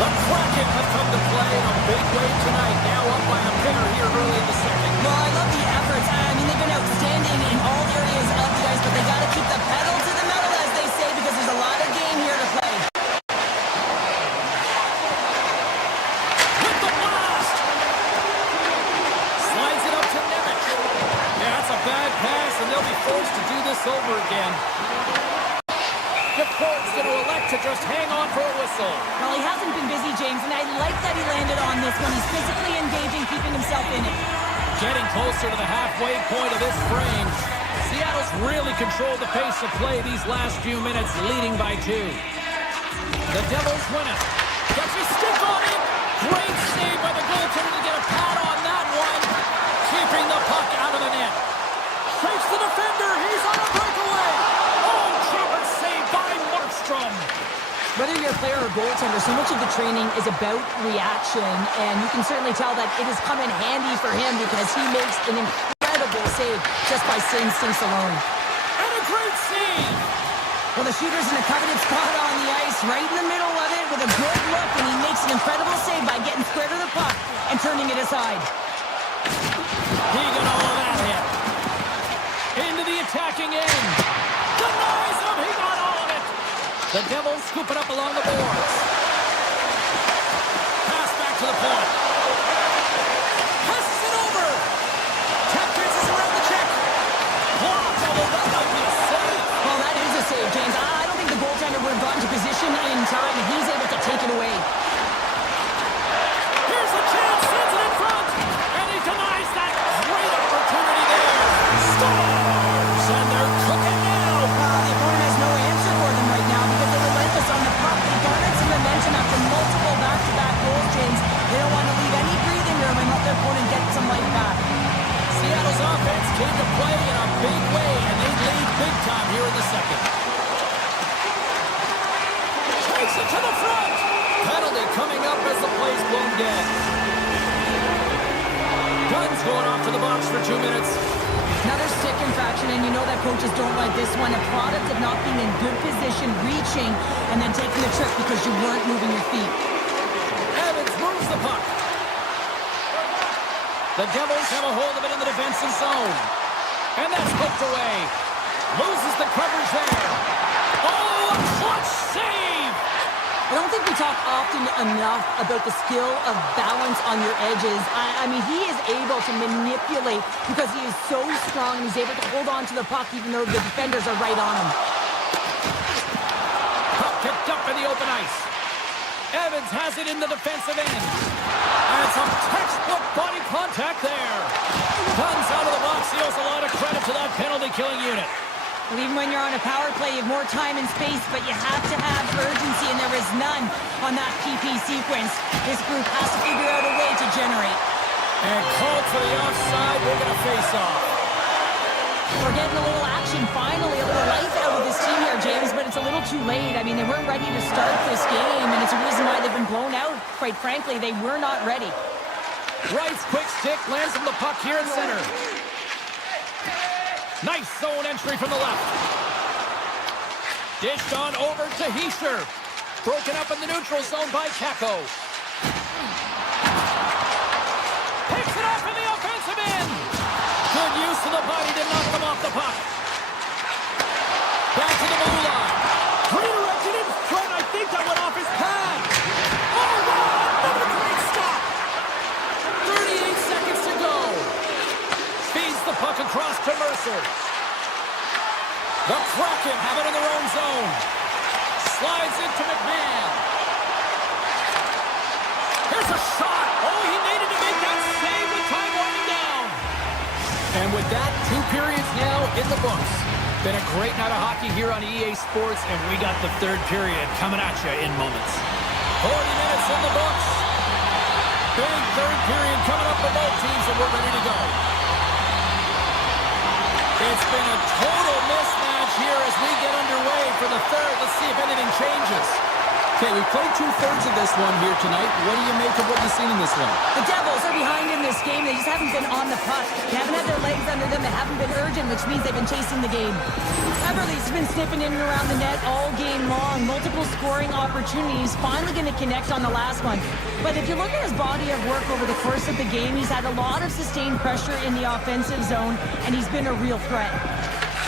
The Kraken have come to play in a big way tonight. Now up by a pair here early in the second. Well, I love the efforts. I mean, they've been outstanding in all areas of the ice, but they got to keep the pedal to the metal, as they say, because there's a lot of game here to play. With the blast. Slides it up to Nemec. Yeah, that's a bad pass, and they'll be forced to do this over again. Deport's going to elect to just hang on for a whistle. Well, he hasn't been busy, James, and I like that he landed on this one. He's physically engaging, keeping himself in it. Getting closer to the halfway point of this frame. Seattle's really controlled the pace of play these last few minutes, leading by 2. The Devils win it. Gets his stick on it. Great save by the goaltender to get a pad on that one. Keeping the puck out of the net. Shakes the defender. He's on a breakaway. Oh, chopper save by Markstrom. Whether you're a player or goaltender, so much of the training is about reaction, and you can certainly tell that it has come in handy for him because he makes an incredible save just by instincts alone. And a great save. Well, the shooter's in a coveted spot on the ice, right in the middle of it with a good look, and he makes an incredible save by getting square to the puck and turning it aside. He got all of that hit. Into the attacking end. Denies him. He got all of it. The Devils scoop it up along the boards. Pass back to the point. Passes it over. Tap dances around the check. Blocked, although that might be a save. Well, that is a save, James. I don't think the goaltender would have gotten to position in time, and he's able to take it away. Here's a chance. Sends it in front. And he denies that great opportunity there. Scores. And they're cooking now. The opponent has no answer for them right now because they're relentless on the puck. They garnered some momentum after multiple back-to-back goals, James. They don't want to leave any breathing room and let their opponent get some life back. Seattle's offense came to play in a big way, and they lead big time here in the second. Takes it to the front. Penalty coming up as the play's blown dead. Gunn's going off to the box for 2 minutes. Another stick infraction, and you know that coaches don't like this one. A product of not being in good position, reaching, and then taking the trip because you weren't moving your feet. Evans moves the puck. The Devils have a hold of it in the defensive zone. And that's poked away. Loses the coverage there. Oh, a clutch save! I don't think we talk often enough about the skill of balance on your edges. I mean, he is able to manipulate because he is so strong and he's able to hold on to the puck even though the defenders are right on him. Puck picked up in the open ice. Evans has it in the defensive end. And some textbook body contact there. Comes out of the box. He owes a lot of credit to that penalty-killing unit. Well, even when you're on a power play, you have more time and space, but you have to have urgency, and there is none on that PP sequence. This group has to figure out a way to generate. And called for the offside. We're going to face off. We're getting a little action, finally, a little life out of this team here, James, but it's a little too late. I mean, they weren't ready to start this game, and it's a reason why they've been blown out. Quite frankly, they were not ready. Wright's quick stick lands him the puck here in center. Nice zone entry from the left. Dished on over to Heischer. Broken up in the neutral zone by Kako. Picks it up in the offensive end. Good use of the body to knock them off the puck. Back to the blue line. Redirected in front. I think that went off his pad. Oh, wow! Another great stop. 38 seconds to go. Feeds the puck across to Mercer. The Kraken have it in their own zone. Slides into McMahon. Here's a shot. Oh, he needed to make that save with time winding down. And with that, 2 periods now in the books. Been a great night of hockey here on EA Sports, and we got the 3rd period coming at you in moments. 40 minutes in the books. Big 3rd period coming up for both teams, and we're ready to go. It's been a total mismatch here as we get underway for the 3rd. Let's see if anything changes. Okay, we played 2/3 of this one here tonight. What do you make of what you've seen in this one? The Devils are behind in this game. They just haven't been on the puck. They haven't had their legs under them. They haven't been urgent, which means they've been chasing the game. Everly's been sniffing in and around the net all game long. Multiple scoring opportunities. Finally going to connect on the last one. But if you look at his body of work over the course of the game, he's had a lot of sustained pressure in the offensive zone, and he's been a real threat.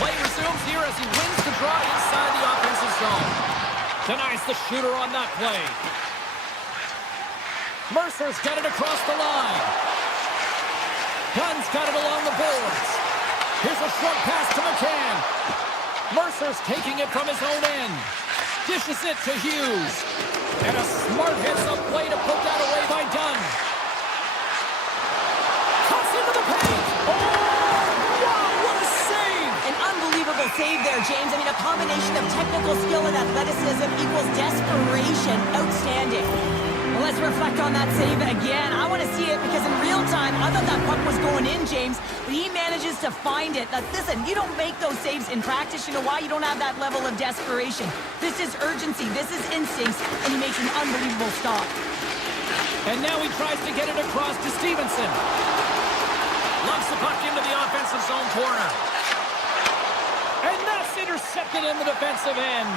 Play resumes here as he wins the draw inside the offensive zone. Denies the shooter on that play. Mercer's got it across the line. Gunn's got it along the boards. Here's a short pass to McCann. Mercer's taking it from his own end. Dishes it to Hughes. And a smart heads-up play to put that away by Dunn. Cuts into the paint. Oh, wow, what a save. An unbelievable save there, James. I mean, a combination of technical skill and athleticism equals desperation. Outstanding. Well, let's reflect on that save again. I want to see it because in real time, I thought that puck was going in, James, but he manages to find it. Now, listen, you don't make those saves in practice. You know why? You don't have that level of desperation. This is urgency. This is instincts, and he makes an unbelievable stop. And now he tries to get it across to Stevenson. Lumps the puck into the offensive zone corner. And that's intercepted in the defensive end.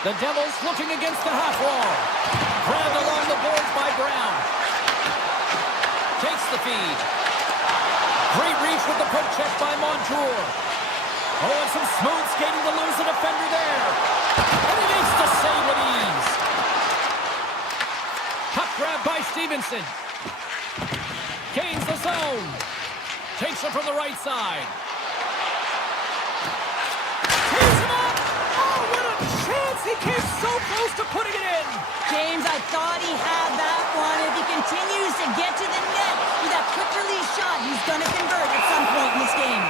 The Devils looking against the half wall. Grabbed along the boards by Brown. Takes the feed. Great reach with the poke check by Montour. Oh, and some smooth skating to lose a defender there. And he makes the save with ease. Puck grab by Stevenson. Gains the zone. Takes it from the right side. He came so close to putting it in. James, I thought he had that one. If he continues to get to the net with that quick release shot, he's going to convert at some point in this game.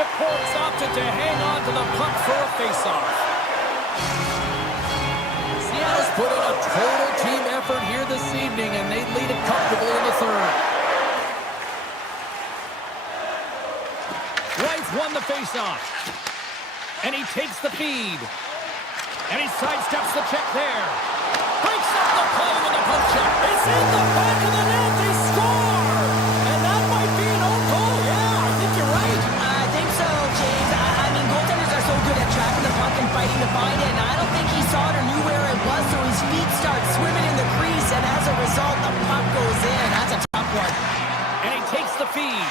The Corps opted to hang on to the puck for a faceoff. Seattle's put in a total team effort here this evening, and they lead it comfortably in the 3rd. Wright's won the faceoff. And he takes the feed. And he sidesteps the check there. Breaks up the play with the poke check. It's in the back of the net. They score. And that might be an own goal. Yeah, I think you're right. I think so, James. I mean, goaltenders are so good at tracking the puck and fighting to find it. And I don't think he saw it or knew where it was, so his feet start swimming in the crease. And as a result, the puck goes in. That's a tough one. And he takes the feed.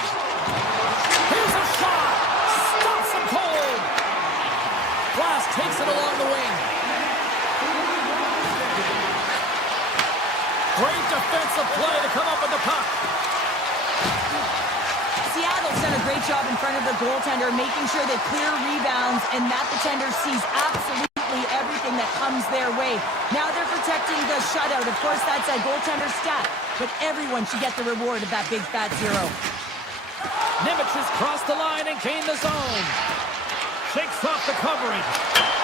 Here's a shot. Stops him cold. Glass takes it along the wing. defensive play to come up with the puck. Seattle's done a great job in front of the goaltender, making sure they clear rebounds and that the tender sees absolutely everything that comes their way. Now they're protecting the shutout. Of course, that's a goaltender stat, but everyone should get the reward of that big fat zero. Nimitz has crossed the line and gained the zone. Shakes off the coverage.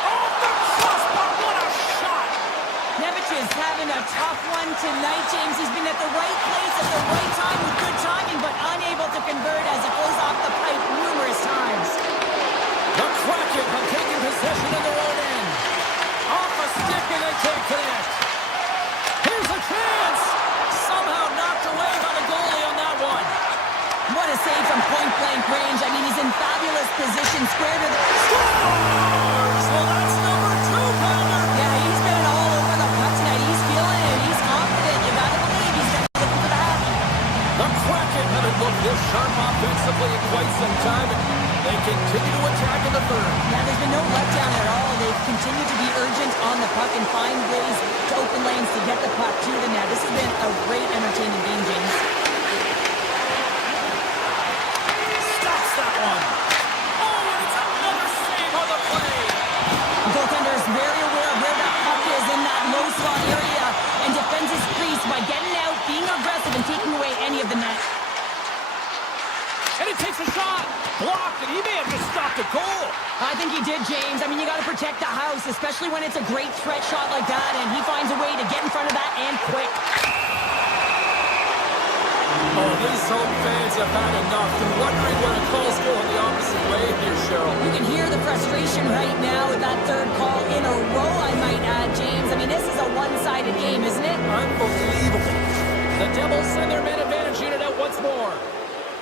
Off the crossbar, what a shot! Nemec is having a tough one tonight, James. He's been at the right place at the right time with good timing, but unable to convert as it goes off the pipe numerous times. The Kraken have taken possession in their own end. Off a stick and they can't connect. Here's a chance! Somehow knocked away by the goalie on that one. What a save from point-blank range. I mean, he's in fabulous position, square to the... Scores! Well, that's number 2, Palmer. Yeah, he's been all over the puck tonight. He's feeling it. He's confident. You gotta believe he's gonna be looking for that. The Kraken haven't looked this sharp offensively in quite some time, and they continue to attack in the third. Yeah, there's been no letdown at all. They've continued to be urgent on the puck and find ways to open lanes to get the puck to the net. This has been a great, entertaining game, James. Stops that one. Oh, and it's another save on the play. The goaltender is very aware of where that puck is in that low slot area and defends his crease by getting out, being aggressive, and taking away any of the net. And he takes a shot. Blocked, and he may have just stopped a goal. I think he did, James. I mean, you got to protect the house, especially when it's a great threat shot like that, and he finds a way to get in front of that and quick. Oh, these home fans have had enough. They're wondering where the calls go in the opposite way here, Cheryl. You can hear the frustration right now with that third call in a row, I might add, James. I mean, this is a one-sided game, isn't it? Unbelievable. The Devils send their man advantage unit out once more.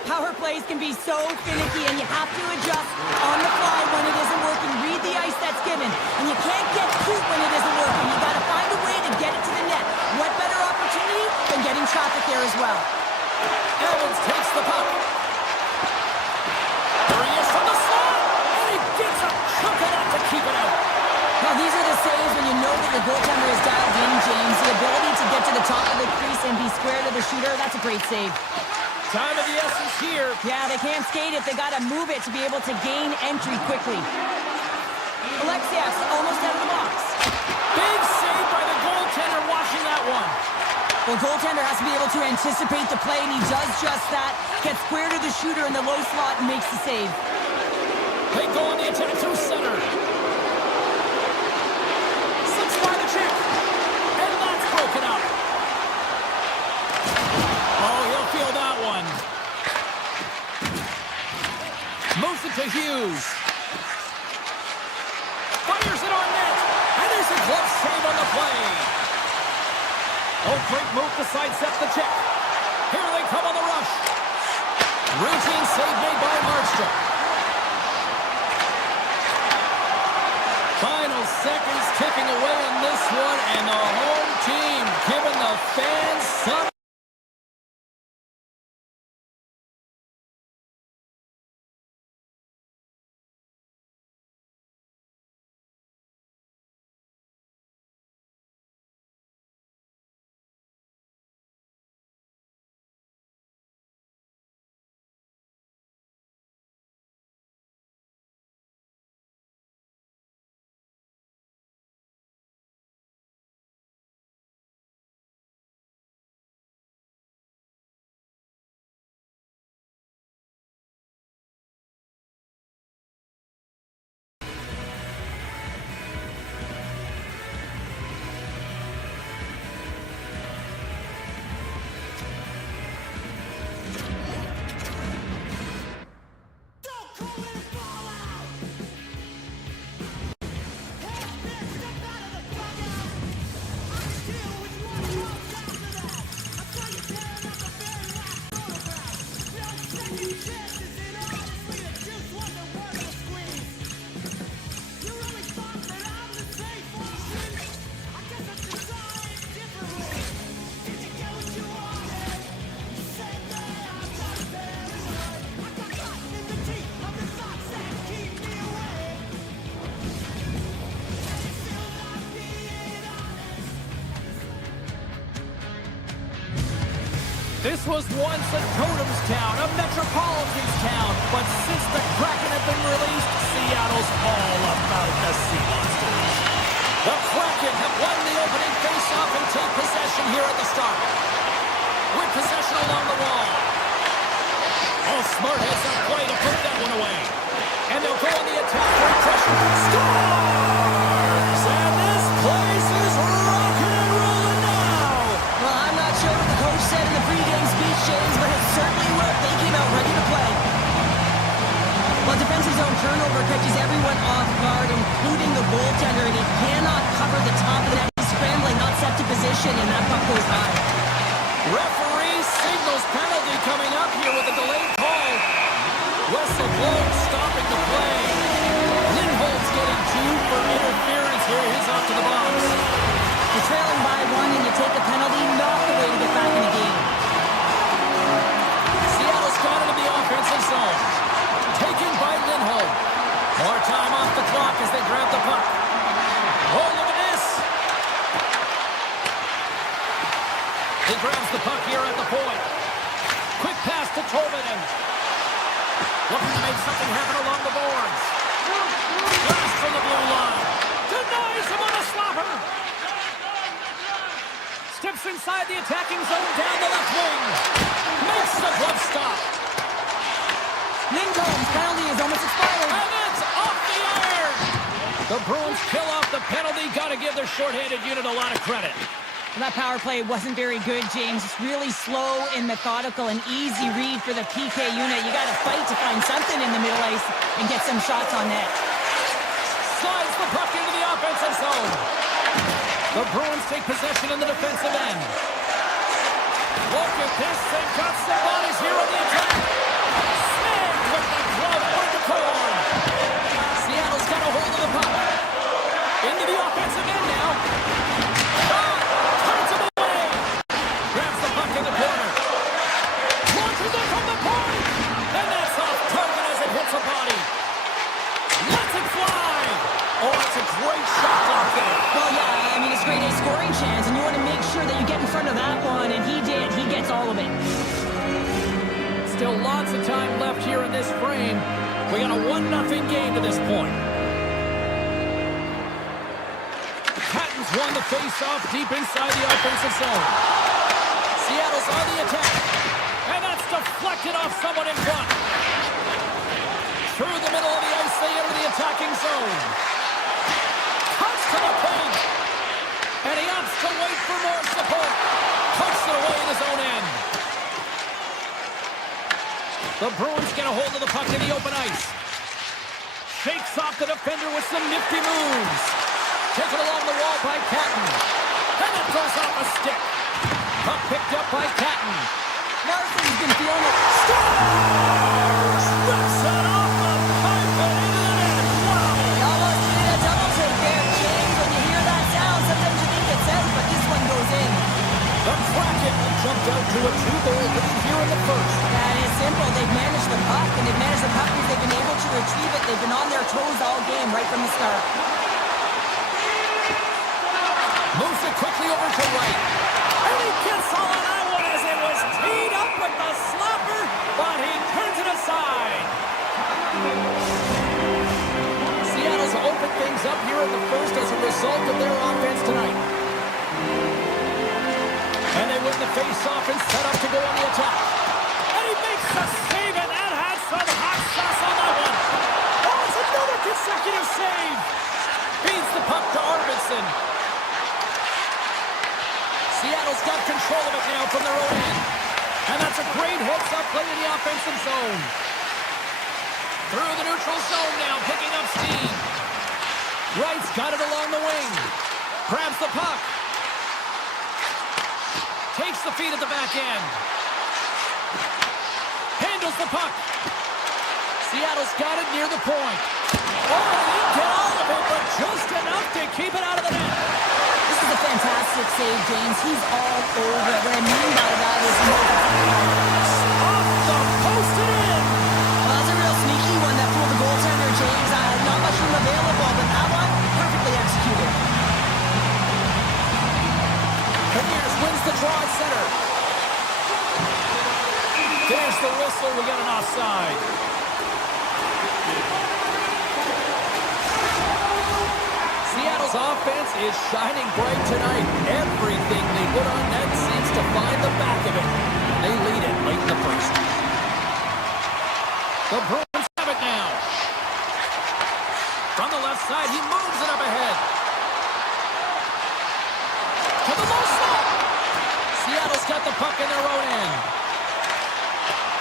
Power plays can be so finicky, and you have to adjust on the fly when it isn't working. Read the ice that's given, and you can't get cute when it isn't working. You got to find a way to get it to the net. What better opportunity than getting traffic there as well? Evans takes the puck. There he is from the slot, and he gets a chunk of that to keep it out. Now, these are the saves when you know that your goaltender is dialed in, James. The ability to get to the top of the crease and be square to the shooter, that's a great save. Time of the essence here. Yeah, they can't skate it. They got to move it to be able to gain entry quickly. Alexiev's almost out of the box. Big save by the goaltender watching that one. Well, goaltender has to be able to anticipate the play, and he does just that. Gets square to the shooter in the low slot and makes the save. They go on the attack through center. Slips by the check. And that's broken up. Oh, he'll feel that one. Moves it to Hughes. Fires it on net. And there's a glove save on the play. Oh, great move to sidestep the check. Here they come on the rush. Routine save made by Markstrom. Final seconds ticking away in this one, and the home team giving the fans some This was once a Totems town, a metropolitan's town, but since the Kraken have been released, Seattle's all about the Sea Monsters. The Kraken have won the opening face-off and take possession here at the start. With possession along the wall. Oh, Smart heads up play to put that one away. And they'll go on the attack. Great pressure. Scores! And this place is rocking and rolling now. Well, I'm not sure what the coach said in the pregame speech, James, but it certainly worked. They came out ready to play. Well, defensive zone turnover catches everyone off guard, including the goaltender, and he cannot cover the top of the net. He's scrambling, not set to position, and that puck goes high. Referee signals penalty coming up here with a delayed call. Whistle blown, stopping the play. Lindholm's getting 2 for interference here. He's off to the box. You're trailing by 1 and you take a penalty, not the way to get back in the game. Seattle's got it in the offensive zone. Taken by Lindholm. More time off the clock as they grab the puck. Oh, look at this. He grabs the puck here at the point. Quick pass to Tolvanen. Looking to make something happen along the boards. Blast from the blue line. Denies him on a slapper. Steps inside the attacking zone down the left wing. Makes the glove stop. Lindholm's penalty is almost expired. And it's off the iron. The Bruins kill off the penalty. Got to give their shorthanded unit a lot of credit. Well, that power play wasn't very good, James. It's really slow and methodical and easy read for the PK unit. You got to fight to find something in the middle ice and get some shots on net. Slides the puck into the offensive zone. The Bruins take possession in the defensive end. Look at this. They've got some bodies here on the attack. Snagged with the glove for the corn. Seattle's got a hold of the puck. Into the offensive end now. Turns him away. Grabs the puck in the corner. Launches it from the point. And that's off target as it hits a body. Lets it fly. Oh, it's a great shot block there. Well, yeah, I mean, it's great a scoring chance, and you want to make sure that you get in front of that one, and he did. He gets all of it. Still lots of time left here in this frame. We got a 1-0 game to this point. Patton's won the face-off deep inside the offensive zone. Seattle's on the attack. And that's deflected off someone in front. Through the middle of the ice, they enter the attacking zone. Cuts to the paint. And he opts to wait for more support. Puts it away in his own end. The Bruins get a hold of the puck in the open ice. Shakes off the defender with some nifty moves. Taken along the wall by Patton. And it goes off a stick. Puck picked up by Patton. Larson's been feeling it. Scores! Rips it off the pipe and into the net. Wow! He almost did a double take there, James. When you hear that sound, sometimes you think it's out, but this one goes in. The Kraken jumped out to a 2-goal lead here in the first. That is simple. They've managed the puck, and they've managed the puck because they've been able to retrieve it. They've been on their toes all game right from the start. Moves it quickly over to right. And he gets all on that one as it was teed up with the slapper, but he turns it aside. Seattle's opened things up here in the first as a result of their offense tonight. And they win the face-off and set up to go on the attack. And he makes the save, and that has some hot sauce on that one. Oh, it's another consecutive save. Feeds the puck to Arvidsson. Seattle's got control of it now from their own end. And that's a great heads-up play in the offensive zone. Through the neutral zone now, picking up steam. Wright's got it along the wing. Grabs the puck. Takes the feed at the back end. Handles the puck. Seattle's got it near the point. Oh, he didn't get all of it, but just enough to keep it out of the net. This is a fantastic save, James. He's all over it. What I mean by that is Off the post and in. well, that's a real sneaky one that fooled the goaltender, James. Not much room available, but that one, perfectly executed. Beniers wins the draw at center. There's the whistle. We got an offside. Seattle's offense is shining bright tonight. Everything they put on net seems to find the back of it. They lead it late in the first. The Bruins have it now. From the left side, he moves it up ahead. To the low slot. Seattle's got the puck in their own end.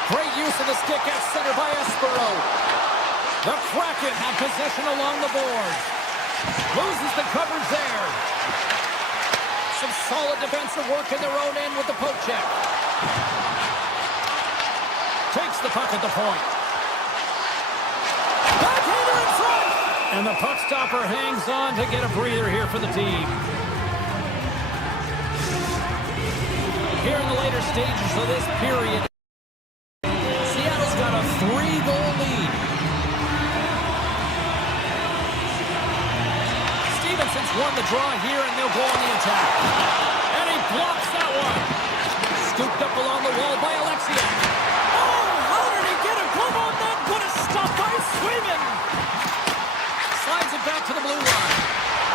Great use of the stick at center by Espero. The Kraken have possession along the boards. Loses the coverage there. Some solid defensive work in their own end with the poke check. Takes the puck at the point. Backhander in front! And the puck stopper hangs on to get a breather here for the team. Here in the later stages of this period, Seattle's got a 3-goal lead. Stevenson's won the draw here, and they'll go on the attack. And he blocks that one. Scooped up along the wall by Alexiak. Oh, how did he get a glove on that? What a stop by Swayman. Slides it back to the blue line.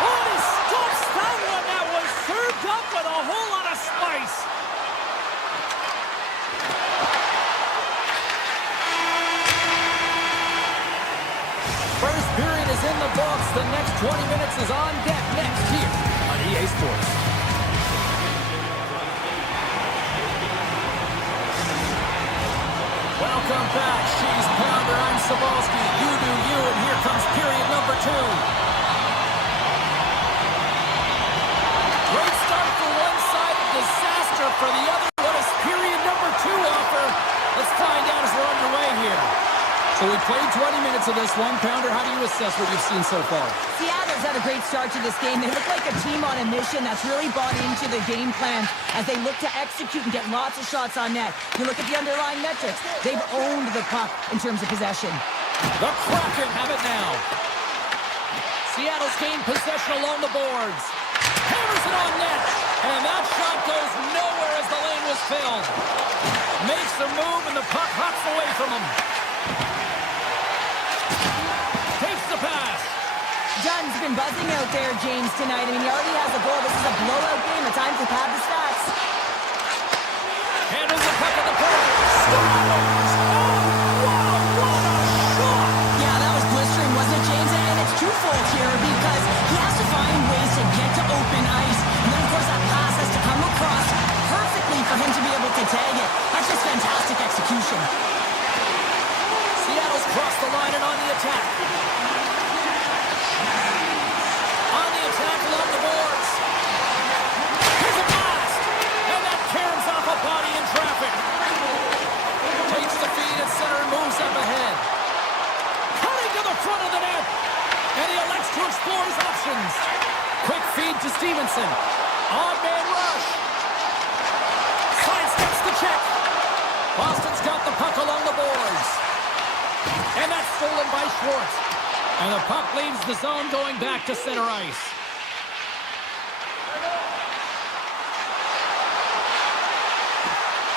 Oh, he stops that one. That was served up with a whole lot of spice. First period is in the books. The next 20 minutes is on deck next here on EA Sports. Welcome back. She's Pounder. I'm Sabalski. You do you, and here comes period number 2. Great start for one side, disaster for the other. What does period number 2 offer? Let's find out as we're underway here. So we played 20 minutes of this one. Pounder, how do you assess what you've seen so far? Seattle's had a great start to this game. They look like a team on a mission that's really bought into the game plan as they look to execute and get lots of shots on net. You look at the underlying metrics. They've owned the puck in terms of possession. The Kraken have it now. Seattle's gained possession along the boards. Hammers it on net. And that shot goes nowhere as the lane was filled. Makes the move, and the puck hops away from him. Takes the pass. Dunn's been buzzing out there, James, tonight. I mean, he already has a goal. This is a blowout game. At times to pad the stats. Handles the puck at the point. Scores! Oh, what a shot! Yeah, that was blistering, wasn't it, James? And it's twofold here because he has to find ways to get to open ice. And then, of course, that pass has to come across perfectly for him to be able to tag it. That's just fantastic execution. Seattle's crossed the line and on the attack. On the attack along the boards. Here's a blast! And that caroms off a body in traffic. Takes the feed at center and moves up ahead. Cutting to the front of the net. And he elects to explore his options. Quick feed to Stevenson. Odd man rush. Sidesteps the check. Boston's got the puck along the boards. And that's stolen by Schwartz. And the puck leaves the zone going back to center ice.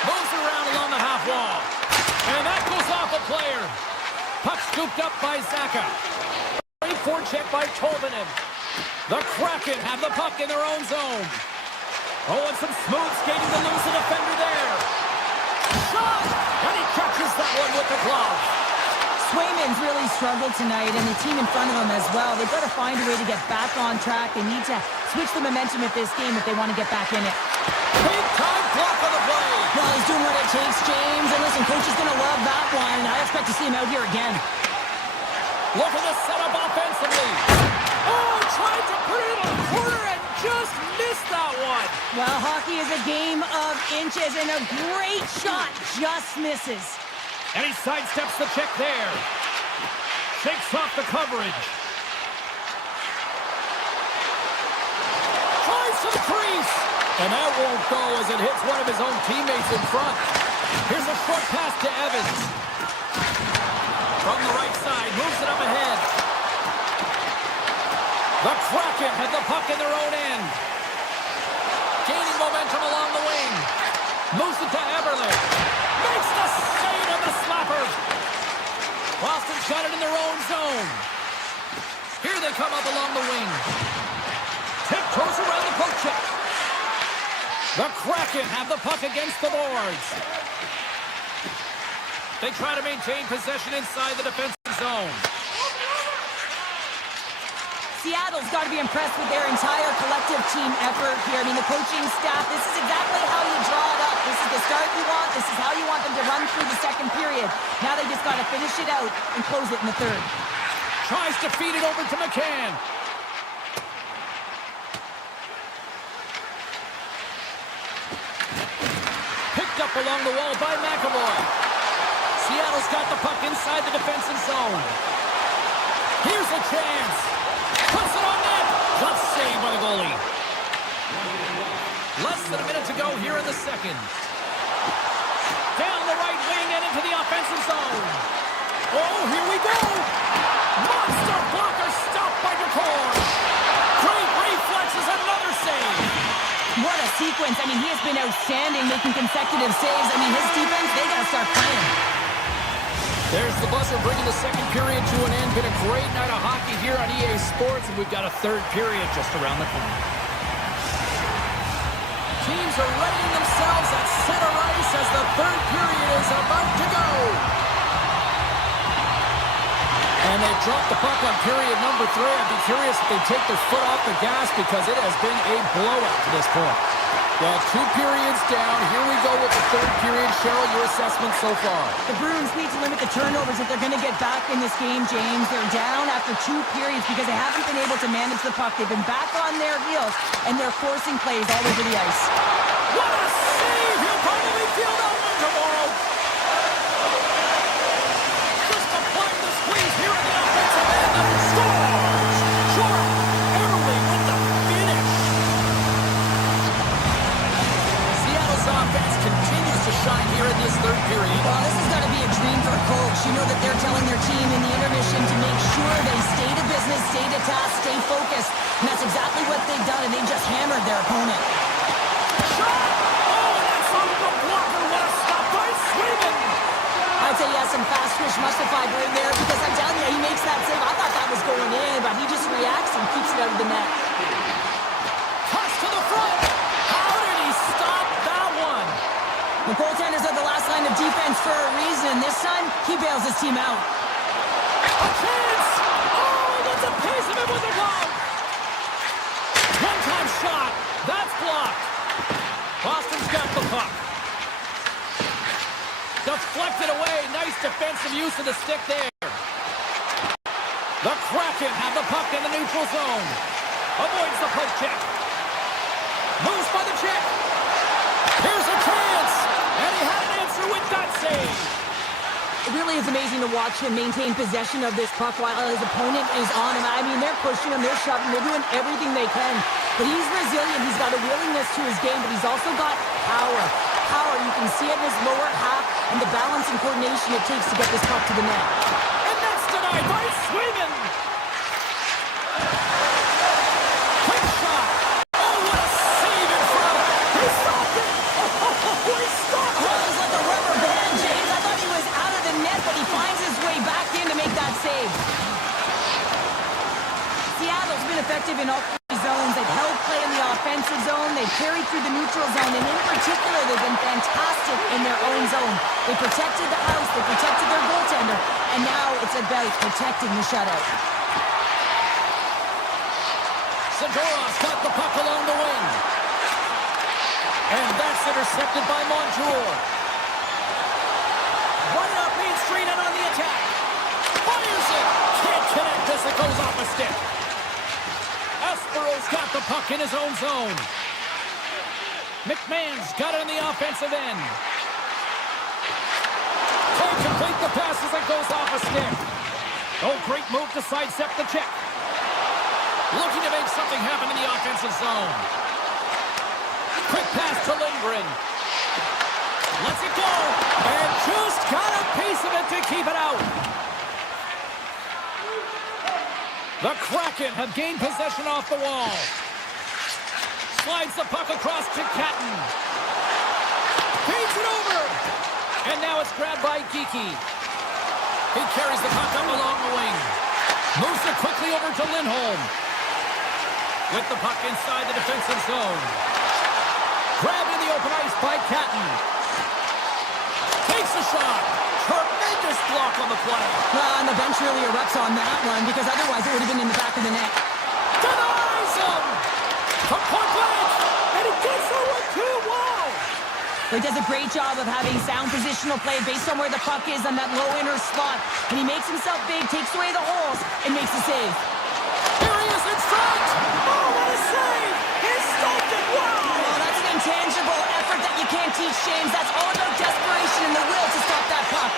Moves around along the half wall. And that goes off a player. Puck scooped up by Zaka. Great forecheck by Tolvanen. The Kraken have the puck in their own zone. Oh, and some smooth skating to lose the defender there. Shot! And he catches that one with the glove. Swayman's really struggled tonight, and the team in front of him as well. They've got to find a way to get back on track. They need to switch the momentum of this game if they want to get back in it. Big time block on the play. Well, he's doing what it takes, James. And listen, coach is going to love that one. I expect to see him out here again. Look at the setup offensively. Oh, tried to put it in a corner and just missed that one. Well, hockey is a game of inches, and a great shot just misses. And he sidesteps the check there. Shakes off the coverage. Tries to the crease. And that won't go as it hits one of his own teammates in front. Here's a short pass to Evans. From the right side, moves it up ahead. The Kraken have the puck in their own end. Gaining momentum along the wing. Moves it to Eberle. Makes the save of the slapper. Boston's got it in their own zone. Here they come up along the wing. Tiptoes around the poke check. The Kraken have the puck against the boards. They try to maintain possession inside the defensive zone. Seattle's got to be impressed with their entire collective team effort here. I mean, the coaching staff, this is exactly how you draw it up. This is the start you want. This is how you want them to run through the second period. Now they just got to finish it out and close it in the third. Tries to feed it over to McCann. Picked up along the wall by McAvoy. Seattle's got the puck inside the defensive zone. Here's a chance. Puts it on net. The save by the goalie. Less than a minute to go here in the second. Down the right wing and into the offensive zone. Oh, here we go. Monster blocker stopped by Decor. Great reflexes, another save. What a sequence. I mean, he has been outstanding making consecutive saves. I mean, his defense, they got to start playing. There's the buzzer bringing the second period to an end. Been a great night of hockey here on EA Sports, and we've got a third period just around the corner. Teams are readying themselves at center ice as the third period is about to go. And they've dropped the puck on period number 3. I'd be curious if they take their foot off the gas because it has been a blowout to this point. Well, 2 periods down. Here we go with the third period. Cheryl, your assessment so far? The Bruins need to limit the turnovers if they're going to get back in this game, James. They're down after 2 periods because they haven't been able to manage the puck. They've been back on their heels, and they're forcing plays all over the ice. What a save! He'll probably feel that one tomorrow. Just applying the squeeze here at the offensive end. Scores! Short! Early with the finish. Seattle's offense continues to shine here in this third period. Well, this has got to be a dream for a coach. You know that they're telling their team in the intermission to make sure they stay to business, stay to task, stay focused. And that's exactly what they've done, and they've just hammered their opponent. Shot! Oh, and that's on the blocker. What a stop by Sweden! I'd say yes, some fast twitch mustified right there because I'm telling you, he makes that save. I thought that was going in, but he just reacts and keeps it out of the net. Toss to the front. How did he stop that one? The goaltenders are the last line of defense for a reason. This time, he bails his team out. A chance! Oh, he gets a piece of it with the glove. One-time shot. That's blocked. Boston's got the puck. Deflected away. Nice defensive use of the stick there. The Kraken have the puck in the neutral zone. Avoids the poke check. Moves by the check. Here's a chance. And he had an answer with that save. It really is amazing to watch him maintain possession of this puck while his opponent is on him. I mean, they're pushing him, they're shoving, they're doing everything they can. But he's resilient. He's got a willingness to his game, but he's also got power. Power, you can see it in his lower half and the balance and coordination it takes to get this puck to the net. And that's denied by Sweden. Quick shot. Oh, what a save in front. He stopped it. Oh, he stopped it. It was like a rubber band, James. I thought he was out of the net, but he finds his way back in to make that save. Seattle's been effective in all 3 zones. They've held play in the offensive zone. They've carried through the neutral zone. And in particular, they've been fantastic in their own zone. They protected the house. They protected their goaltender. And now it's about protecting the shutout. Zadorov's got the puck along the wing. And that's intercepted by Montour. Right up Main Street and on the attack. Fires it. Can't connect as it goes off a stick. Espero's got the puck in his own zone. McMahon's got it on the offensive end. Can't complete the pass as it goes off a stick. Oh, great move to sidestep the check. Looking to make something happen in the offensive zone. Quick pass to Lindgren. Lets it go. And just got a piece of it to keep it out. The Kraken have gained possession off the wall. Slides the puck across to Catton. Feeds it over. And And now it's grabbed by Geekie. He carries the puck up along the wing. Moves it quickly over to Lindholm. With the puck inside the defensive zone. Grabbed in the open ice by Catton. Takes a shot. Tremendous block on the play. And the bench really erupts on that one because otherwise it would have been in the back of the net. Denies him. From point blank. And he gets the 1-2. Wow. He does a great job of having sound positional play based on where the puck is on that low inner slot. And he makes himself big, takes away the holes, and makes a save. Here he is in front. Oh, what a save. He stopped it. Wow. Oh, that's an intangible effort that you can't teach, James. That's all about desperation and the will to stop that puck.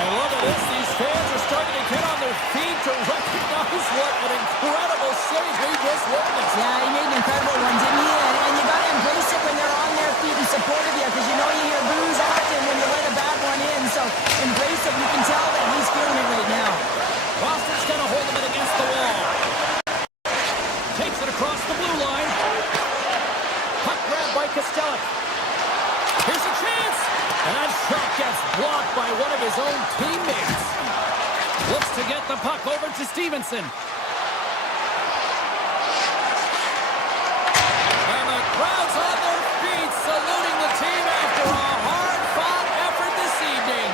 And look at this. These fans are starting to get on their feet to recognize what an incredible save we just witnessed. Yeah, he made an incredible one, didn't he? And you got to embrace it when they're on their feet in support of you because you know you hear boos often when you let a bad one in. So embrace it. You can tell that he's feeling it right now. Boston's going to hold him in against the wall. Takes it across the blue line. Puck grabbed by Costello. Here's a chance. And that shot gets blocked by one of his own teammates. Looks to get the puck over to Stevenson. And the crowd's on their feet saluting the team after a hard-fought effort this evening.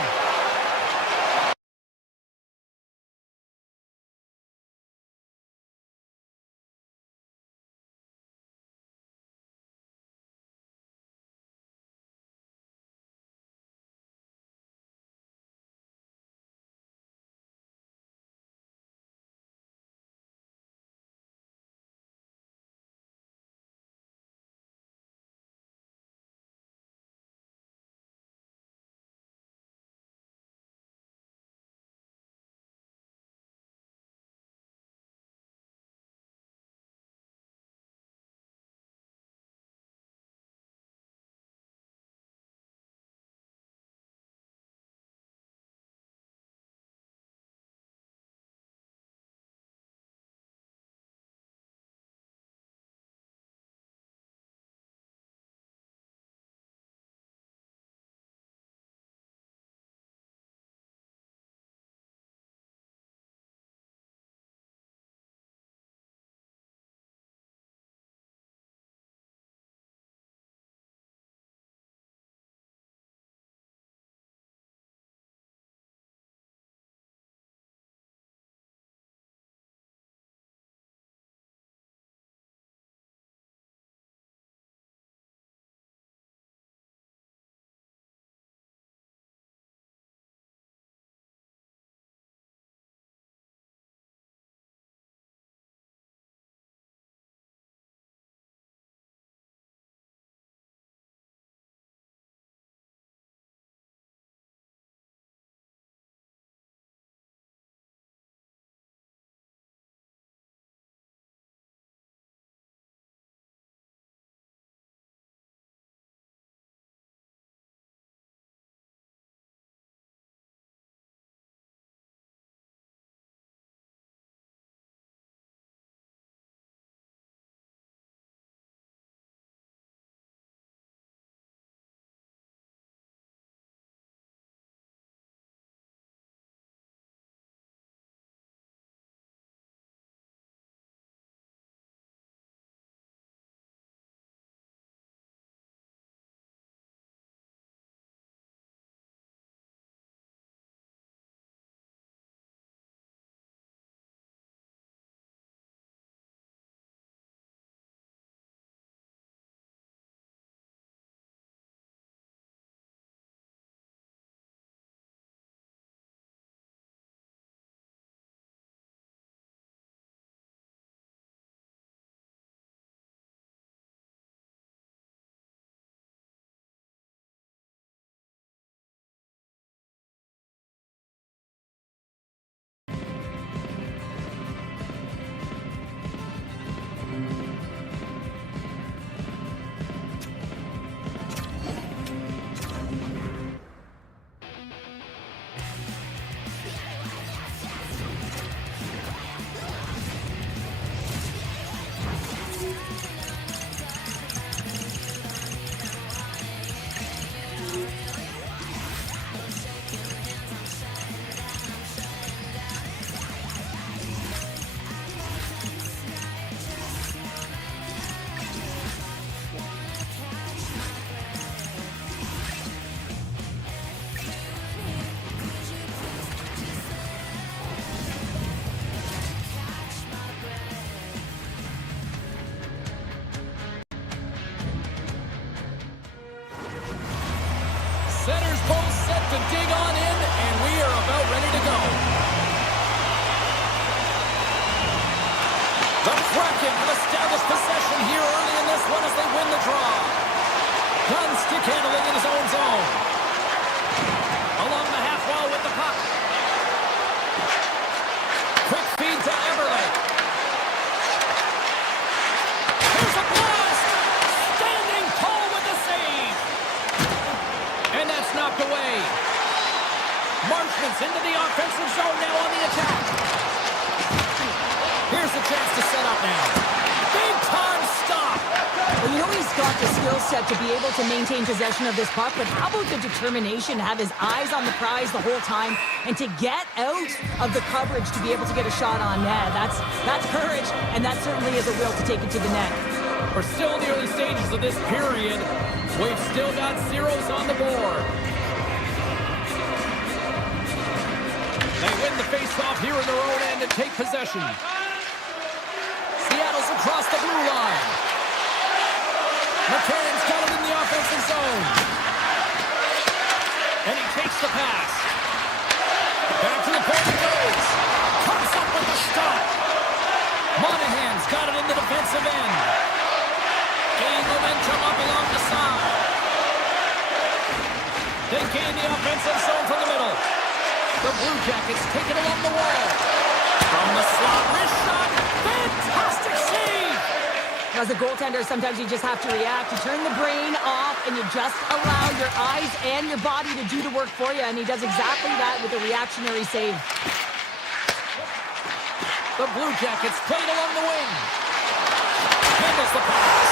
Center's both set to dig on in, and we are about ready to go. The Kraken have established possession here early in this one as they win the draw. Gunn stick handling in his own zone. Along the half wall with the puck. Quick feed to Eberle. Here's a blast! Standing tall with the save. And that's knocked away. Marchment's into the offensive zone now on the attack. Here's the chance to set up now. Big time stop. Well, you know he's got the skill set to be able to maintain possession of this puck, but how about the determination to have his eyes on the prize the whole time and to get out of the coverage to be able to get a shot on net? That's courage, and that certainly is a will to take it to the net. We're still in the early stages of this period. We've still got zeros on the board. They win the face-off here in their own end and take possession. Seattle's across the blue line. McCann's got it in the offensive zone. And he takes the pass. Back to the point he goes. Comes up with the stop. Monahan's got it in the defensive end. Gain momentum up along the side. They gain the offensive zone from the middle. The Blue Jackets take it along the wall. From the slot, wrist shot. Fantastic save! As a goaltender, sometimes you just have to react. You turn the brain off, and you just allow your eyes and your body to do the work for you, and he does exactly that with a reactionary save. The Blue Jackets played along the wing. Handles the pass.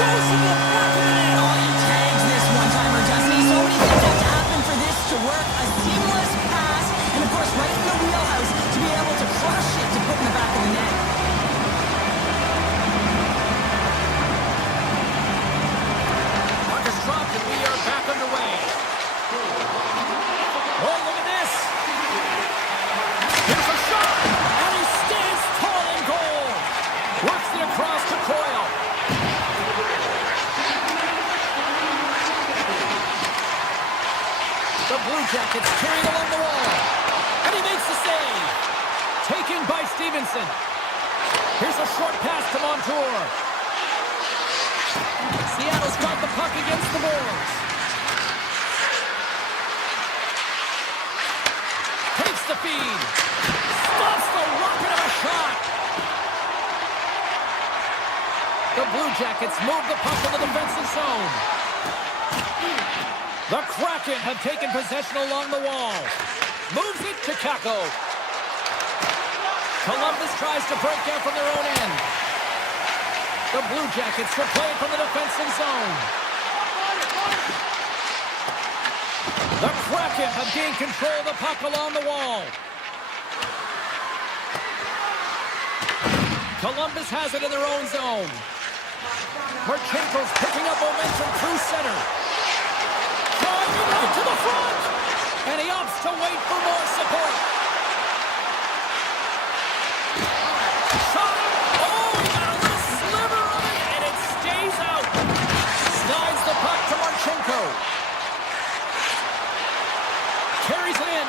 Goes to the back of the net. Oh, he tags this one-timer, Justin. So many things have to happen for this to work. A seamless pass, and of course, right in the wheelhouse to be able to crush it to put in the back of the net. Puck is dropped, and we are back underway. Oh, look at this. Here's a shot, and he stands tall in goal. Works it across to Coyle. The Blue Jackets carrying along the wall. And he makes the save. Taken by Stevenson. Here's a short pass to Montour. Seattle's got the puck against the boards. Takes the feed. Stops the rocket of a shot. The Blue Jackets move the puck in the defensive zone. The Kraken have taken possession along the wall. Moves it to Kako. Columbus tries to break out from their own end. The Blue Jackets will play it from the defensive zone. The Kraken have gained control of the puck along the wall. Columbus has it in their own zone. Marchenko's picking up momentum through center. Driving out to the front. And he opts to wait for more support. Shot. Oh, he got a little sliver of it, and it stays out. Slides the puck to Marchenko. Carries it in.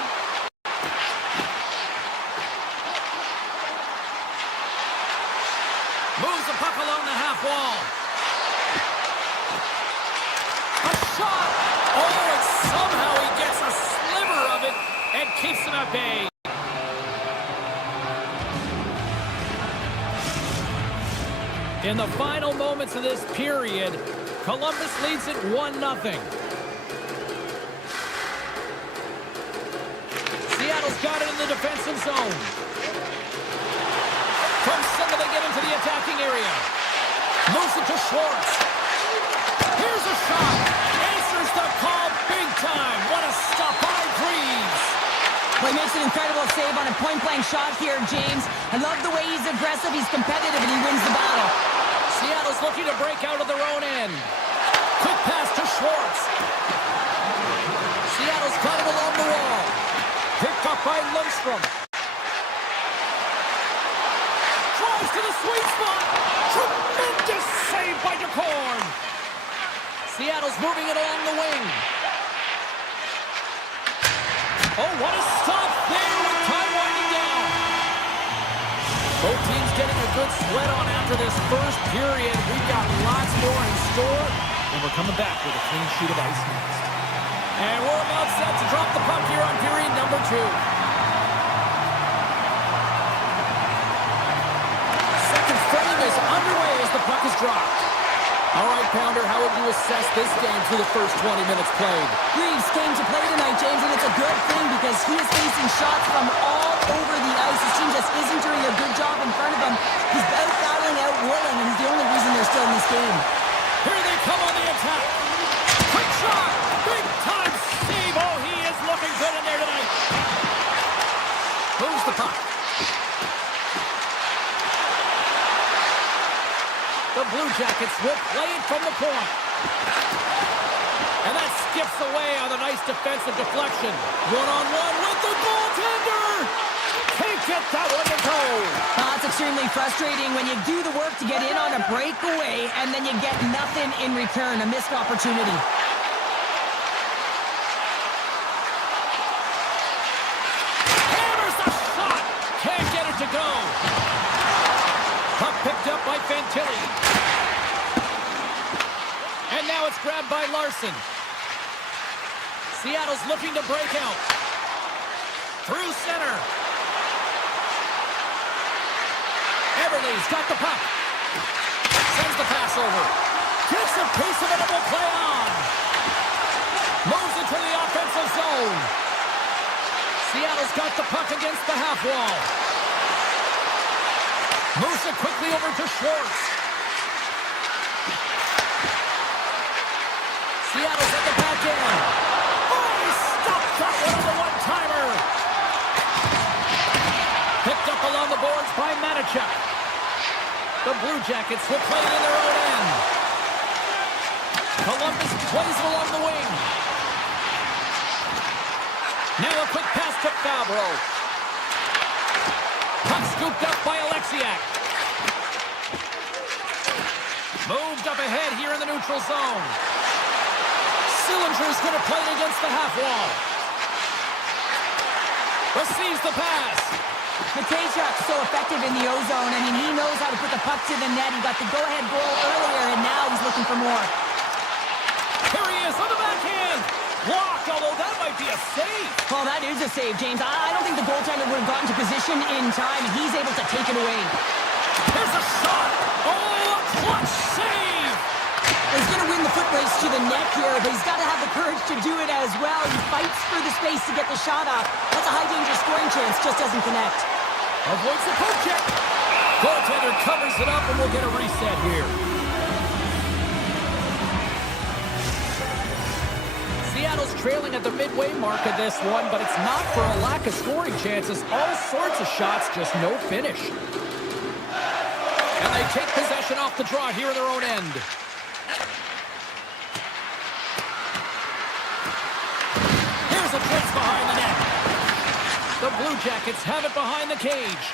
Moves the puck along the half wall. A shot. Oh, and somehow he gets a sliver of it and keeps him at bay. In the final moments of this period, Columbus leads it 1-0. Seattle's got it in the defensive zone. From center, they get into the attacking area. Moves it to Schwartz. Here's a shot. Answers the call big time. What a stop by Greaves. Well, he makes an incredible save on a point-blank shot here, James. I love the way he's aggressive, he's competitive, and he wins the battle. Seattle's looking to break out of their own end. Quick pass to Schwartz. Seattle's got it along the wall. Picked up by Lundstrom. Drives to the sweet spot. Tremendous save by DeCorn. Seattle's moving it along the wing. Oh, what a stop there with time winding down. Both teams getting a good sweat on after this first period. We've got lots more in store, and we're coming back with a clean sheet of ice next. And we're about set to drop the puck here on period number 2. Second frame is underway as the puck is dropped. All right, Pounder, how would you assess this game through the first 20 minutes played? Reeves came to play tonight, James, and it's a good thing because he is facing shots from all over the ice. His team just isn't doing a good job in front of him. He's out-battling, out-willing, and he's the only reason they're still in this game. Here they come on the attack. Quick shot! Big-time save! Oh, he is looking good in there tonight. Moves the puck. The Blue Jackets will play it from the point. And that skips away on a nice defensive deflection. One-on-one with the goaltender. Can't get that one to go. It's extremely frustrating when you do the work to get in on a breakaway and then you get nothing in return, a missed opportunity. Hammers the shot. Can't get it to go. Puck picked up by Fantilli. And now it's grabbed by Larson. Seattle's looking to break out. Through center. Everly's got the puck. Sends the pass over. Gets a piece of it and will play on. Moves into the offensive zone. Seattle's got the puck against the half wall. Moves it quickly over to Schwartz. Seattle's at the back end. Oh, he stopped that one on the one-timer. Picked up along the boards by Manichuk. The Blue Jackets will play it in their own end. Columbus plays it along the wing. Now a quick pass to Fabro. Puck scooped up by Alexiak. Moved up ahead here in the neutral zone. Sillinger's going to play it against the half wall. Receives the pass. Matejchuk's so effective in the O-zone. I mean, he knows how to put the puck to the net. He got the go-ahead goal earlier, and now he's looking for more. Here he is on the backhand. Blocked, although that might be a save. Well, that is a save, James. I don't think the goaltender would have gotten to position in time, and he's able to take it away. Here's a shot. Oh, a clutch save. He's going to win the foot race to the net here, but he's got to have the courage to do it as well. He fights for the space to get the shot off. That's a high-danger scoring chance, just doesn't connect. Avoids the poke check. Goaltender covers it up, and we'll get a reset here. Seattle's trailing at the midway mark of this one, but it's not for a lack of scoring chances. All sorts of shots, just no finish. And they take possession off the draw here in their own end. Here's a chase behind the net. The Blue Jackets have it behind the cage.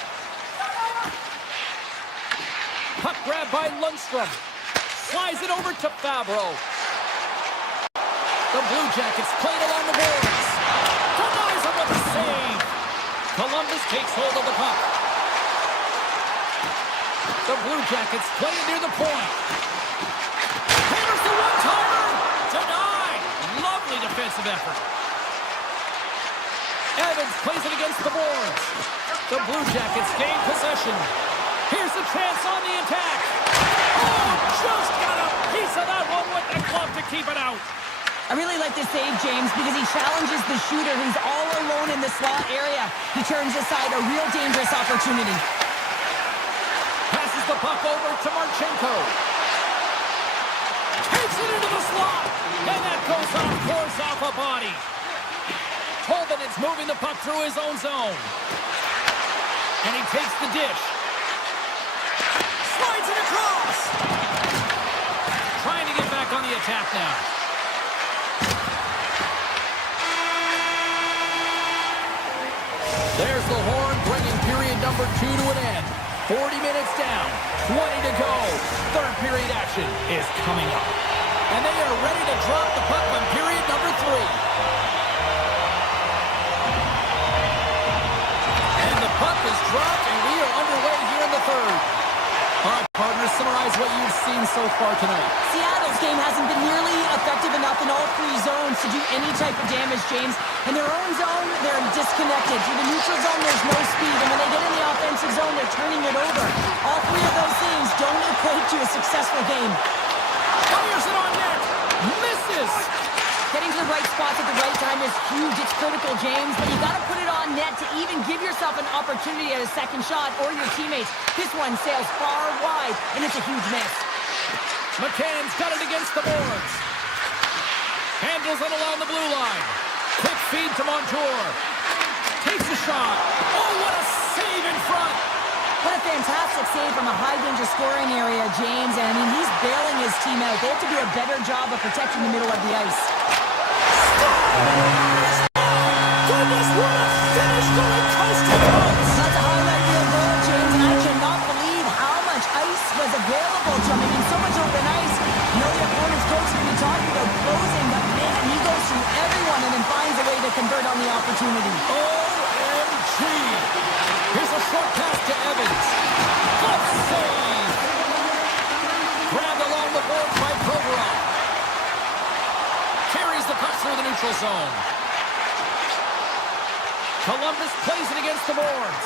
Puck grab by Lundstrom. Slides it over to Fabro. The Blue Jackets played along the boards. Denies him with a save. Columbus takes hold of the puck. The Blue Jackets play it near the point. Hammers the one-timer. Denied. Lovely defensive effort. Evans plays it against the boards. The Blue Jackets gain possession. Here's the chance on the attack. Oh, just got a piece of that one with the glove to keep it out. I really like this save, James, because he challenges the shooter who's all alone in the slot area. He turns aside a real dangerous opportunity. Passes the puck over to Marchenko. Takes it into the slot. And that goes off course off a body. Holden is moving the puck through his own zone. And he takes the dish. Slides it across. Trying to get back on the attack now. There's the horn, bringing period number 2 to an end. 40 minutes down, 20 to go. Third period action is coming up. And they are ready to drop the puck on period number 3. And the puck is dropped, and we are underway here in the third. All right, partners, summarize what you've seen so far tonight. Seattle's game hasn't been nearly effective enough in all 3 zones to do any type of damage, James. In their own zone, they're disconnected. Through the neutral zone, there's no speed. And when they get in the offensive zone, they're turning it over. All 3 of those things don't equate to a successful game. Fires it on net. Misses. Getting to the right spots at the right time is huge. It's critical, James. But you got to put it on net to even give yourself an opportunity at a second shot or your teammates. This one sails far wide, and it's a huge miss. McCann's got it against the boards. Handles it along the blue line. Quick feed to Montour. Takes a shot. Oh, what a save in front. What a fantastic save from a high-danger scoring area, James. And, I mean, he's bailing his team out. They have to do a better job of protecting the middle of the ice. Goodness, what a finish going coast to coast. That's a highlight reel goal, James. And I cannot believe how much ice was available to him. I mean, so much open ice. You know the opponent's coach will be talking about closing, but man, he goes through everyone and then finds a way to convert on the opportunity. OMG. Here's a short pass to Evans. Good save. Grabbed along the boards by Provorov. Carries the puck through the neutral zone. Columbus plays it against the boards.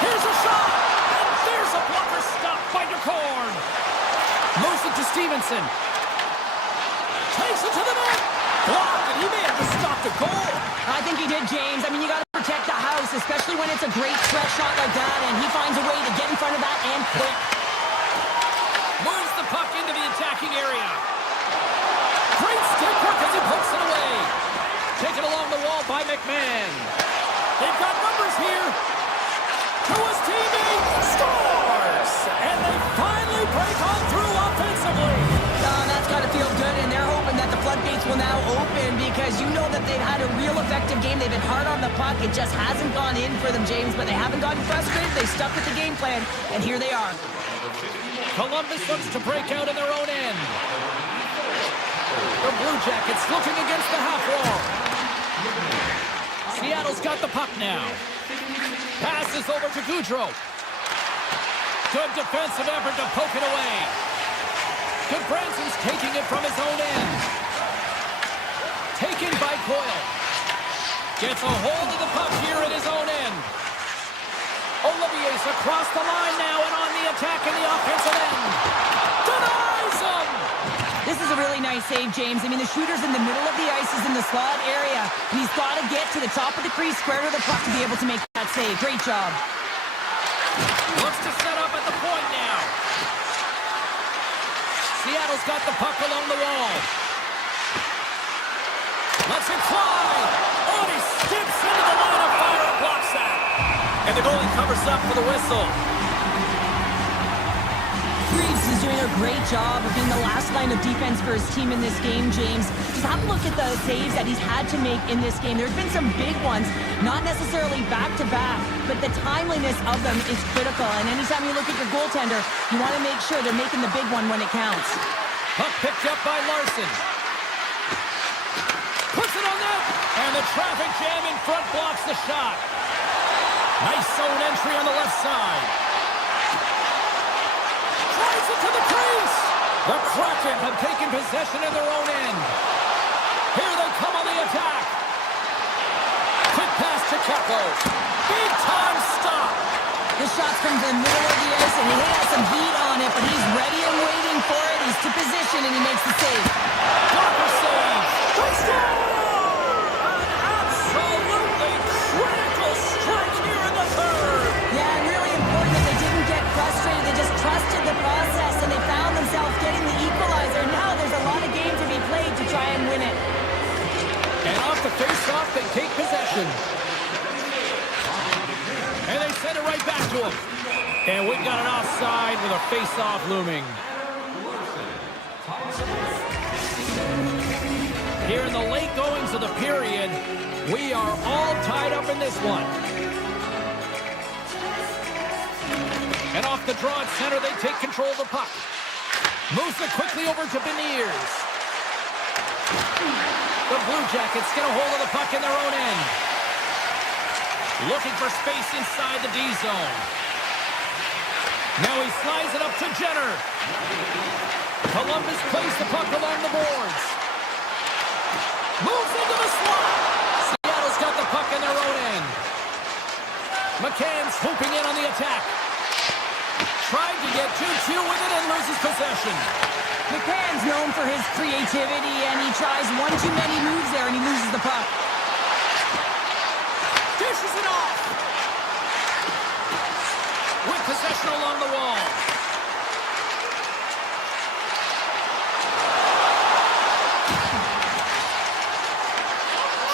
Here's a shot. And there's a blocker stop by DeCorn. Moves it to Stevenson. Takes it to the net. Blocked, and he may have just stopped a goal. I think he did, James. I mean, you got to protect the house, especially when it's a great stretch shot like that, and he finds a way to get in front of that and quick. Moves the puck into the attacking area. Great stick work as he pokes it away. Taken along the wall by McMahon. They've got numbers here. To his teammate. Scores! And they finally break on through offensively. That's got to feel good, and they're hoping that the floodgates will now open because you know that they've had a real effective game. They've been hard on the puck. It just hasn't gone in for them, James, but they haven't gotten frustrated. They stuck with the game plan, and here they are. Columbus looks to break out in their own end. The Blue Jackets looking against the half wall. Seattle's got the puck now. Passes over to Goudreau. Good defensive effort to poke it away. Good Branson's taking it from his own end. Taken by Coyle. Gets a hold of the puck here at his own end. Olivier's across the line now and on the attack in the offensive end. Denies him! This is a really nice save, James. I mean, the shooter's in the middle of the ice, is in the slot area, and he's got to get to the top of the crease, square to the puck to be able to make that save. Great job. Looks to set up at the point now. Seattle's got the puck along the wall. Lets it fly. Oh, he skips into the line of fire and blocks that. And the goalie covers up for the whistle. Reeves is doing a great job of being the last line of defense for his team in this game, James. Just have a look at the saves that he's had to make in this game. There's been some big ones, not necessarily back-to-back, but the timeliness of them is critical. And anytime you look at your goaltender, you want to make sure they're making the big one when it counts. Puck picked up by Larson. Puts it on net. And the traffic jam in front blocks the shot. Nice zone entry on the left side. Drives it to the crease. The Kraken have taken possession of their own end. Here they come on the attack. Quick pass to Kepler. Big time stop. The shot's from the middle of the ice, and he has some heat on it, but he's ready and waiting for it. He's to position, and he makes the save. Blocker save. Touchdown! An absolutely critical strike here in the third. Yeah, and really important that they didn't get frustrated. They just trusted the process, and they found themselves getting the equalizer. Now there's a lot of game to be played to try and win it. And off the face-off, they take possession. And they send it right back to him. And we've got an offside with a face-off looming. Here in the late goings of the period, we are all tied up in this one. And off the draw at center, they take control of the puck. Moves it quickly over to Beniers. The Blue Jackets get a hold of the puck in their own end. Looking for space inside the D zone. Now he slides it up to Jenner. Columbus plays the puck along the boards. Moves into the slot. Seattle's got the puck in their own end. McCann's hooping in on the attack. Tried to get 2-2 with it and loses possession. McCann's known for his creativity, and he tries one too many moves there, and he loses the puck. Dishes it off. With possession along the wall.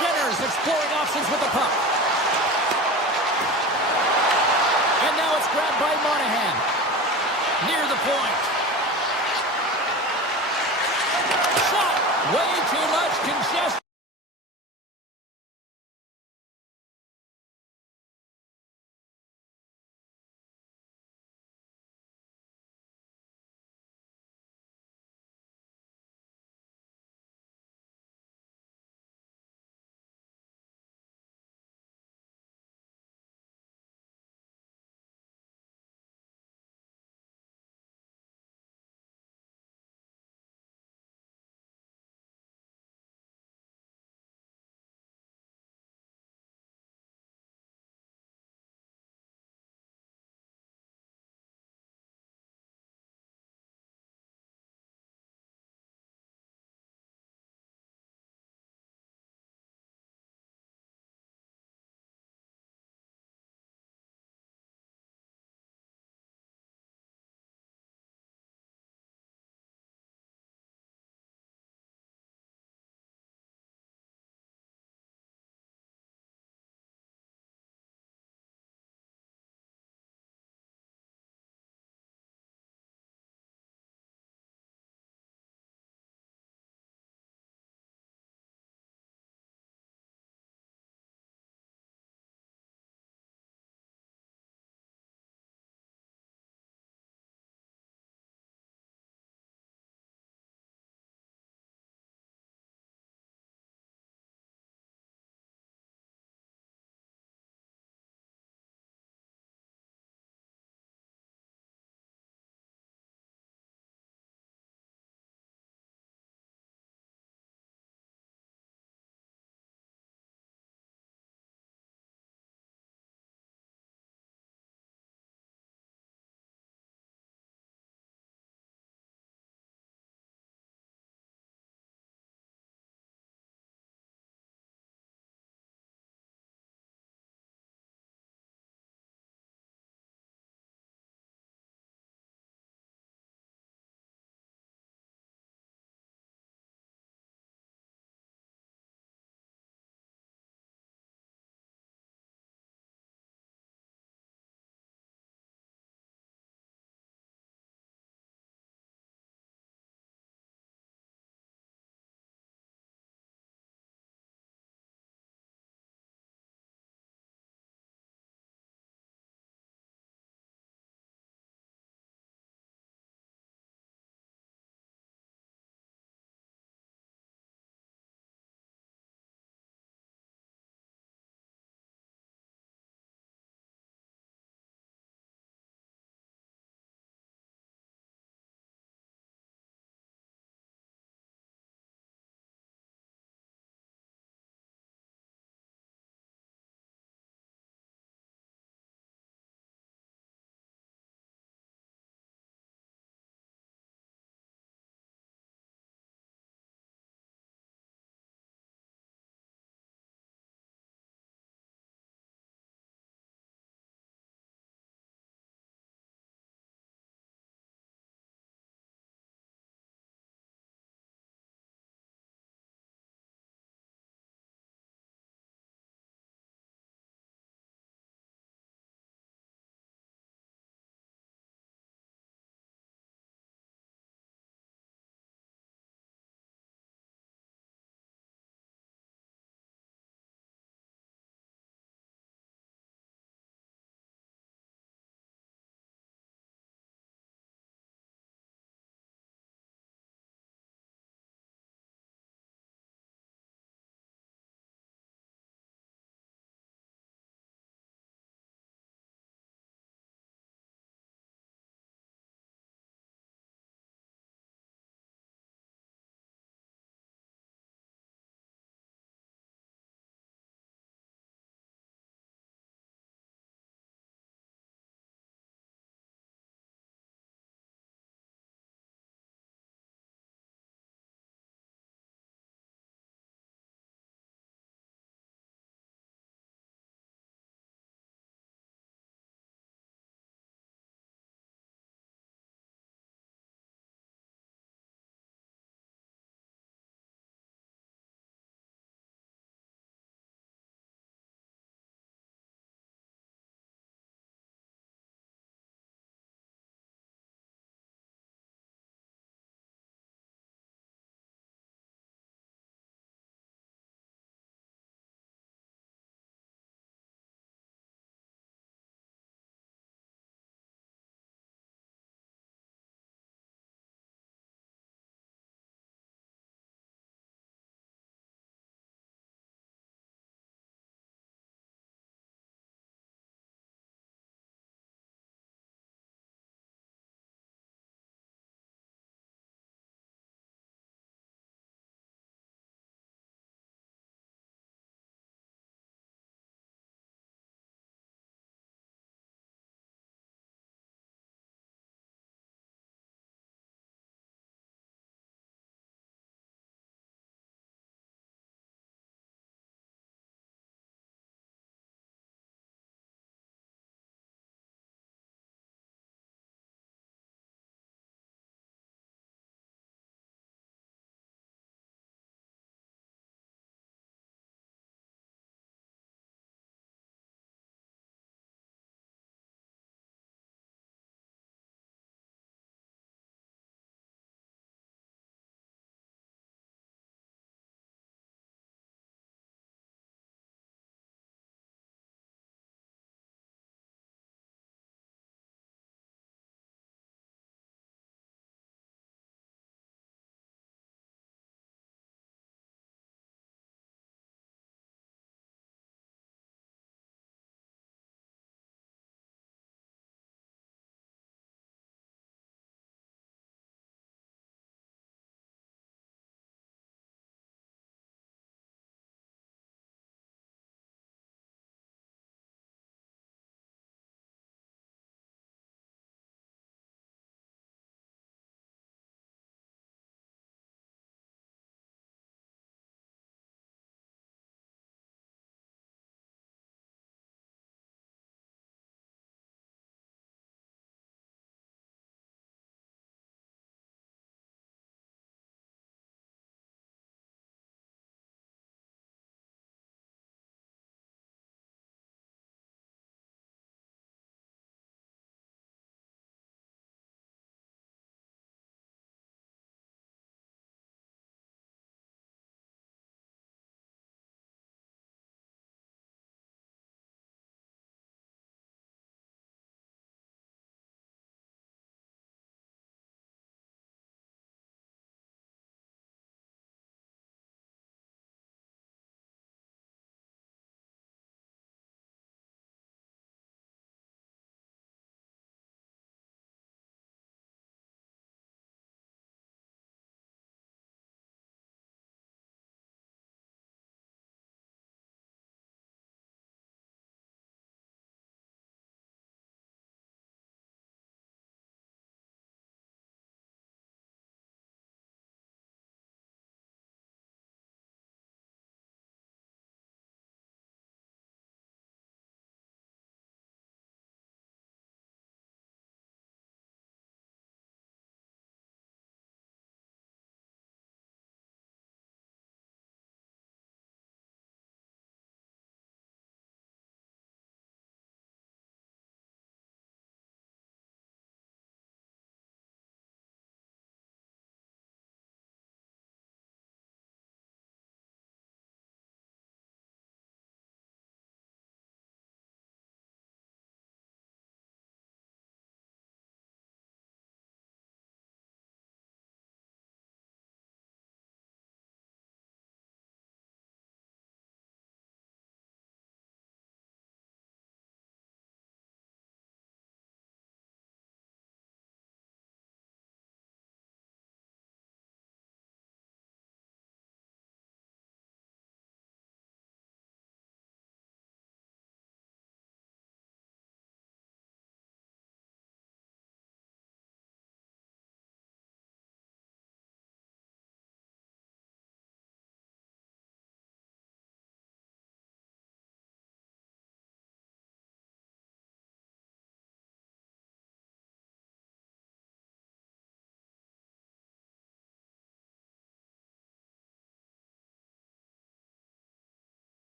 Jenner's exploring options with the puck. And now it's grabbed by Monahan. Near the point. Shot. Way too much congestion.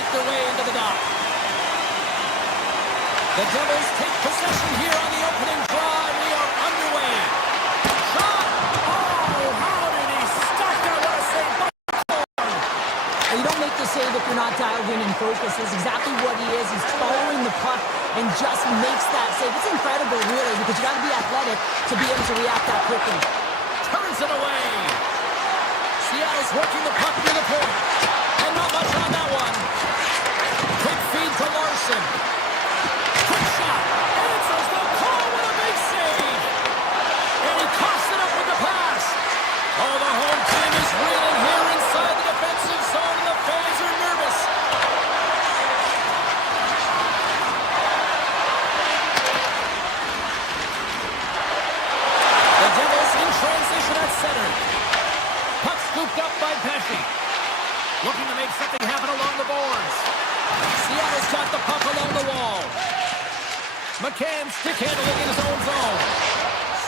make their way into the dock. The Devils take possession here on the opening drive. We are underway. Shot! Oh, how did he stop that? What a save by Storm. You don't make the save if you're not dialed in and focused. That's exactly what he is. He's following the puck and just makes that save. It's incredible, really, because you got to be athletic to be able to react that quickly. Turns it away. Seattle's working the puck near the point. And not much on that one. Quick feed to Larson. Quick shot. Answers the call with a big save. And he coughs it up with the pass. Oh, the home team is reeling here inside the defensive zone, and the fans are nervous. The Devils in transition at center. Puck scooped up by Pesci. Looking to make something happen along the boards. Seattle's got the puck along the wall. McCann stick handling in his own zone.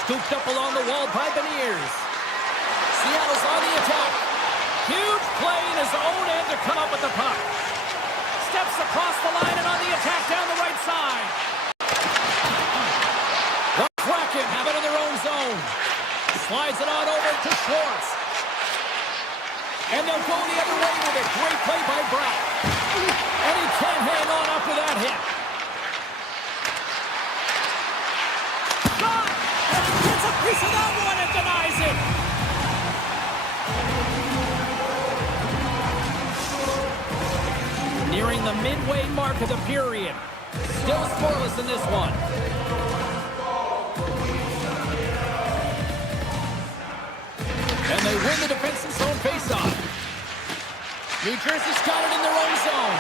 Scooped up along the wall by Beniers. Seattle's on the attack. Huge play in his own end to come up with the puck. Steps across the line and on the attack down the right side. The Kraken have it in their own zone. Slides it on over to Schwartz. And they'll go the other way with it. Great play by Bratt. And he can't hang on after that hit. Shot! And he gets a piece of that one and denies it. Nearing the midway mark of the period. Still scoreless in this one. And they win the defensive zone faceoff. New Jersey's got it in their own zone.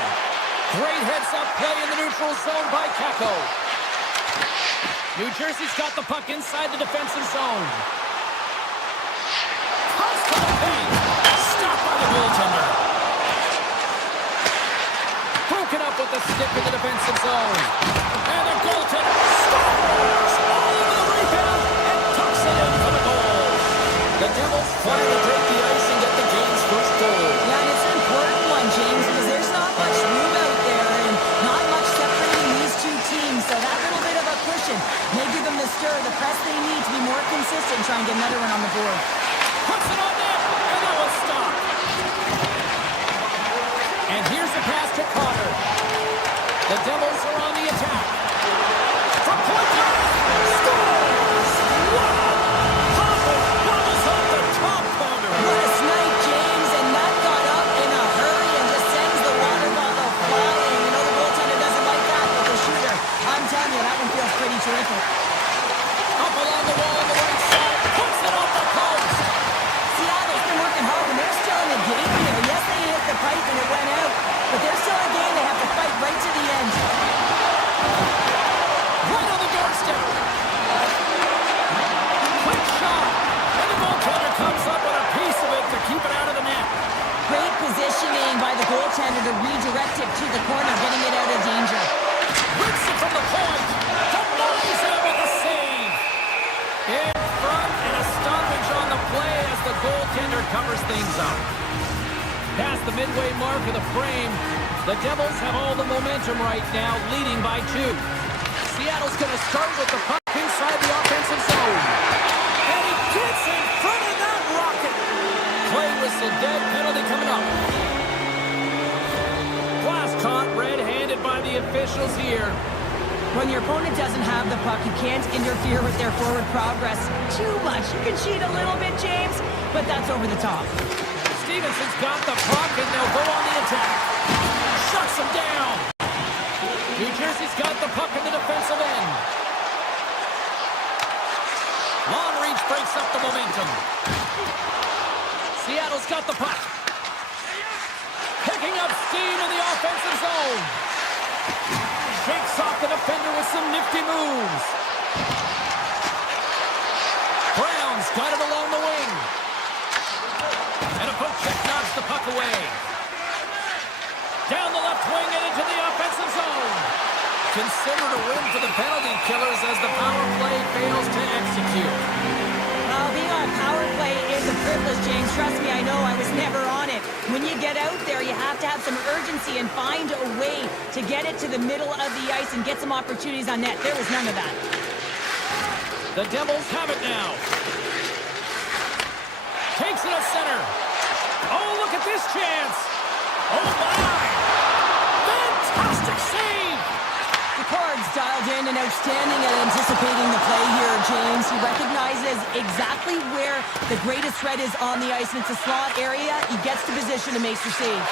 Great heads-up play in the neutral zone by Kakko. New Jersey's got the puck inside the defensive zone. Toss to the paint. Stopped by the goaltender. Broken up with the stick in the defensive zone. And the goaltender scores all over the rebound and tucks it in for the goal. The Devils finally break the ice and get the game's first goal. Yeah, and it's an important one, James, because there's not much room out there and not much separating these two teams. So that little bit of a cushion may give them the stir, the press they need to be more consistent and try and get another one on the board. Puts it on net, and that was stopped. And here's the pass to Connor. The Devils are on the attack. From point guard, scores! Wow! Bobbles off the top corner. What a snipe, James, and that got up in a hurry and just sends the water bottle flying. You know the goaltender doesn't like that, but the shooter, I'm telling you, that one feels pretty terrific. Up along the wall on the right side, puts it off the post. Seattle's been working hard, and they're still in the game here. Yes, they hit the pipe and it went out, but they're still in a game. They have to fight right to the end. Right on the doorstep. Quick shot. And the goaltender comes up with a piece of it to keep it out of the net. Great positioning by the goaltender to redirect it to the corner, getting it out of danger. Rips it from the point. Denies it with a save. In front and a stoppage on the play as the goaltender covers things up. Past the midway mark of the frame, the Devils have all the momentum right now, leading by 2. Seattle's going to start with the puck inside the offensive zone. And he gets in front of that rocket. Play whistle dead, penalty coming up. Glass caught red-handed by the officials here. When your opponent doesn't have the puck, you can't interfere with their forward progress too much. You can cheat a little bit, James, but that's over the top. Stevenson's got the puck, and they'll go on the attack. Shuts him down. New Jersey's got the puck in the defensive end. Long reach breaks up the momentum. Seattle's got the puck. Picking up steam in the offensive zone. Shakes off the defender with some nifty moves. Brown's got it along the wing. And a poke check knocks the puck away. Down the left wing and into the offensive zone. Considered a win for the penalty killers as the power play fails to execute. Well, being on power play is a privilege, James. Trust me, I know. I was never on it. when you get out there, you have to have some urgency and find a way to get it to the middle of the ice and get some opportunities on net. There was none of that. The Devils have it now. Takes it to center. Oh, look at this chance. Oh, my. Fantastic save. Picard's dialed in and outstanding at anticipating the play here, James. He recognizes exactly where the greatest threat is on the ice, and it's a slot area. He gets to position and makes the save.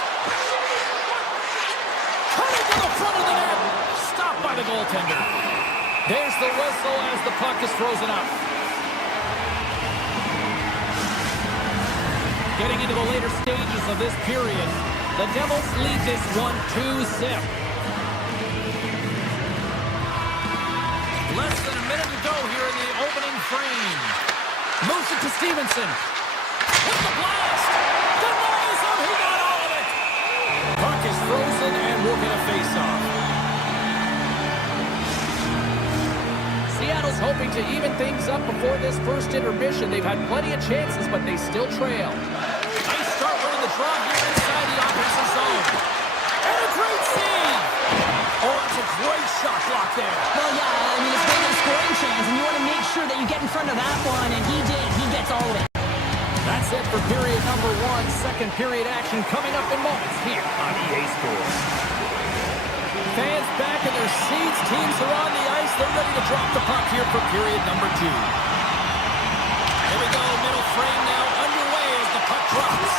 Cutting to the front of the net. Stopped by the goaltender. There's the whistle as the puck is frozen up. Getting into the later stages of this period, the Devils lead this one 2-0. Less than a minute to go here in the opening frame. Moves it to Stevenson. With the blast. Denies him. He got all of it. Puck is frozen and we'll get a face-off. Seattle's hoping to even things up before this first intermission. They've had plenty of chances, but they still trail. Nice start winning the draw here inside the offensive zone. And a great save. Oh, that's a great shot block there. Well, yeah, I mean, it's been a scoring chance, and you want to make sure that you get in front of that one, and he did. He gets all of it. That's it for period number one. Second period action coming up in moments here on EA Sports. Fans back in their seats. Teams are on the ice. They're ready to drop the puck here for period number two. Here we go. Middle frame now underway as the puck drops.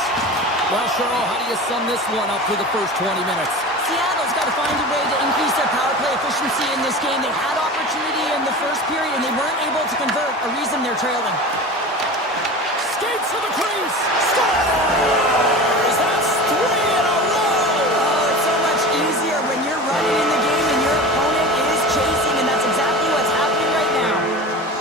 Well, Cheryl, how do you sum this one up through the first 20 minutes? Seattle's got to find a way to increase their power play efficiency in this game. They had opportunity in the first period, and they weren't able to convert, a reason they're trailing. Skates to the crease. Scores! That's 3 in a row! Oh, it's so much easier when you're running in the game and your opponent is chasing, and that's exactly what's happening right now.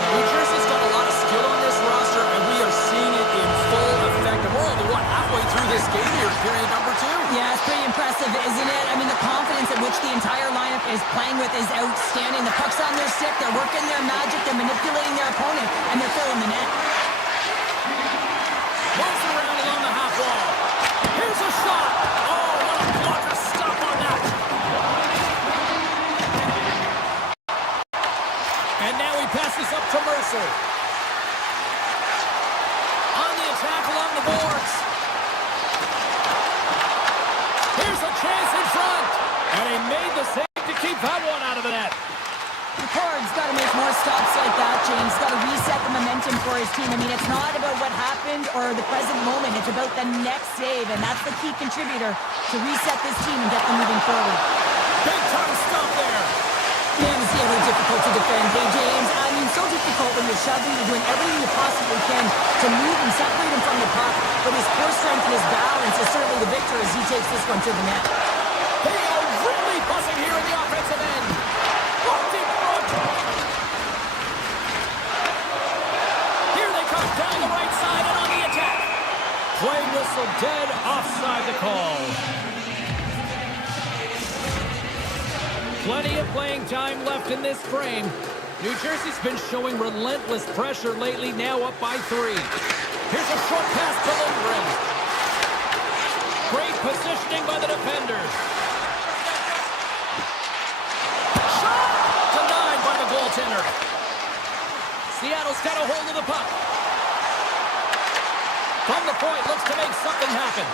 New Jersey's got a lot of skill on this roster, and we are seeing it in full effect. And we're only, halfway through this game here, period number two. Yeah, it's pretty impressive, isn't it? I mean, the confidence at which the entire lineup is playing with is outstanding. The puck's on their stick, they're working their magic, they're manipulating their opponent, and they're filling the net. Moves around along the half wall. Here's a shot. Oh, what a blocker stop on that. And now he passes up to Mercer. On the attack along the boards. Here's a chance in front. And he made the save to keep that one out of the net. Picard's got to make more stops like that, James. Got to reset the momentum for his team. I mean, it's not about what happened or the present moment. It's about the next save, and that's the key contributor to reset this team and get them moving forward. Big time stop there. Man, it's ever difficult to defend. Hey, James, I mean, so difficult when you're shoving, you're doing everything you possibly can to move and separate him from the puck. But his core strength and his balance is certainly the victor as he takes this one to the net. They are really buzzing here in the offensive end. Locked in front. Here they come down the right side and on the attack. Play whistle dead, offside the call. Plenty of playing time left in this frame. New Jersey's been showing relentless pressure lately, now up by 3. Here's a short pass to Lindgren. Great positioning by the defenders. Shot! Denied by the goaltender. Seattle's got a hold of the puck. From the point, looks to make something happen.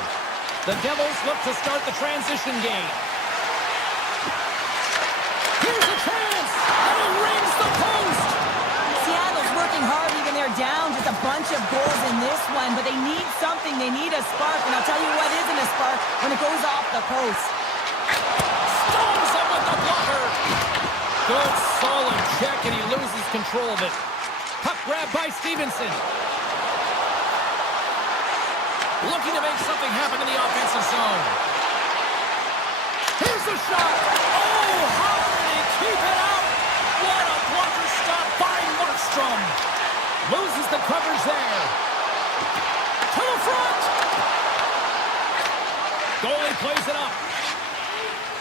The Devils look to start the transition game. Here's a chance, and he rings the post. Seattle's working hard, even they're down just a bunch of goals in this one, but they need something. They need a spark, and I'll tell you what isn't a spark when it goes off the post. Stones him with the blocker. Good, solid check, and he loses control of it. Puck grab by Stevenson. Looking to make something happen in the offensive zone. Here's the shot. Oh, how did he keep it out? What a blocker stop by Markstrom. Loses the coverage there. To the front. Goalie plays it up.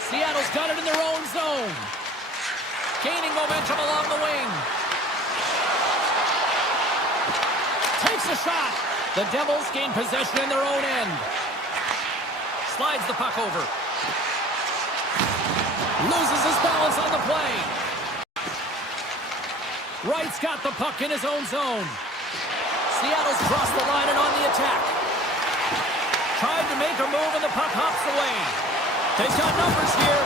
Seattle's got it in their own zone. Gaining momentum along the wing. Takes a shot. The Devils gain possession in their own end. Slides the puck over. Loses his balance on the play. Wright's got the puck in his own zone. Seattle's crossed the line and on the attack. Tried to make a move and the puck hops away. They've got numbers here.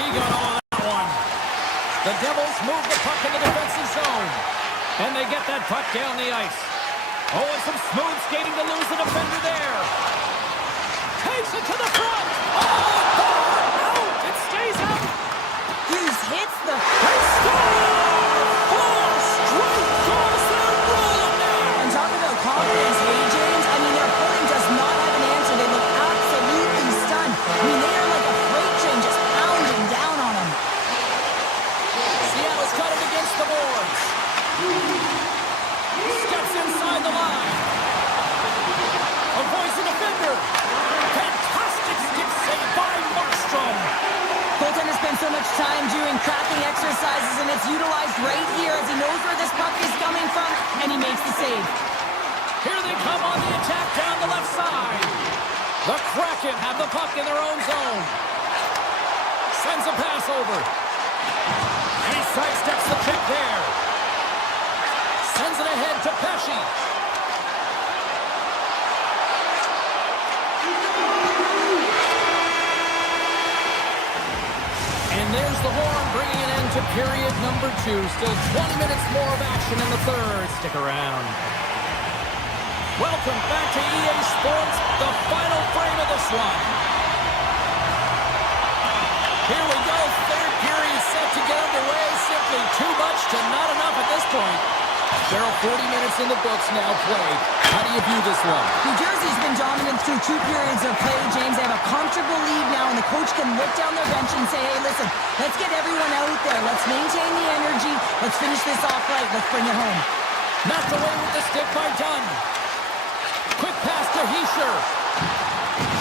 He got all of that one. The Devils move the puck in the defensive zone. And they get that puck down the ice. Oh, and some smooth skating to lose the defender there. Takes it to the front. Oh, out. It stays out. Hughes hits the They score! 4 straight goals. They're rolling there. And talk about confidence, hey, James? I mean, their opponent does not have an answer. They look absolutely stunned. I mean, they are like a freight train just pounding down on them. Seattle's got it against the boards. Steps inside the line. Avoids the defender. Fantastic stick save by Markstrom. Goaltender spends so much time doing cracking exercises, and it's utilized right here as he knows where this puck is coming from, and he makes the save. Here they come on the attack down the left side. The Kraken have the puck in their own zone. Sends a pass over. And he sidesteps the check there. Sends it ahead to Pesci. And there's the horn bringing an end to period number 2. Still 20 minutes more of action in the third. Stick around. Welcome back to EA Sports, the final frame of this one. Here we go, third period set to get underway. Simply too much to not enough at this point. There are 40 minutes in the books now played. How do you view this one? New Jersey's been dominant through 2 periods of play, James. They have a comfortable lead now, and the coach can look down their bench and say, hey, listen, let's get everyone out there. Let's maintain the energy. Let's finish this off right. Let's bring it home. Knocked away with the stick by Dunn. Quick pass to Hischier.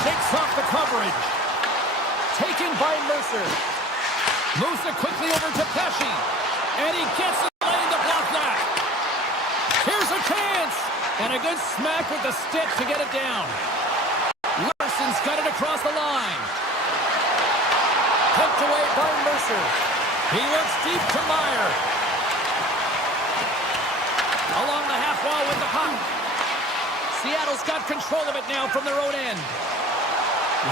Shakes off the coverage. Taken by Mercer. Moves it quickly over to Pesci. And he gets it lane to block that. Here's a chance. And a good smack with the stick to get it down. Larson's got it across the line. Poked away by Mercer. He looks deep to Meyer. Along the half wall with the puck. Seattle's got control of it now from their own end.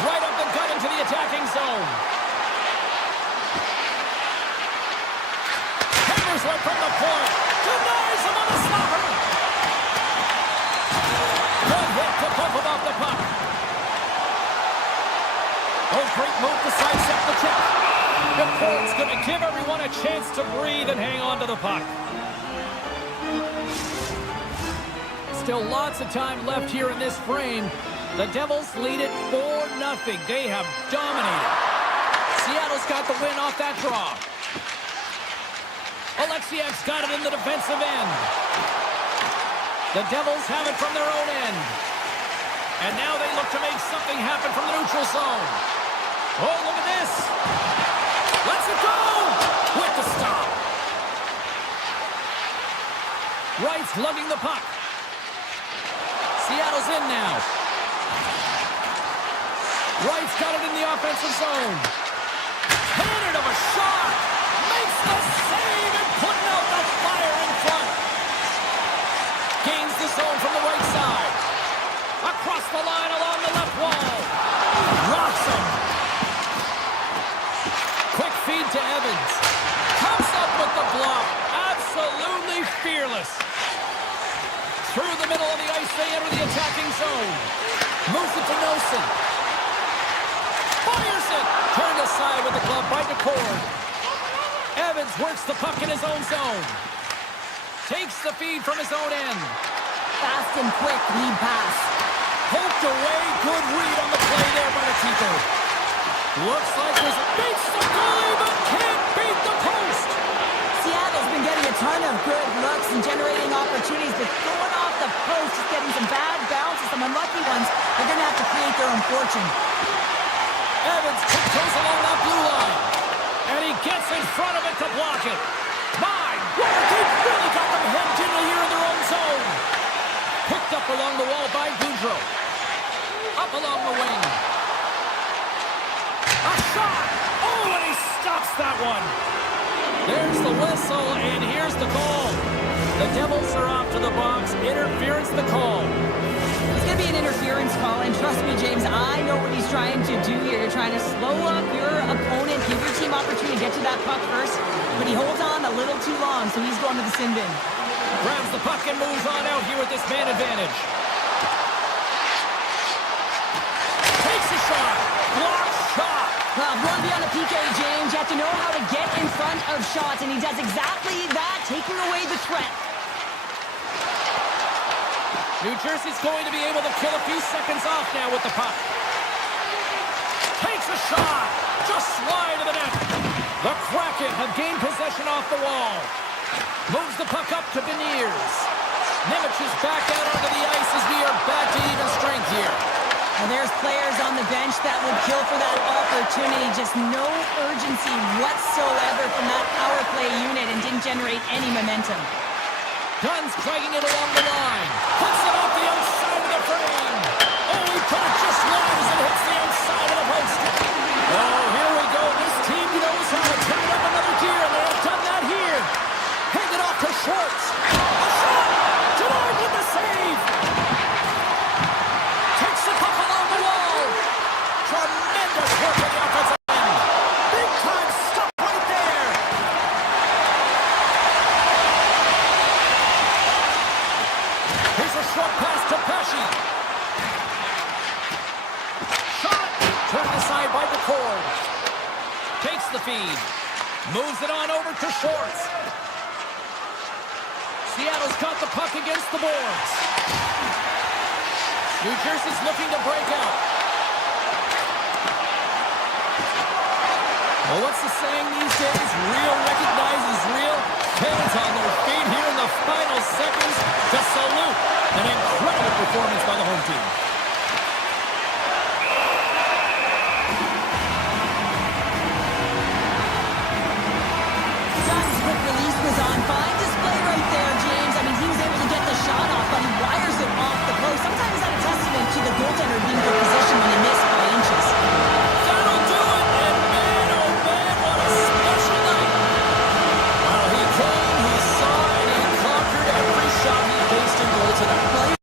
Right up the gut into the attacking zone. Hammers one from the point. Denies him on the slapper. Good hit to bump him off the puck. Oh, great move to sidestep the check. The Bruins going to give everyone a chance to breathe and hang on to the puck. Still lots of time left here in this frame. The Devils lead it 4-0. They have dominated. Seattle's got the win off that draw. Alexiev's got it in the defensive end. The Devils have it from their own end. And now they look to make something happen from the neutral zone. Oh, look at this. Let's it go! With the stop. Wright's lugging the puck. Seattle's in now. Wright's got it in the offensive zone. Cannon of a shot. Makes the save and putting out the fire in front. Gains the zone from the right side. Across the line along the left wall. Rocks him. Quick feed to Evans. Comes up with the block. Absolutely fearless. Through the middle of the ice, they enter the attacking zone. Moves it to Nelson. Fires it. Turned aside with the glove by DeCord. Evans works the puck in his own zone. Takes the feed from his own end. Fast and quick lead pass. Poked away. Good read on the play there by the keeper. Looks like this beats the goalie, but can't beat the post. Seattle's been getting a ton of good looks and generating opportunities, but going off the post, just getting some bad bounces, some unlucky ones. They're going to have to create their own fortune. Evans tiptoes along that blue line. And he gets in front of it to block it. My word, they've really got them hemmed in here in their own zone. Picked up along the wall by Goudreau. Up along the wing. that one. There's the whistle, and here's the call. The Devils are off to the box. Interference the call. It's going to be an interference call, and trust me, James, I know what he's trying to do here. You're trying to slow up your opponent, give your team opportunity to get to that puck first, but he holds on a little too long, so he's going to the sin bin. Grabs the puck and moves on out here with this man advantage. Takes a shot. Blocked shot. Well, one beyond the PK, James. You have to know how to get in front of shots, and he does exactly that, taking away the threat. New Jersey's going to be able to kill a few seconds off now with the puck. Takes a shot. Just wide of the net. The Kraken have gained possession off the wall. Moves the puck up to Beniers. Nemec is back out onto the ice as we are back to even strength here. Well, there's players on the bench that would kill for that opportunity. Just no urgency whatsoever from that power play unit and didn't generate any momentum. Gunn's dragging it along the line. Puts it off the outside of the frame. Oh, he put it just wide as it hits the outside of the post. Oh, here we go. This team knows how to turn up another gear, and they have done that here. Hand it off to Schwartz. A shot! Denied with the save. Takes the puck along the wall. Tremendous work on the offensive end. Big time stop right there. Here's a short pass to Pesci. Shot! Turned aside by McCord. Takes the feed. Moves it on over to Schwartz. Seattle's got the puck against the boards. New Jersey's looking to break out. Well, what's the saying these days? Real recognizes real. Fans on their feet here in the final seconds to salute an incredible performance by the home team. John's quick release was on. Fine display right there, James. I mean, he was able to get the shot off, but he wires it off the post. Sometimes that's a testament to the goaltender being in good position when he missed by inches. That'll do it, and man, oh man, what a special night. Well, he came, he saw, and he conquered every shot he faced in goal tonight.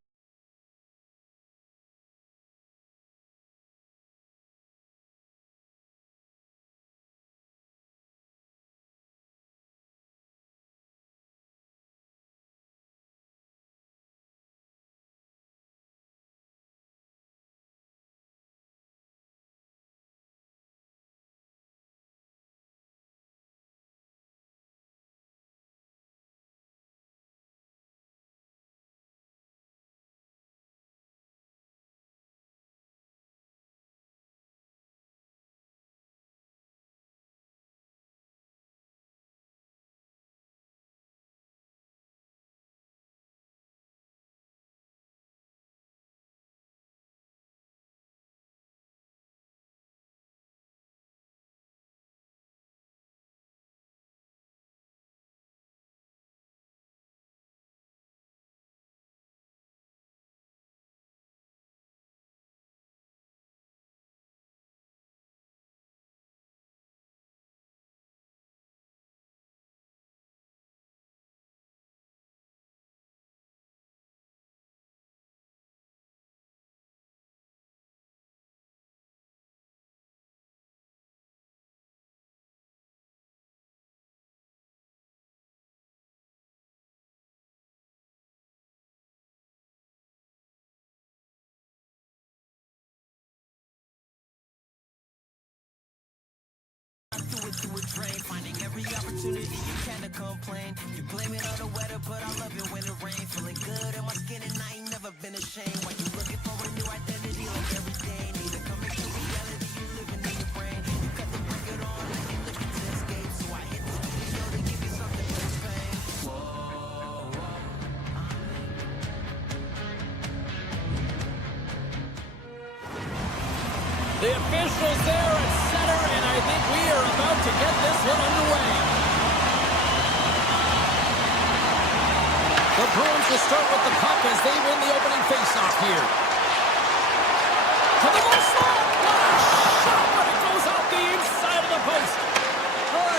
Do a train, finding every opportunity you can to complain. You blame it on the weather, but I love it when it rains. Feeling good in my skin and I ain't never been ashamed. When you looking for a new identity like every day, need to come into reality, you living in your brain. You got the record on like you're looking to escape, so I hit the studio to give you something for this pain. Whoa, whoa. The officials there at center, and I think we are about to get this one underway. The Bruins will start with the puck as they win the opening faceoff here. To the goal slot! What a shot, but it goes out the inside of the post. Oh,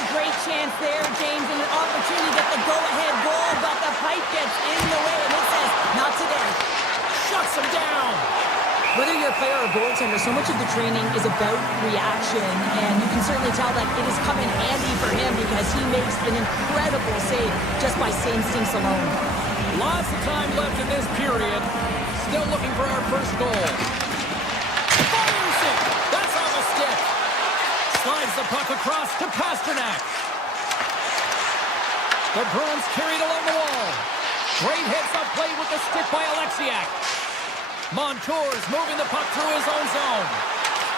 there, James, and an opportunity to get the go-ahead goal, but the pipe gets in the way, and it says, not today. Shuts him down. Whether you're a player or a goaltender, so much of the training is about reaction, and you can certainly tell that it has come in handy for him because he makes an incredible save just by instincts alone. Lots of time left in this period. Still looking for our first goal. Fires it! That's on the stick. Slides the puck across to Pasternak. The Bruins carried along the wall. Great hits up play with the stick by Alexiak. Montour's moving the puck through his own zone.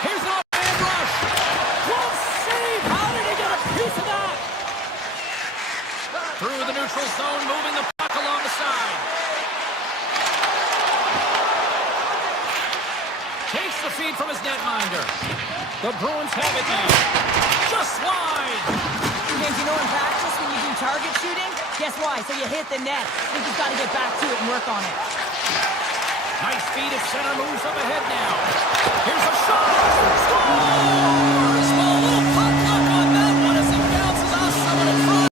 Here's an off-hand rush. Close save! How did he get a piece of that? Through the neutral zone, moving the puck along the side. Takes the feed from his netminder. The Bruins have it now. Just slide! James, you know in practice when you do target shooting, guess why? So you hit the net. I think you've got to get back to it and work on it. Nice feed at center, moves up ahead now. Here's a shot! Scores! Well, a little puck luck on that one as he bounces off someone in front.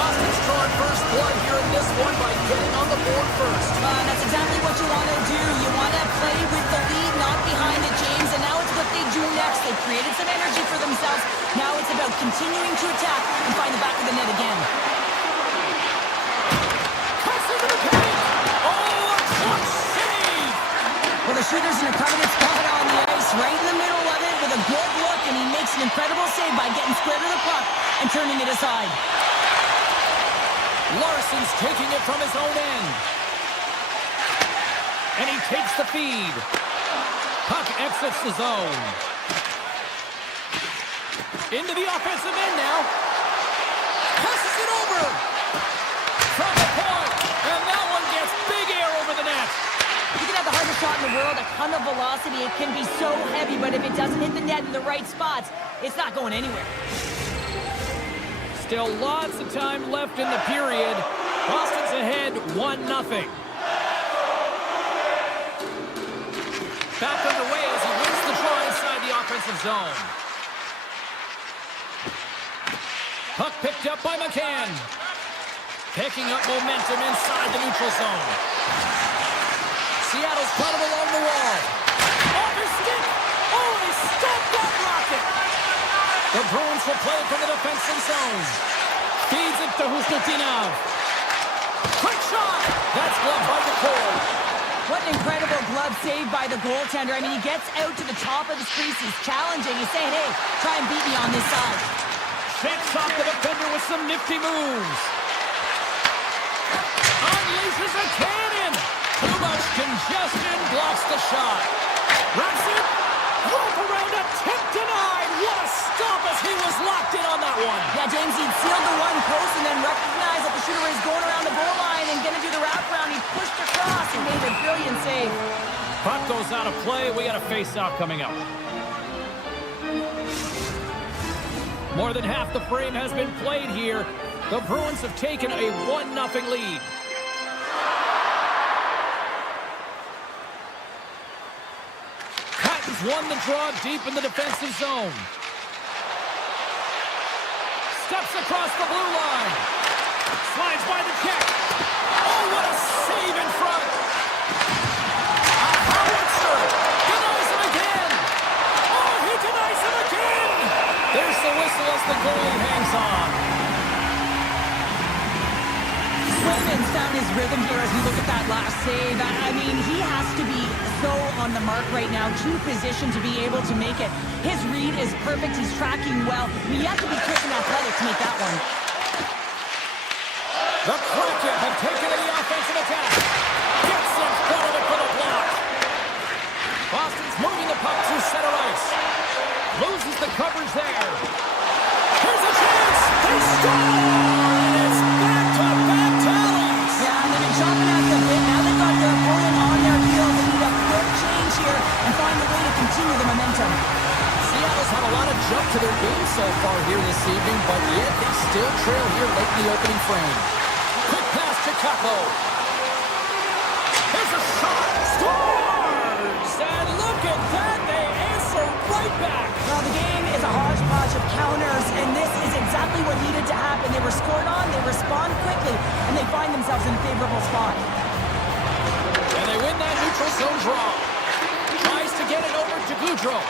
Boston's drawing first blood here in this one by getting on the board first. That's exactly what you want to do. You want to play with the lead, not behind it, James. And now it's what they do next. They created some energy for themselves. Now it's about continuing to attack and find the back of the net again. Well, the shooter's in a coveted spot on the ice, right in the middle of it with a good look, and he makes an incredible save by getting square to the puck and turning it aside. Larson's taking it from his own end. And he takes the feed. Puck exits the zone. Into the offensive end now. Passes it over. From the point. And that one gets big air over the net. You can have the hardest shot in the world, a ton of velocity. It can be so heavy, but if it doesn't hit the net in the right spots, it's not going anywhere. Still lots of time left in the period. Boston's ahead 1-0. Back underway as he wins the draw inside the offensive zone. Puck picked up by McCann. Picking up momentum inside the neutral zone. Seattle's got him along the wall. Off his stick. Oh, he stopped that rocket. The Bruins will play it from the defensive zone. Feeds it to Husnutinov. Quick shot. That's gloved by Nicole. What an incredible glove save by the goaltender. I mean, he gets out to the top of the crease. He's challenging. He's saying, hey, try and beat me on this side. Shakes off the defender with some nifty moves. Unleashes a cannon. Too much congestion. Blocks the shot. Wraps it. Rope around a tip denied. What a stop as he was locked in on that one. Yeah, James, he'd sealed the one post and then recognized that the shooter was going around the goal line and going to do the wraparound. He pushed across and made a brilliant save. Puck goes out of play. We got a face-off coming up. More than half the frame has been played here. The Bruins have taken a 1-0 lead. Cotton's won the draw deep in the defensive zone. Steps across the blue line. Slides by the check. Oh, what a save in front. Howitzer denies him again. Oh, he denies him again. There's the whistle as the goalie hangs on. Swayman's found his rhythm here as we look at that last save. I mean, he has to be so on the mark right now, to position to be able to make it. His read is perfect. He's tracking well. I mean, you have to be quick and athletic to make that one. The Kraken have taken the offensive attack. Gets in front of it for the block. Boston's moving the puck through center ice. Loses the coverage there. Here's a chance. They score! And it's back-to-back tallies. Yeah, and they've been chopping at the bit. Now they've got their opponent on their heels. They need a quick change here and find a way to continue the momentum. Seattle's had a lot of jump to their game so far here this evening, but yet they still trail here late in the opening frame. Quick pass to Capo. Here's a shot. Scores! And look at that. They answer right back. Well, the counters, and this is exactly what needed to happen. They were scored on, they respond quickly, and they find themselves in a favorable spot. And they win that neutral zone draw. Tries to get it over to Goudreau.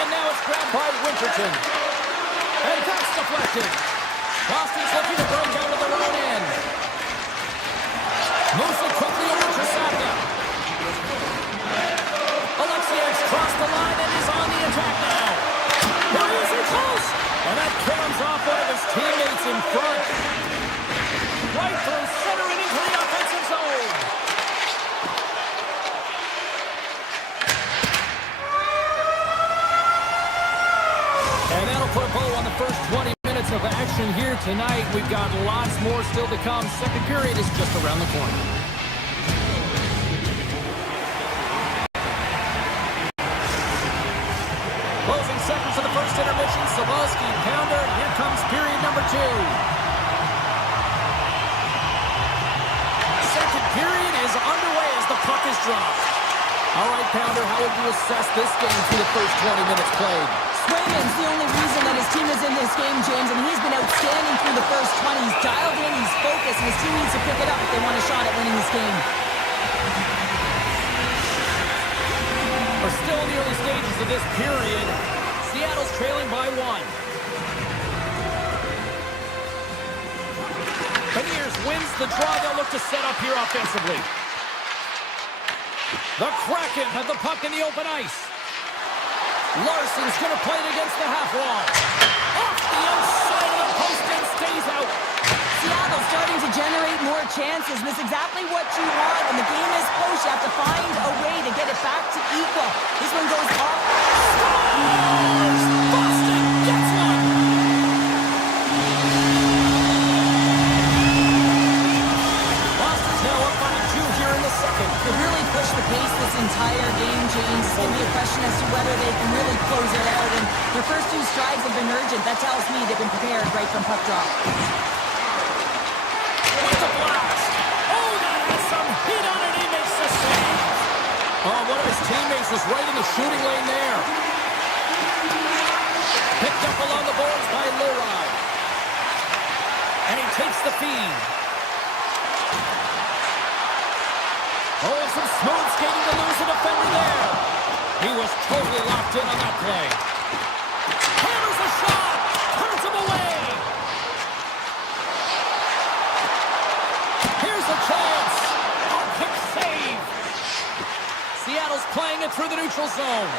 And now it's grabbed by Winterton. And that's deflected. Boston's looking to break out of their own end. Moves it quickly over to Saka. Alexiev's crossed the line and is on the attack now. Where is he close? And that cams off one of his teammates in front. Right through center and into the offensive zone. And that'll put a bow on the first 20 minutes of action here tonight. We've got lots more still to come. Second period is just around the corner. Closing seconds of the first intermission. Sabalski, pounder. Here comes period number 2. Second period is underway as the puck is dropped. All right, Pounder, how would you assess this game through the first 20 minutes played? Swayman's the only reason that his team is in this game, James, and he's been outstanding through the first 20. He's dialed in, he's focused, and his team needs to pick it up if they want a shot at winning this game. We're still in the early stages of this period. Seattle's trailing by 1. Beniers wins the draw. They'll look to set up here offensively. The Kraken have the puck in the open ice. Larson's going to play it against the half wall. Off the outside of the post and stays out. Seattle starting to generate more chances. This is exactly what you want. When the game is close, you have to find a way to get it back to equal. This one goes off. Scores! Boston gets one! Boston's now up by 2 here in the second. They really pushed the pace this entire game, James. It's going to be a question as to whether they can really close it out. And their first 2 strides have been urgent. That tells me they've been prepared right from puck drop. With the blast. Oh, that has some heat on it. He makes the save. Oh, one of his teammates was right in the shooting lane there. Picked up along the boards by Leroy. And he takes the feed. Oh, some smooth skating to lose a defender there. He was totally locked in on that play. Hammers a shot. Turns him away. Here's a chance. A quick save. Seattle's playing it through the neutral zone.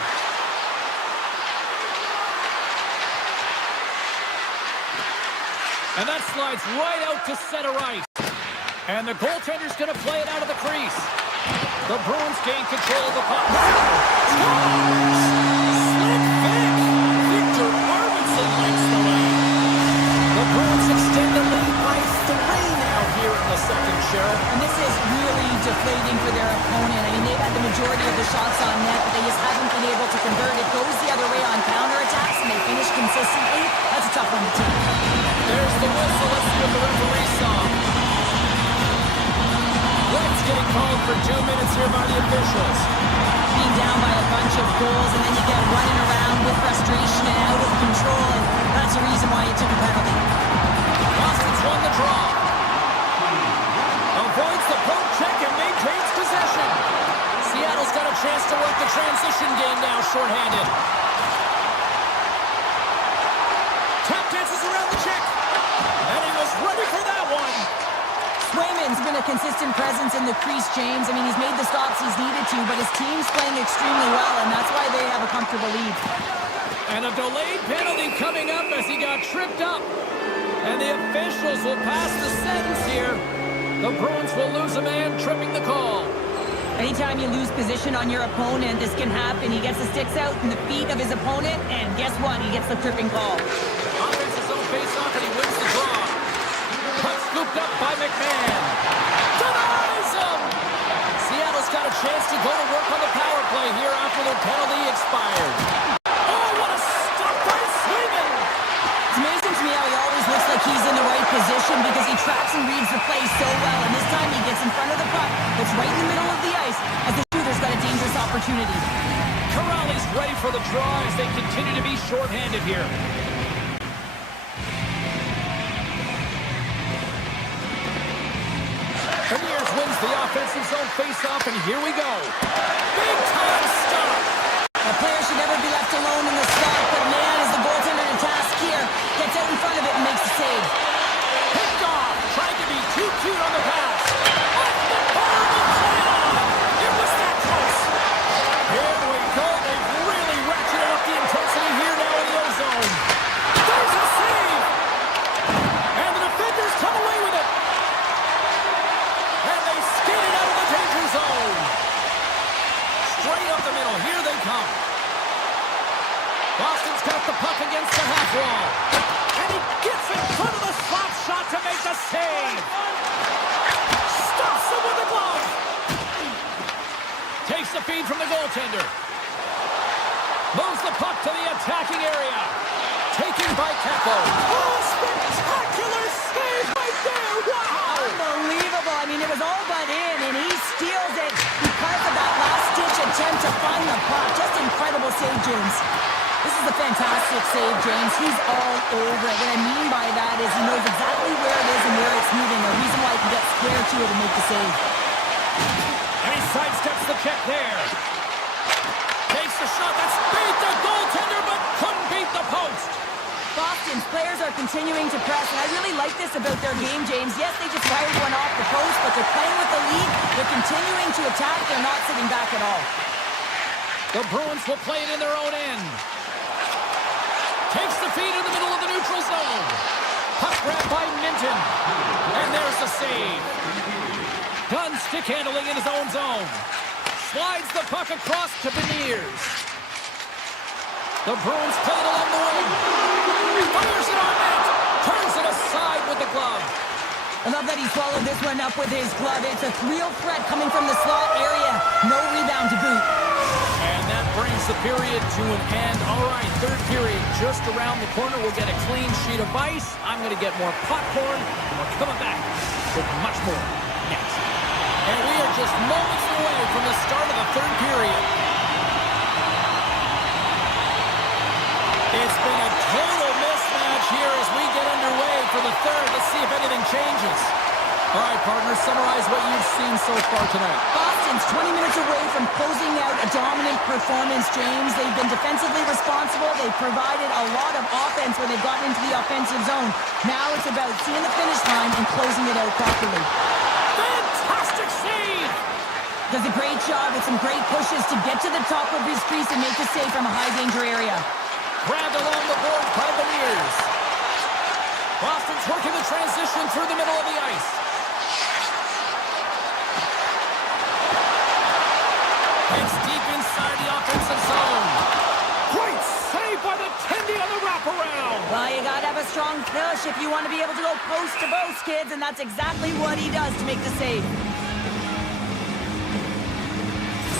And that slides right out to center ice. And the goaltender's going to play it out of the crease. The Bruins gain control of the puck. Scores! Slick pick! Victor Arvidsson lights the way. The Bruins extend the lead by 3 now here in the second, Cheryl. And this is really deflating for their opponent. I mean, they've had the majority of the shots on net, but they just haven't been able to convert. It goes the other way on counterattacks, and they finish consistently. That's a tough one to take. There's the whistle. Let's see what the referee saw. Red's getting called for 2 minutes here by the officials. Being down by a bunch of goals, and then you get running around with frustration and out of control, and that's the reason why you took a penalty. Boston's won the draw. Avoids the poke check and maintains possession. Seattle's got a chance to work the transition game now, shorthanded. Tap dances around the check. And he was ready for that one. Swayman's been a consistent presence in the crease, James. I mean, he's made the stops he's needed to, but his team's playing extremely well, and that's why they have a comfortable lead. And a delayed penalty coming up as he got tripped up. And the officials will pass the sentence here. The Bruins will lose a man tripping the call. Anytime you lose position on your opponent, this can happen. He gets the sticks out in the feet of his opponent, and guess what? He gets the tripping call. Offense's own face-off, and he wins the draw. Puck scooped up by McMahon. Denies him! Seattle's got a chance to go to work on the power play here after their penalty expired. Oh, what a stop by Swayman! It's amazing to me how he always looks like he's in the right position because he tracks and reads the play so well, and this time he gets in front of the puck. It's right in the middle of the ice as the shooter's got a dangerous for the draw as they continue to be shorthanded here. Beniers wins the offensive zone faceoff, and here we go. Big time stop. A player should never be left alone in the slot, but man, is the goaltender in a task here. Gets out in front of it and makes the save. Picked off. Tried to be too cute on the pass. Off the bar and play on. It was that close. Here we go. They've really ratcheted up the intensity here now in the O-zone. There's a save. And the defenders come away with it. And they skid it out of the danger zone. Straight up the middle. Here they come. Boston's got the puck against the half wall. And he gets in front of the slot shot to make the save. Stops him with the glove. Takes the feed from the goaltender. Moves the puck to the attacking area. Taken by Keppo. Oh, spectacular save right there. Wow. Unbelievable. I mean, it was all but in, and he steals it because of that last-ditch attempt to find the puck. Just incredible save, James. This is a fantastic save, James. He's all over it. What I mean by that is he knows exactly where it is and where it's moving. A reason why he can get square to it and make the save. And he sidesteps the check there. Takes the shot. That's beat the goaltender, but couldn't beat the post. Boston's players are continuing to press, and I really like this about their game, James. Yes, they just fired one off the post, but they're playing with the lead. They're continuing to attack. They're not sitting back at all. The Bruins will play it in their own end. Takes the feed in the middle of the neutral zone. Puck grabbed by Minton. And there's the save. Gunn stick handling in his own zone. Slides the puck across to Beniers. The Bruins play it along the wing. Fires it on net. Turns it aside with the glove. I love that he followed this one up with his glove. It's a real threat coming from the slot area. No rebound to boot. And that brings the period to an end. All right, third period just around the corner. We'll get a clean sheet of ice. I'm going to get more popcorn. And we're coming back with much more next. And we are just moments away from the start of the third period. It's been a total mismatch here as we get underway for the third. Let's see if anything changes. All right, partners, summarize what you've seen so far tonight. Boston's 20 minutes away from closing out a dominant performance, James. They've been defensively responsible. They've provided a lot of offense when they've gotten into the offensive zone. Now it's about seeing the finish line and closing it out properly. Fantastic save! Does a great job with some great pushes to get to the top of his crease and make the save from a high-danger area. Grabbed along the boards by Beniers. Boston's working the transition through the middle of the ice. It's deep inside the offensive zone. Great save by the Tendy on the wraparound. Well, you gotta have a strong push if you want to be able to go post to post, kids, and that's exactly what he does to make the save.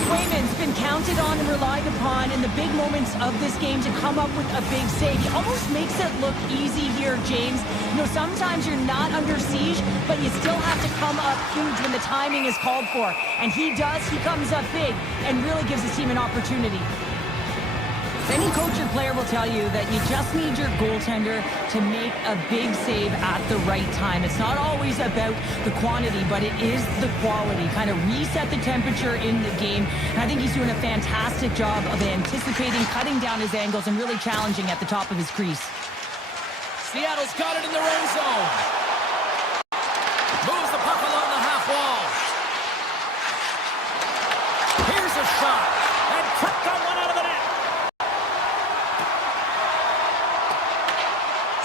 Swayman's been counted on and relied upon in the big moments of this game to come up with a big save. He almost makes it look easy here, James. You know, sometimes you're not under siege, but you still have to come up huge when the timing is called for. And he does. He comes up big and really gives his team an opportunity. Any coach or player will tell you that you just need your goaltender to make a big save at the right time. It's not always about the quantity, but it is the quality. Kind of reset the temperature in the game. And I think he's doing a fantastic job of anticipating, cutting down his angles, and really challenging at the top of his crease. Seattle's got it in their own zone. Moves the puck along the half wall. Here's a shot. And cut that one out of the net.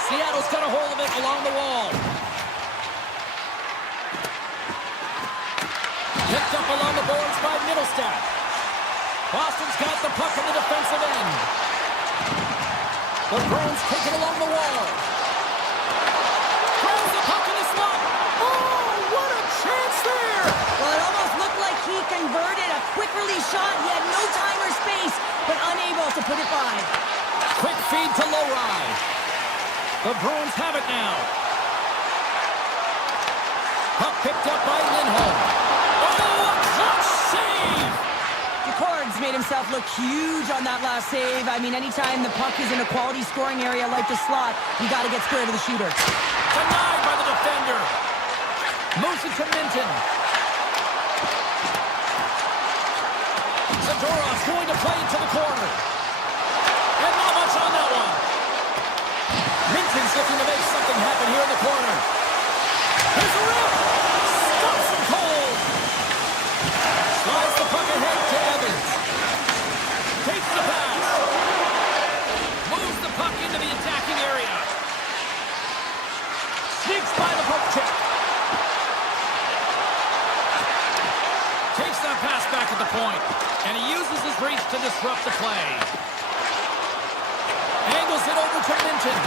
Seattle's got a hold of it along the wall. Picked up along the boards by Middlestat. Boston's got the puck in the defensive end. The Bruins take it along the wall. Throws the puck in the slot. Oh, what a chance there! Well, it almost looked like he converted a quick release shot. He had no time or space, but unable to put it by. Quick feed to Lowry. The Bruins have it now. Puck picked up by Lindholm. Oh, a clutch save! DeCord's made himself look huge on that last save. I mean, anytime the puck is in a quality scoring area like the slot, you got to get square to the shooter. Denied by the defender. Moves it to Minton. Zadorov's going to play it to the corner. And not much on that one. Minton's looking to make something happen here in the corner. Here's a rip. Stops him cold. Slides the puck ahead to Evans. Takes the pass. Moves the puck into the attacking area. Sneaks by the poke check. Takes that pass back at the point. And he uses his reach to disrupt the play. Angles it over to Minton.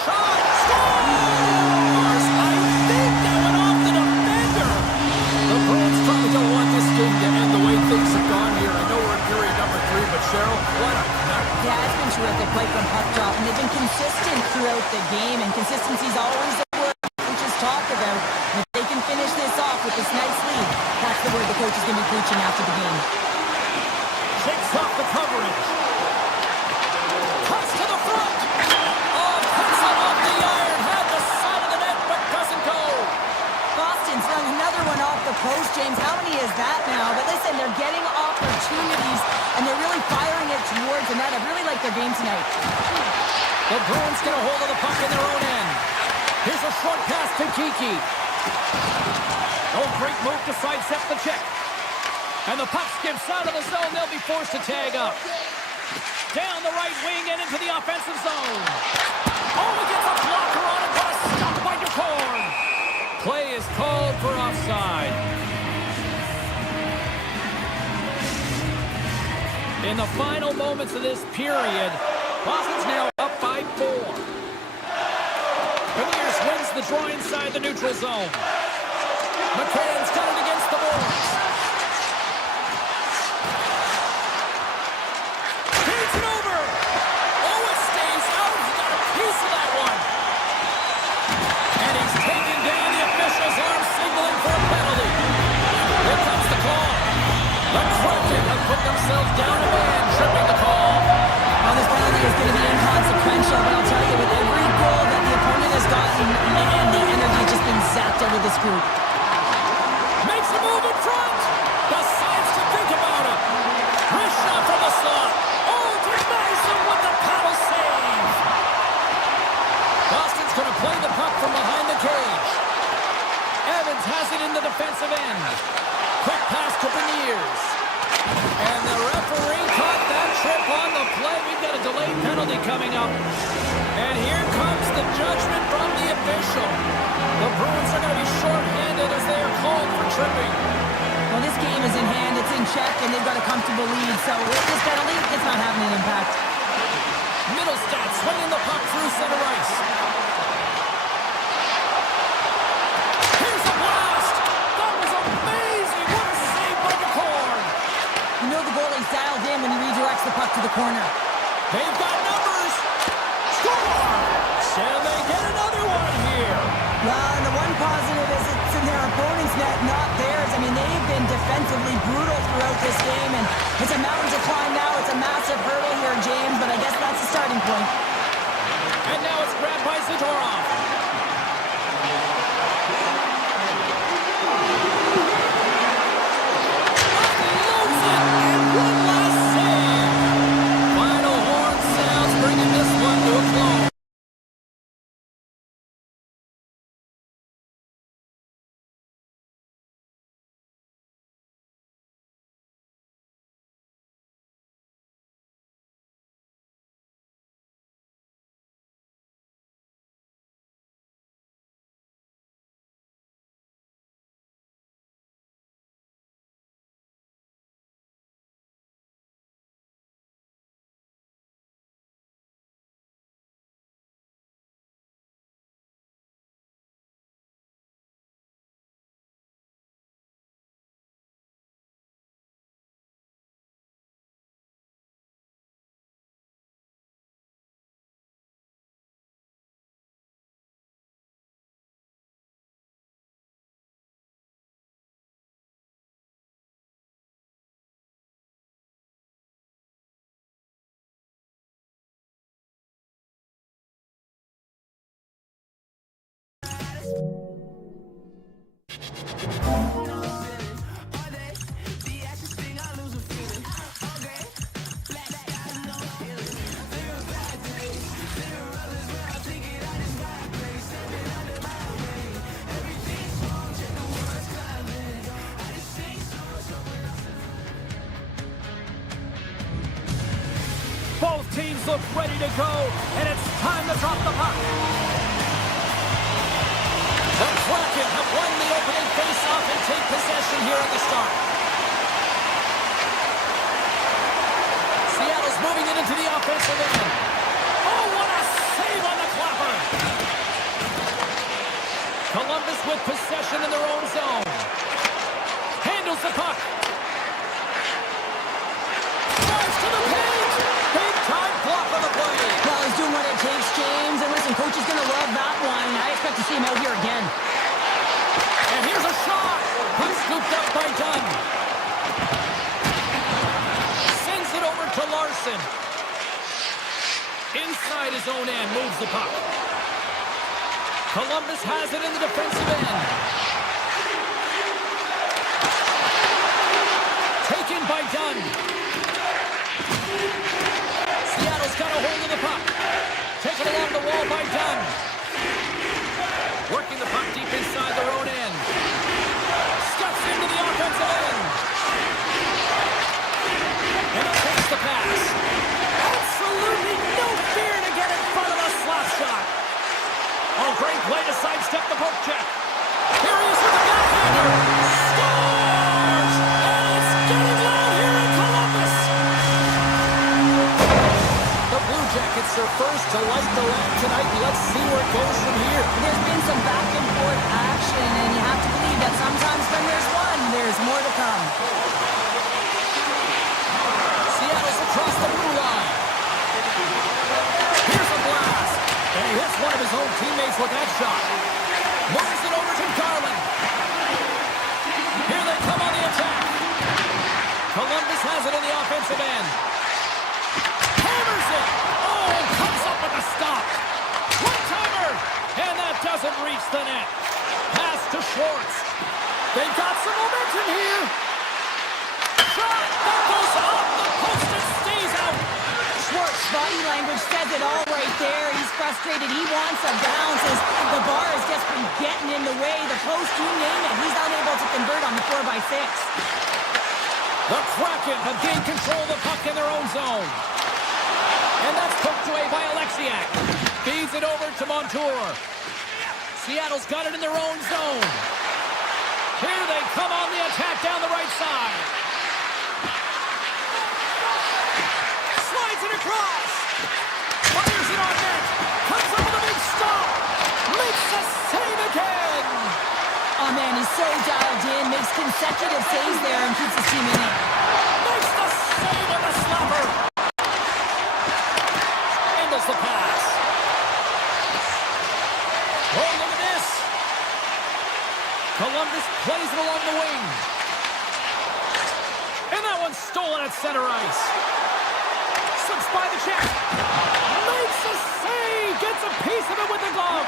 Shot! Scores! I think that went off the defender. The Bruins probably don't want this game to end the way things have gone here. I know we're in period number 3, but Cheryl, what a night. Yeah, it's been terrific right from puck drop, and they've been consistent throughout the game, and consistency's always the word we just talked about. And if they can finish this off with this nice lead, that's the word the coach is going to be preaching after the game. Shakes off the coverage. Cuts to the front. Oh, puts it off the iron. Had the side of the net, but doesn't go. Boston's run another one off the post, James. How many is that now? But listen, they're getting opportunities, and they're really firing it towards the net. I really like their game tonight. The Bruins get a hold of the puck in their own end. Here's a short pass to Kiki. Oh, great move to sidestep the check. And the puck skips out of the zone. They'll be forced to tag up. Down the right wing and into the offensive zone. Oh, he gets a blocker on it, but a stop by Ducorn. Play is called for offside. In the final moments of this period, Boston's now up by 4. Cavaliers wins the draw inside the neutral zone. McCann's got it against the boards. Feeds it over. Oh, it stays out. He got a piece of that one. And he's taking down the official's arm, signaling for a penalty. Here comes the call. The Kraken have put themselves down a man, tripping the call. Well, this penalty is going to be inconsequential, but I'll tell you, with every goal that the opponent has gotten, man, the energy has just been zapped out of this group. Makes a move in front. Decides to think about it. Wrist shot from the slot. Oh, denies him with the paddle save. Boston's going to play the puck from behind the cage. Evans has it in the defensive end. Quick pass to Beniers. And the referee caught that trip on the play. We've got a delayed penalty coming up. And here comes the judgment from the official. The Bruins are going to be shorthanded as they are called for tripping. Well, this game is in hand, it's in check, and they've got a comfortable lead. So with this penalty, it's not having an impact. Middlestat swinging the puck through center ice. Here's a blast! That was amazing! What a save by Ducorn! You know the goalie's dialed in when he redirects the puck to the corner. They've got numbers! Scores! And they get another one here! Well, and the one positive is it's in their opponent's net, not theirs. I mean, they've been defensively brutal throughout this game, and it's a mountain to climb now. It's a massive hurdle here, James, but I guess that's the starting point. And now it's grabbed by Zadorov. Both teams look ready to go, and it's time to drop the puck. The Kraken have won the opening face-off and take possession here at the start. Seattle's moving it into the offensive end. Oh, what a save on the clapper! Columbus with possession in their own zone. Handles the puck. Drives to the paint! Big-time block on the play. Well, he's doing what it takes, James. And listen, coach is going to love that one. I expect to see him out here again. And here's a shot. Puck scooped up by Dunn. Sends it over to Larson. Inside his own end, moves the puck. Columbus has it in the defensive end. Taken by Dunn. Seattle's got a hold of the puck. Taken along the wall by Dunn. Working the puck deep inside their own end. Steps into the offensive end. And he takes the pass. Absolutely no fear to get in front of the slap shot. Oh, great play to sidestep the poke check. Here he is with the backhander. Scores! And it's getting loud here in Columbus. The Blue Jackets are first to light the lamp tonight. Let's see where it goes from here. There's been some back and forth action, and you have to believe that sometimes when there's one, there's more to come. Seattle's across the blue line. Here's a blast. And he hits one of his own teammates with that shot. Moves it over to Garland. Here they come on the attack. Columbus has it in the offensive end. Hammers it. Oh, comes up with a stop. One-timer. And that doesn't reach the net. Pass to Schwartz. They've got some momentum here. Shot that goes off the post and stays out. Schwartz, body language says it all right there. He's frustrated. He wants a bounce as the bar has just been getting in the way. The post, you name it. He's unable to convert on the 4x6. The Kraken have gained control of the puck in their own zone. And that's poked away by Alexiak. Feeds it over to Montour. Seattle's got it in their own zone. Here they come on the attack down the right side. Slides it across. Fires it on net. Comes up with a big stop. Makes the save again. Oh, man, he's so dialed in. Makes consecutive saves there and keeps his team in it. Makes the save with a slapper. Handles the pass. Oh, look at this. Columbus plays it along the wing. And that one's stolen at center ice. Slips by the check. Makes a save. Gets a piece of it with the glove.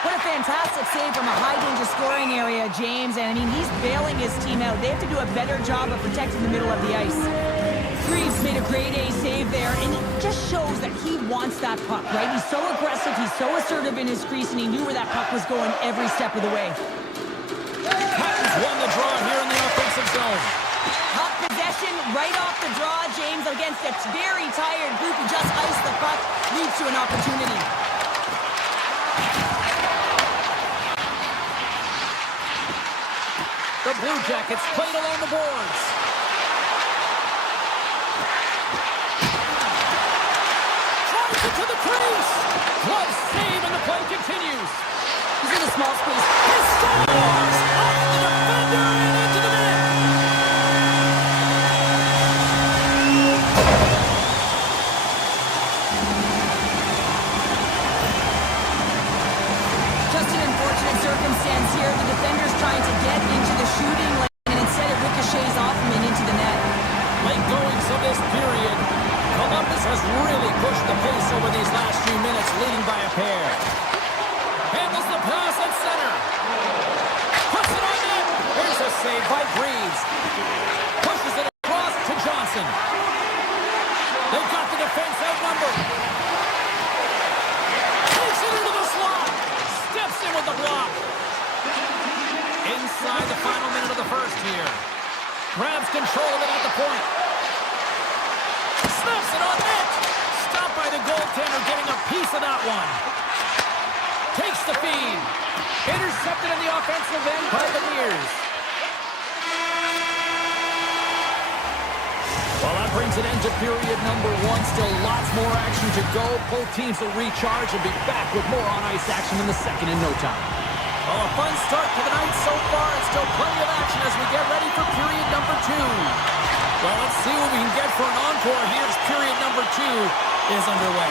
What a fantastic save from a high-danger scoring area, James. And, I mean, he's bailing his team out. They have to do a better job of protecting the middle of the ice. Greaves made a grade A save there, and it just shows that he wants that puck, right? He's so aggressive, he's so assertive in his crease, and he knew where that puck was going every step of the way. Patton's won the draw here in the offensive zone. Puck possession right off the draw, James, against a very tired group who just iced the puck, leads to an opportunity. The Blue Jackets played along the boards. Drives it to the crease. Glove save and the play continues. He's in a small space. He scores! Off the defender and into the net. Just an unfortunate circumstance here. The defender's trying to get into the shooting lane, and instead it ricochets off him and into the net. Late goings of this period. Columbus has really pushed the pace over these last few minutes, leading by a pair. Handles the pass at center. Puts it Grabs control of it at the point. Snaps it on net. Stopped by the goaltender, getting a piece of that one. Takes the feed. Intercepted in the offensive end by the Bears. Well, that brings an end to period number one. Still lots more action to go. Both teams will recharge and be back with more on-ice action in the second in no time. Well, a fun start to the night so far, and still plenty of action as we get ready for period number two. Well, let's see what we can get for an encore here as period number two is underway.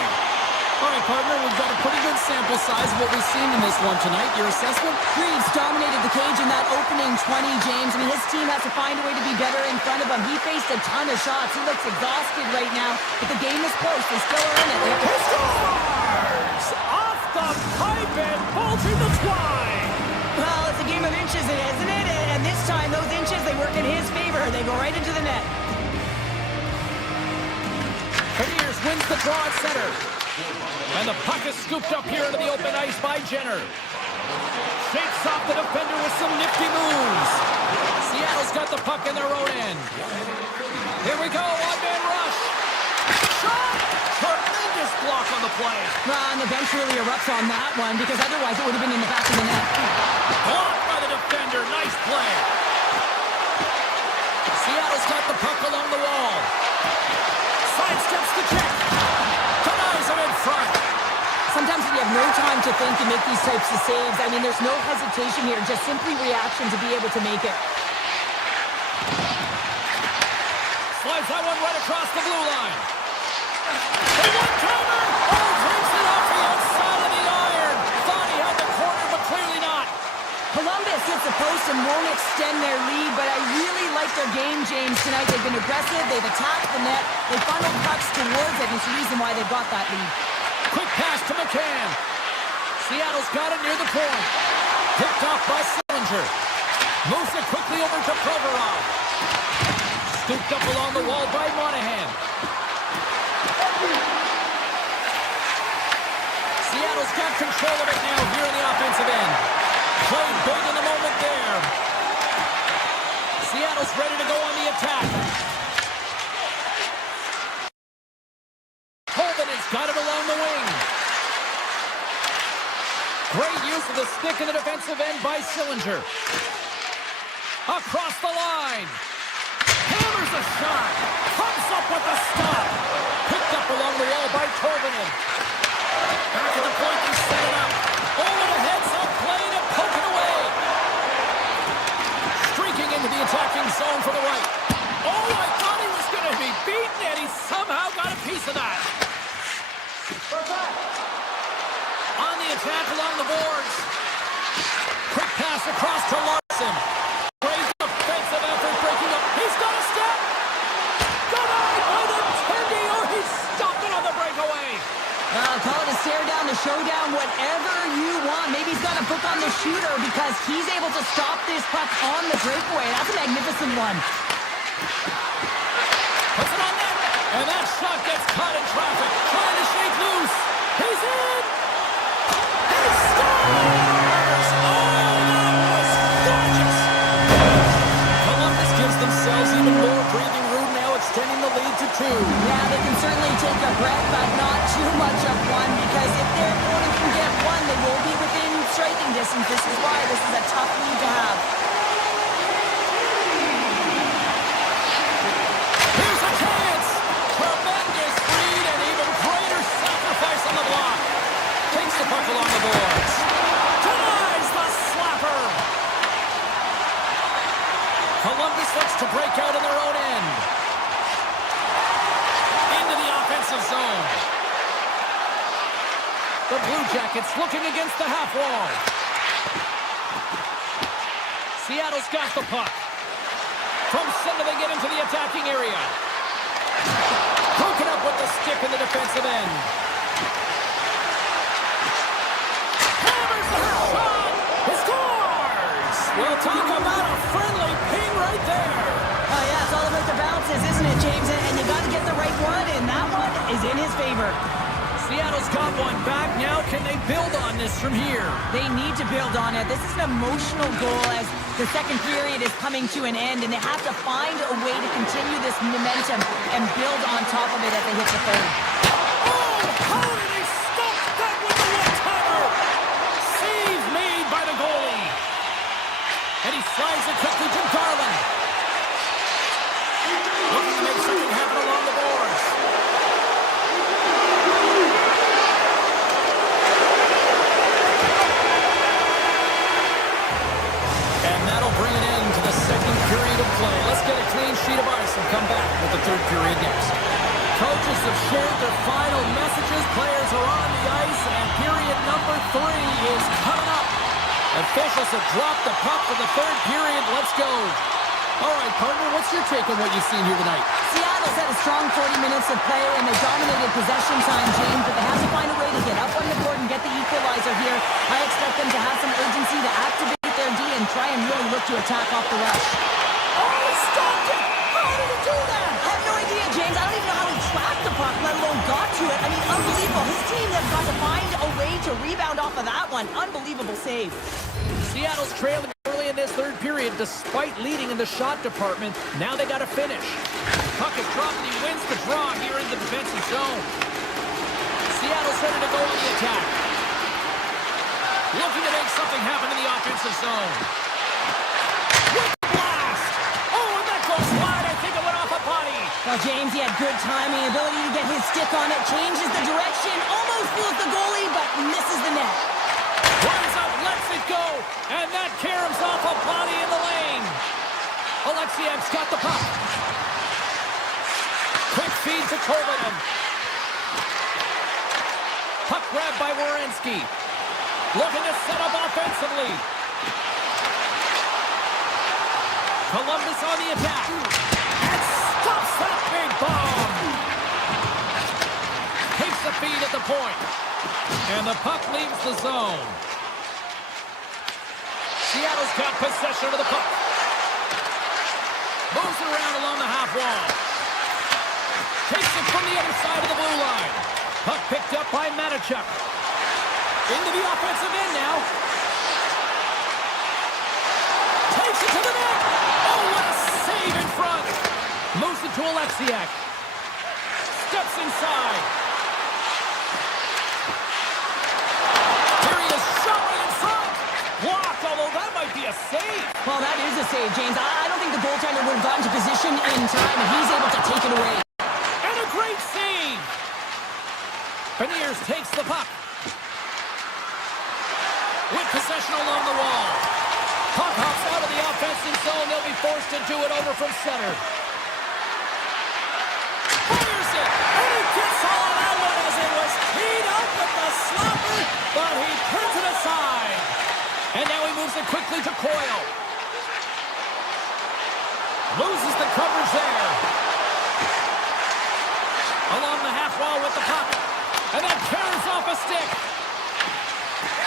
All right, partner, we've got a pretty good sample size of what we've seen in this one tonight. Your assessment? Reeves dominated the cage in that opening 20, James. I mean, his team has to find a way to be better in front of him. He faced a ton of shots. He looks exhausted right now, but the game is close. They still are in it. He scores! Off the pipe and bulging the twine! Well, it's a game of inches, isn't it? And this time, those inches, they work in his favor. They go right into the net. Cavaliers wins the draw at center. And the puck is scooped up here into the open ice by Jenner. Shakes off the defender with some nifty moves. Seattle's got the puck in their own end. Here we go, one-man rush. Shot! Tremendous block on the play. Well, and the bench really erupts on that one, because otherwise it would have been in the back of the net. Blocked by the defender. Nice play. Seattle's got the puck along the wall. Sidesteps the check. Denies him in front. Sometimes when you have no time to think and make these types of saves, I mean, there's no hesitation here, just simply reaction to be able to make it. Slides that one right across the blue line. The one-timer! Oh, drinks it off the outside of the iron. Thought he had the corner, but clearly not. Columbus hits the post and won't extend their lead, but I really like their game, James, tonight. They've been aggressive, they've attacked the net, they funneled pucks towards it, and it's the reason why they've got that lead. Quick pass to McCann. Seattle's got it near the point. Picked off by Sillinger. Moves it quickly over to Provorov. Scooped up along the wall by Monahan. Seattle's got control of it now here in the offensive end. Played big in the moment there. Seattle's ready to go on the attack. Holden's got it along the wing. Great use of the stick in the defensive end by Sillinger. Across the line. Hammers a shot. Comes up with the stop. Picked up along the wall by Torvinen. Back at the point, he set it up. Over the heads-up play to poke it away. Streaking into the attacking zone for the right. Oh, I thought he was going to be beaten, and he somehow got a piece of that. On the attack along the boards. Quick pass across to Larson. Great defensive effort breaking up. He's got a step. Denied by the Tendy, or he stopped it on the breakaway. Call it a stare down, a showdown, whatever you want. Maybe he's got a book on the shooter because he's able to stop this puck on the breakaway. That's a magnificent one. Puts it on net, and that shot gets caught in traffic. Trying to shake loose. He's in. He scores! Oh, that was gorgeous. Columbus gives themselves even more breathing room now, extending the lead to 2. Yeah, they can certainly take a breath, but not too much of one, because if their opponent can get one, they will be within striking distance. This is why this is a tough lead to have. Here's a chance. Tremendous lead and even greater sacrifice on the block. Takes the puck along the boards. Denies the slapper. Columbus looks to break out in their own end. Into the offensive zone. The Blue Jackets looking against the half wall. Seattle's got the puck. From center they get into the attacking area. Broken up with the stick in the defensive end. Hammers the shot. He scores! We'll talk about a friendly ping right there. Oh, yeah, it's all about the bounces, isn't it, James? And you got to get the right one, and that one is in his favor. Seattle's got one back. Now can they build on this from here? They need to build on it. This is an emotional goal as The second period is coming to an end, and they have to find a way to continue this momentum and build on top of it as they hit the third. Oh, how did he stop that with the one-timer? Save made by the goalie. And he slides it quickly to Garland. Looking to make something happen along the boards. And that'll bring an end to the second period of play. Let's get a clean sheet of ice and come back with the third period next. Coaches have shared their final messages. Players are on the ice, and period number 3 is coming up. Officials have dropped the puck for the third period. Let's go. All right, partner, what's your take on what you've seen here tonight? Seattle's had a strong 40 minutes of play, and they dominated possession time, James, but they have to find a way to get up on the board and get the equalizer here. I expect them to have some urgency to activate their D and try and really look to attack off the rush. Oh, he stopped it! How did he do that? I have no idea, James. I don't even know how he tracked the puck, let alone got to it. I mean, unbelievable. His team has got to find a way to rebound off of that one. Unbelievable save. Seattle's trailing early in this third period despite leading in the shot department. Now they got to finish. Puck is dropped and he wins the draw here in the defensive zone. Seattle's ready to go on the attack. Looking to make something happen in the offensive zone. With the blast! Oh, and that goes wide. I think it went off a body. Well, James, he had good timing, ability to get his stick on it, changes the direction, almost fools the goalie, but misses the net. Runs up, lets it go, and that caroms off a body in the lane. Alexiev's got the puck. Quick feed to Kovanen. Puck grabbed by Werenski. Looking to set up offensively. Columbus on the attack. And stops that big bomb. Takes the feed at the point. And the puck leaves the zone. Seattle's got possession of the puck. Moves it around along the half wall. Takes it from the other side of the blue line. Puck picked up by Matichuk. Into the offensive end now. Takes it to the net. Oh, what a save in front. Moves it to Alexiak. Steps inside. Here he is, shot right in front. Blocked, although that might be a save. Well, that is a save, James. I don't think the goaltender would have gotten to position in time, and he's able to take it away. And a great save. Beniers takes the puck. With possession along the wall. Puck hops out of the offensive zone. They'll be forced to do it over from center. Fires it. And he gets all of that one as it was teed up with the slapper, but he puts it aside. And now he moves it quickly to Coyle. Loses the coverage there. Along the half wall with the puck. And then carries off a stick.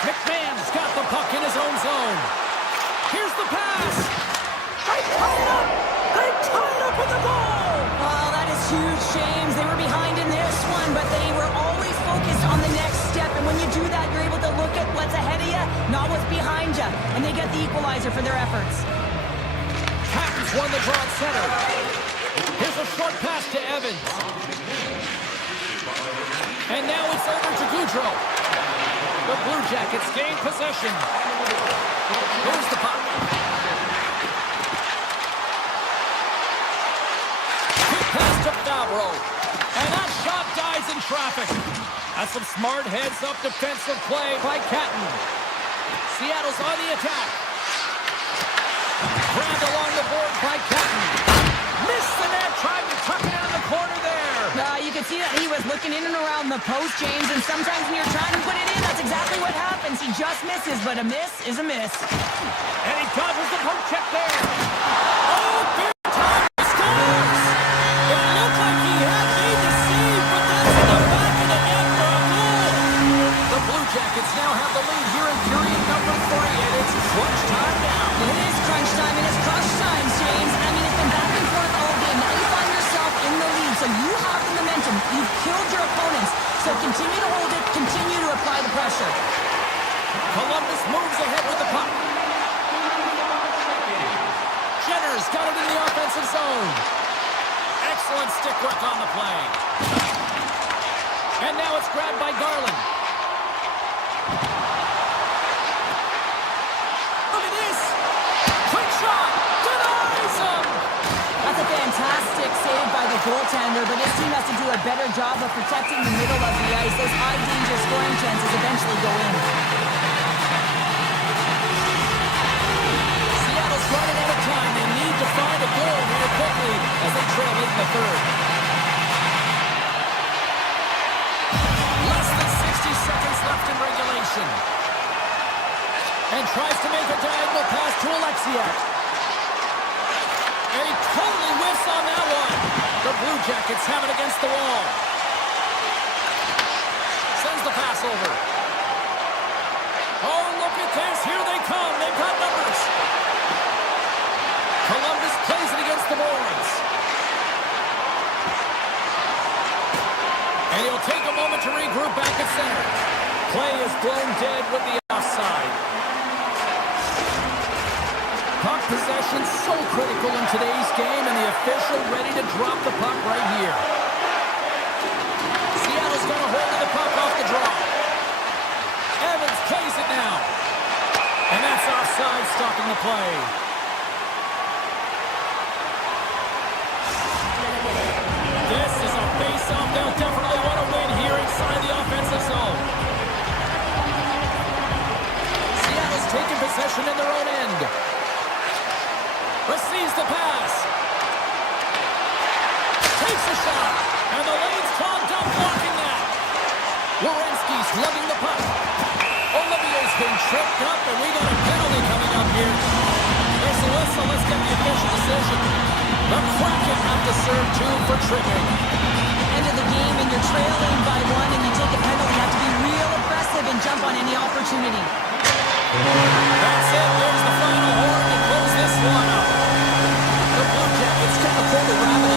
McMahon's got the puck in his own zone. Here's the pass. They tie it up. They tie it up with the goal. Oh, that is huge, James. They were behind in this one, but they were always focused on the next step. And when you do that, you're able to look at what's ahead of you, not what's behind you. And they get the equalizer for their efforts. Captain's won the draw at center. Here's a short pass to Evans. And now it's over to Goudreau. The Blue Jackets gain possession. Here's the puck. Quick pass to Favreau. And that shot dies in traffic. That's some smart heads-up defensive play by Catton. Seattle's on the attack. Grabbed along the board by Catton. Missed the net, tried to tuck it in the corner there. You could see that he was looking in and around the post, James, and sometimes when you're trying to put it in, that's exactly what happens. He just misses, but a miss is a miss. And he dodges the poke check there. Oh, big time scores! It looked like he had made the save, but that's in the back of the net for a goal. The Blue Jackets now have the lead here in period number 3, and it's crunch time now. It is crunch time, and it's crush time, James. I mean, it's been back and forth all game. Now you find yourself in the lead, so you have the momentum. You've killed your opponents, so continue to hold it, continue to apply the pressure. Columbus moves ahead with the puck. Excellent stick work on the play. And now it's grabbed by Garland. Look at this. Quick shot. Denies him. That's a fantastic save by the goaltender, but this team has to do a better job of protecting the middle of the ice. Those high-danger scoring chances eventually go in. Seattle's running out of time. They need to find a goal here quickly as they trail late in the third. Less than 60 seconds left in regulation. And tries to make a diagonal pass to Alexiak. And he totally whiffs on that one. The Blue Jackets have it against the wall. Sends the pass over. Oh, look at this. Here they come. They've got numbers. Columbus plays it against the Bruins. And he'll take a moment to regroup back at center. Play is blown dead with the offside. Puck possession so critical in today's game, and the official ready to drop the puck right here. Seattle's got a hold of the puck off the draw. Evans plays it now. And that's offside, stopping the play. This is a face-off. They'll definitely want to win here inside the offensive zone. Seattle's taking possession in their own end. Receives the pass. Takes a shot. And the lane's clogged up, blocking that. Werenski's lugging the puck. Olivier's been tripped up, and we got a penalty coming up here. There's the whistle. Let's get the official decision. The Kraken have to serve two for tripping. End of the game, and you're trailing by one, and you take a penalty. You have to be real aggressive and jump on any opportunity. That's it. There's the final horn to close this one up. The Blue Jackets get the quarter rabbit.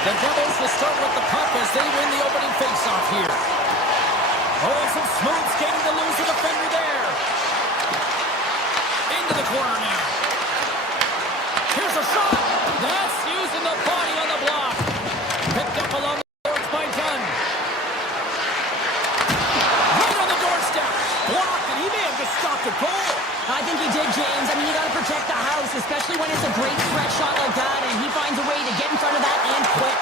The Devils will start with the puck as they win the opening faceoff here. Oh, and some smooth skating to lose the defender there. Into the corner now. Here's a shot. That's using the body on the block. Picked up along the boards by Dunn. Right on the doorstep. Blocked, and he may have just stopped a goal. I think he did, James. I mean, you got to protect the house, especially when it's a great threat shot like that, and he finds a way to get in front of that and quick.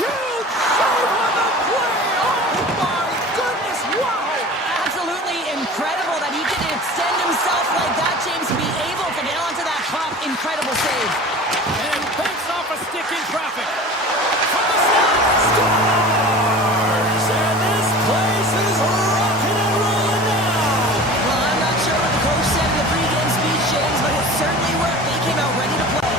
Huge save on the play. Oh, my goodness. Wow. Absolutely incredible that he can extend himself like that, James, to be able to get onto that puck. Incredible save. And banks off a stick in traffic. From the side, scores! And this place is rocking and rolling now. Well, I'm not sure what the coach said in the pregame speech, James, but it certainly worked. They came out ready to play.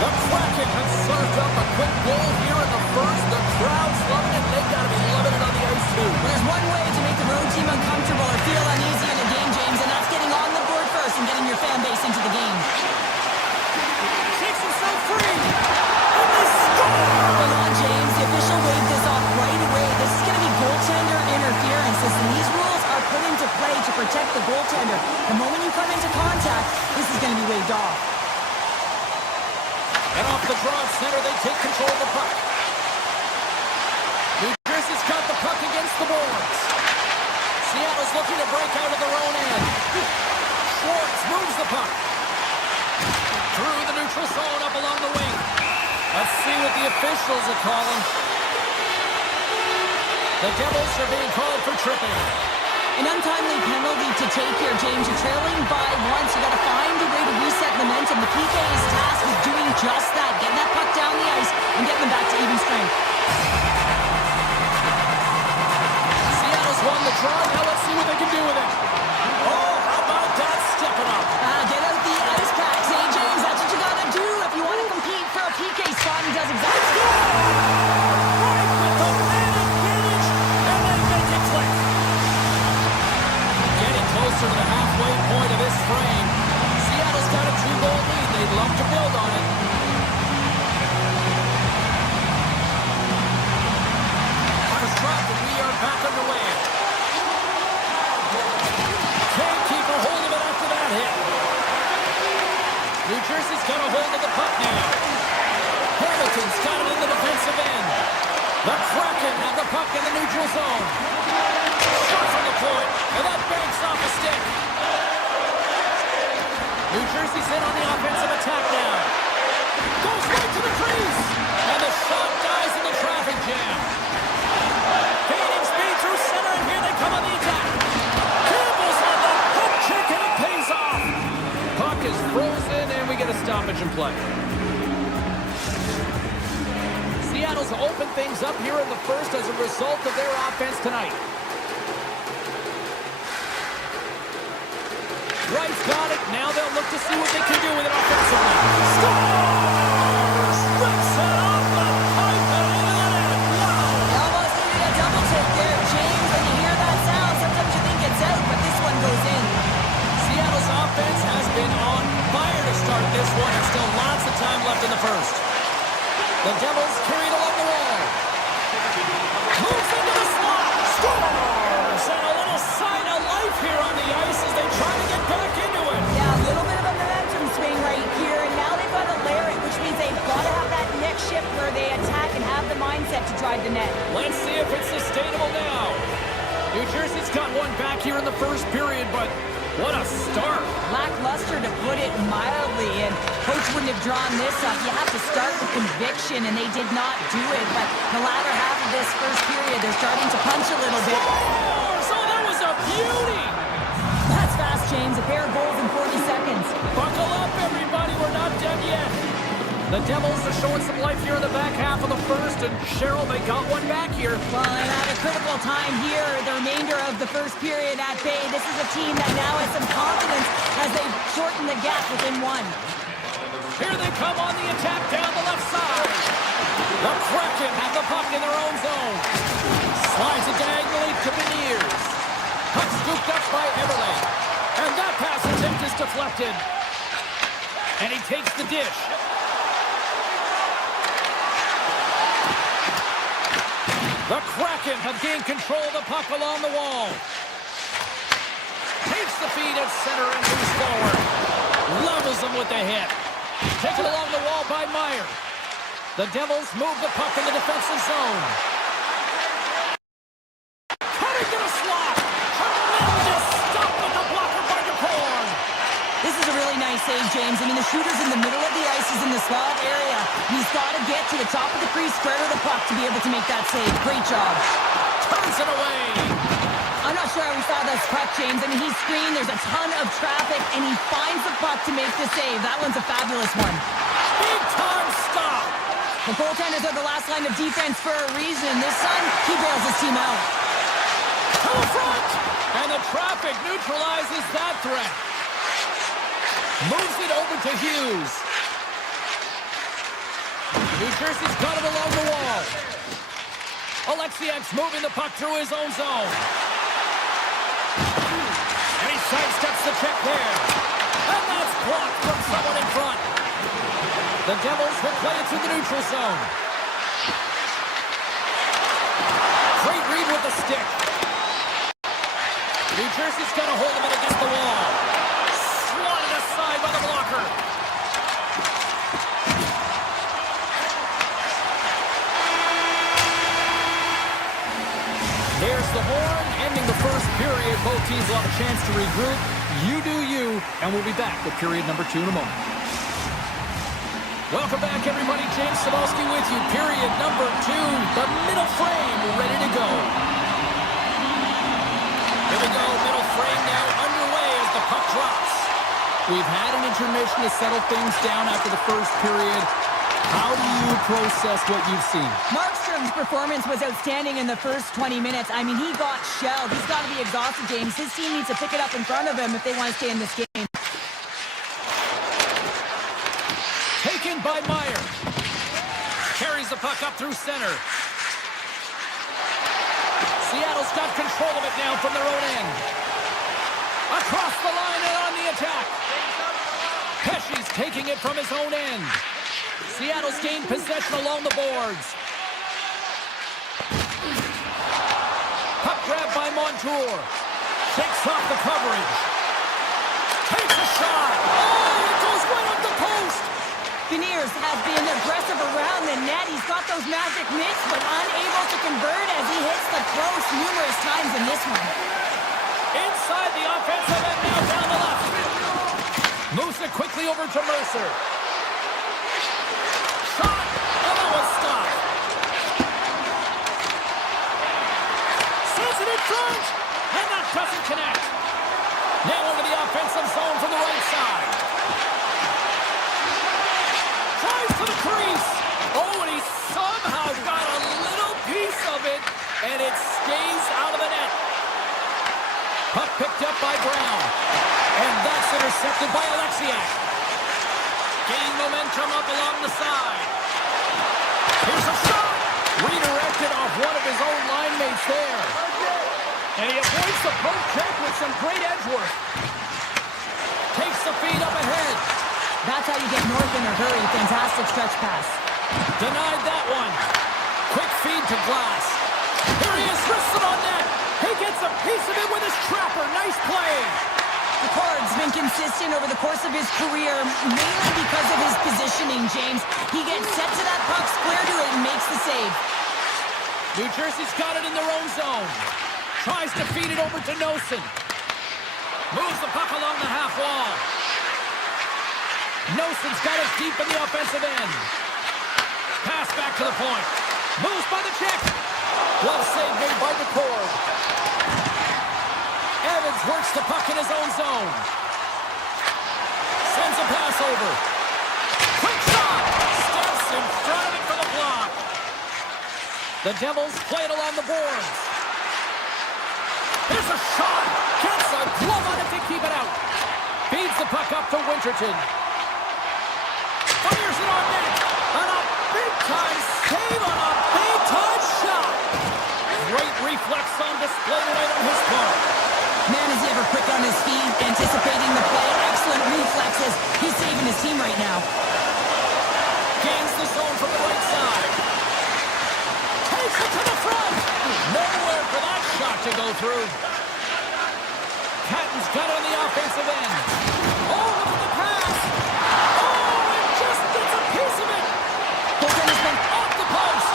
The Kraken have served up a quick goal here in the first. The crowd's loving it. They've got to be loving it on the ice, too. Well, there's one way to make the road team uncomfortable or feel uneasy in a game, James, and that's getting on the board first and getting your fan base into the game. Shakes himself free. And they score! Hold on, James. The official waved this off right away. This is going to be goaltender interference. Listen, these rules are put into play to protect the goaltender. The moment you come into contact, this is going to be waved off. And off the draw at center, they take control of the puck. New Jersey's got the puck against the boards. Seattle's looking to break out of their own end. Schwartz moves the puck. Through the neutral zone up along the wing. Let's see what the officials are calling. The Devils are being called for tripping. An untimely penalty to take here, James. You're trailing by once. You got to find a way to reset momentum. The PK is tasked with doing just that. Getting that puck down the ice and getting them back to even strength. Seattle's won the draw. Now let's see what they can do with it. Oh, how about that stepping up? Get out the ice packs, hey, James. That's what you got to do if you want to compete for a PK spot. He does exactly that. Right with the man advantage, and they make it click. Getting closer to the halfway point of this frame. Seattle's got a 2-goal lead. They'd love to build on it. First drop, and we are back underway. Can't keep a hold of it after that hit. New Jersey's got a hold of the puck now. Hamilton's got it in the defensive end. The Kraken have the puck in the neutral zone. Shot from the point, and that banks off a stick. New Jersey's in on the offensive attack now. Goes right to the crease, and the shot dies in the traffic jam. Fading speed through center, and here they come on the attack. Campbell's on the hook check, and it pays off. Puck is frozen, and we get a stoppage in play. Seattle's opened things up here in the first as a result of their offense tonight. Wright's got it. Now they'll look to see what they can do with it offensively. Scores! Rips it off the pipe and into the net. Wow! They almost needed a double take there, James. When you hear that sound, sometimes you think it's out, but this one goes in. Seattle's offense has been on fire to start this one, and still lots of time left in the first. The Devils carried along the wall. Moves into the slot. Scores! And a little sign of life here on the ice as they try to get back into it. Yeah, a little bit of a momentum swing right here, and now they've got to layer it, which means they've got to have that next shift where they attack and have the mindset to drive the net. Let's see if it's sustainable now. New Jersey's got one back here in the first period, but what a start. Lackluster, to put it mildly, and coach wouldn't have drawn this up. You have to start with conviction, and they did not do it. But the latter half of this first period, they're starting to punch a little bit. Oh, that was a beauty. That's fast, James. A pair of goals in 40 seconds. Buckle up, everybody. We're not done yet. The Devils are showing some life here in the back half of the first, and Cheryl, they got one back here. Well, and at a critical time here, the remainder of the first period at bay, this is a team that now has some confidence as they shorten the gap within one. Here they come on the attack down the left side. The Kraken have the puck in their own zone. Slides it diagonally to Beniers. Puck scooped up by Everly. And that pass attempt is deflected. And he takes the dish. The Kraken have gained control of the puck along the wall. Takes the feed at center and moves forward. Levels them with the hit. Taken along the wall by Meyer. The Devils move the puck in the defensive zone. Cutting to the slot. Tremendous stop with the blocker by DeCorn. This is a really nice save, James. I mean, the shooter's in the middle of the ice. He's in the slot area. He's got to get to the top of the crease, square to the puck to be able to make that save. Great job. Turns it away. I'm not sure how we saw this puck, James. I mean, he's screened. There's a ton of traffic, and he finds the puck to make the save. That one's a fabulous one. Big time stop. The goaltenders are the last line of defense for a reason. This time, he bails his team out. To the front. And the traffic neutralizes that threat. Moves it over to Hughes. New Jersey's got it along the wall. Alexiak's moving the puck through his own zone. And he sidesteps the check there. And that's blocked from someone in front. The Devils will play it through the neutral zone. Great read with the stick. New Jersey's got a hold of it against the wall. Swatted aside by the blocker. There's the horn, ending the first period. Both teams will have a chance to regroup. You do you, and we'll be back with period number 2 in a moment. Welcome back, everybody. James Cebulski with you. Period number 2. The middle frame ready to go. Here we go. Middle frame now underway as the puck drops. We've had an intermission to settle things down after the first period. How do you process what you've seen? Markstrom's performance was outstanding in the first 20 minutes. I mean, he got shelled. He's got to be exhausted, James. His team needs to pick it up in front of him if they want to stay in this game. Taken by Meyer. Carries the puck up through center. Seattle's got control of it now from their own end. Across the line and on the attack. Pesci's taking it from his own end. Seattle's gained possession along the boards. Puck grab by Montour. Shakes off the coverage. Takes a shot. Oh, it goes right up the post. Beniers has been aggressive around the net. He's got those magic mitts, but unable to convert as he hits the post numerous times in this one. Inside the offensive end now down the left. Moves it quickly over to Mercer. Shot. Oh, that was stopped. Sends it in front. And that doesn't connect. Now into the offensive zone from the right side. Tries to the crease. Oh, and he somehow got a little piece of it, and it stays out of the net. Puck picked up by Brown. And that's intercepted by Alexiak. Gaining momentum up along the side. Here's a shot. Redirected off one of his own line mates there. And he avoids the poke check with some great edge work. Takes the feed up ahead. That's how you get north in a hurry. Fantastic stretch pass. Denied that one. Quick feed to Glass. Here he is, wristed on net. He gets a piece of it with his trapper. Nice play. Picard's been consistent over the course of his career, mainly because of his positioning, James. He gets set to that puck, square to it, and makes the save. New Jersey's got it in their own zone. Tries to feed it over to Nosen. Moves the puck along the half wall. Nosen's got it deep in the offensive end. Pass back to the point. Moves by the check. Glove save made by DeCorn. Evans works the puck in his own zone. Sends a pass over. Quick shot! Steps in front of it for the block. The Devils play it along the boards. Here's a shot! Gets a glove on it to keep it out. Feeds the puck up to Winterton. Fires it on net. And a big-time save on a big-time shot. Great reflex on display tonight on his part. Man, is he ever quick on his feet, anticipating the play. Excellent reflexes. He's saving his team right now. Gains the zone from the right side. Takes it to the front. through. Patton's got on the offensive end. Oh, look at the pass. Oh, and just gets a piece of it. Goaltender's been Off the post.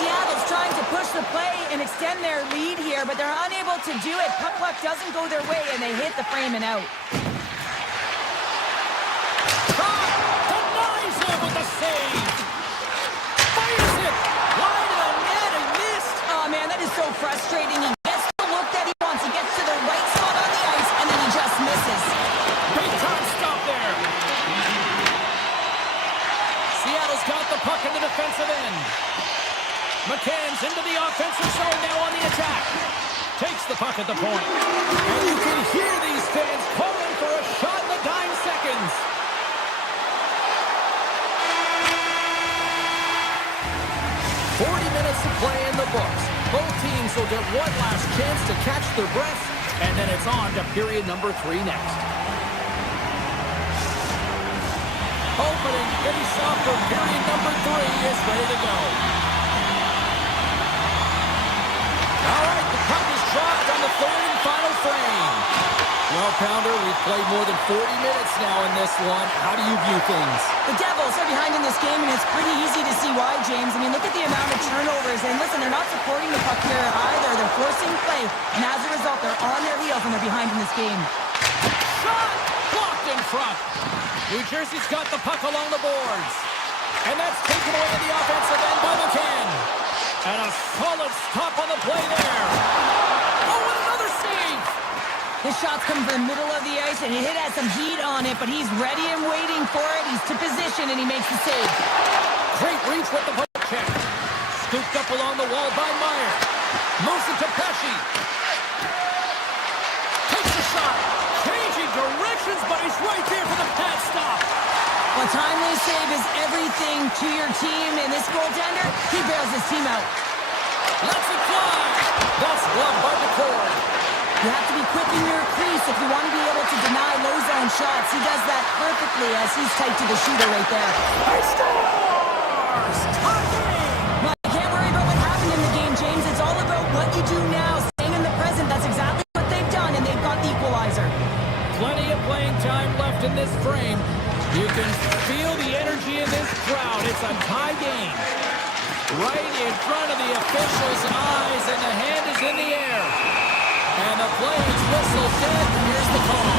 Seattle's trying to push the play and extend their lead here, but they're unable to do it. Puck luck doesn't go their way, and they hit the frame and out. Denies him with the save. Fires it. Wide of the net and missed. Oh, man, that is so frustrating. He gets the look that he wants. He gets to the right spot on the ice, and then he just misses. Big time stop there. Seattle's got the puck in the defensive end. McCann's into the offensive zone now on the attack. Takes the puck at the point. And you can hear these fans calling for a shot in the dying seconds. Minutes to play in the books. Both teams will get one last chance to catch their breath, and then it's on to period number 3 next. Opening face-off for period number 3 is ready to go. All right, the puck is dropped on the third and final frame. Well, Pounder, we've played more than 40 minutes now in this one. How do you view things? The Devils are behind in this game, and it's pretty easy to see why, James. I mean, look at the amount of turnovers. And listen, they're not supporting the puck here either. They're forcing play, and as a result, they're on their heels, and they're behind in this game. Shot! Blocked in front. New Jersey's got the puck along the boards. And that's taken away in the offensive end by McCann. And a solid stop on the play there. Oh, and another save! His shot's coming from the middle of the ice, and he has some heat on it, but he's ready and waiting for it. He's to position, and he makes the save. Great reach with the poke check. Scooped up along the wall by Meyer. Moves it to Pesci. Takes a shot. Changing directions, but he's right there for the pad stop. A timely save is everything to your team, and this goaltender, he bails his team out. Lets it fly. That's gloved by the cord. You have to be quick in your crease if you want to be able to deny low zone shots. He does that perfectly as he's tight to the shooter right there. He scores! Tie game! Well, you can't worry about what happened in the game, James. It's all about what you do now, staying in the present. That's exactly what they've done, and they've got the equalizer. Plenty of playing time left in this frame. You can feel the energy in this crowd. It's a tie game. Right in front of the officials' eyes, and the hand is in the air. And the play is whistled dead. Here's the call.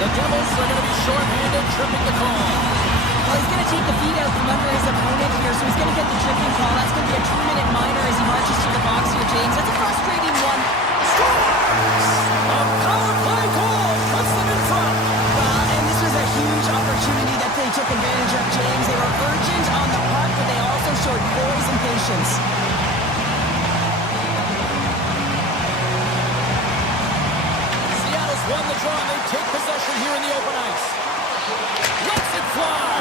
The Devils are going to be shorthanded, tripping the call. Well, he's going to take the feet out from under his opponent here, so he's going to get the tripping call. That's going to be a 2-minute minor as he marches to the box here, James. That's a frustrating one. Scores! A power play goal puts them in front. Well, and this was a huge opportunity that they took advantage of, James. They were urgent on the puck, but they also showed poise and patience. Won the draw, and they take possession here in the open ice. Lets it fly.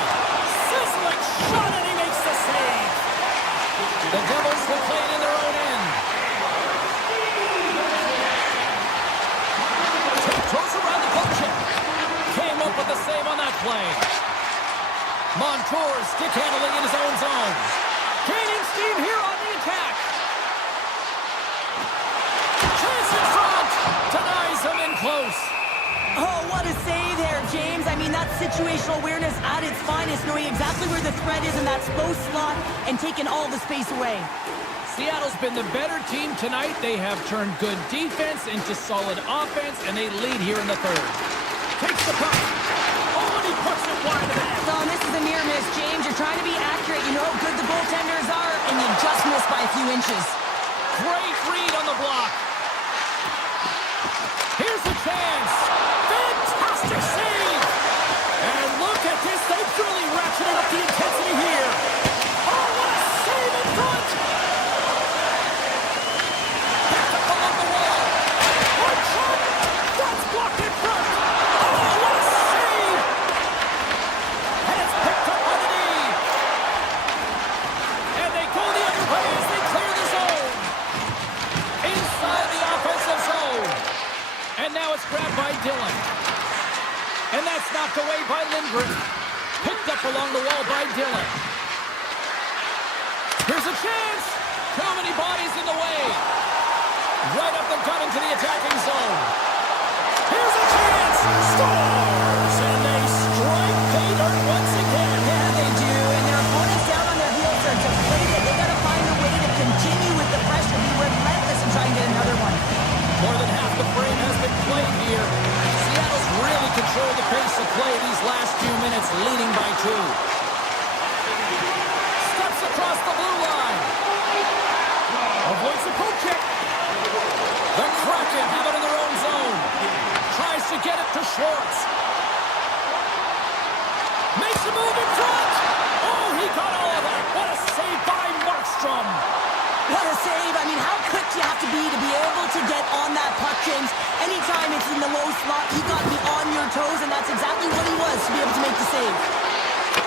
Sizzling shot, and he makes the save. The Devils will play it in their own end. Tiptoes around the poke check. Came up with the save on that play. Montour stick handling in his own zone. Gaining steam here on the attack. Chance in front. Denies him in close. Oh, what a save there, James. I mean, that's situational awareness at its finest, knowing exactly where the threat is in that slow slot and taking all the space away. Seattle's been the better team tonight. They have turned good defense into solid offense, and they lead here in the third. Takes the puck. Oh, and he puts it wide of the net. No, this is a near miss, James. You're trying to be accurate. You know how good the goaltenders are, and you just missed by a few inches. Great read on the block. Here's a chance. Fantastic save. And look at this. They've really ratcheted up the intensity here. Oh, what a save in front. Picked up along the wall. One shot. That's blocked in front. Oh, what a save. And it's picked up by the knee. And they go the other way as they clear the zone. Inside the offensive zone. And now it's grabbed by Dillon. And that's knocked away by Lindgren. Picked up along the wall by Dillon. Here's a chance. Too many bodies in the way. Right up the gut into the attacking zone. Here's a chance. Scores! And they strike pay dirt once again. Yeah, they do. And their opponents down on their heels are deflated. They got to find a way to continue with the pressure, be relentless, and try and get another one. More than half the frame has been played here. Seattle's really controlled the pace of play these last few minutes, leading by 2. Steps across the blue line. Avoids the poke check. The Kraken have it in their own zone. Tries to get it to Schwartz. Makes a move in front. Oh, he got all of that. What a save by Markstrom. What a save. I mean, how quick do you have to be able to get on that puck, James? Anytime it's in the low slot, you got to be on your toes, and that's exactly what he was to be able to make the save.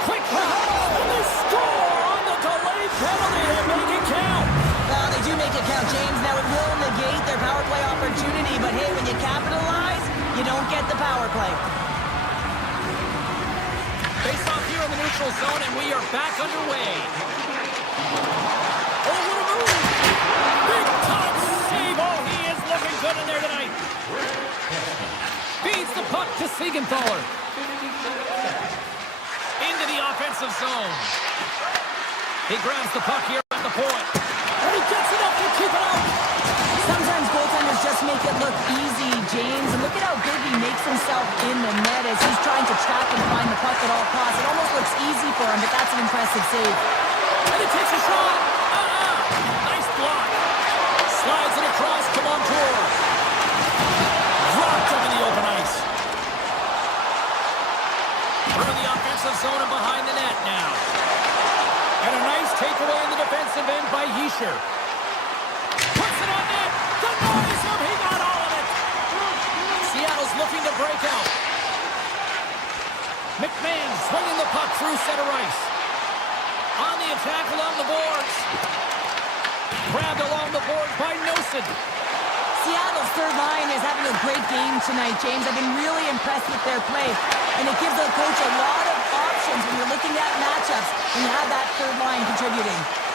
Quick, and they score on the delayed penalty. They make it count. Well, they do make it count, James. Now, it will negate their power play opportunity, but hey, when you capitalize, you don't get the power play. Face off here in the neutral zone, and we are back underway. Oh, what a move! Big time save! Oh, he is looking good in there tonight. Feeds the puck to Siegenthaler. Into the offensive zone. He grabs the puck here at the point. And he gets it up to keep it out. Sometimes goaltenders just make it look easy, James. And look at how big he makes himself in the net as he's trying to track and find the puck at all costs. It almost looks easy for him, but that's an impressive save. And he takes a shot. Nice block. Slides it across to Montour. Dropped over the open ice. Through the offensive zone and behind the net now. And a nice takeaway in the defensive end by Hischier. Puts it on net. Denies him. He got all of it. Seattle's looking to break out. McMahon swinging the puck through center ice. On the attack along the boards. Grabbed along the boards by Nosen. Seattle's third line is having a great game tonight, James. I've been really impressed with their play, and it gives the coach a lot of options when you're looking at matchups when you have that third line contributing.